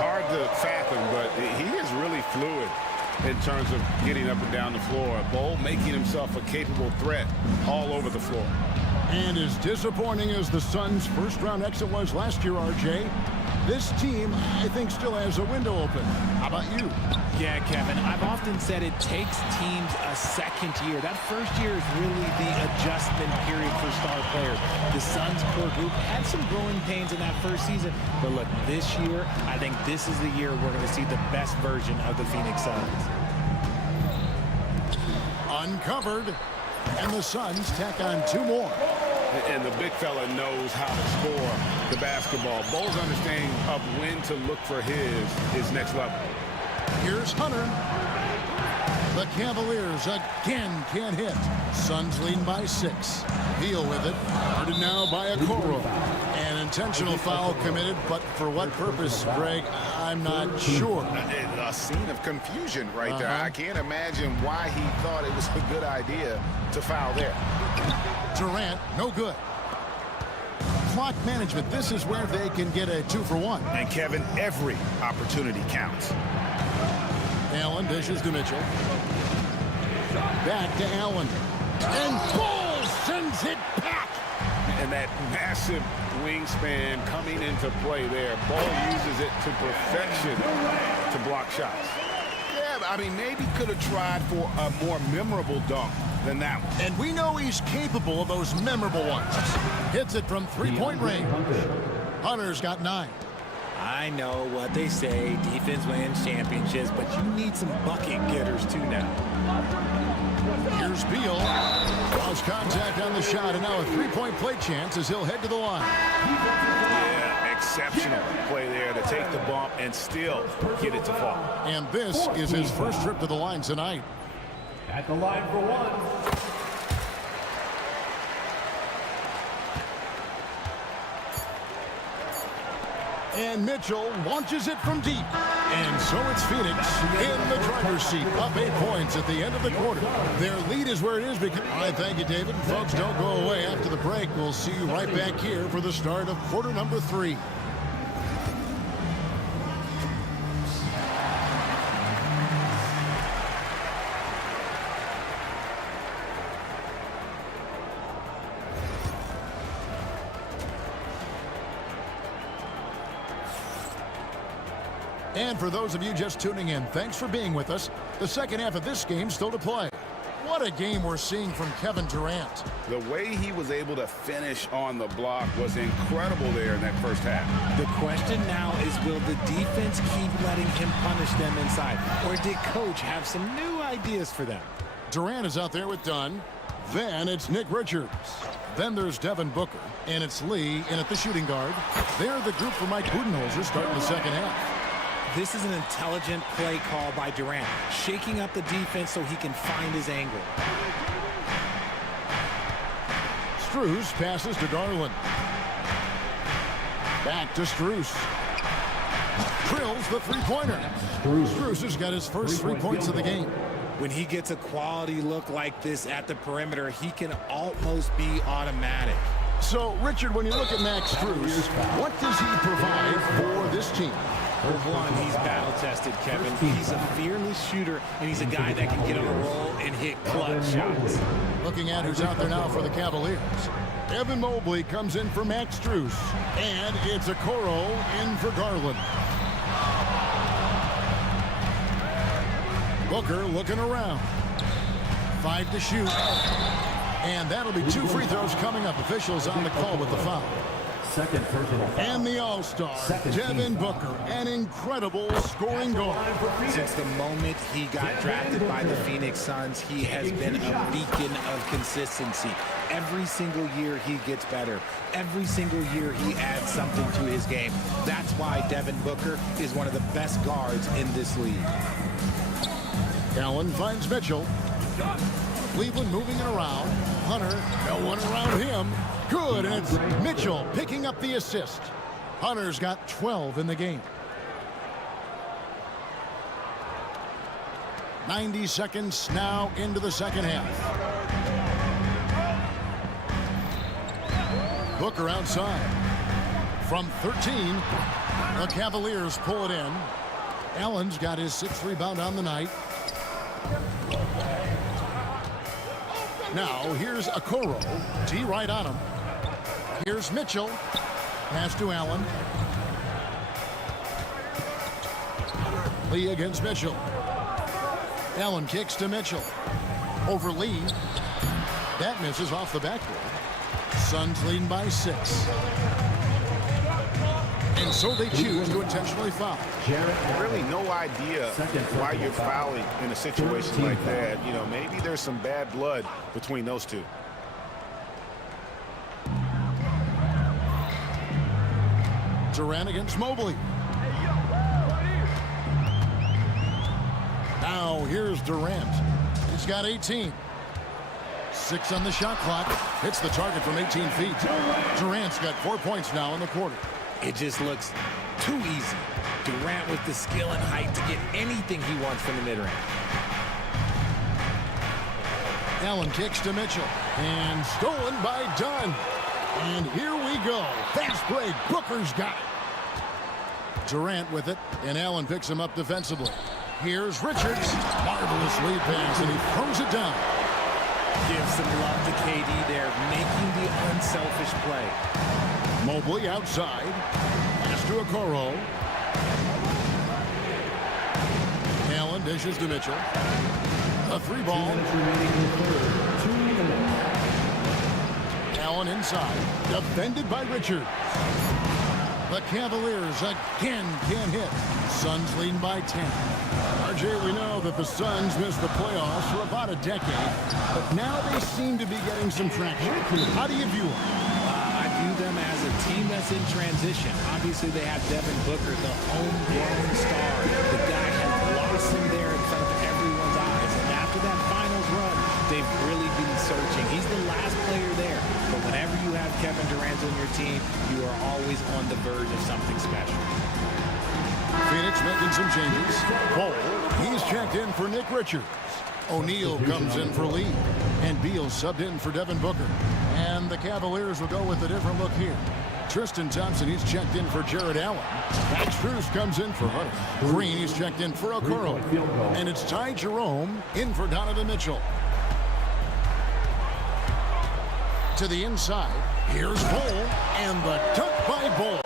Hard to fathom, but he is really fluid in terms of getting up and down the floor. Bol making himself a capable threat all over the floor. And as disappointing as the Suns' first-round exit was last year, RJ, this team, I think, still has a window open. How about you? Yeah, Kevin, I've often said it takes teams a second year. That first year is really the adjustment period for star players. The Suns' core group had some growing pains in that first season, but look, this year, I think this is the year we're going to see the best version of the Phoenix Suns. Uncovered, and the Suns tack on 2 more. And the big fella knows how to score the basketball. Bol's understanding of when to look for his next level. Here's Hunter. The Cavaliers again can't hit. Suns lead by 6. Deal with it. Guarded now by Okoro. An intentional foul committed, but for what purpose, Greg, I'm not sure. A scene of confusion right there. I can't imagine why he thought it was a good idea to foul there. Durant, no good. Clock management, this is where they can get a 2-for-1. And Kevin, every opportunity counts. Allen dishes to Mitchell. Back to Allen. And Bol sends it back. And that massive wingspan coming into play there. Bol uses it to perfection to block shots. Yeah, I mean, maybe could have tried for a more memorable dunk than that one. And we know he's capable of those memorable ones. Hits it from 3-point range. Hunter's got 9. I know what they say, defense wins championships, but you need some bucket getters too now. Here's Beal. Lost contact on the shot, and now a 3-point play chance as he'll head to the line. Yeah, exceptional play there to take the bump and still get it to fall. And this is his first trip to the line tonight. At the line for 1. And Mitchell launches it from deep. And so it's Phoenix in the driver's seat, up 8 points at the end of the quarter. Their lead is where it is because... All right, thank you, David. Folks, don't go away. After the break, we'll see you right back here for the start of quarter number 3. And for those of you just tuning in, thanks for being with us. The second half of this game still to play. What a game we're seeing from Kevin Durant. The way he was able to finish on the block was incredible there in that first half. The question now is, will the defense keep letting him punish them inside? Or did coach have some new ideas for them? Durant is out there with Dunn. Then it's Nick Richards. Then there's Devin Booker. And it's Lee in at the shooting guard. They're the group for Mike Budenholzer starting the second half. This is an intelligent play call by Durant, shaking up the defense so he can find his angle. Strus passes to Garland. Back to Strus. Drills the 3-pointer. Strus has got his first 3 points of the game. When he gets a quality look like this at the perimeter, he can almost be automatic. So, Richard, when you look at Max Strus, what does he provide for this team? For one, he's battle-tested, Kevin. He's a fearless shooter, and he's a guy that can get on a roll and hit clutch shots. Looking at who's out there now for the Cavaliers. Evan Mobley comes in for Max Strus. And it's Okoro in for Garland. Booker looking around. 5 to shoot. And that'll be 2 free throws coming up. Officials on the call with the foul. Second personal foul. And the All-Star, Devin Booker, an incredible scoring guard. Since the moment he got drafted by the Phoenix Suns, he has been a beacon of consistency. Every single year he gets better. Every single year he adds something to his game. That's why Devin Booker is one of the best guards in this league. Allen finds Mitchell. Cleveland moving it around. Hunter, no one around him. Good, and it's Mitchell picking up the assist. Hunter's got 12 in the game. 90 seconds now into the second half. Booker outside. From 13, the Cavaliers pull it in. Allen's got his 6th rebound on the night. Now, here's Okoro. T right on him. Here's Mitchell. Pass to Allen. Lee against Mitchell. Allen kicks to Mitchell. Over Lee. That misses off the backboard. Suns leading by 6. And so they choose to intentionally foul. Really no idea why you're fouling in a situation like that. You know, maybe there's some bad blood between those two. Durant against Mobley. Now here's Durant. He's got 18. 6 on the shot clock. Hits the target from 18 feet. Durant's got 4 points now in the quarter. It just looks too easy. Durant with the skill and height to get anything he wants from the mid-range. Allen kicks to Mitchell. And stolen by Dunn. And here we go. Fast break. Booker's got it. Durant with it. And Allen picks him up defensively. Here's Richards. Marvelous lead pass. And he throws it down. Give some love to KD there, making the unselfish play. Mobley outside. Pass to Okoro. Allen dishes to Mitchell. A 3-ball. Allen inside. Defended by Richards. The Cavaliers again can't hit. Suns leading by 10. RJ, we know that the Suns missed the playoffs for about a decade, but now they seem to be getting some traction. How do you view them? I view them as a team that's in transition. Obviously, they have Devin Booker, the homegrown star. The guy has blossomed there in front of everyone's eyes. And after that finals run, they've really been searching. He's the last player there. But whenever you have Kevin Durant on your team, you are always on the verge of something special. Phoenix making some changes. Ball, he's checked in for Nick Richards. O'Neal comes in for Lee. And Beal subbed in for Devin Booker. And the Cavaliers will go with a different look here. Tristan Thompson, he's checked in for Jared Allen. Max Strus comes in for Hunter. Green, he's checked in for Okoro. And it's Ty Jerome in for Donovan Mitchell. To the inside, here's Ball. And the dunk by Ball.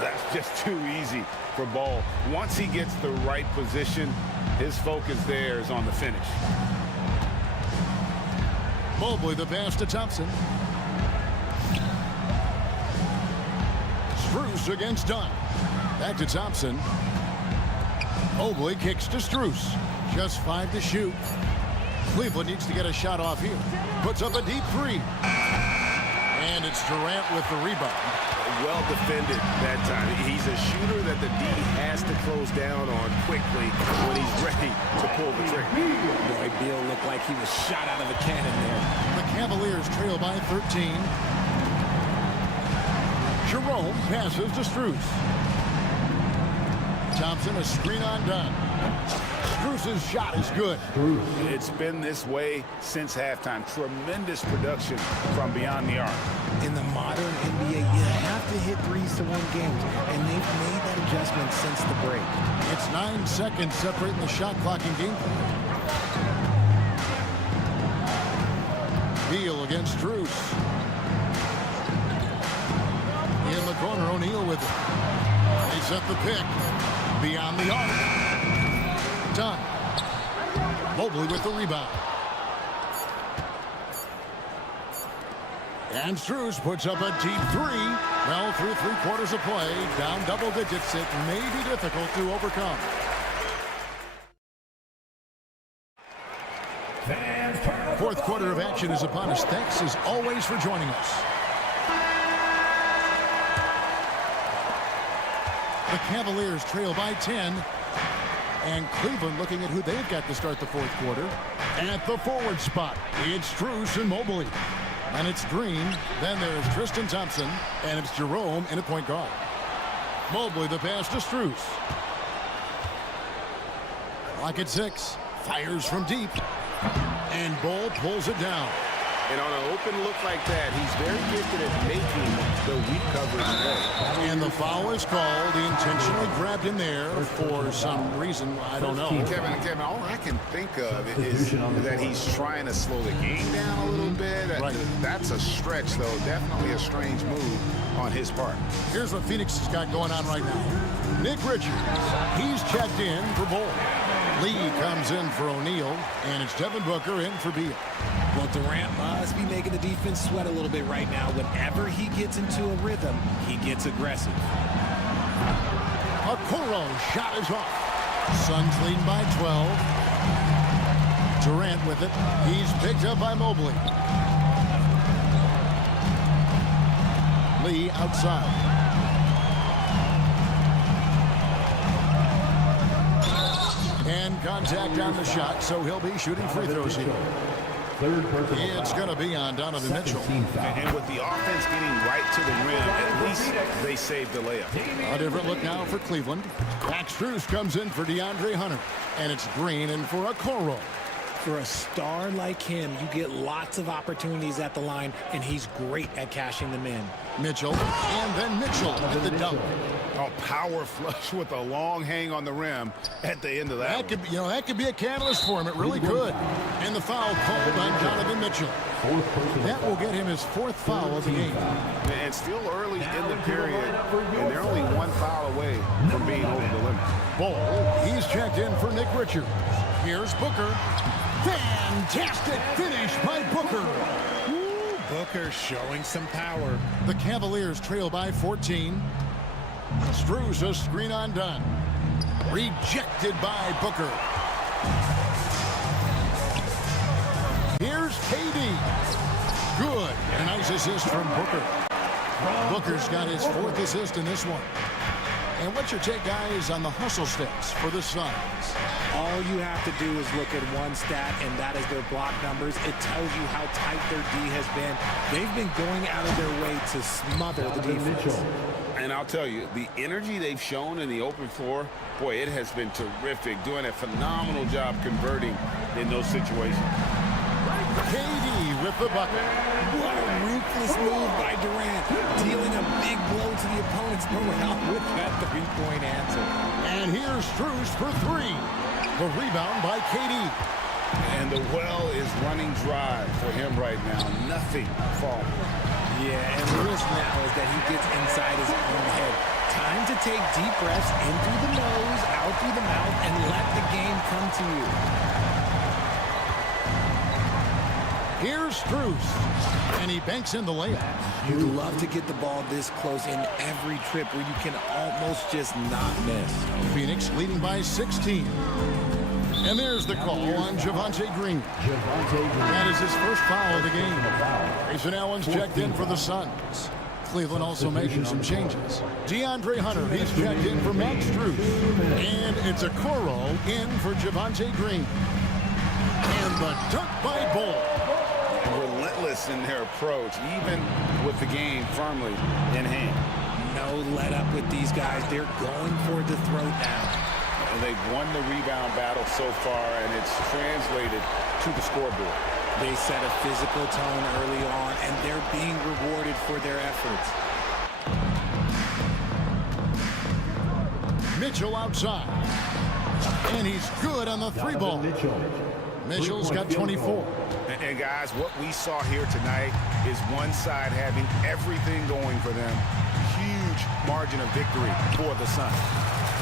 That's just too easy for Ball. Once he gets the right position, his focus there is on the finish. Mobley the pass to Thompson. Strus against Dunn. Back to Thompson. Mobley kicks to Strus. Just 5 to shoot. Cleveland needs to get a shot off here. Puts up a deep 3. And it's Durant with the rebound. Well defended that time. He's a shooter that the D has to close down on quickly when he's ready to pull the trigger. Boy, Beal looked like he was shot out of a cannon there. The Cavaliers trail by 13. Jerome passes to Strus. Thompson, a screen on Dunn. Strus's shot is good. It's been this way since halftime. Tremendous production from beyond the arc. In the modern NBA, you have to hit threes to win games, and they've made that adjustment since the break. It's 9 seconds separating the shot clock and game play. Beal against Strus. In the corner, O'Neal with it. They set the pick. Beyond the arc. Done. Mobley with the rebound. And Strus puts up a deep 3. Well, through 3 quarters of play, down double digits, it may be difficult to overcome. Fourth quarter of action is upon us. Thanks as always for joining us. The Cavaliers trail by 10. And Cleveland looking at who they've got to start the fourth quarter. At the forward spot, it's Strus and Mobley. And it's Green. Then there's Tristan Thompson. And it's Jerome in a point guard. Mobley the pass to Strus. Clock at 6. Fires from deep. And Bull pulls it down. And on an open look like that, he's very gifted at making the weak coverage play. And the foul is called. He intentionally grabbed in there for some reason. I don't know. Kevin, all I can think of is that he's trying to slow the game down a little bit. Right. That's a stretch, though. Definitely a strange move on his part. Here's what Phoenix has got going on right now. Nick Richards, he's checked in for Bull. Lee comes in for O'Neal, and it's Devin Booker in for Beal. Well, Durant must be making the defense sweat a little bit right now. Whenever he gets into a rhythm, he gets aggressive. Okoro's shot is off. Suns leading by 12. Durant with it. He's picked up by Mobley. Lee outside. And contact on the shot, so he'll be shooting free throws here. It's going to be on Donovan Mitchell. And with the offense getting right to the rim, at least they saved the layup. A different look now for Cleveland. Max Strus comes in for DeAndre Hunter. And it's Green in for Okoro. For a star like him, you get lots of opportunities at the line, and he's great at cashing them in. Mitchell, and then Mitchell at the dunk. A power flush with a long hang on the rim at the end of that. That could be a catalyst for him. It really could. And the foul called on Donovan Mitchell. That will get him his 4th foul of the game. And still early in the period, and they're only 1 foul away from being over the limit. Ball, he's checked in for Nick Richards. Here's Booker. Fantastic finish by Booker. Booker showing some power. The Cavaliers trail by 14. Strus a screen undone. Rejected by Booker. Here's KD. Good. A nice assist from Booker. Booker's got his 4th assist in this one. And what's your take, guys, on the hustle stats for the Suns? All you have to do is look at one stat, and that is their block numbers. It tells you how tight their D has been. They've been going out of their way to smother the defense. And I'll tell you, the energy they've shown in the open floor, boy, it has been terrific. Doing a phenomenal job converting in those situations. KD with the bucket. What a ruthless move by Durant, dealing a big blow to the opponent's morale with that three-point answer. And here's Strus for 3. The rebound by KD. And the well is running dry for him right now. Nothing falling. Yeah, and the risk now is that he gets inside his own head. Time to take deep breaths in through the nose, out through the mouth, and let the game come to you. Here's Strus, and he banks in the layup. You'd love to get the ball this close in every trip where you can almost just not miss. Phoenix leading by 16. And there's the call on Javonte Green. That is his 1st foul of the game. Grayson Allen's checked in for the Suns. Cleveland also making some changes. DeAndre Hunter, he's checked in for Max Strus. And it's Okoro in for Javonte Green. And the dunk by Bull. Relentless in their approach, even with the game firmly in hand. No let up with these guys. They're going for the throat now. And they've won the rebound battle so far, and it's translated to the scoreboard. They set a physical tone early on, and they're being rewarded for their efforts. Mitchell outside. And he's good on the 3-ball. Mitchell's got 24. And guys, what we saw here tonight is one side having everything going for them. Huge margin of victory for the Suns.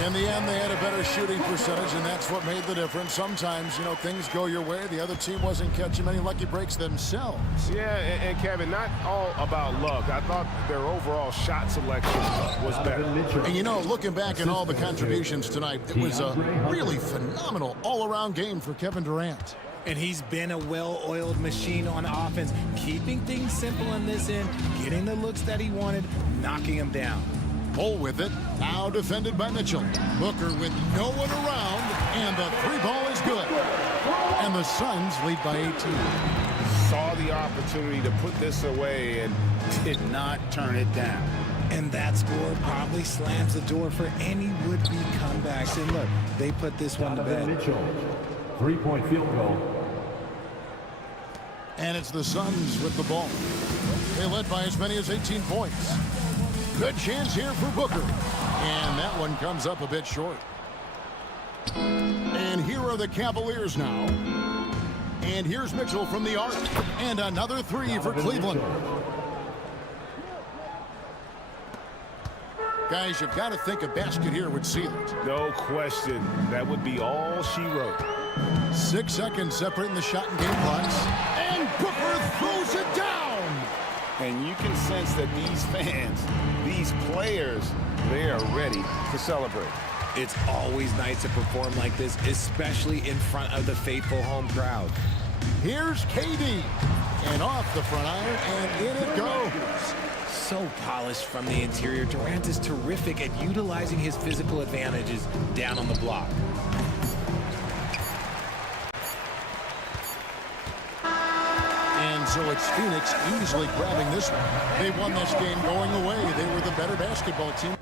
In the end, they had a better shooting percentage, and that's what made the difference. Sometimes, things go your way. The other team wasn't catching many lucky breaks themselves. Yeah, and Kevin, not all about luck. I thought their overall shot selection was better. And, looking back at all the contributions tonight, it was a really phenomenal all-around game for Kevin Durant. And he's been a well-oiled machine on offense, keeping things simple on this end, getting the looks that he wanted, knocking them down. Bull with it. Now defended by Mitchell. Booker with no one around. And the three ball is good. And the Suns lead by 18. Saw the opportunity to put this away and did not turn it down. And that score probably slams the door for any would-be comebacks. And look, they put this one to bed. Mitchell, three-point field goal. And it's the Suns with the ball. They led by as many as 18 points. Good chance here for Booker. And that one comes up a bit short. And here are the Cavaliers now. And here's Mitchell from the arc. And another three for Cleveland. Guys, you've got to think a basket here would seal it. No question. That would be all she wrote. 6 seconds separating the shot and game clocks. And Booker throws it down. And you can sense that these fans, these players, they are ready to celebrate. It's always nice to perform like this, especially in front of the faithful home crowd. Here's KD. And off the front iron, and in it goes. So polished from the interior. Durant is terrific at utilizing his physical advantages down on the block. And so it's Phoenix easily grabbing this one. They won this game going away. They were the better basketball team.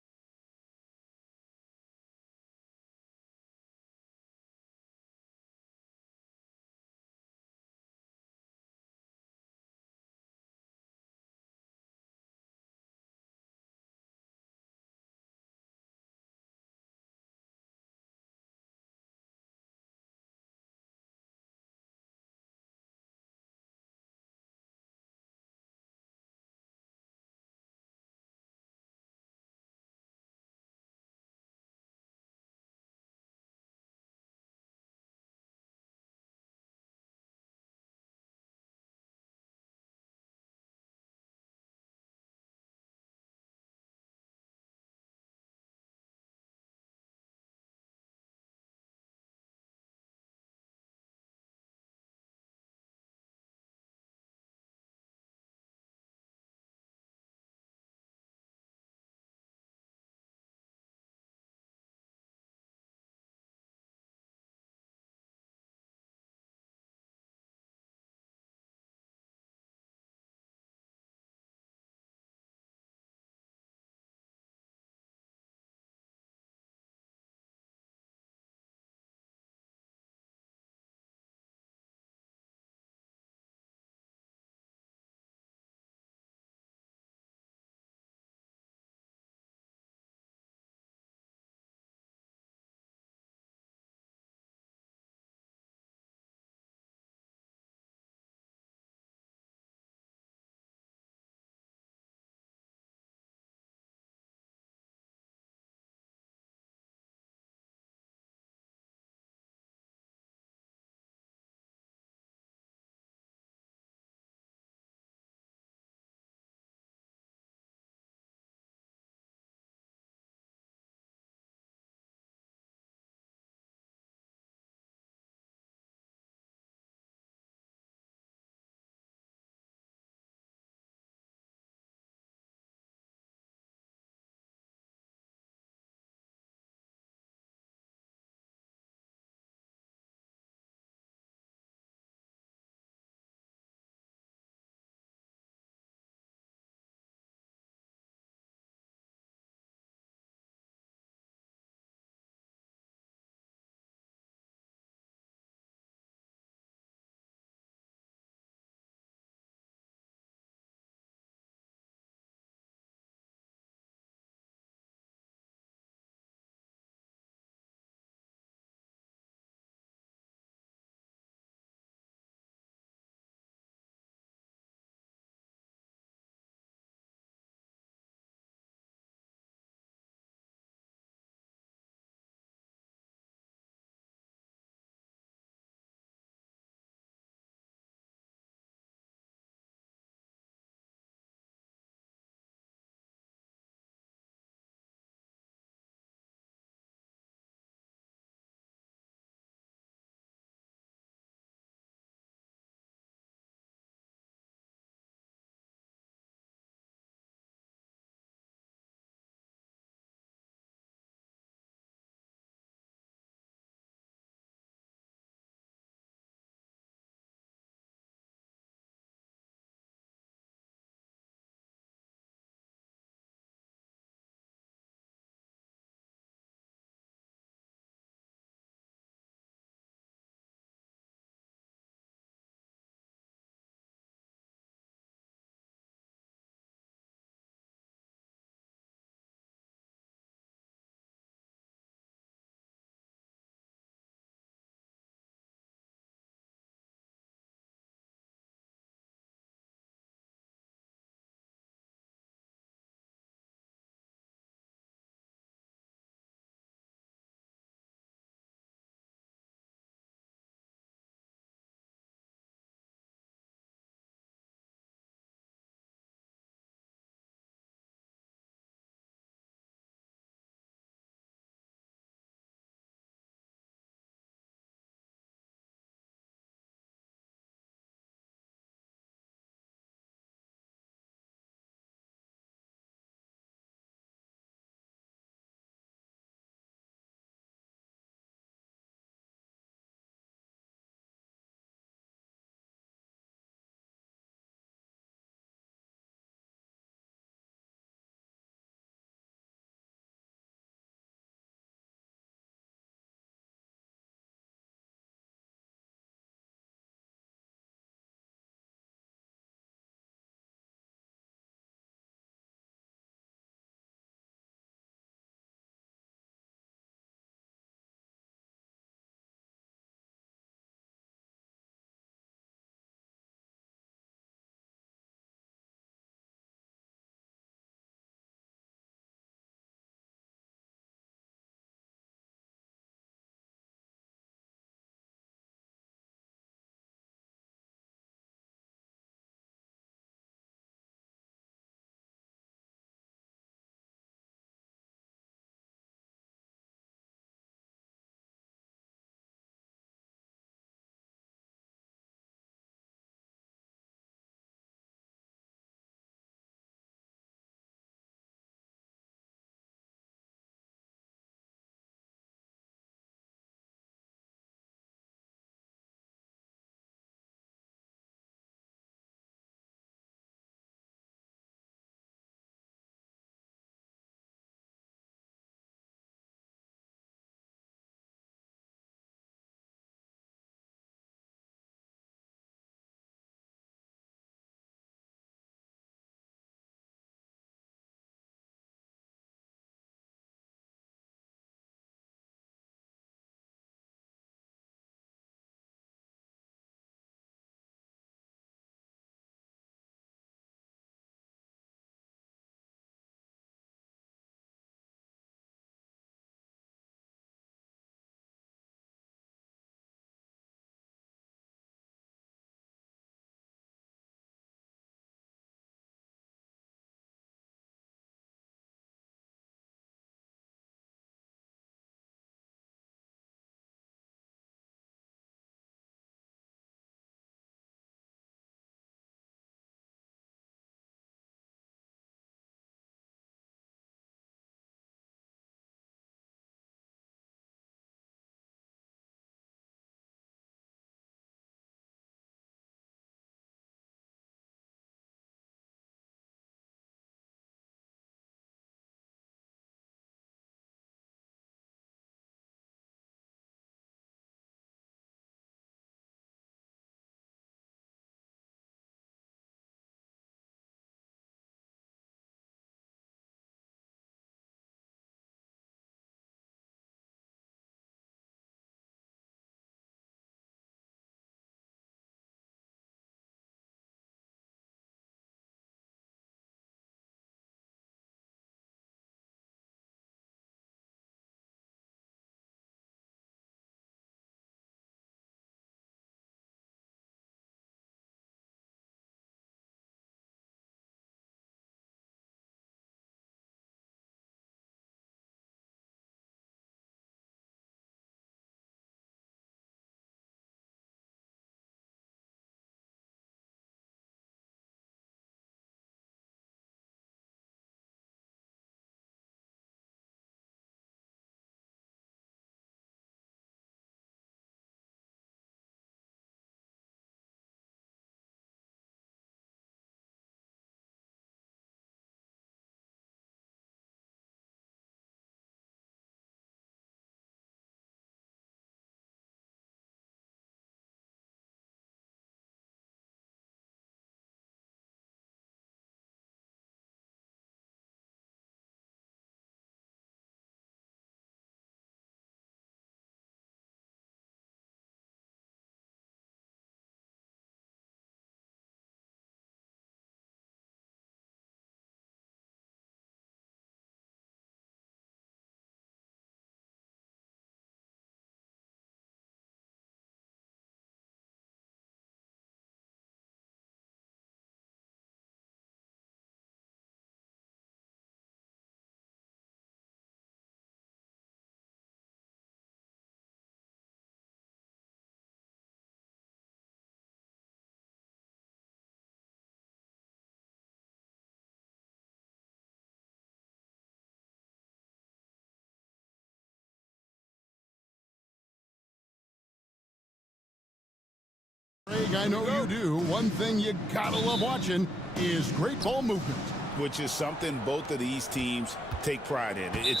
Craig, I know you do. One thing you gotta love watching is great ball movement. Which is something both of these teams take pride in. It's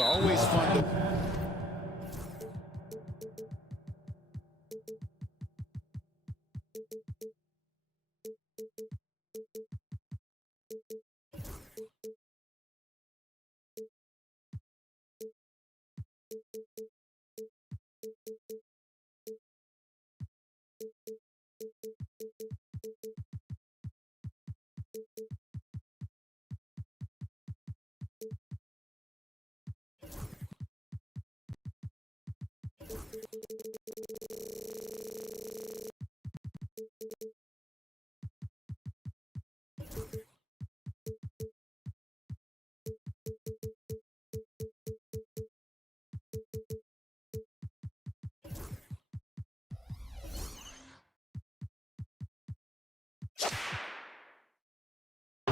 always fun to...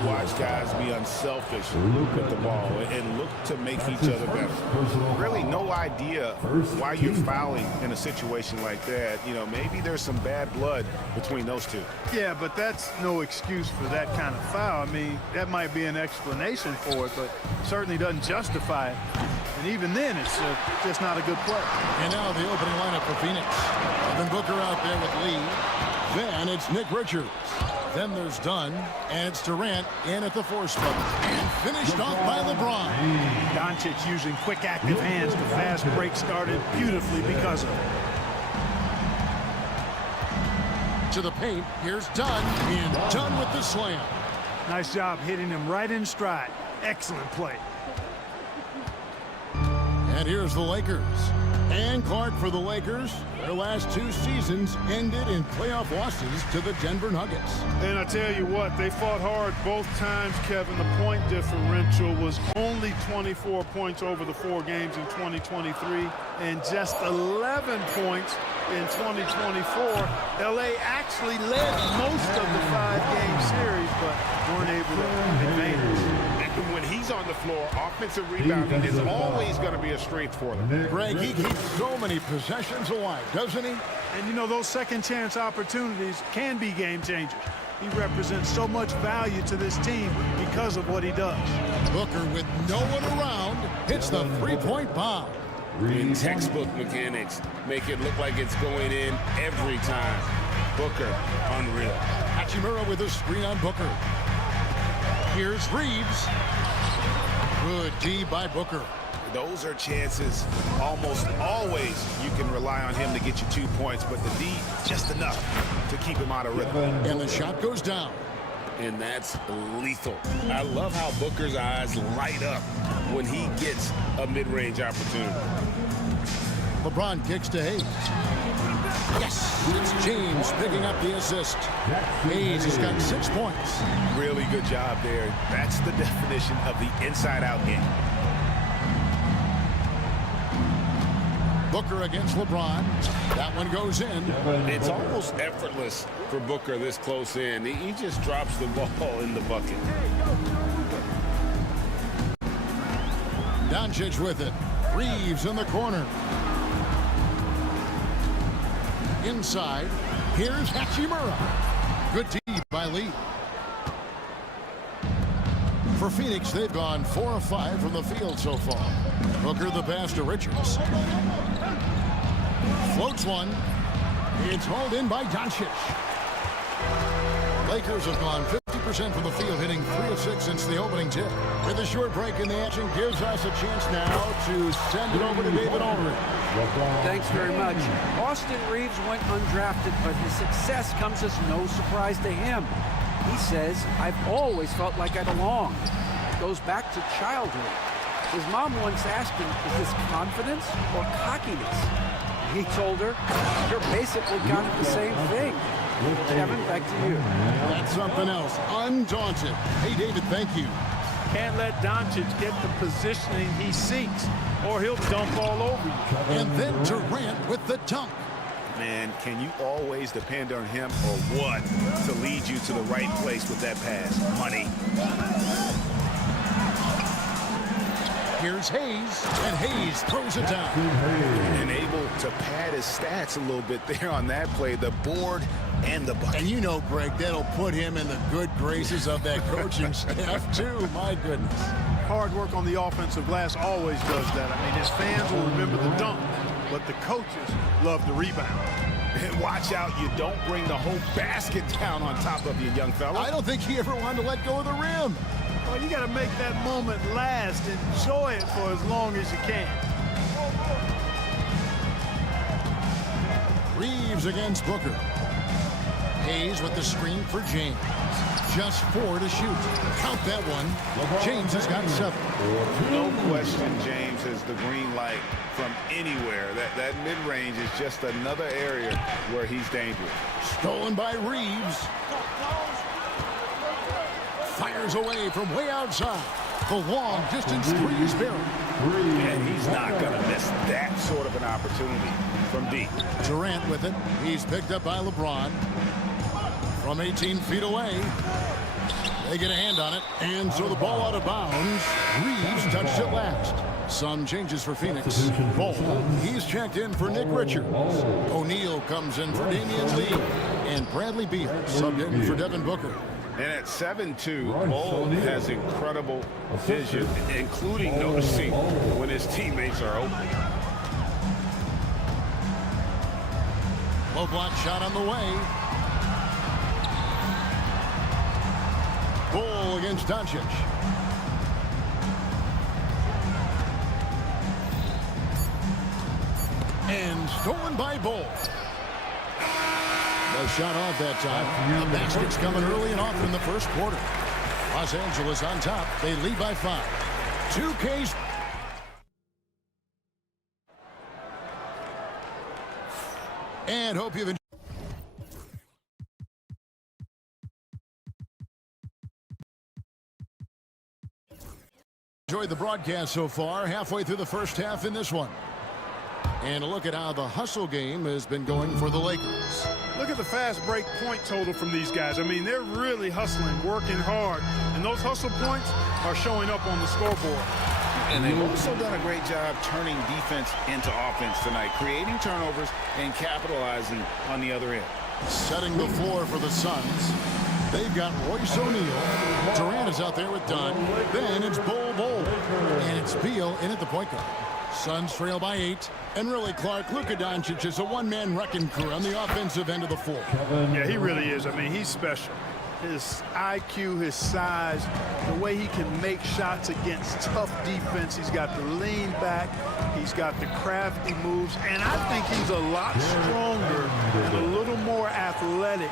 Watch guys be unselfish with the ball and look to make each other better. Really no idea why you're fouling in a situation like that. You know, maybe there's some bad blood between those two. Yeah, but that's no excuse for that kind of foul. I mean, that might be an explanation for it, but certainly doesn't justify it. And even then, it's just not a good play. And now the opening lineup for Phoenix. Then Booker out there with Lee. Then it's Nick Richards. Then there's Dunn, and it's Durant in at the 4 spot. And finished off by LeBron. Doncic using quick, active hands. The fast break started beautifully because of it. To the paint, here's Dunn, and Dunn with the slam. Nice job hitting him right in stride. Excellent play. And here's the Lakers. And Clark for the Lakers. Their last 2 seasons ended in playoff losses to the Denver Nuggets. And I tell you what, they fought hard both times, Kevin. The point differential was only 24 points over the 4 games in 2023 and just 11 points in 2024. LA actually led most of the 5-game series, but weren't able to advance. When he's on the floor, offensive rebounding is always going to be a strength for them. Greg, he keeps so many possessions alive, doesn't he? And you know, those second chance opportunities can be game changers. He represents so much value to this team because of what he does. Booker, with no one around, hits the 3-point bomb. In textbook mechanics, make it look like it's going in every time. Booker, unreal. Hachimura with a screen on Booker. Here's Reeves. Good D by Booker. Those are chances almost always you can rely on him to get you 2 points, but the D just enough to keep him out of rhythm. And the shot goes down. And that's lethal. I love how Booker's eyes light up when he gets a mid-range opportunity. LeBron kicks to Hayes. Yes, it's James picking up the assist. Hayes has got 6 points. Really good job there. That's the definition of the inside-out game. Booker against LeBron. That one goes in. It's almost effortless for Booker this close in. He just drops the ball in the bucket. Doncic with it. Reeves in the corner. Inside, here's Hachimura. Good D by Lee. For Phoenix, they've gone 4 of 5 from the field so far. Booker the pass to Richards. Floats one. It's hauled in by Doncic. Lakers have gone 50% from the field, hitting 3 of 6 since the opening tip. With a short break in the action, gives us a chance now to send it over to David Aldridge. Thanks very much. Austin Reeves went undrafted, but his success comes as no surprise to him. He says, "I've always felt like I belong." It goes back to childhood. His mom once asked him, "Is this confidence or cockiness?" He told her, "You're basically kind of the same thing." Kevin, back to you. That's something else. Undaunted. Hey, David, thank you. Can't let Doncic get the positioning he seeks, or he'll dump all over you. And then Durant with the dunk. Man, can you always depend on him or what to lead you to the right place with that pass? Money. Here's Hayes, and Hayes throws it down. And able to pad his stats a little bit there on that play, the board and the bucket. And you know, Greg, that'll put him in the good graces of that coaching staff, too. My goodness. Hard work on the offensive glass always does that. I mean, his fans will remember the dunk, but the coaches love the rebound. And watch out, you don't bring the whole basket down on top of you, young fella. I don't think he ever wanted to let go of the rim. Well, you got to make that moment last. Enjoy it for as long as you can. Reeves against Booker. Hayes with the screen for James. Just 4 to shoot. Count that one. James has got 7. No question James has the green light from anywhere. That mid-range is just another area where he's dangerous. Stolen by Reeves. Fires away from way outside. The long distance three is buried. And he's not going to miss that sort of an opportunity from deep. Durant with it. He's picked up by LeBron. From 18 feet away. They get a hand on it. And so the ball out of bounds. Reeves touched it last. Some changes for Phoenix. Ball. He's checked in for Nick Richards. O'Neal comes in for Damian Lee. And Bradley Beal subbed in for Devin Booker. And at 7'2", Bol has incredible vision, including noticing when his teammates are open. Low block shot on the way. Bol against Doncic. And stolen by Bol. No shot off that time. The basket's coming early and often in the first quarter. Los Angeles on top. They lead by 5. 2K's. And hope you've enjoyed the broadcast so far. Halfway through the first half in this one. And a look at how the hustle game has been going for the Lakers. Look at the fast break point total from these guys. I mean, they're really hustling, working hard. And those hustle points are showing up on the scoreboard. And they've also done a great job turning defense into offense tonight, creating turnovers and capitalizing on the other end. Setting the floor for the Suns. They've got Royce O'Neal. Durant is out there with Dunn. Then it's Bol. And it's Beal in at the point guard. Suns trail by 8. And really, Clark, Luka Doncic is a one-man wrecking crew on the offensive end of the floor. Yeah, he really is. I mean, he's special. His IQ, his size, the way he can make shots against tough defense. He's got the lean back. He's got the crafty moves. And I think he's a lot stronger and a little more athletic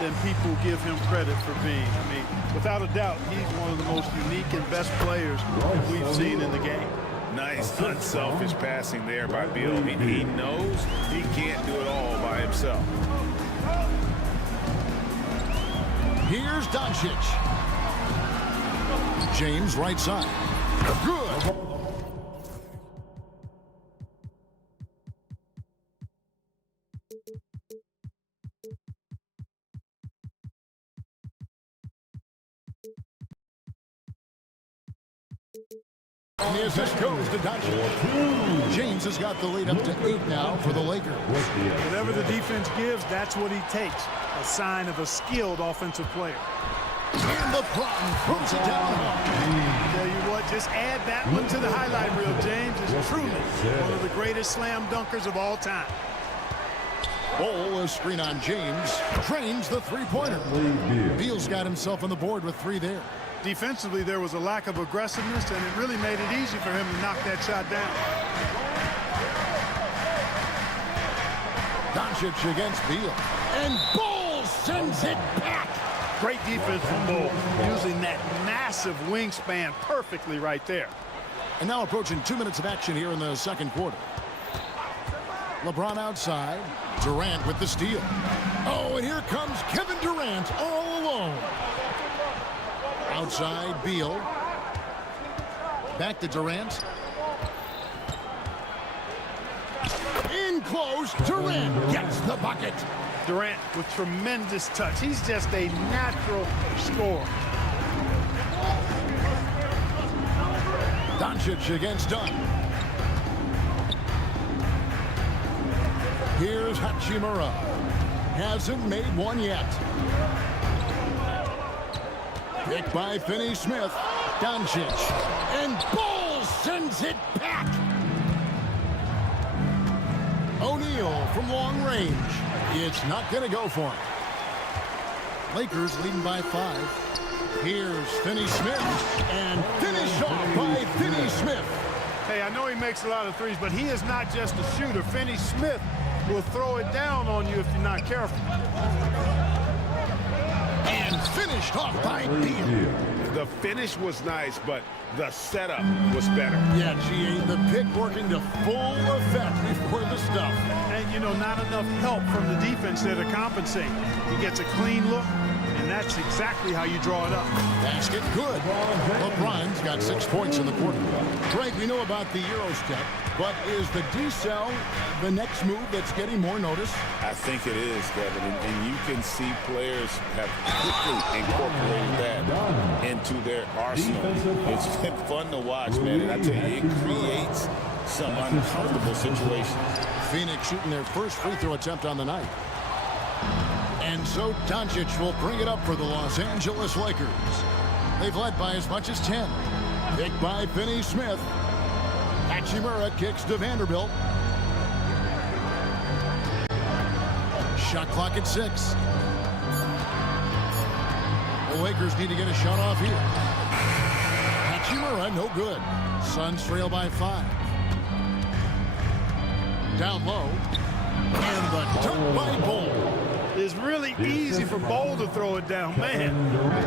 than people give him credit for being. I mean, without a doubt, he's one of the most unique and best players we've seen in the game. Nice, unselfish passing there by Beal. He knows he can't do it all by himself. Here's Doncic. James right side. Good. And the assist goes to Doncic. James has got the lead up to 8 now for the Lakers. Whatever the defense gives, that's what he takes. A sign of a skilled offensive player. And LeBron throws it down. Tell you what, just add that one to the highlight reel. James is truly one of the greatest slam dunkers of all time. Bol, a screen on James, drains the three-pointer. Beal's got himself on the board with 3 there. Defensively, there was a lack of aggressiveness, and it really made it easy for him to knock that shot down. Doncic against Beal. And Bol sends it back. Great defense from Bull, using that massive wingspan perfectly right there. And now approaching 2 minutes of action here in the second quarter. LeBron outside. Durant with the steal. Oh, and here comes Kevin Durant all alone. Outside, Beal. Back to Durant. In close, Durant gets the bucket. Durant with tremendous touch. He's just a natural scorer. Doncic against Dunn. Here's Hachimura. Hasn't made one yet. Picked by Finney-Smith. Doncic. And Bull sends it back. O'Neal from long range. It's not going to go for him. Lakers leading by 5. Here's Finney-Smith. And finished off by Finney-Smith. Hey, I know he makes a lot of threes, but he is not just a shooter. Finney-Smith will throw it down on you if you're not careful. And finished off by Beal. The finish was nice, but the setup was better. Yeah, GA, the pick working to full effect before the stuff. And, you know, not enough help from the defense there to compensate. He gets a clean look, and that's exactly how you draw it up. Basket good. LeBron's got 6 points in the quarter. Greg, we know about the Euro step, but is the D-cell the next move that's getting more notice? I think it is, Kevin, and you can see players have quickly incorporated that into their arsenal. It's been fun to watch, man, and I tell you, it creates some uncomfortable situations. Phoenix shooting their first free throw attempt on the night. And so Doncic will bring it up for the Los Angeles Lakers. They've led by as much as 10. Picked by Finney-Smith. Hachimura kicks to Vanderbilt. Shot clock at 6. The Lakers need to get a shot off here. Hachimura, no good. Suns trail by 5. Down low. And the dunk by Bull. It's really easy for Bull to throw it down. Man,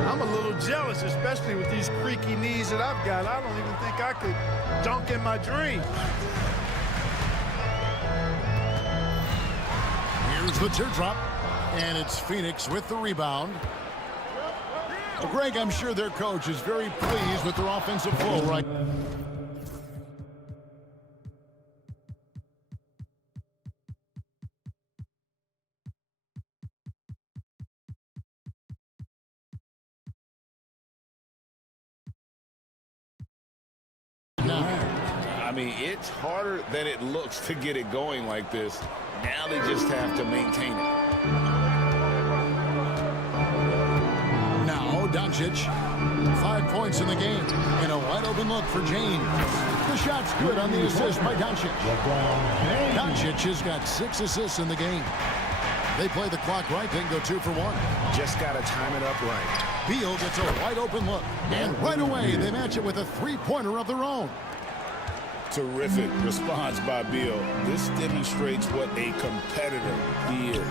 I'm a little jealous, especially with these creaky knees that I've got. I don't even think I could dunk in my dreams. Here's the teardrop, and it's Phoenix with the rebound. Well, Greg, I'm sure their coach is very pleased with their offensive flow right now. I mean, it's harder than it looks to get it going like this. Now they just have to maintain it. Now Doncic, 5 points in the game, and a wide open look for James. The shot's good on the assist by Doncic. Doncic has got 6 assists in the game. They play the clock right, then go 2 for 1. Just got to time it up right. Beal gets a wide open look, and right away they match it with a 3-pointer of their own. Terrific response by Beal. This demonstrates what a competitor he is.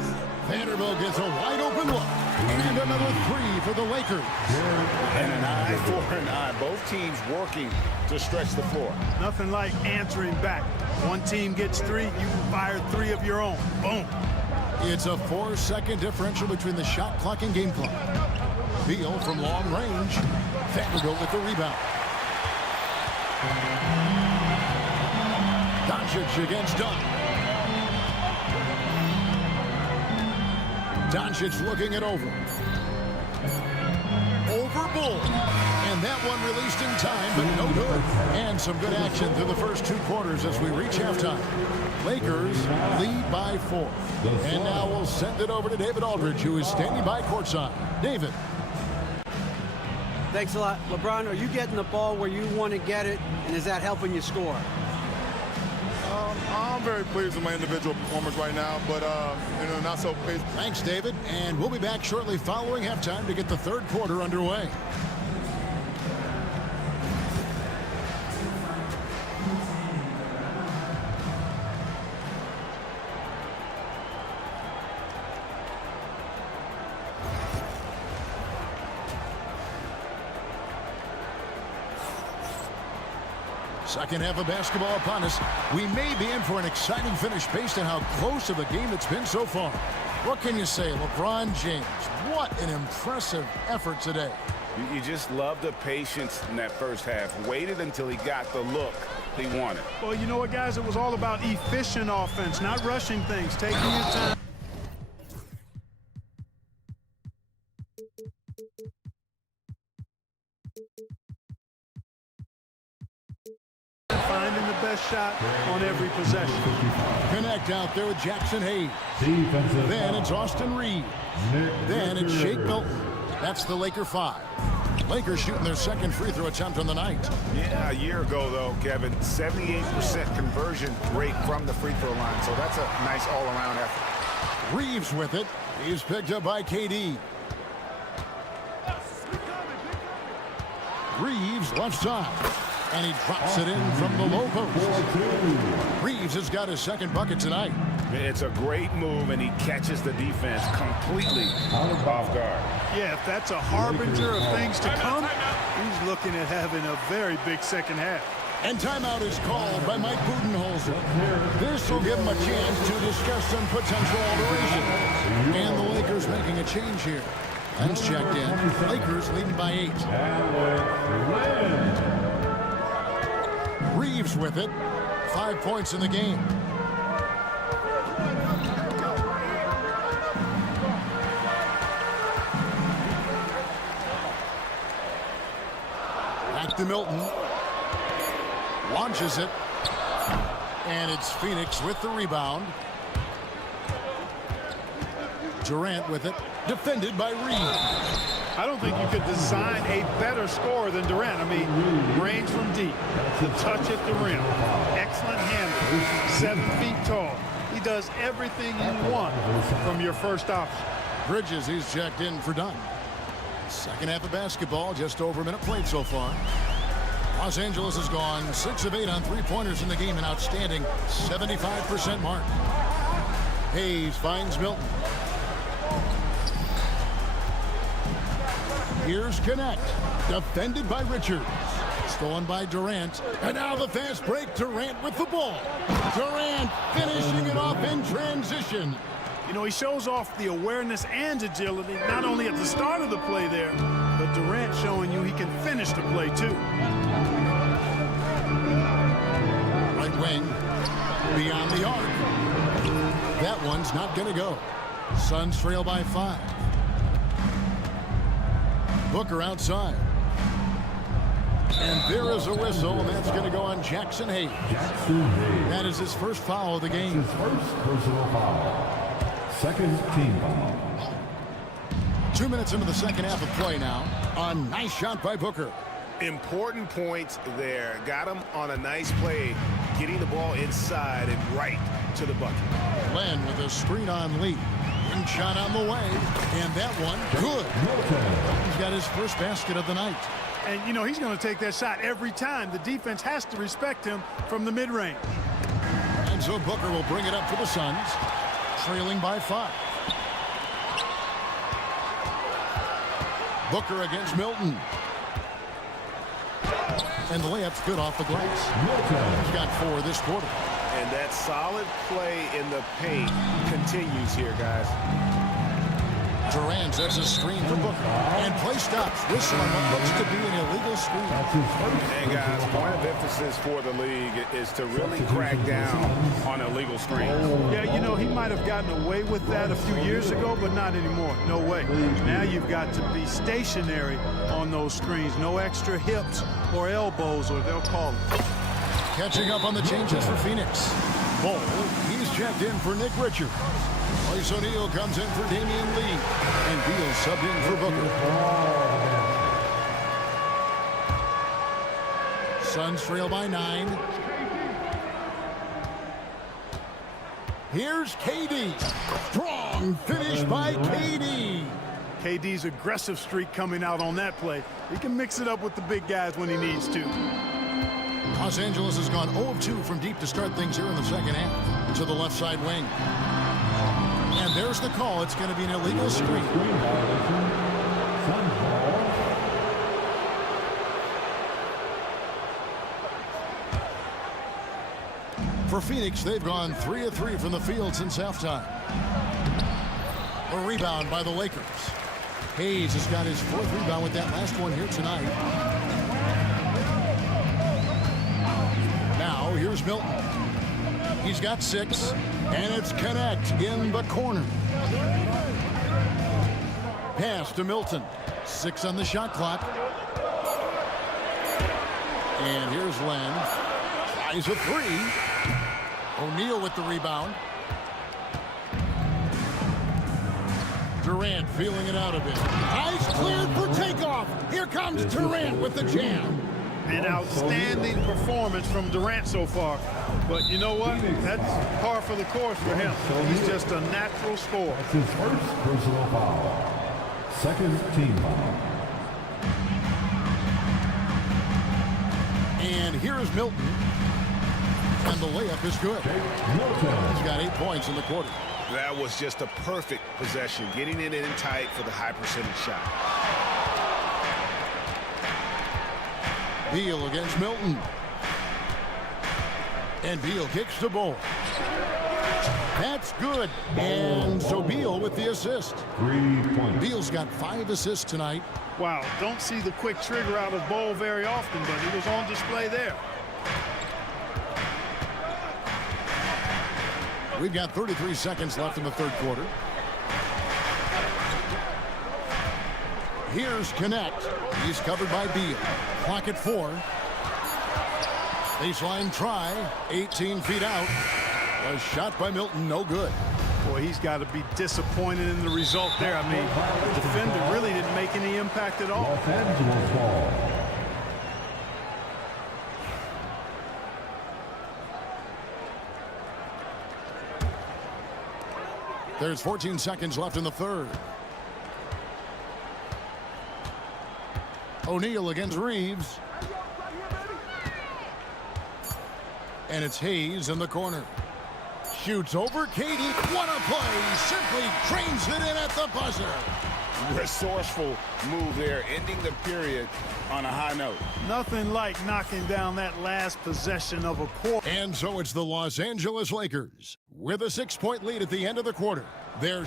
Vanderbilt gets a wide open look, and another 3 for the Lakers. And an eye for an eye. Both teams working to stretch the floor. Nothing like answering back. One team gets 3, you fire 3 of your own. Boom. It's a 4-second differential between the shot clock and game clock. Beal from long range. Vanderbilt with the rebound. Doncic against Dunn. Doncic looking it over. Over Bull. And that one released in time, but no good. And some good action through the first 2 quarters as we reach halftime. Lakers lead by 4. And now we'll send it over to David Aldridge, who is standing by courtside. David. Thanks a lot. LeBron, are you getting the ball where you want to get it, and is that helping you score? I'm very pleased with my individual performance right now, but not so pleased. Thanks, David. And we'll be back shortly following halftime to get the third quarter underway. Second half of basketball upon us. We may be in for an exciting finish based on how close of a game it's been so far. What can you say, LeBron James? What an impressive effort today. You just love the patience in that first half. Waited until he got the look he wanted. Well, you know what, guys? It was all about efficient offense, not rushing things, taking your time. Finding the best shot on every possession. Connect out there with Jackson Hayes. Then it's Austin Reeves. Then it's Shake Milton. That's the Laker 5. Lakers shooting their second free throw attempt on the night. Yeah, a year ago, though, Kevin, 78% conversion rate from the free throw line. So that's a nice all-around effort. Reeves with it. He's picked up by KD. Reeves left side. And he drops it in from the low post. Reeves has got his second bucket tonight. It's a great move, and he catches the defense completely off guard. Yeah, if that's a harbinger of things to come, he's looking at having a very big second half. And timeout is called by Mike Budenholzer. This will give him a chance to discuss some potential alteration. And the Lakers making a change here. Len's checked in. Lakers leading by 8. Reeves with it. 5 points in the game. Back to Milton. Launches it. And it's Phoenix with the rebound. Durant with it. Defended by Reeves. I don't think you could design a better scorer than Durant. I mean, range from deep, the touch at the rim, excellent handle, 7 feet tall. He does everything you want from your first option. Bridges, he's checked in for Dunn. Second half of basketball, just over a minute played so far. Los Angeles has gone 6 of 8 on three-pointers in the game, an outstanding 75% mark. Hayes finds Milton. Here's Connect, defended by Richards. Stolen by Durant. And now the fast break, Durant with the ball. Durant finishing it off in transition. You know, he shows off the awareness and agility, not only at the start of the play there, but Durant showing you he can finish the play too. Right wing, beyond the arc. That one's not going to go. Suns trail by 5. Booker outside. And there is a whistle, and that's going to go on Jackson Hayes. That is his first foul of the game. His first personal foul. Second team foul. 2 minutes into the second half of play now. A nice shot by Booker. Important points there. Got him on a nice play, getting the ball inside and right to the bucket. Len with a screen on Lee. And shot on the way. And that one, good. He's got his first basket of the night. And, you know, he's going to take that shot every time. The defense has to respect him from the mid-range. And so Booker will bring it up for the Suns, trailing by 5. Booker against Milton. And the layup's good off the glass. He's got 4 this quarter. And that solid play in the paint continues here, guys. Durant sets a screen for Booker. And play stops. Whistle on what looks to be an illegal screen. And guys, point of emphasis for the league is to really crack down on illegal screens. Yeah, you know, he might have gotten away with that a few years ago, but not anymore. No way. Now you've got to be stationary on those screens. No extra hips or elbows, or they'll call it. Catching up on the changes for Phoenix. Ball, he's checked in for Nick Richards. Royce O'Neal comes in for Damian Lee. And Beal subbed in for Booker. Suns trail by 9. Here's KD. Strong finish by KD. KD's aggressive streak coming out on that play. He can mix it up with the big guys when he needs to. Los Angeles has gone 0 of 2 from deep to start things here in the second half. To the left side wing. And there's the call. It's going to be an illegal screen. For Phoenix, they've gone 3 of 3 from the field since halftime. A rebound by the Lakers. Hayes has got his 4th rebound with that last one here tonight. Now here's Milton. He's got 6, and it's Connect in the corner. Pass to Milton. 6 on the shot clock. And here's Len. Tries a 3. O'Neal with the rebound. Durant feeling it out a bit. Eyes cleared for takeoff. Here comes Durant with the jam. An outstanding performance from Durant so far. But you know what? That's par for the course for him. He's just a natural scorer. That's his first personal foul. Second team foul. And here is Milton. And the layup is good. He's got 8 points in the quarter. That was just a perfect possession, getting it in tight for the high percentage shot. Beal against Milton. And Beal kicks the ball. That's good. And so Beal with the assist. 3 points. Beal's got 5 assists tonight. Wow, don't see the quick trigger out of Bol very often, but he was on display there. We've got 33 seconds left in the third quarter. Here's Connect. He's covered by Beal. Clock at 4. Baseline try. 18 feet out. A shot by Milton, no good. Boy, he's got to be disappointed in the result there. I mean, the defender really didn't make any impact at all. Los Angeles ball. There's 14 seconds left in the third. O'Neal against Reeves. And it's Hayes in the corner. Shoots over Katie. What a play. Simply trains it in at the buzzer. Resourceful move there, ending the period on a high note. Nothing like knocking down that last possession of a quarter. And so it's the Los Angeles Lakers with a 6-point lead at the end of the quarter. They're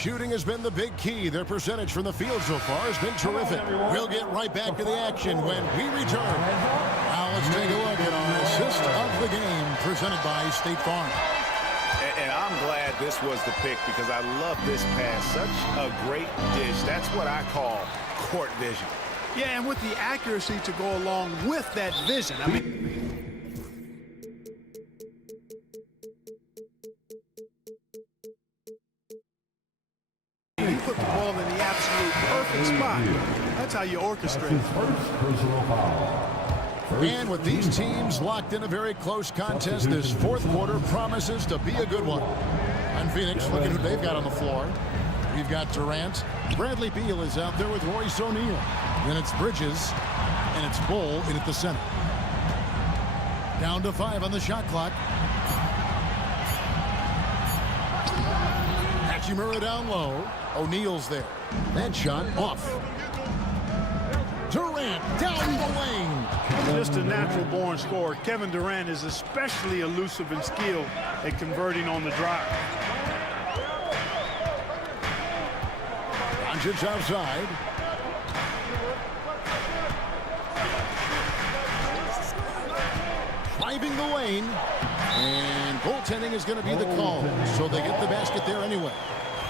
shooting has been the big key. Their percentage from the field so far has been terrific. We'll get right back to the action when we return. Now let's take a look at our assist of the game presented by State Farm. And I'm glad this was the pick because I love this pass. Such a great dish. That's what I call court vision. Yeah, and with the accuracy to go along with that vision. I mean, he put the ball in the absolute perfect spot. That's how you orchestrate. His first personal foul. And with these teams locked in a very close contest, this fourth quarter promises to be a good one. And Phoenix, look at who they've got on the floor. We've got Durant. Bradley Beal is out there with Royce O'Neal. Then it's Bridges, and it's Bol in at the center. Down to 5 on the shot clock. Hachimura down low. O'Neal's there. That shot off. Durant down the lane. Just a natural-born scorer. Kevin Durant is especially elusive and skilled at converting on the drive. Doncic outside. Driving the lane. And goaltending is going to be the call. So they get the basket there anyway.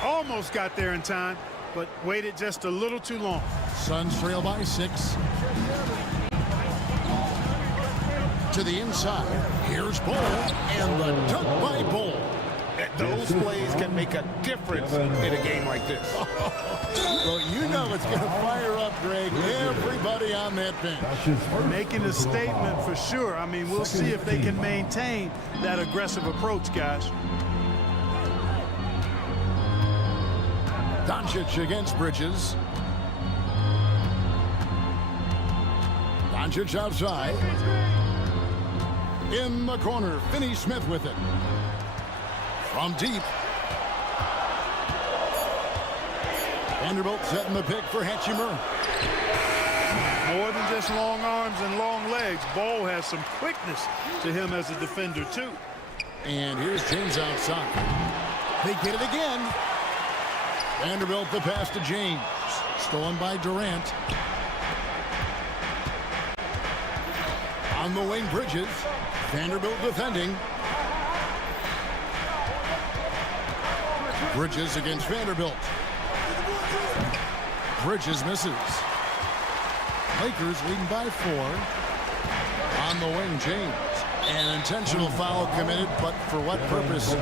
Almost got there in time, but waited just a little too long. Suns trail by 6. To the inside. Here's Bol. And the dunk by Bol. Those plays can make a difference in a game like this. Well, you know it's going to fire up, Greg. Everybody on that bench. Making a statement for sure. I mean, we'll see if they can maintain that aggressive approach, guys. Doncic against Bridges. Doncic outside. In the corner, Finney-Smith with it. From deep. Vanderbilt setting the pick for Hetchimer. More than just long arms and long legs. Ball has some quickness to him as a defender, too. And here's James outside. They get it again. Vanderbilt the pass to James. Stolen by Durant. On the wing, Bridges. Vanderbilt defending. Bridges against Vanderbilt. Bridges misses. Lakers leading by 4. On the wing, James. An intentional foul committed, but for what purpose?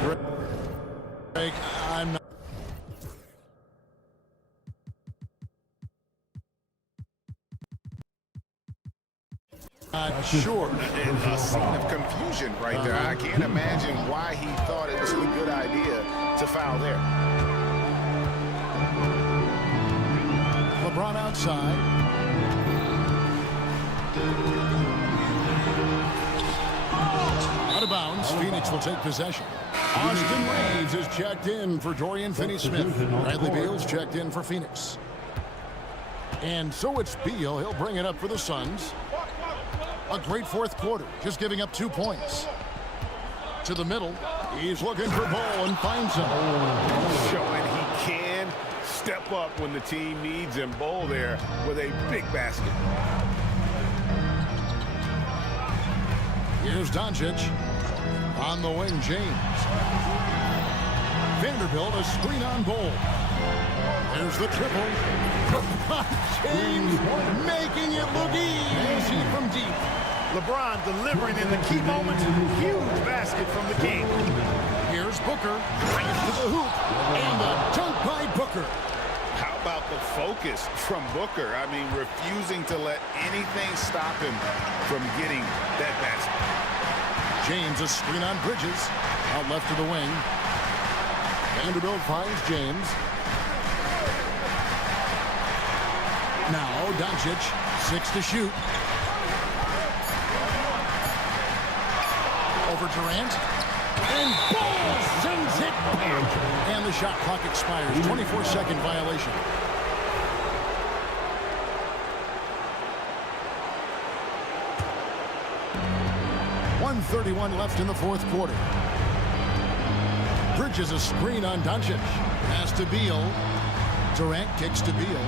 Greg, I'm not sure. A scene of confusion right there. I can't imagine why he thought it was a good idea to foul there. LeBron outside. Out of bounds. Phoenix will take possession. Austin Reeves is checked in for Dorian Finney-Smith. Bradley Beal's checked in for Phoenix. And so it's Beal. He'll bring it up for the Suns. A great fourth quarter, just giving up 2 points. To the middle. He's looking for Ball and finds him. Showing he can step up when the team needs him. Ball there with a big basket. Here's Doncic. On the wing, James. Vanderbilt, a screen on Ball. There's the triple. James making it look easy from deep. LeBron delivering in the key moments. Huge basket from the king. Here's Booker. Right to the hoop. And the dunk by Booker. How about the focus from Booker? I mean, refusing to let anything stop him from getting that basket. James, a screen on Bridges. Out left to the wing. Vanderbilt finds James. Now Doncic, 6 to shoot. Over Durant. And Ball sends it back. And the shot clock expires. 24-second violation. .131 left in the fourth quarter. Bridges a screen on Doncic. Pass to Beal. Durant kicks to Beal.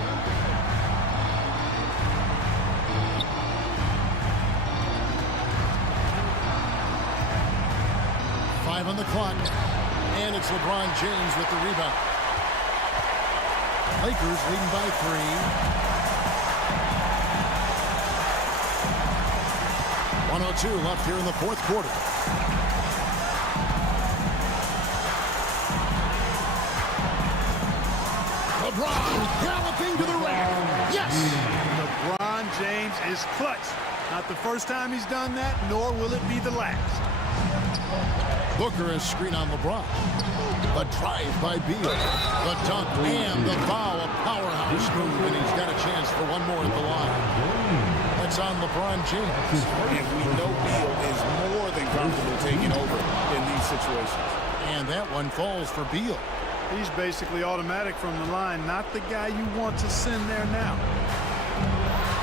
On the clock, and it's LeBron James with the rebound. Lakers leading by 3. .102 left here in the fourth quarter. LeBron galloping to the rack. Yes! LeBron James is clutch. Not the first time he's done that, nor will it be the last. Booker is screen on LeBron. The drive by Beal. The dunk and the foul. A powerhouse move, and he's got a chance for one more at the line. That's on LeBron James. And we know Beal is more than comfortable taking over in these situations. And that one falls for Beal. He's basically automatic from the line, not the guy you want to send there now.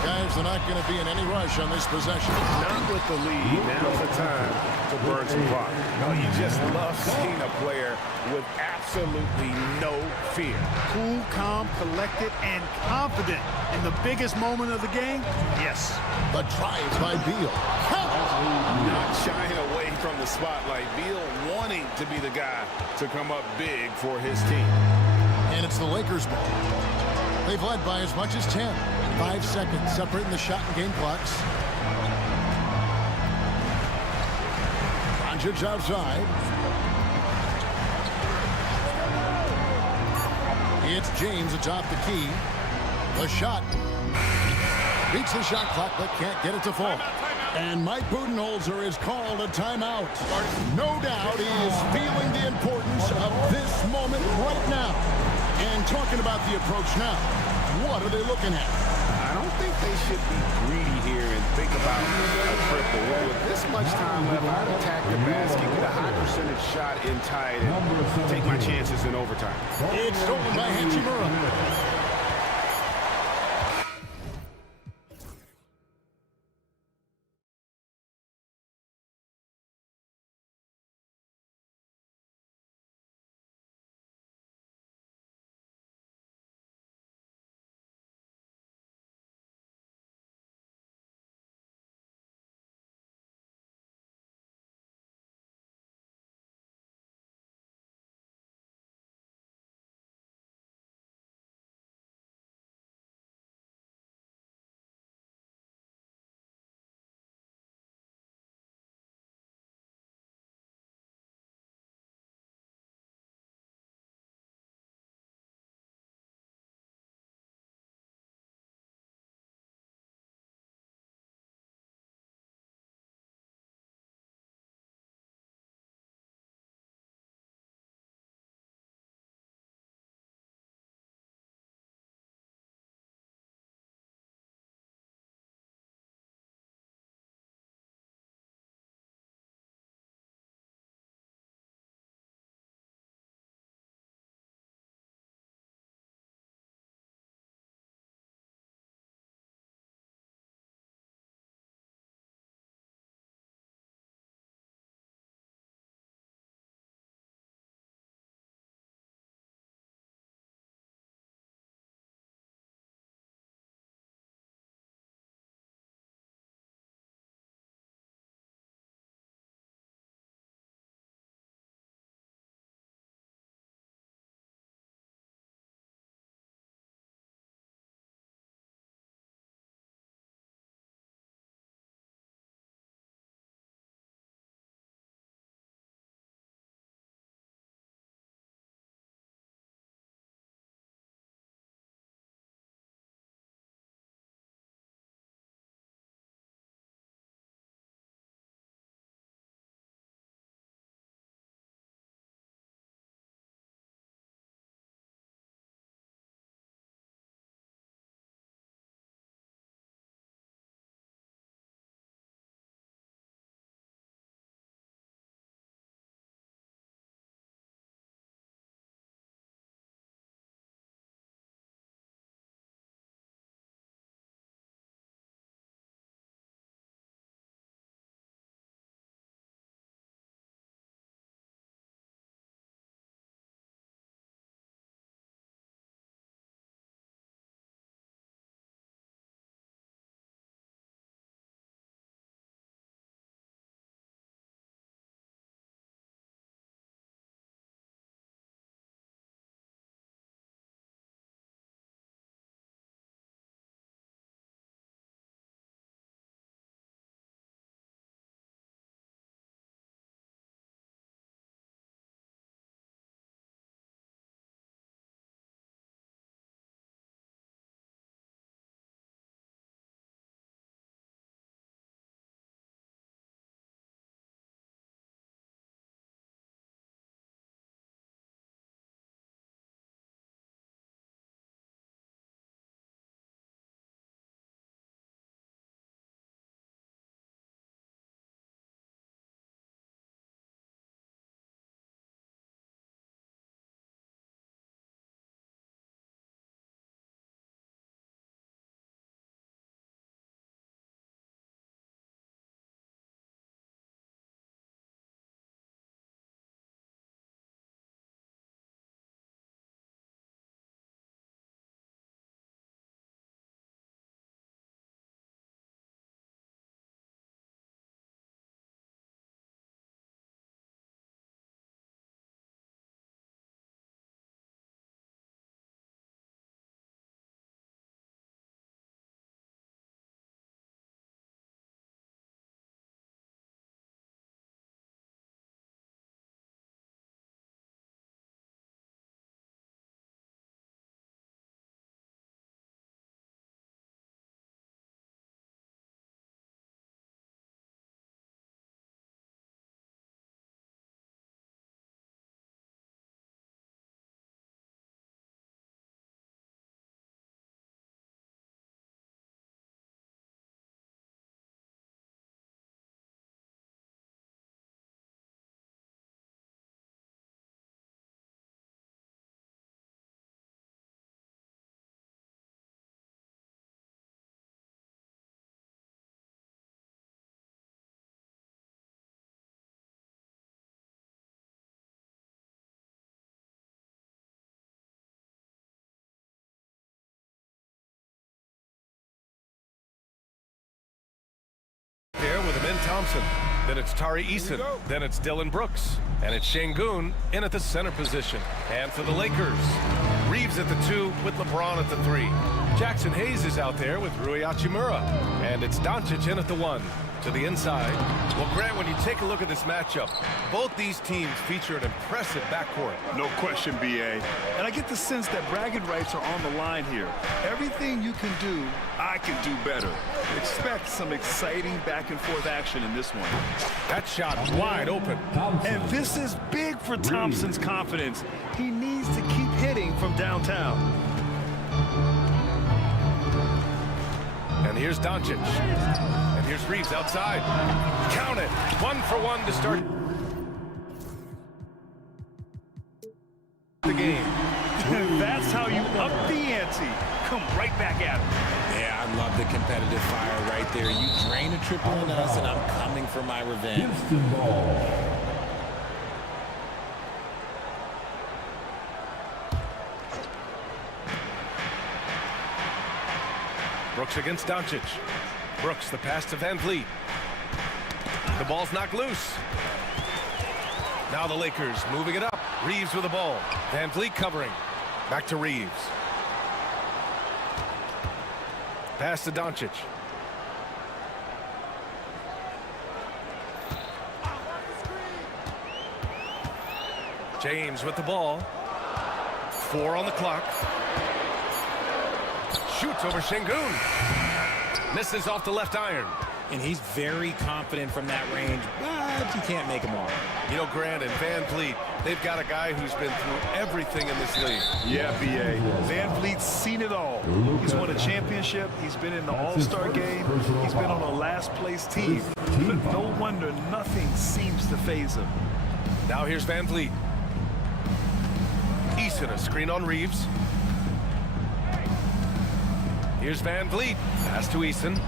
Guys, they're not going to be in any rush on this possession. Not with the lead. Now's the time to burn some clock. No, you just love seeing a player with absolutely no fear. Cool, calm, collected, and confident in the biggest moment of the game. Yes. The drive by Beal. Not shying away from the spotlight. Beal wanting to be the guy to come up big for his team. And it's the Lakers ball. They've led by as much as 10. 5 seconds separating the shot and game clocks. Doncic outside. It's James atop the key. The shot. Beats the shot clock, but can't get it to fall. And Mike Budenholzer is called a timeout. No doubt he is feeling the importance of this moment right now. And talking about the approach now, what are they looking at? I don't think they should be greedy here and think about a triple. With this much time left, I'd attack the basket, get a high percentage shot in tight, and take my chances in overtime. It's stolen by Hachimura. Amin Thompson. Then it's Tari Eason. Then it's Dylan Brooks. And it's Şengün in at the center position. And for the Lakers, Reeves at the 2 with LeBron at the 3. Jackson Hayes is out there with Rui Hachimura. And it's Doncic in at the 1. To the inside. Well, Grant, when you take a look at this matchup, both these teams feature an impressive backcourt. No question, BA. And I get the sense that bragging rights are on the line here. Everything you can do, I can do better. Expect some exciting back-and-forth action in this one. That shot wide open. And this is big for Thompson's confidence. He needs to keep hitting from downtown. And here's Doncic. And here's Reeves outside. Count it. 1 for 1 to start the game. That's how you up the ante. Come right back at him. Yeah, I love the competitive fire right there. You drain a triple on us, and I'm coming for my revenge. Brooks against Doncic. Brooks, the pass to Van Vliet. The ball's knocked loose. Now the Lakers moving it up. Reeves with the ball. Van Vliet covering. Back to Reeves. Pass to Doncic. James with the ball. 4 on the clock. Shoots over Şengün. Misses off the left iron. And he's very confident from that range, but you can't make him all. You know, Grant and Van Vliet, they've got a guy who's been through everything in this league. Yeah, BA. Van Vliet's seen it all. He's won a championship. He's been in the All-Star game. He's been on a last-place team. But no wonder nothing seems to faze him. Now here's Van Vliet. Eason, a screen on Reeves. Here's Van Vliet. Pass to Eason.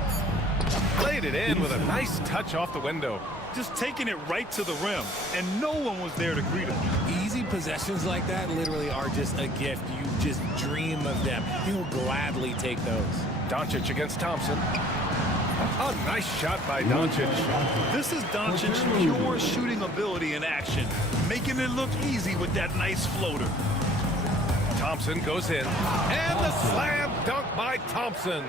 Played it in with a nice touch off the window. Just taking it right to the rim, and no one was there to greet him. Easy possessions like that literally are just a gift. You just dream of them. He'll gladly take those. Doncic against Thompson. A nice shot by Doncic. This is Doncic's pure shooting ability in action, making it look easy with that nice floater. Thompson goes in, and the slam dunk by Thompson.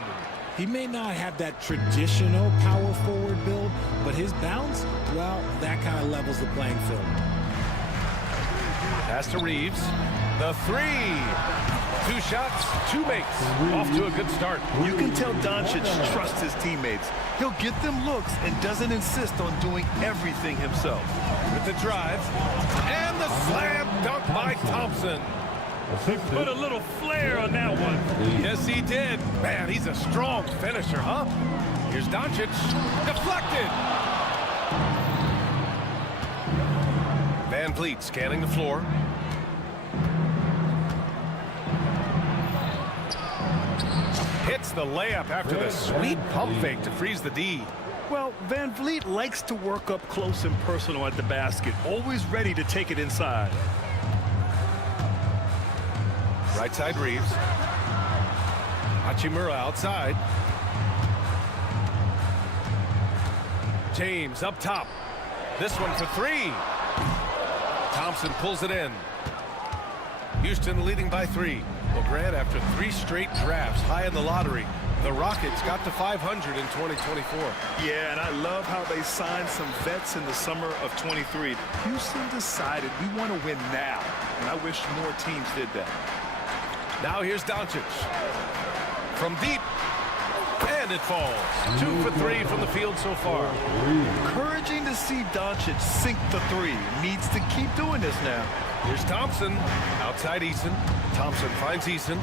He may not have that traditional power forward build, but his bounce, well, that kind of levels the playing field. Pass to Reeves. The 3. 2 shots, 2 makes. Off to a good start. You can tell Doncic trusts his teammates. He'll get them looks and doesn't insist on doing everything himself. With the drive, and the slam dunk by Thompson. Put a little flair on that one. Yes, he did. Man, he's a strong finisher, huh? Here's Doncic. Deflected. Van Vliet scanning the floor. Hits the layup after the sweet pump fake to freeze the D. Well, Van Vliet likes to work up close and personal at the basket, always ready to take it inside. Right side Reeves. Hachimura outside. James up top. This one for 3. Thompson pulls it in. Houston leading by 3. Well, Grant, after 3 straight drafts high in the lottery, the Rockets got to 500 in 2024. Yeah, and I love how they signed some vets in the summer of 23. Houston decided we want to win now, and I wish more teams did that. Now here's Doncic. From deep. And it falls. 2 for 3 from the field so far. Encouraging to see Doncic sink the 3. Needs to keep doing this now. Here's Thompson. Outside Eason. Thompson finds Eason.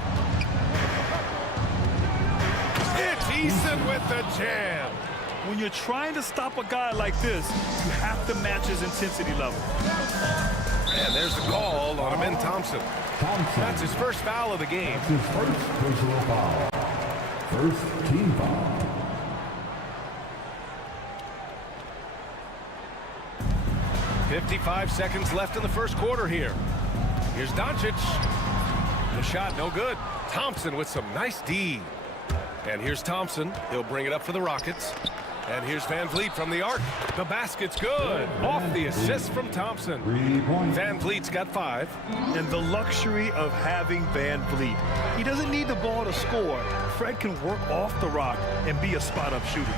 It's Eason with the jam. When you're trying to stop a guy like this, you have to match his intensity level. And there's the call on Amin Thompson. That's his first foul of the game. That's his first personal foul. First team foul. .55 seconds left in the first quarter here. Here's Doncic. The shot no good. Thompson with some nice D. And here's Thompson. He'll bring it up for the Rockets. And here's Van Vliet from the arc. The basket's good. Off the assist from Thompson. Van Vliet's got 5. And the luxury of having Van Vliet. He doesn't need the ball to score. Fred can work off the rock and be a spot-up shooter.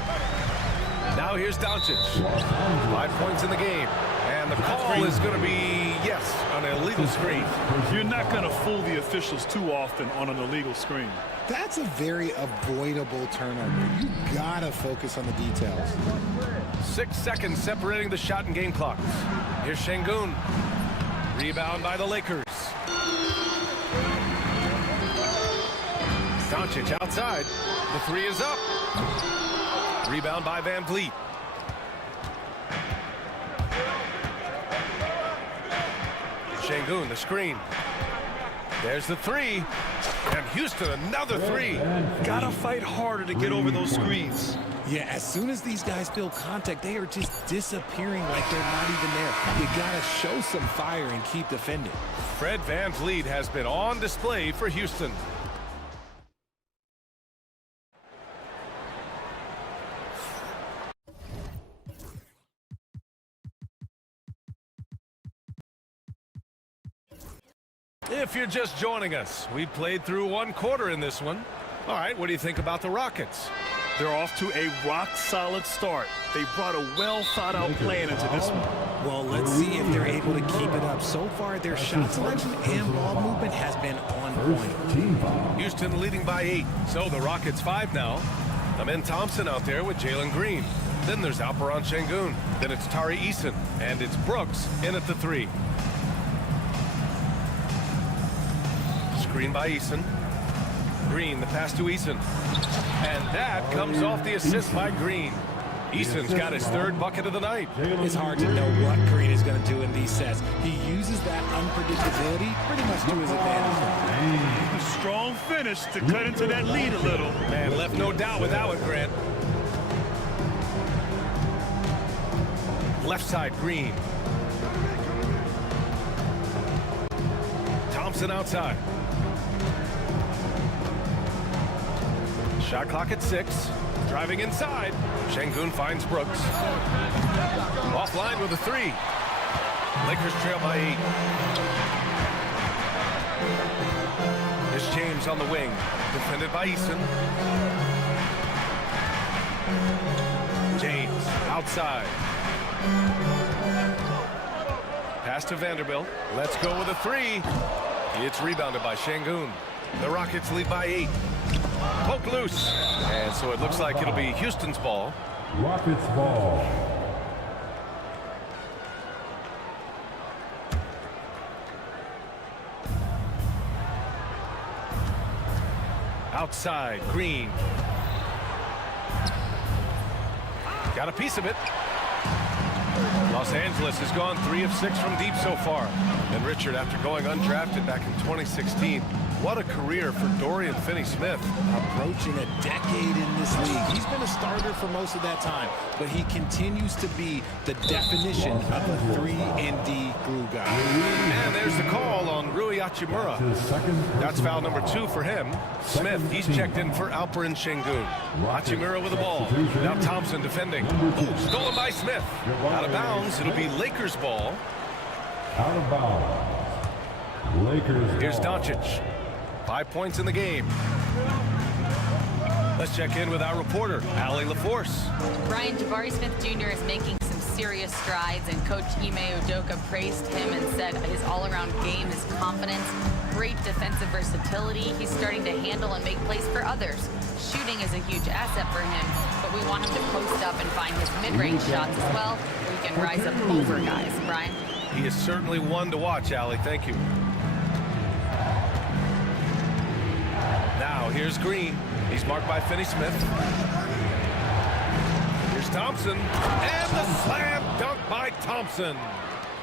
Now here's Doncic. 5 points in the game. And the call is going to be, yes, an illegal screen. You're not going to fool the officials too often on an illegal screen. That's a very avoidable turnover. You gotta focus on the details. 6 seconds separating the shot and game clocks. Here's Şengün. Rebound by the Lakers. Doncic outside. The 3 is up. Rebound by Van Vliet. Şengün, the screen. There's the 3. And Houston, another 3. Gotta fight harder to get over those screens. Yeah, as soon as these guys feel contact, they are just disappearing like they're not even there. You gotta show some fire and keep defending. Fred Van Vliet has been on display for Houston. If you're just joining us, we played through 1 quarter in this one. All right, what do you think about the Rockets? They're off to a rock-solid start. They brought a well-thought-out plan into this one. Well, let's see if they're able to keep it up. So far, their shot selection and ball movement has been on point. Houston leading by 8. So the Rockets 5 now. Amen Thompson out there with Jalen Green. Then there's Alperen Şengün. Then it's Tari Eason. And it's Brooks in at the 3. Screen by Eason. Green, the pass to Eason. And that comes off the assist by Green. Eason's got his 3rd bucket of the night. It's hard to know what Green is going to do in these sets. He uses that unpredictability pretty much to his advantage. A strong finish to cut into that lead a little. Man, left no doubt with that one, Grant. Left side, Green. Thompson outside. Shot clock at 6. Driving inside. Şengün finds Brooks. Offline with a 3. Lakers trail by 8. Here's James on the wing. Defended by Eason. James outside. Pass to Vanderbilt. Let's go with a 3. It's rebounded by Şengün. The Rockets lead by 8. Poke loose. And so it looks like it'll be Houston's ball. Rockets ball. Outside, Green. Got a piece of it. Los Angeles has gone 3 of 6 from deep so far. And Richard, after going undrafted back in 2016, what a career for Dorian Finney-Smith. Approaching a decade in this league. He's been a starter for most of that time, but he continues to be the definition of a 3-and-D glue guy. And there's the call on Rui Hachimura. That's foul number 2 for him. Smith, he's checked in for Alperen Şengün. Hachimura with the ball. Now Thompson defending. Ooh, stolen by Smith. Out of bounds, it'll be Lakers ball. Out of bounds. Lakers. Here's Doncic. 5 points in the game. Let's check in with our reporter, Allie LaForce. Brian, Jabari Smith Jr. is making some serious strides, and Coach Ime Udoka praised him and said his all-around game, his confidence, great defensive versatility. He's starting to handle and make plays for others. Shooting is a huge asset for him, but we want him to post up and find his mid-range shots as well, so he can rise up over guys. Brian? He is certainly one to watch, Allie. Thank you. Now, here's Green. He's marked by Finney-Smith. Here's Thompson. And the slam dunk by Thompson.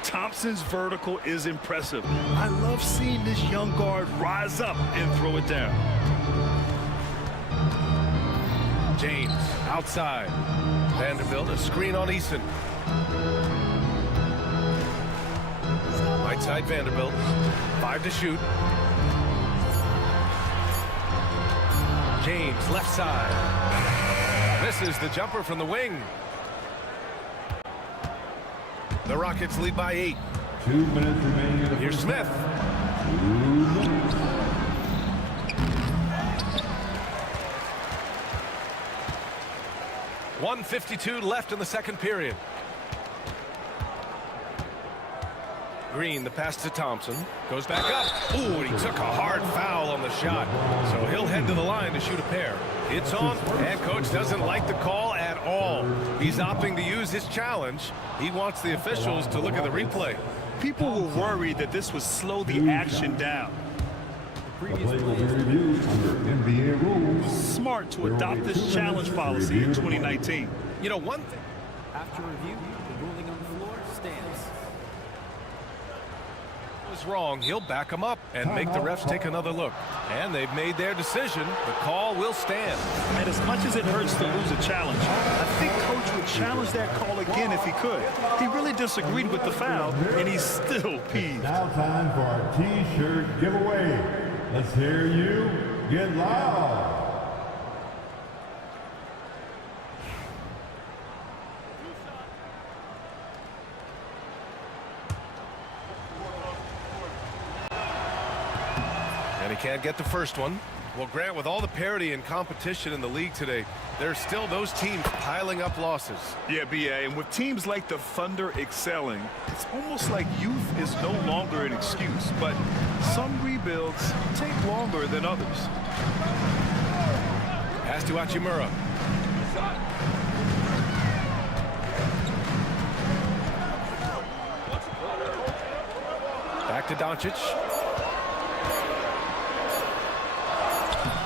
Thompson's vertical is impressive. I love seeing this young guard rise up and throw it down. James outside. Vanderbilt, a screen on Eason. Right side Vanderbilt. 5 to shoot. James left side. Misses the jumper from the wing. The Rockets lead by 8. 2 minutes remaining in the Here's Smith. 1:52 left in the second period. Green, the pass to Thompson. Goes back up. Ooh, and he took a hard foul on the shot. So he'll head to the line to shoot a pair. It's on, and coach doesn't like the call at all. He's opting to use his challenge. He wants the officials to look at the replay. People were worried that this would slow the action down. Previously reviewed under NBA rules. Smart to adopt this challenge policy in 2019. You know, one thing. After review, the ruling on the floor stands. Was wrong, he'll back him up and make the refs take another look. And they've made their decision. The call will stand. And as much as it hurts to lose a challenge, I think coach would challenge that call again if he could. He really disagreed with the foul, and he's still peeved. Now time for our T-shirt giveaway. Let's hear you get loud. And he can't get the first one. Well, Grant, with all the parity and competition in the league today, there's still those teams piling up losses. Yeah, BA, and with teams like the Thunder excelling, it's almost like youth is no longer an excuse, but some rebuilds take longer than others. Pass to Hachimura. Back to Doncic.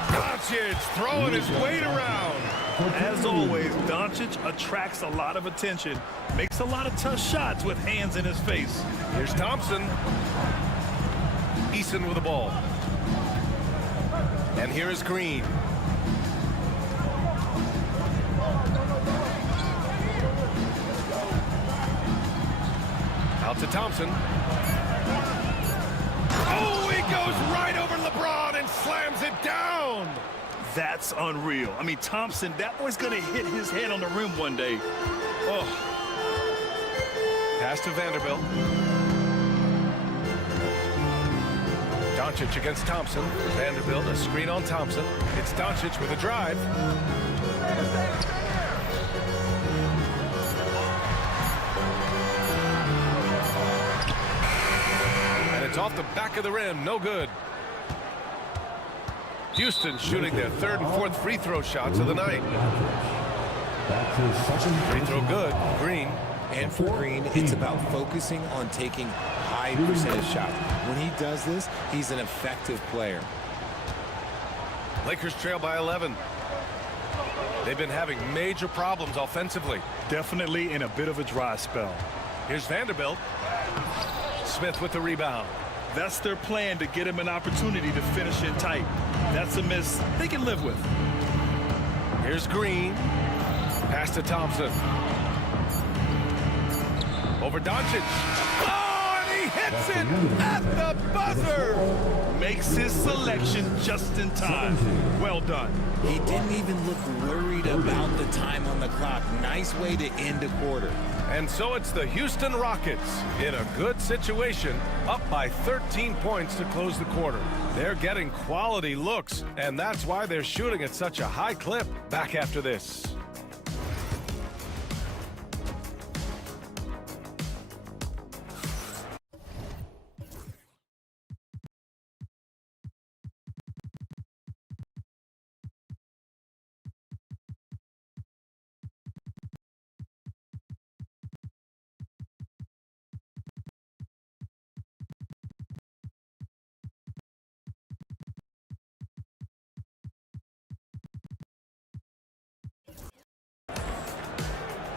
Doncic throwing his weight around. As always, Doncic attracts a lot of attention, makes a lot of tough shots with hands in his face. Here's Thompson. Eason with the ball. And here is Green. Out to Thompson. Oh, he goes right over LeBron and slams it down. That's unreal. I mean, Thompson, that boy's going to hit his head on the rim one day. Oh. Pass to Vanderbilt. Doncic against Thompson. Vanderbilt, a screen on Thompson. It's Doncic with a drive. And it's off the back of the rim. No good. Houston shooting their third and fourth free throw shots of the night. Free throw good. Green. And for Green, it's about focusing on taking high percentage shots. When he does this, he's an effective player. Lakers trail by 11. They've been having major problems offensively. Definitely in a bit of a dry spell. Here's Vanderbilt. Smith with the rebound. That's their plan, to get him an opportunity to finish it tight. That's a miss they can live with. Here's Green. Pass to Thompson. Over Doncic. Oh, and he hits it at the buzzer. Makes his selection just in time. Well done. He didn't even look worried about the time on the clock. Nice way to end a quarter. And so it's the Houston Rockets in a good situation, up by 13 points to close the quarter. They're getting quality looks, and that's why they're shooting at such a high clip. Back after this.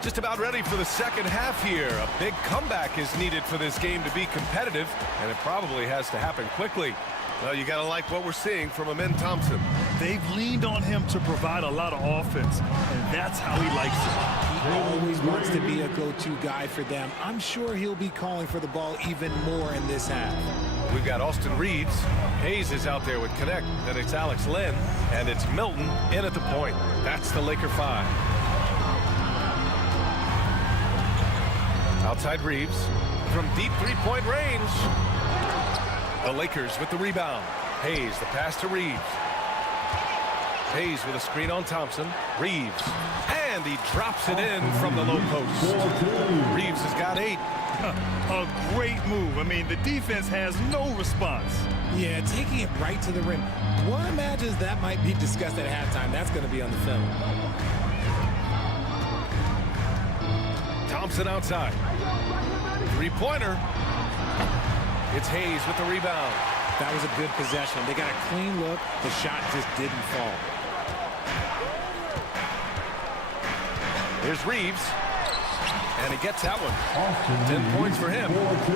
Just about ready for the second half here. A big comeback is needed for this game to be competitive, and it probably has to happen quickly. Well, you gotta like what we're seeing from Amen Thompson. They've leaned on him to provide a lot of offense, and that's how he likes it. He always wants to be a go-to guy for them. I'm sure he'll be calling for the ball even more in this half. We've got Austin Reeves. Hayes is out there with Connect. Then it's Alex Len, and it's Milton in at the point. That's the Laker 5. Outside Reeves from deep three-point range. The Lakers with the rebound. Hayes, the pass to Reeves. Hayes with a screen on Thompson. Reeves. And he drops it in from the low post. Reeves has got 8. A great move. I mean, the defense has no response. Yeah, taking it right to the rim. One imagines that might be discussed at halftime. That's going to be on the film. Thompson outside. Three-pointer. It's Hayes with the rebound. That was a good possession. They got a clean look. The shot just didn't fall. Here's Reeves. And he gets that one. 10 points for him.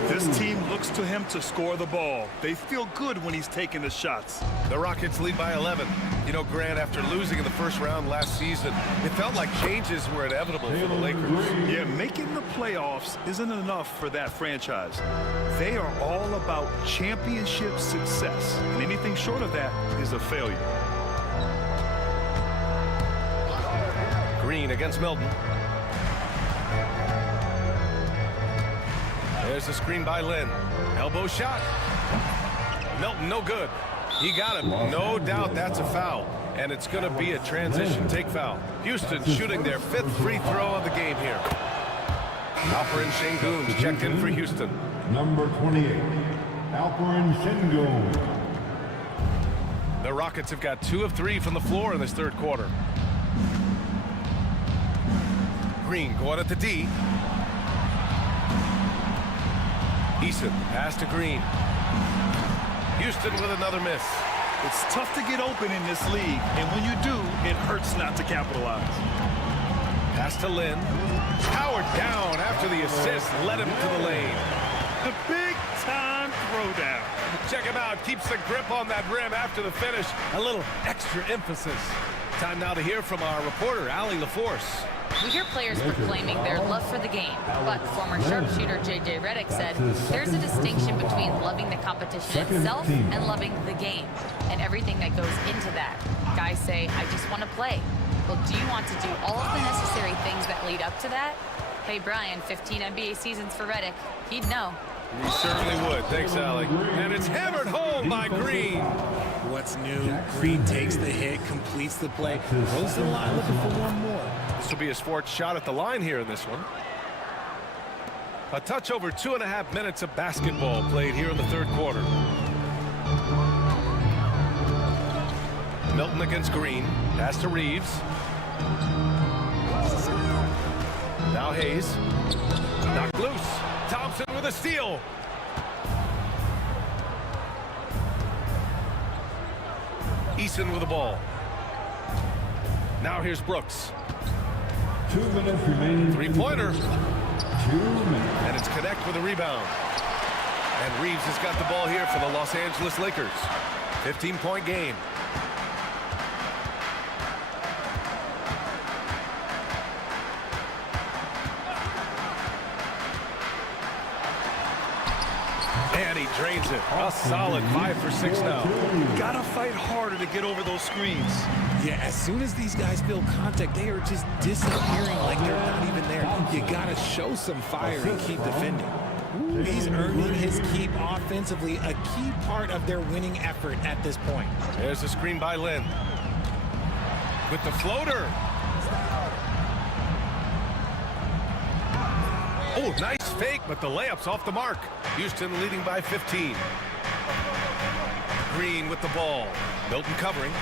This team looks to him to score the ball. They feel good when he's taking the shots. The Rockets lead by 11. You know, Grant, after losing in the first round last season, it felt like changes were inevitable for the Lakers. Yeah, making the playoffs isn't enough for that franchise. They are all about championship success, and anything short of that is a failure. Green against Milton. There's a screen by Lynn. Elbow shot. Milton, no good. He got him. No doubt that's a foul. And it's going to be a transition take foul. Houston shooting their 5th free throw of the game here. Alperen Şengün's checked in for Houston. Number 28, Alperen Şengün. The Rockets have got 2 of 3 from the floor in this third quarter. Green going at the D. Eason, pass to Green. Houston with another miss. It's tough to get open in this league, and when you do, it hurts not to capitalize. Pass to Lynn. Powered down after the assist led him to the lane. The big-time throwdown. Check him out. Keeps the grip on that rim after the finish. A little extra emphasis. Time now to hear from our reporter, Allie LaForce. We hear players proclaiming their love for the game, but former sharpshooter J.J. Redick said there's a distinction between loving the competition itself and loving the game, and everything that goes into that. Guys say, I just want to play. Well, do you want to do all of the necessary things that lead up to that? Hey, Brian, 15 NBA seasons for Redick. He'd know. He certainly would. Thanks, Allie. And it's hammered home by Green. What's new? Green takes the hit, completes the play, goes to the line looking for one more. This will be his 4th shot at the line here in this one. A touch over 2.5 minutes of basketball played here in the third quarter. Milton against Green. Pass to Reeves. Now Hayes. Knocked loose. Thompson with a steal. Eason with the ball. Now here's Brooks. 2 minutes remaining. Three-pointer. 2 minutes. And it's Connect with a rebound. And Reeves has got the ball here for the Los Angeles Lakers. 15-point game. And he drains it. A solid 5 for 6 now. Gotta fight harder to get over those screens. Yeah, as soon as these guys feel contact, they are just disappearing like they're not even there. You gotta show some fire and keep defending. He's earning his keep offensively, a key part of their winning effort at this point. There's a screen by Lynn. With the floater. Oh, nice fake, but the layup's off the mark. Houston leading by 15. Green with the ball. Milton covering.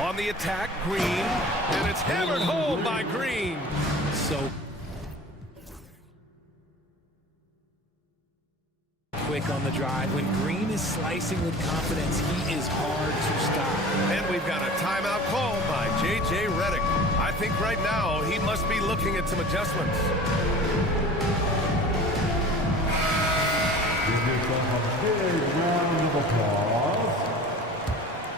On the attack, Green. And it's hammered home by Green. So quick on the drive. When Green is slicing with confidence, he is hard to stop. And we've got a timeout called by J.J. Redick. I think right now he must be looking at some adjustments. Give yourself a big round of applause.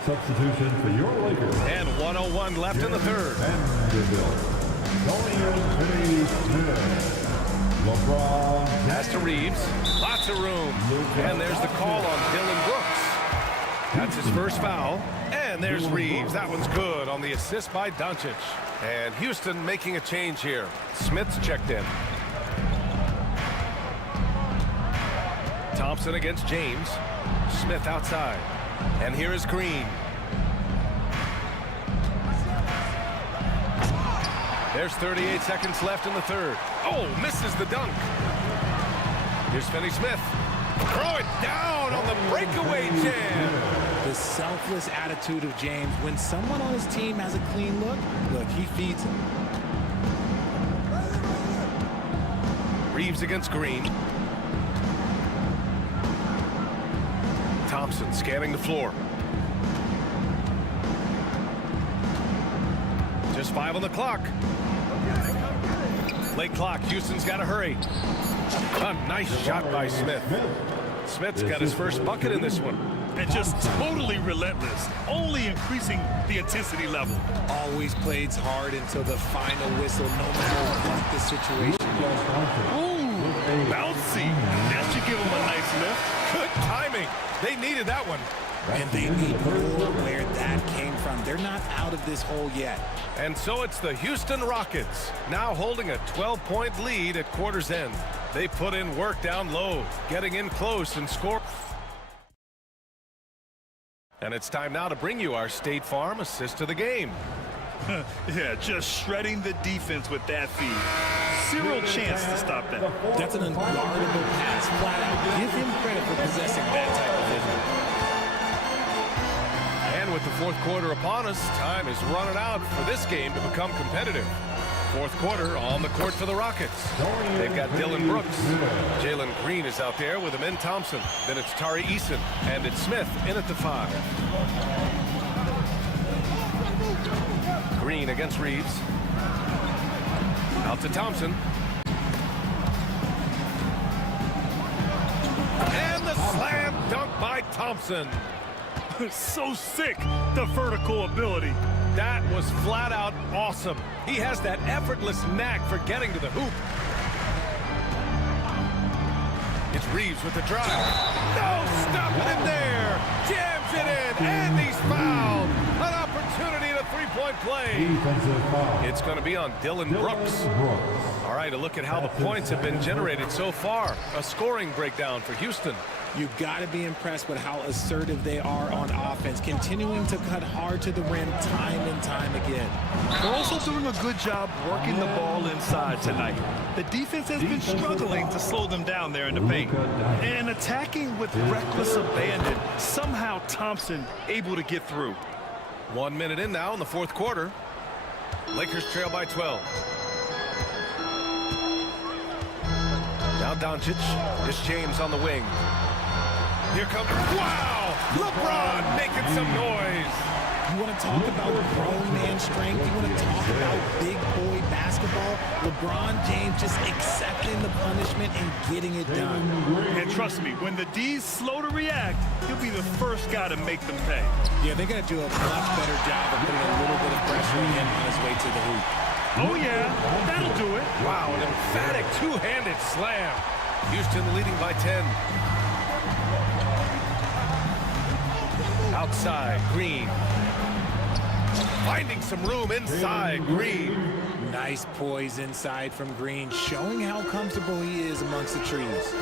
Substitution for your Lakers. And 1:01 left in the third. Vanderbilt. Dorian Smith. LeBron. Pass to Reeves. Lots of room. And there's the call on Dylan Brooks. That's his first foul. And And there's Reeves. That one's good on the assist by Doncic. And Houston making a change here. Smith's checked in. Thompson against James. Smith outside. And here is Green. There's 38 seconds left in the third. Oh, misses the dunk. Here's Finney-Smith. Throw it down on the breakaway jam. The selfless attitude of James. When someone on his team has a clean look, he feeds him. Reeves against Green. Thompson scanning the floor. Just 5 on the clock. Late clock. Houston's got to hurry. A nice shot by Smith. Smith's got his first bucket in this one. And just totally relentless, only increasing the intensity level. Always plays hard until the final whistle, no matter what the situation. Ooh, bouncy. That should give him a nice lift. Good timing. They needed that one. And they need more where that came from. They're not out of this hole yet. And so it's the Houston Rockets, now holding a 12-point lead at quarter's end. They put in work down low, getting in close and score. And it's time now to bring you our State Farm assist of the game. Yeah, just shredding the defense with that feed. Zero chance to stop that. That's an unguardable pass, flat out. Give him credit for possessing that type of vision. And with the fourth quarter upon us, time is running out for this game to become competitive. Fourth quarter on the court for the Rockets. They've got Dylan Brooks. Jalen Green is out there with Amin Thompson. Then it's Tari Eason, and it's Smith in at the 5. Green against Reeves. Out to Thompson. And the slam dunk by Thompson. So sick, the vertical ability. That was flat out awesome. He has that effortless knack for getting to the hoop. It's Reeves with the drive. No, stopping it there. Jams it in, and he's fouled. An opportunity at a three-point play. It's going to be on Dylan Brooks. All right, a look at how the points have been generated so far. A scoring breakdown for Houston. You've got to be impressed with how assertive they are on offense, continuing to cut hard to the rim time and time again. They're also doing a good job working the ball inside tonight. The defense has been struggling to slow them down there in the paint. And attacking with reckless abandon, somehow Thompson able to get through. 1 minute in now in the fourth quarter. Lakers trail by 12. Now Doncic. It's James on the wing. Here comes, wow! LeBron making some noise. You want to talk about grown man strength? You want to talk about big boy basketball? LeBron James just accepting the punishment and getting it done. And trust me, when the D's slow to react, he'll be the first guy to make them pay. Yeah, they're going to do a much better job of putting a little bit of pressure on him on his way to the hoop. Oh yeah, that'll do it. Wow, an emphatic two-handed slam. Houston leading by 10. Outside, Green. Finding some room inside, Green. Nice poise inside from Green, showing how comfortable he is amongst the trees.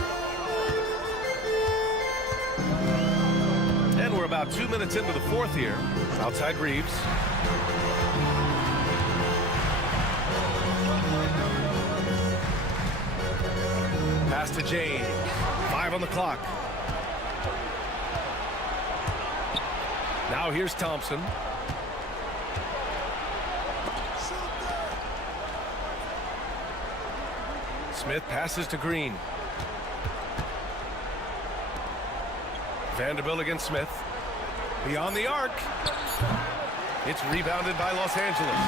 And we're about 2 minutes into the fourth here. Outside Reeves. Pass to James. 5 on the clock. Now here's Thompson. Smith passes to Green. Vanderbilt against Smith. Beyond the arc. It's rebounded by Los Angeles.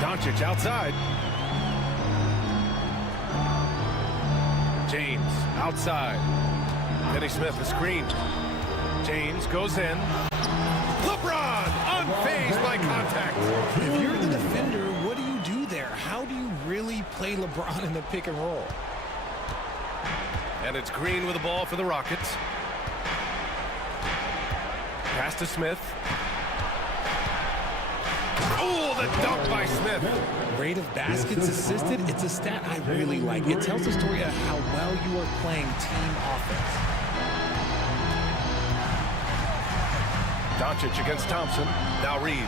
Doncic outside. James outside. Finney-Smith is screened. James goes in. LeBron unfazed by contact. If you're the defender, what do you do there? How do you really play LeBron in the pick and roll? And it's Green with the ball for the Rockets. Pass to Smith. Oh, the dunk by Smith. Rate of baskets assisted, it's a stat I really like. It tells a story of how well you are playing team offense. Doncic against Thompson. Now Reeves.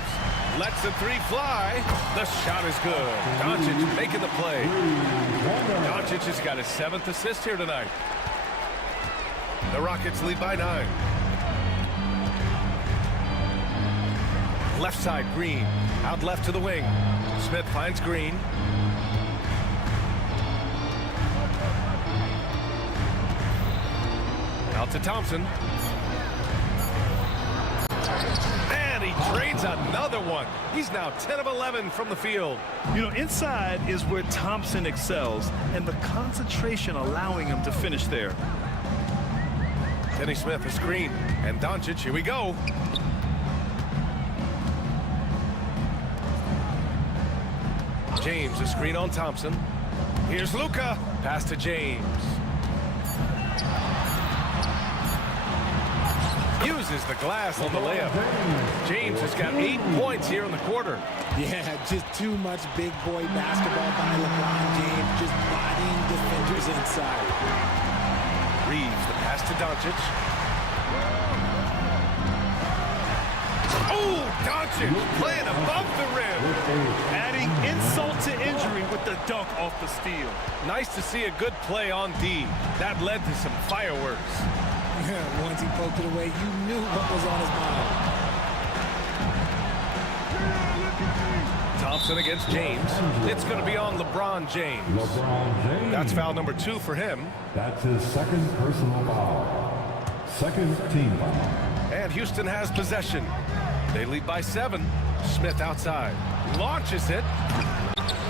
Lets the three fly. The shot is good. Doncic making the play. Doncic has got his 7th assist here tonight. The Rockets lead by 9. Left side, Green. Out left to the wing. Smith finds Green. Out to Thompson. And he trades another one. He's now 10 of 11 from the field. You know, inside is where Thompson excels, and the concentration allowing him to finish there. Denny Smith, a screen. And Doncic, here we go. James, a screen on Thompson. Here's Luka. Pass to James. Uses the glass on the layup. James has got 8 points here in the quarter. Yeah, just too much big boy basketball by LeBron James, just bodying defenders inside. Reeves, the pass to Doncic. Oh, Doncic playing above the rim. Adding insult to injury with the dunk off the steal. Nice to see a good play on D. That led to some fireworks. Once he poked it away, you knew what was on his mind. Thompson against James. It's going to be on LeBron James. LeBron James. That's foul number 2 for him. That's his 2nd personal foul. 2nd team foul. And Houston has possession. They lead by 7. Smith outside. Launches it.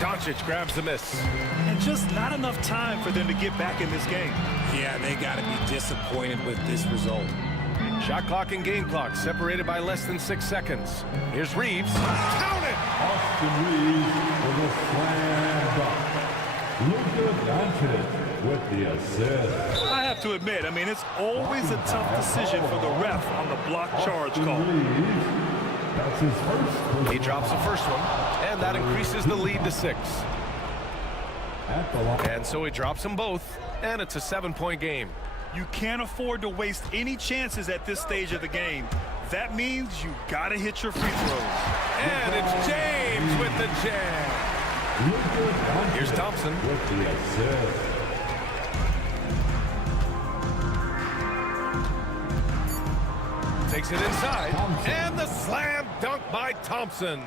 Doncic grabs the miss. And just not enough time for them to get back in this game. Yeah, they got to be disappointed with this result. Shot clock and game clock separated by less than 6 seconds. Here's Reeves. Count it! Austin Reeves with a slam dunk. Luka Doncic with the assist. I have to admit, I mean, it's always a tough decision for the ref on the block charge call. That's his first. He drops the first one, and that increases the lead to 6. And so he drops them both, and it's a 7-point game. You can't afford to waste any chances at this stage of the game. That means you gotta hit your free throws. And it's James with the jam. Here's Thompson. With the assist. Takes it inside, and the slam dunk by Thompson.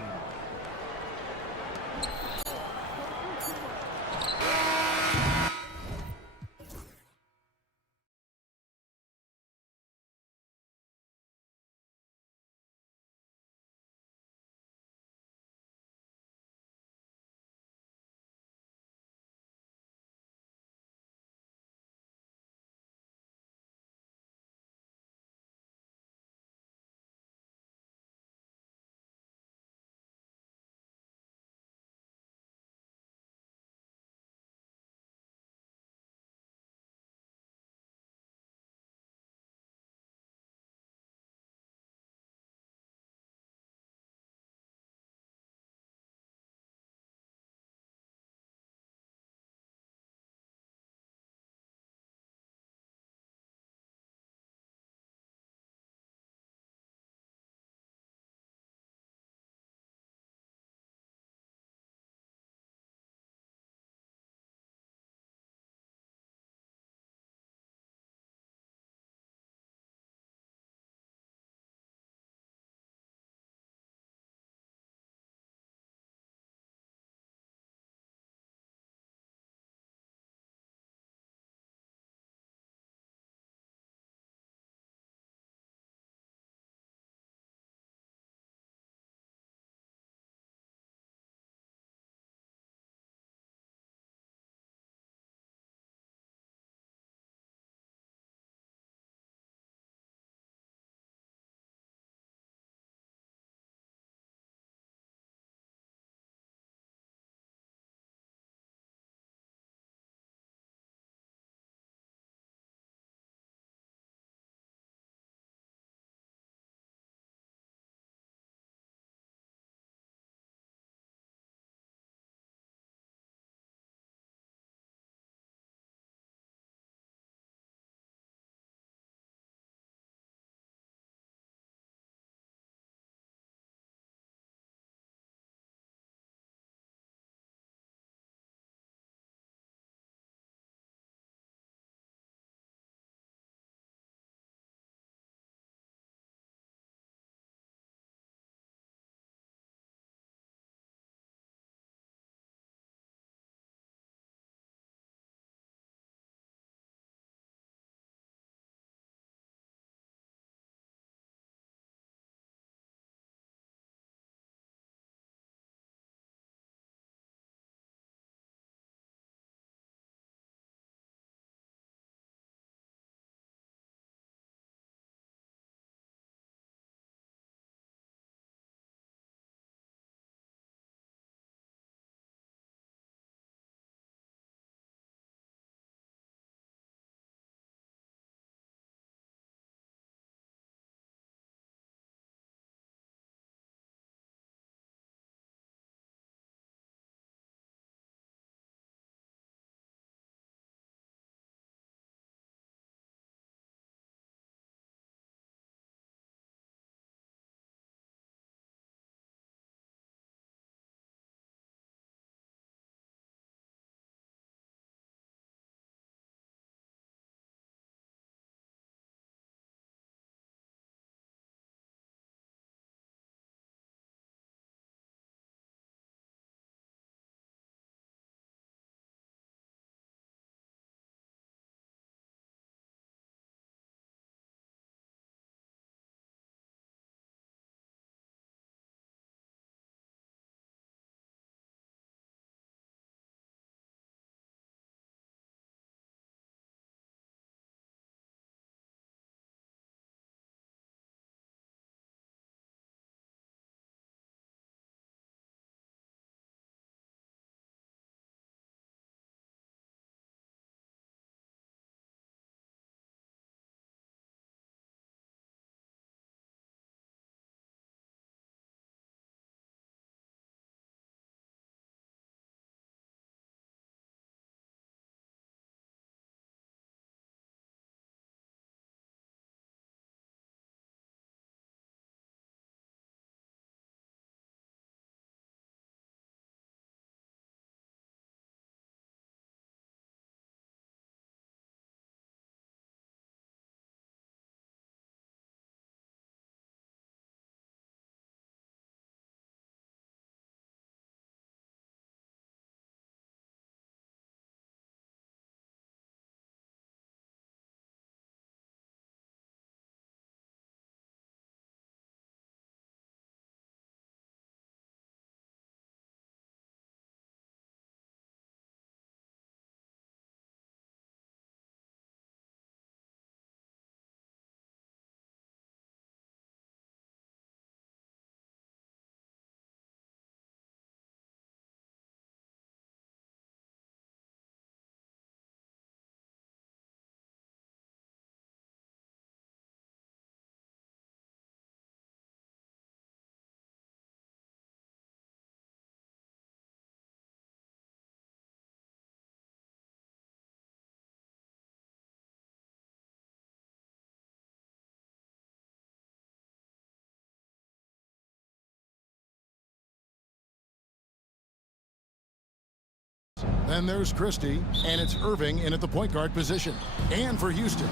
Then there's Christie, and it's Irving in at the point guard position. And for Houston,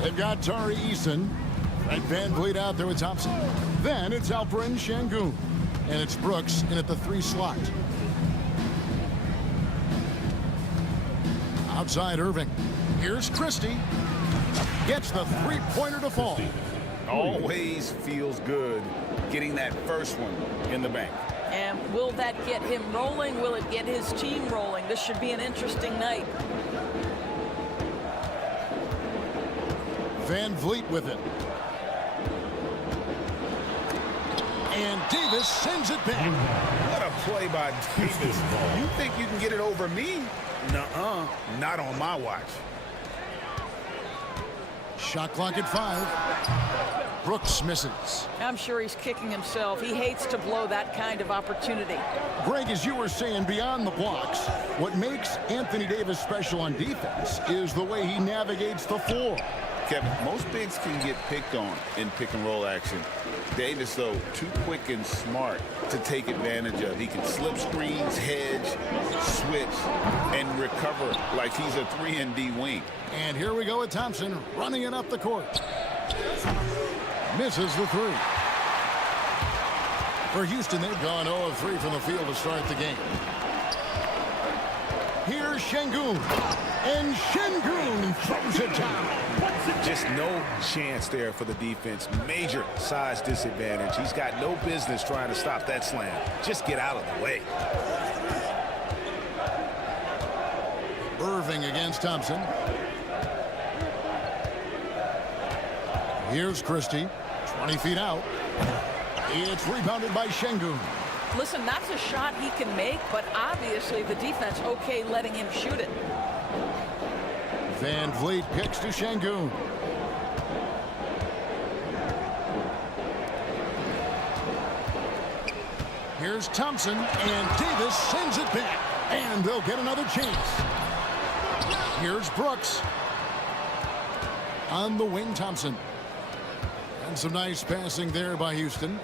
they've got Tari Eason. Right, Van Vliet out there with Thompson. Then it's Alperen Şengün. And it's Brooks in at the 3 slot. Outside Irving. Here's Christie. Gets the three-pointer to fall. Always feels good getting that first one in the bank. And will that get him rolling? Will it get his team rolling? This should be an interesting night. Van Vliet with it. And Davis sends it back. What a play by Davis. You think you can get it over me? Nuh-uh. Not on my watch. Shot clock at 5. Brooks misses. I'm sure he's kicking himself. He hates to blow that kind of opportunity. Greg, as you were saying, beyond the blocks, what makes Anthony Davis special on defense is the way he navigates the floor. Kevin, most bigs can get picked on in pick and roll action. Davis, though, too quick and smart to take advantage of. He can slip screens, hedge, switch, and recover like he's a 3-and-D wing. And here we go with Thompson running it up the court. Misses the 3. For Houston, they've gone 0 of 3 from the field to start the game. Here's Şengün. And Şengün throws it down. Just no chance there for the defense. Major size disadvantage. He's got no business trying to stop that slam. Just get out of the way. Irving against Thompson. Here's Christie. 20 feet out. It's rebounded by Şengün. Listen, that's a shot he can make, but obviously the defense okay letting him shoot it. Van Vliet kicks to Şengün. Here's Thompson, and Davis sends it back. And they'll get another chance. Here's Brooks. On the wing, Thompson. And some nice passing there by Houston.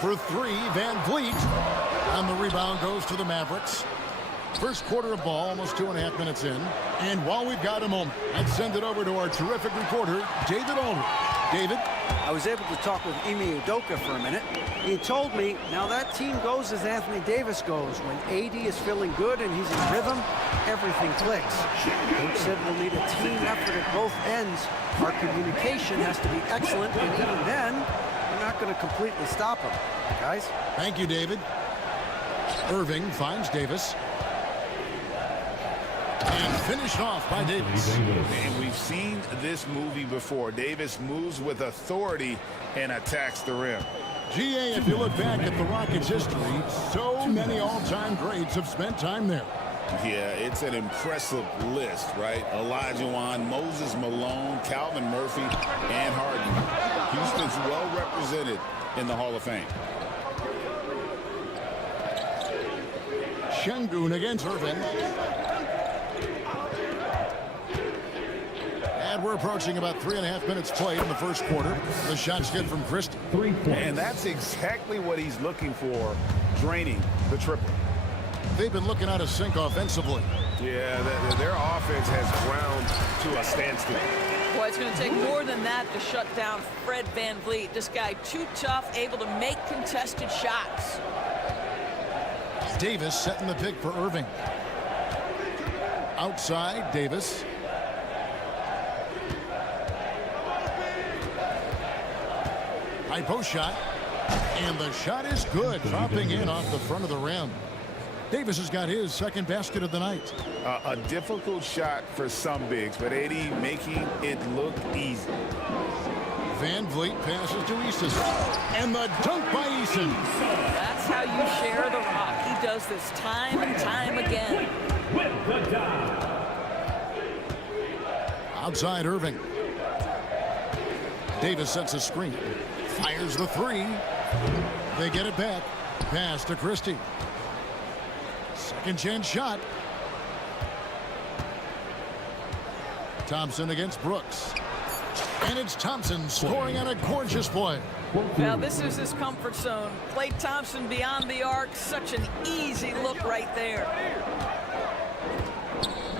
For 3, Van Vliet. And the rebound goes to the Mavericks. First quarter of ball, almost 2.5 minutes in. And while we've got a moment, I'd send it over to our terrific reporter, David Aldridge. David? I was able to talk with Ime Udoka for a minute. He told me, now that team goes as Anthony Davis goes. When AD is feeling good and he's in rhythm, everything clicks. Coach said we'll need a team effort at both ends. Our communication has to be excellent, and even then, we're not going to completely stop him. Guys? Thank you, David. Irving finds Davis. And finished off by Davis. And we've seen this movie before. Davis moves with authority and attacks the rim. GA, if you look back at the Rockets' history, so many all-time greats have spent time there. Yeah, it's an impressive list, right? Olajuwon, Moses Malone, Calvin Murphy, and Harden. Houston's well represented in the Hall of Fame. Şengün against Irving. And we're approaching about 3.5 minutes played in the first quarter. The shot's good from Christie. And that's exactly what he's looking for, draining the triple. They've been looking out of sync offensively. Yeah, their offense has ground to a standstill. Boy, it's going to take more than that to shut down Fred Van Vliet. This guy too tough, able to make contested shots. Davis setting the pick for Irving. Outside, Davis. High post shot. And the shot is good, dropping in off the front of the rim. Davis has got his second basket of the night. A difficult shot for some bigs, but AD making it look easy. Van Vliet passes to Eason. And the dunk by Eason. That's how you share the rock. He does this time and time again. Outside Irving. Davis sets a screen. Fires the 3. They get it back. Pass to Christie. Second chance shot. Thompson against Brooks. And it's Thompson scoring on a gorgeous play. Now this is his comfort zone. Klay Thompson beyond the arc. Such an easy look right there.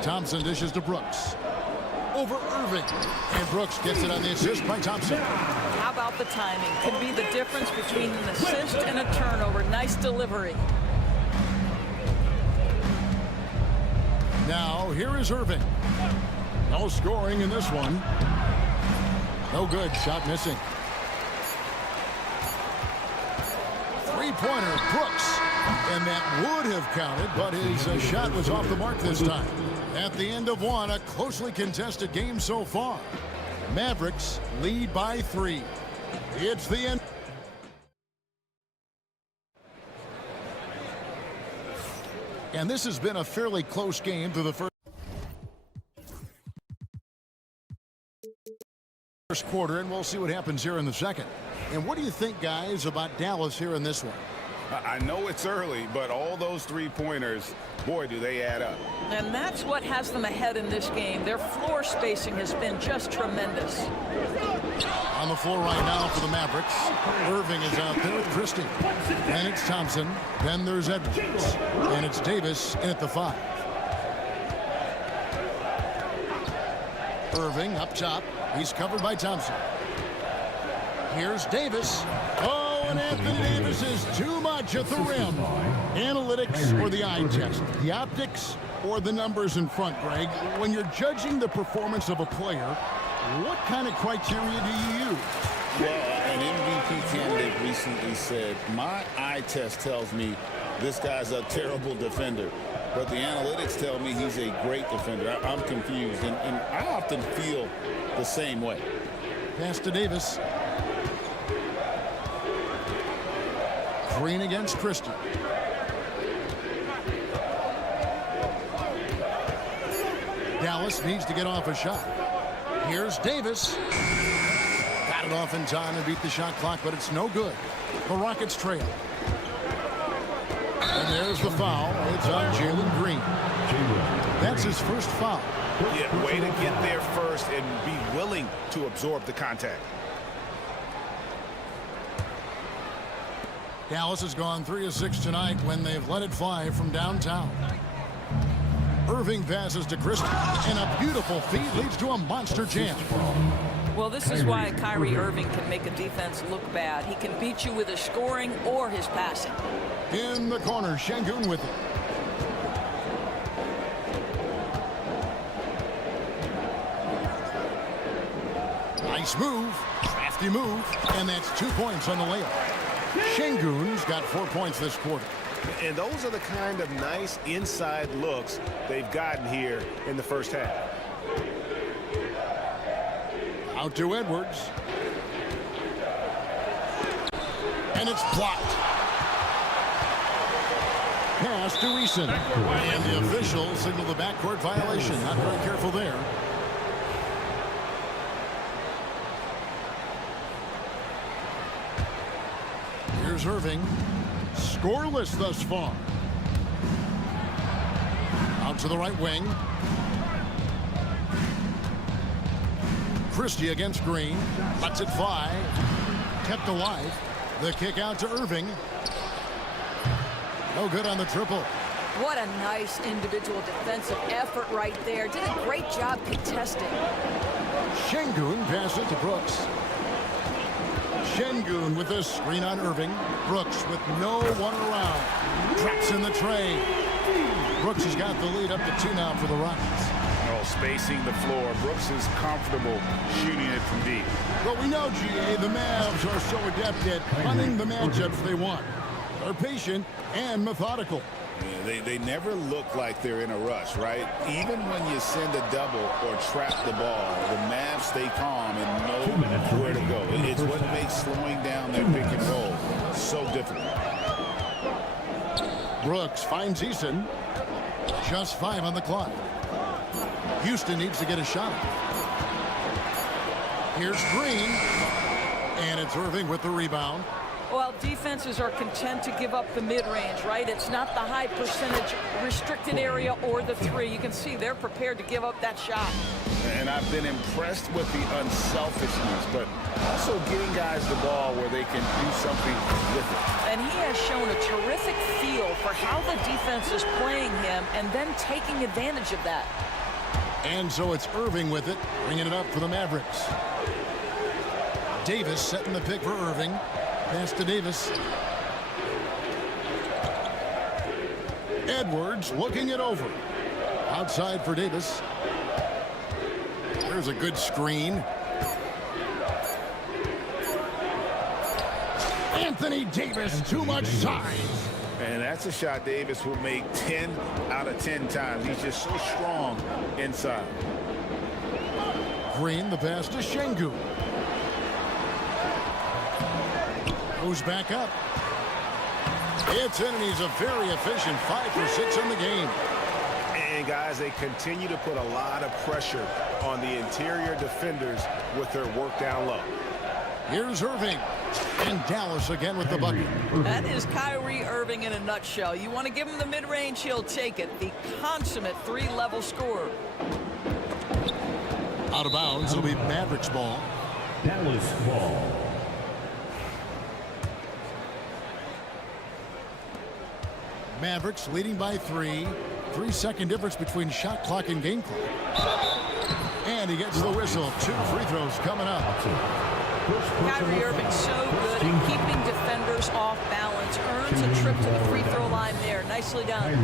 Thompson dishes to Brooks. Over Irving. And Brooks gets it on the assist by Thompson. How about the timing? Could be the difference between an assist and a turnover. Nice delivery. Now, here is Irving. No scoring in this one. No good. Shot missing. Three-pointer, Brooks. And that would have counted, but his shot was off the mark this time. At the end of one, a closely contested game so far. Mavericks lead by 3. It's the end. And this has been a fairly close game through the first quarter, and we'll see what happens here in the second. And what do you think, guys, about Dallas here in this one? I know it's early, but all those three-pointers, boy, do they add up. And that's what has them ahead in this game. Their floor spacing has been just tremendous. On the floor right now for the Mavericks, Irving is out there with Christie. And it's Thompson. Then there's Edwards. And it's Davis in at the 5. Irving up top. He's covered by Thompson. Here's Davis. Oh, and Anthony Davis is too much at the rim. Analytics or the eye test? The optics or the numbers in front, Greg? When you're judging the performance of a player, what kind of criteria do you use? Well, an MVP candidate recently said, my eye test tells me this guy's a terrible defender, but the analytics tell me he's a great defender. I'm confused, and I often feel the same way. Pass to Davis. Green against Christie. Dallas needs to get off a shot. Here's Davis. Got it off in time and beat the shot clock, but it's no good. The Rockets trail. And there's the foul. It's on Jalen Green. That's his first foul. Yeah, way to get there first and be willing to absorb the contact. Dallas has gone 3 of 6 tonight when they've let it fly from downtown. Irving passes to Christie, and a beautiful feed leads to a monster jam. Well, this is why Kyrie Irving can make a defense look bad. He can beat you with his scoring or his passing. In the corner, Şengün with it. Nice move, crafty move, and that's 2 points on the layup. Şengün's got 4 points this quarter. And those are the kind of nice inside looks they've gotten here in the first half. Out to Edwards. And it's blocked. Pass to Eason. And the officials signal the backcourt violation. Not very careful there. Here's Irving. Scoreless thus far. Out to the right wing. Christie against Green. Lets it fly. Kept alive. The kick out to Irving. No good on the triple. What a nice individual defensive effort right there. Did a great job contesting. Şengün passes to Brooks. Şengün with a screen on Irving. Brooks with no one around. Traps in the tray. Brooks has got the lead up to 2 now for the Rockets. Oh, spacing the floor. Brooks is comfortable shooting it from deep. But we know, GA, the Mavs are so adept at running the matchups they want. They're patient and methodical. Yeah, they never look like they're in a rush, right? Even when you send a double or trap the ball, the Mavs stay calm and know where to go. It's what makes slowing down their pick and roll so difficult. Brooks finds Eason. Just 5 on the clock. Houston needs to get a shot. Here's Green. And it's Irving with the rebound. Well, defenses are content to give up the mid-range, right? It's not the high percentage restricted area or the 3. You can see they're prepared to give up that shot. And I've been impressed with the unselfishness, but also getting guys the ball where they can do something with it. And he has shown a terrific feel for how the defense is playing him and then taking advantage of that. And so it's Irving with it, bringing it up for the Mavericks. Davis setting the pick for Irving. Pass to Davis. Edwards looking it over. Outside for Davis. There's a good screen. Anthony Davis, too much size. And that's a shot Davis will make 10 out of 10 times. He's just so strong inside. Green, the pass to Şengün. Goes back up. It's in, and he's a very efficient 5 for 6 in the game. And guys, they continue to put a lot of pressure on the interior defenders with their work down low. Here's Irving. And Dallas again with the bucket. That is Kyrie Irving in a nutshell. You want to give him the mid-range, he'll take it. The consummate three-level scorer. Out of bounds, it'll be Mavericks ball. Dallas ball. Mavericks leading by 3. 3-second difference between shot clock and game clock. And he gets the whistle. 2 free throws coming up. Kyrie Irving so good at keeping defenders off balance. Earns a trip to the free throw line there. Nicely done.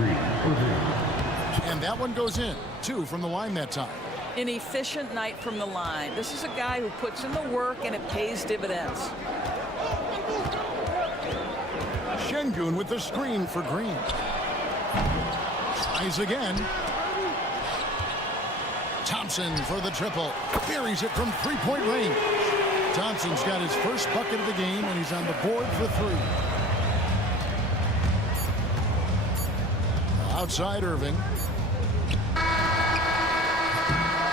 And that one goes in. 2 from the line that time. An efficient night from the line. This is a guy who puts in the work and it pays dividends. Şengün with the screen for Green. Tries again. Thompson for the triple. Buries it from three-point range. Thompson's got his first bucket of the game, and he's on the board for 3. Outside Irving.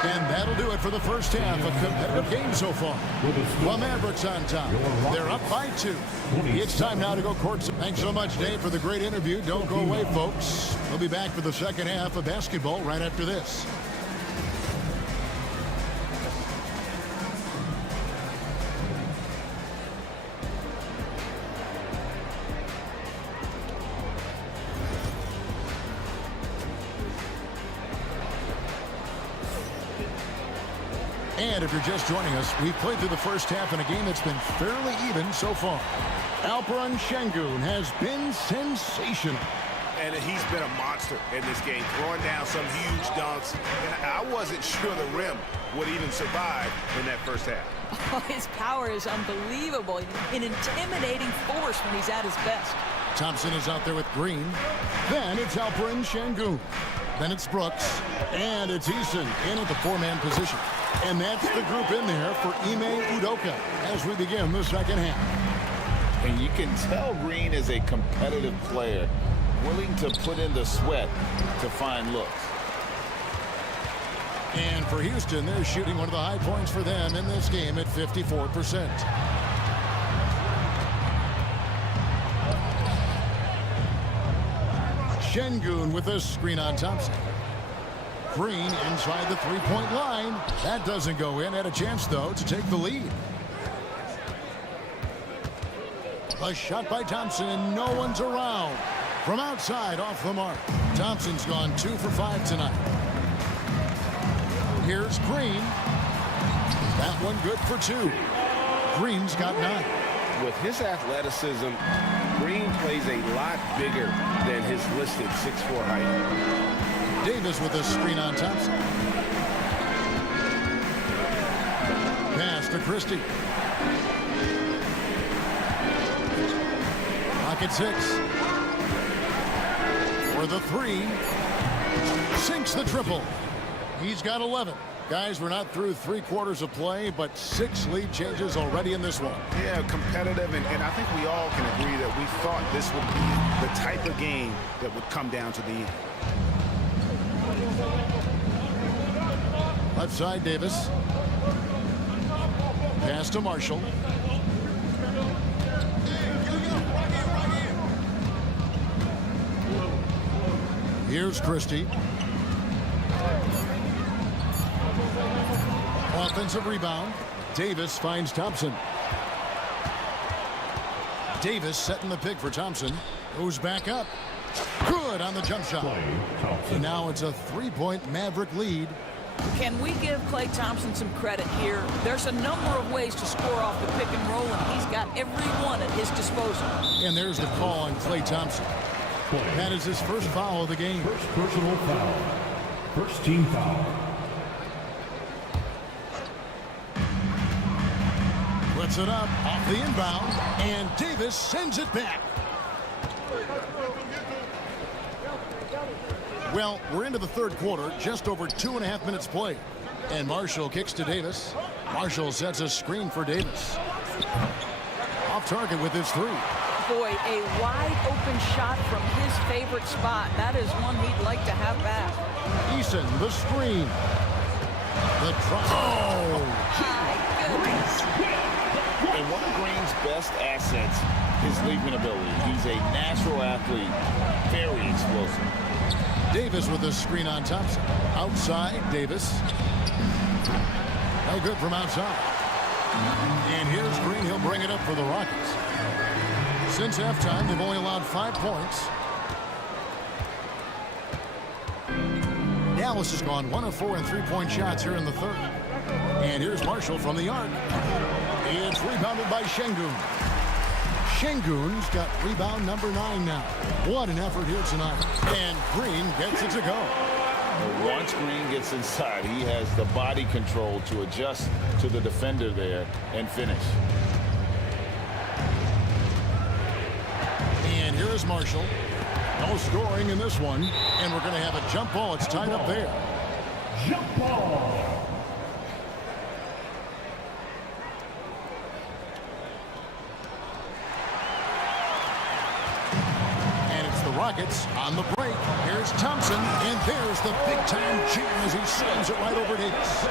And that'll do it for the first half. A competitive game so far. The Mavericks on top. They're up by 2. It's time now to go courtside. Thanks so much, Dave, for the great interview. Don't go away, folks. We'll be back for the second half of basketball right after this. And if you're just joining us, we've played through the first half in a game that's been fairly even so far. Alperen Şengün has been sensational. And he's been a monster in this game, throwing down some huge dunks. And I wasn't sure the rim would even survive in that first half. Oh, his power is unbelievable. An intimidating force when he's at his best. Thompson is out there with Green. Then it's Alperen Şengün. Then it's Brooks. And it's Eason in at the 4-man position. And that's the group in there for Ime Udoka as we begin the second half. And you can tell Green is a competitive player, willing to put in the sweat to find looks. And for Houston, they're shooting one of the high points for them in this game at 54%. Şengün with a screen on Thompson. Green inside the three-point line. That doesn't go in. Had a chance, though, to take the lead. A shot by Thompson, and no one's around. From outside, off the mark. Thompson's gone 2 for 5 tonight. Here's Green. That one good for 2. Green's got 9. With his athleticism, Green plays a lot bigger than his listed 6'4" height. Davis with a screen on Thompson. Pass to Christie. Pocket 6. For the 3. Sinks the triple. He's got 11. Guys, we're not through 3 quarters of play, but 6 lead changes already in this one. Yeah, competitive, and I think we all can agree that we thought this would be the type of game that would come down to the end. Left side, Davis. Pass to Marshall. Here's Christie. Offensive rebound. Davis finds Thompson. Davis setting the pick for Thompson. Goes back up. Good on the jump shot. And now it's a 3-point Maverick lead. Can we give Klay Thompson some credit here? There's a number of ways to score off the pick and roll, and he's got every one at his disposal. And there's the call on Klay Thompson. That is his first foul of the game. First personal foul. First team foul. Puts it up off the inbound, and Davis sends it back. Well, we're into the third quarter, just over 2.5 minutes played. And Marshall kicks to Davis. Marshall sets a screen for Davis. Off target with his three. Boy, a wide open shot from his favorite spot. That is one he'd like to have back. Eason, the screen. The drop. Oh! My goodness. And one of Green's best assets, his leaping ability. He's a natural athlete, very explosive. Davis with a screen on Thompson. Outside, Davis. No good from outside. And here's Green. He'll bring it up for the Rockets. Since halftime, they've only allowed 5 points. Dallas has gone 1 of 4 in three-point shots here in the third. And here's Marshall from the arc. It's rebounded by Şengün. Şengün's got rebound number 9 now. What an effort here tonight. And Green gets it to go. Once Green gets inside, he has the body control to adjust to the defender there and finish. And here is Marshall. No scoring in this one. And we're going to have a jump ball. It's tied up there. Jump ball. Rockets on the break. Here's Thompson, and there's the big-time jam as he slams it right over Davis.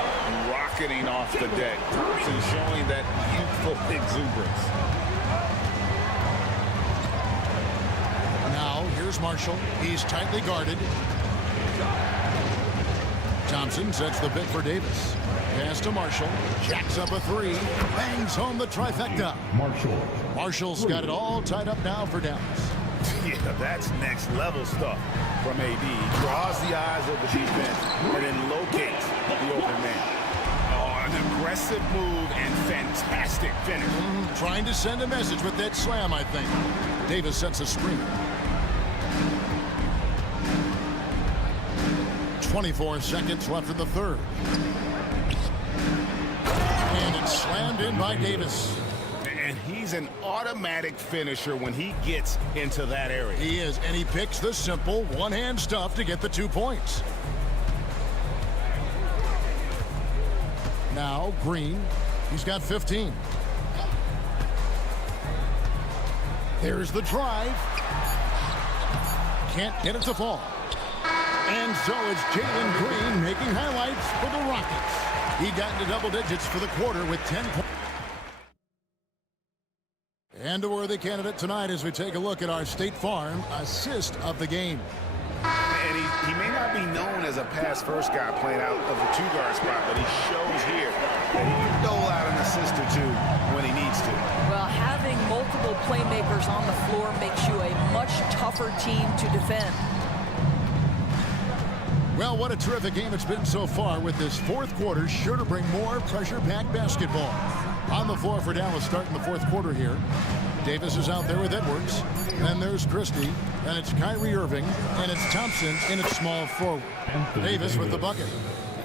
Rocketing off the deck. Thompson showing that youthful exuberance. Now, here's Marshall. He's tightly guarded. Thompson sets the pick for Davis. Pass to Marshall. Jacks up a three. Bangs home the trifecta. Marshall's got it all tied up now for Dallas. Yeah, that's next level stuff from AD. He draws the eyes of the defense and then locates the open man. Oh, an aggressive move and fantastic finish. Trying to send a message with that slam, I think. Davis sets a screen. 24 seconds left in the third. And it's slammed in by Davis. And he's an automatic finisher when he gets into that area. He is, and he picks the simple one-hand stuff to get the 2 points. Now, Green, he's got 15. There's the drive. Can't get it to fall. And so it's Jalen Green making highlights for the Rockets. He got into double digits for the quarter with 10 points. And a worthy candidate tonight as we take a look at our State Farm assist of the game. And he may not be known as a pass-first guy playing out of the two-guard spot, but he shows here that he can dole out an assist or two when he needs to. Well, having multiple playmakers on the floor makes you a much tougher team to defend. Well, what a terrific game it's been so far, with this fourth quarter sure to bring more pressure-packed basketball. On the floor for Dallas starting the fourth quarter here. Davis is out there with Edwards. Then there's Christie. And it's Kyrie Irving. And it's Thompson in its small forward. Davis with the bucket.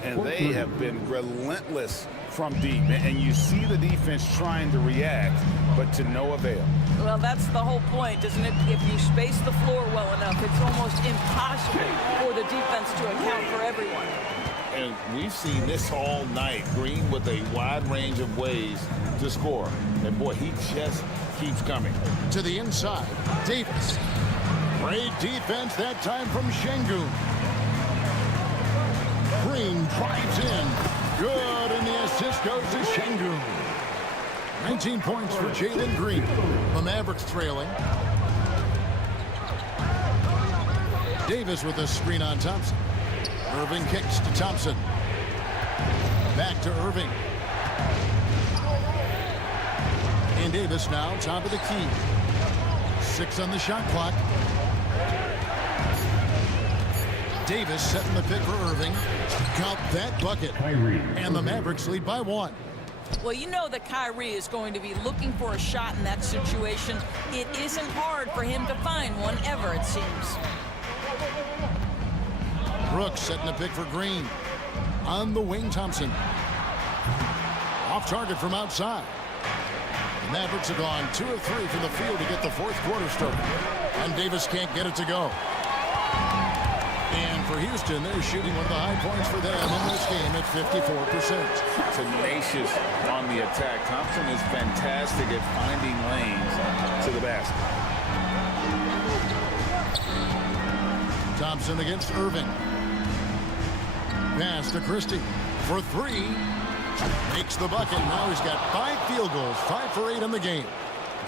And they have been relentless from deep. And you see the defense trying to react, but to no avail. Well, that's the whole point, isn't it? If you space the floor well enough, it's almost impossible for the defense to account for everyone. And we've seen this all night. Green with a wide range of ways to score. And boy, he just keeps coming. To the inside, Davis. Great defense that time from Şengün. Green drives in. Good, and the assist goes to Şengün. 19 points for Jalen Green. The Mavericks trailing. Davis with a screen on Thompson. Irving kicks to Thompson. Back to Irving. And Davis now top of the key. 6 on the shot clock. Davis setting the pick for Irving. Count that bucket. And the Mavericks lead by 1. Well, you know that Kyrie is going to be looking for a shot in that situation. It isn't hard for him to find one ever, it seems. Brooks setting the pick for Green. On the wing, Thompson. Off target from outside. The Mavericks have gone 2 of 3 from the field to get the fourth quarter started. And Davis can't get it to go. And for Houston, they're shooting one of the high points for them in this game at 54%. Tenacious on the attack. Thompson is fantastic at finding lanes to the basket. Thompson against Irving. Pass to Christie for 3. Makes the bucket. Now he's got 5 field goals, 5 for 8 in the game.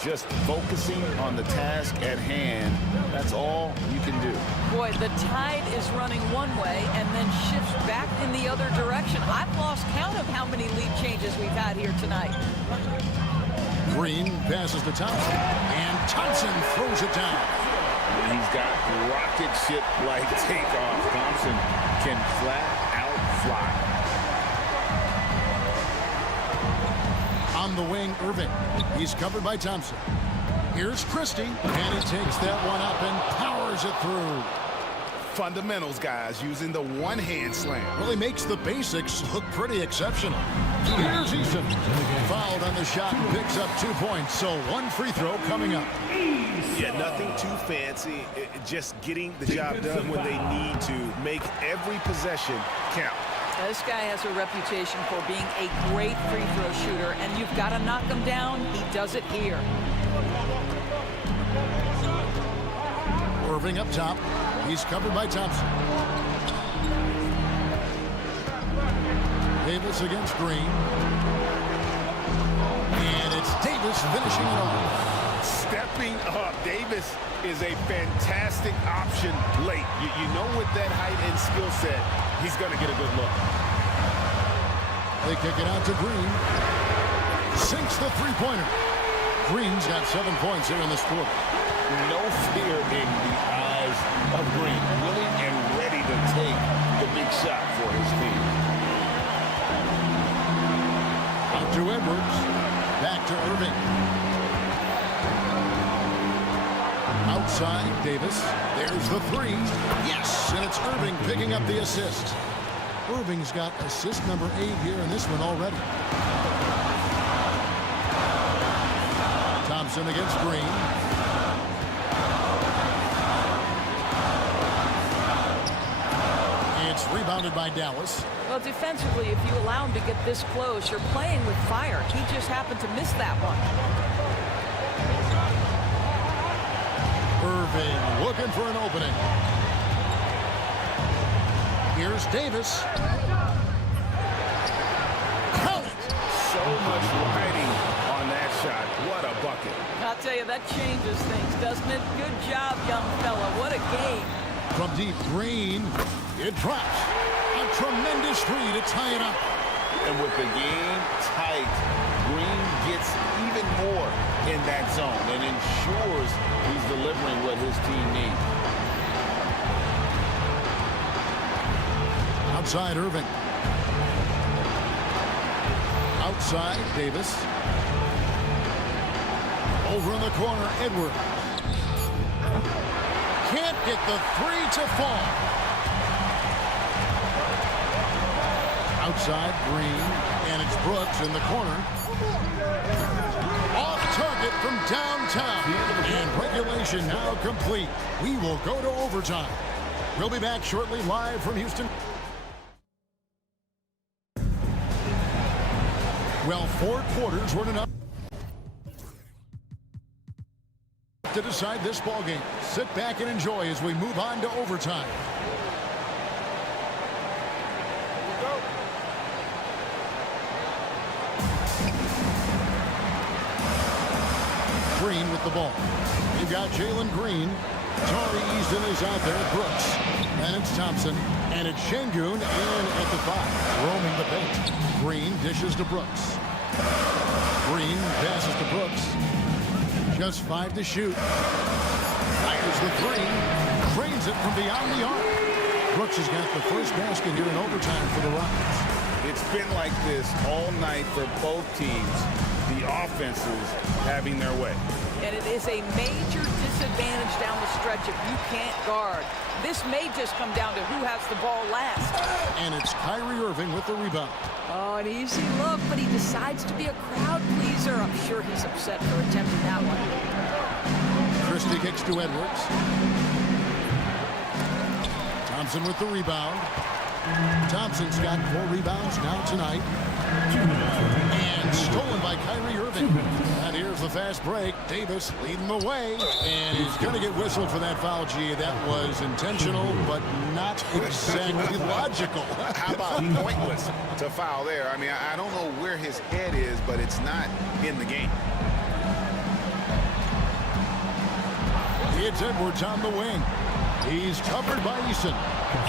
Just focusing on the task at hand. That's all you can do. Boy, the tide is running one way and then shifts back in the other direction. I've lost count of how many lead changes we've had here tonight. Green passes to Thompson, and Thompson throws it down. He's got rocket ship-like takeoff. Thompson can flat out fly. On the wing, Irving. He's covered by Thompson. Here's Christie, and he takes that one up and powers it through. Fundamentals, guys, using the one-hand slam. Really makes the basics look pretty exceptional. Here's Eason. Fouled on the shot and picks up 2 points, so 1 free throw coming up. Yeah, nothing too fancy. Just getting the job done when they need to. Make every possession count. This guy has a reputation for being a great free throw shooter, and you've got to knock him down. He does it here. Irving up top. He's covered by Thompson. Davis against Green. And it's Davis finishing it off. Stepping up. Davis is a fantastic option late. You know, with that height and skill set, he's going to get a good look. They kick it out to Green. Sinks the three-pointer. Green's got 7 points here in this quarter. No fear in the eyes of Green. Willing and ready to take the big shot for his team. Out to Edwards. Back to Irving. Outside, Davis. There's the 3. Yes, and it's Irving picking up the assist. Irving's got assist number 8 here in this one already. Thompson against Green. It's rebounded by Dallas. Well, defensively, if you allow him to get this close, you're playing with fire. He just happened to miss that one. Irving looking for an opening. Here's Davis. Count it! So much riding on that shot. What a bucket. I'll tell you, that changes things, doesn't it? Good job, young fella. What a game. From deep, Green. It drops. A tremendous 3 to tie it up. And with the game tight, Green gets even more in that zone and ensures he's delivering what his team needs. Outside, Irving. Outside, Davis. Over in the corner, Edwards. Can't get the 3 to fall. Outside, Green, and it's Brooks in the corner. Off target from downtown. And regulation now complete. We will go to overtime. We'll be back shortly live from Houston. Well, 4 quarters weren't enough to decide this ball game. Sit back and enjoy as we move on to overtime. Green with the ball. You've got Jalen Green. Tari Eason is out there. Brooks. And it's Thompson. And it's Şengün in at the 5. Roaming the paint. Green dishes to Brooks. Green passes to Brooks. Just 5 to shoot. Fires the 3. Cranes it from beyond the arc. Brooks has got the first basket here in overtime for the Rockets. It's been like this all night for both teams. The offenses having their way. And it is a major disadvantage down the stretch if you can't guard. This may just come down to who has the ball last. And it's Kyrie Irving with the rebound. Oh, an easy look, but he decides to be a crowd pleaser. I'm sure he's upset for attempting that one. Christie kicks to Edwards. Thompson with the rebound. Thompson's got 4 rebounds now tonight. And stolen by Kyrie Irving. And here's the fast break. Davis leading the way. And he's going to get whistled for that foul, G. That was intentional, but not exactly logical. How about pointless to foul there? I mean, I don't know where his head is, but it's not in the game. It's Edwards on the wing. He's covered by Eason.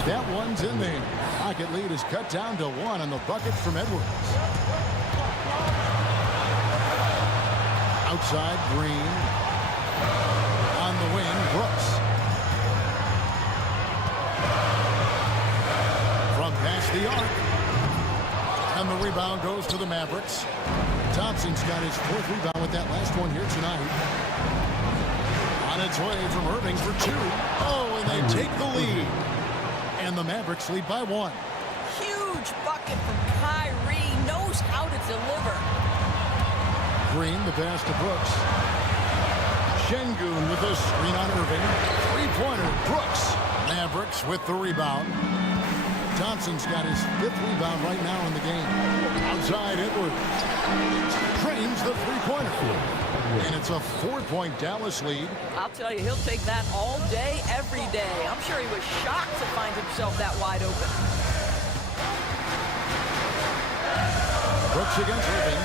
That one's in there. Rocket lead is cut down to 1 on the bucket from Edwards. Outside, Green. On the wing, Brooks. From past the arc. And the rebound goes to the Mavericks. Thompson's got his 4th rebound with that last one here tonight. On its way from Irving for 2. Oh, and they take the lead. And the Mavericks lead by 1. Huge bucket from Kyrie. Knows how to deliver. Green, the pass to Brooks. Şengün with a screen on Irving. 3-pointer, Brooks. Mavericks with the rebound. Thompson's got his 5th rebound right now in the game. Outside, Edwards. Drains the 3-pointer. And it's a 4-point Dallas lead. I'll tell you, he'll take that all day, every day. I'm sure he was shocked to find himself that wide open. Brooks against Irving.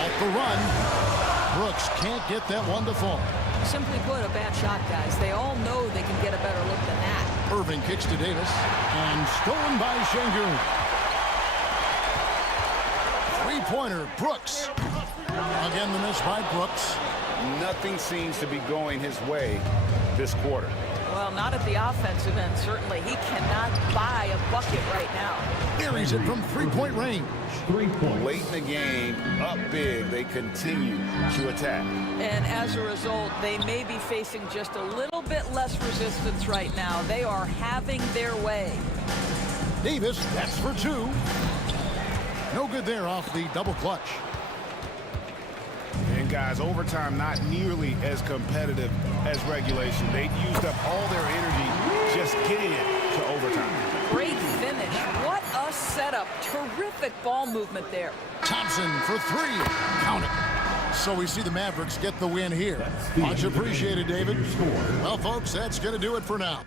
Off the run. Brooks can't get that one to fall. Simply put, a bad shot, guys. They all know they can get a better look than that. Irving kicks to Davis. And stolen by Şengün. 3-pointer, Brooks. Again, the miss by Brooks. Nothing seems to be going his way this quarter. Well, not at the offensive end, certainly. He cannot buy a bucket right now. Buries it from 3-point range. 3 points. Late in the game, up big, they continue to attack. And as a result, they may be facing just a little bit less resistance right now. They are having their way. Davis, that's for 2. No good there off the double clutch. And guys, overtime not nearly as competitive as regulation. They used up all their energy just getting it to overtime. Great finish. What a setup. Terrific ball movement there. Thompson for 3. Count it. So we see the Mavericks get the win here. Much appreciated, David. Well, folks, that's going to do it for now.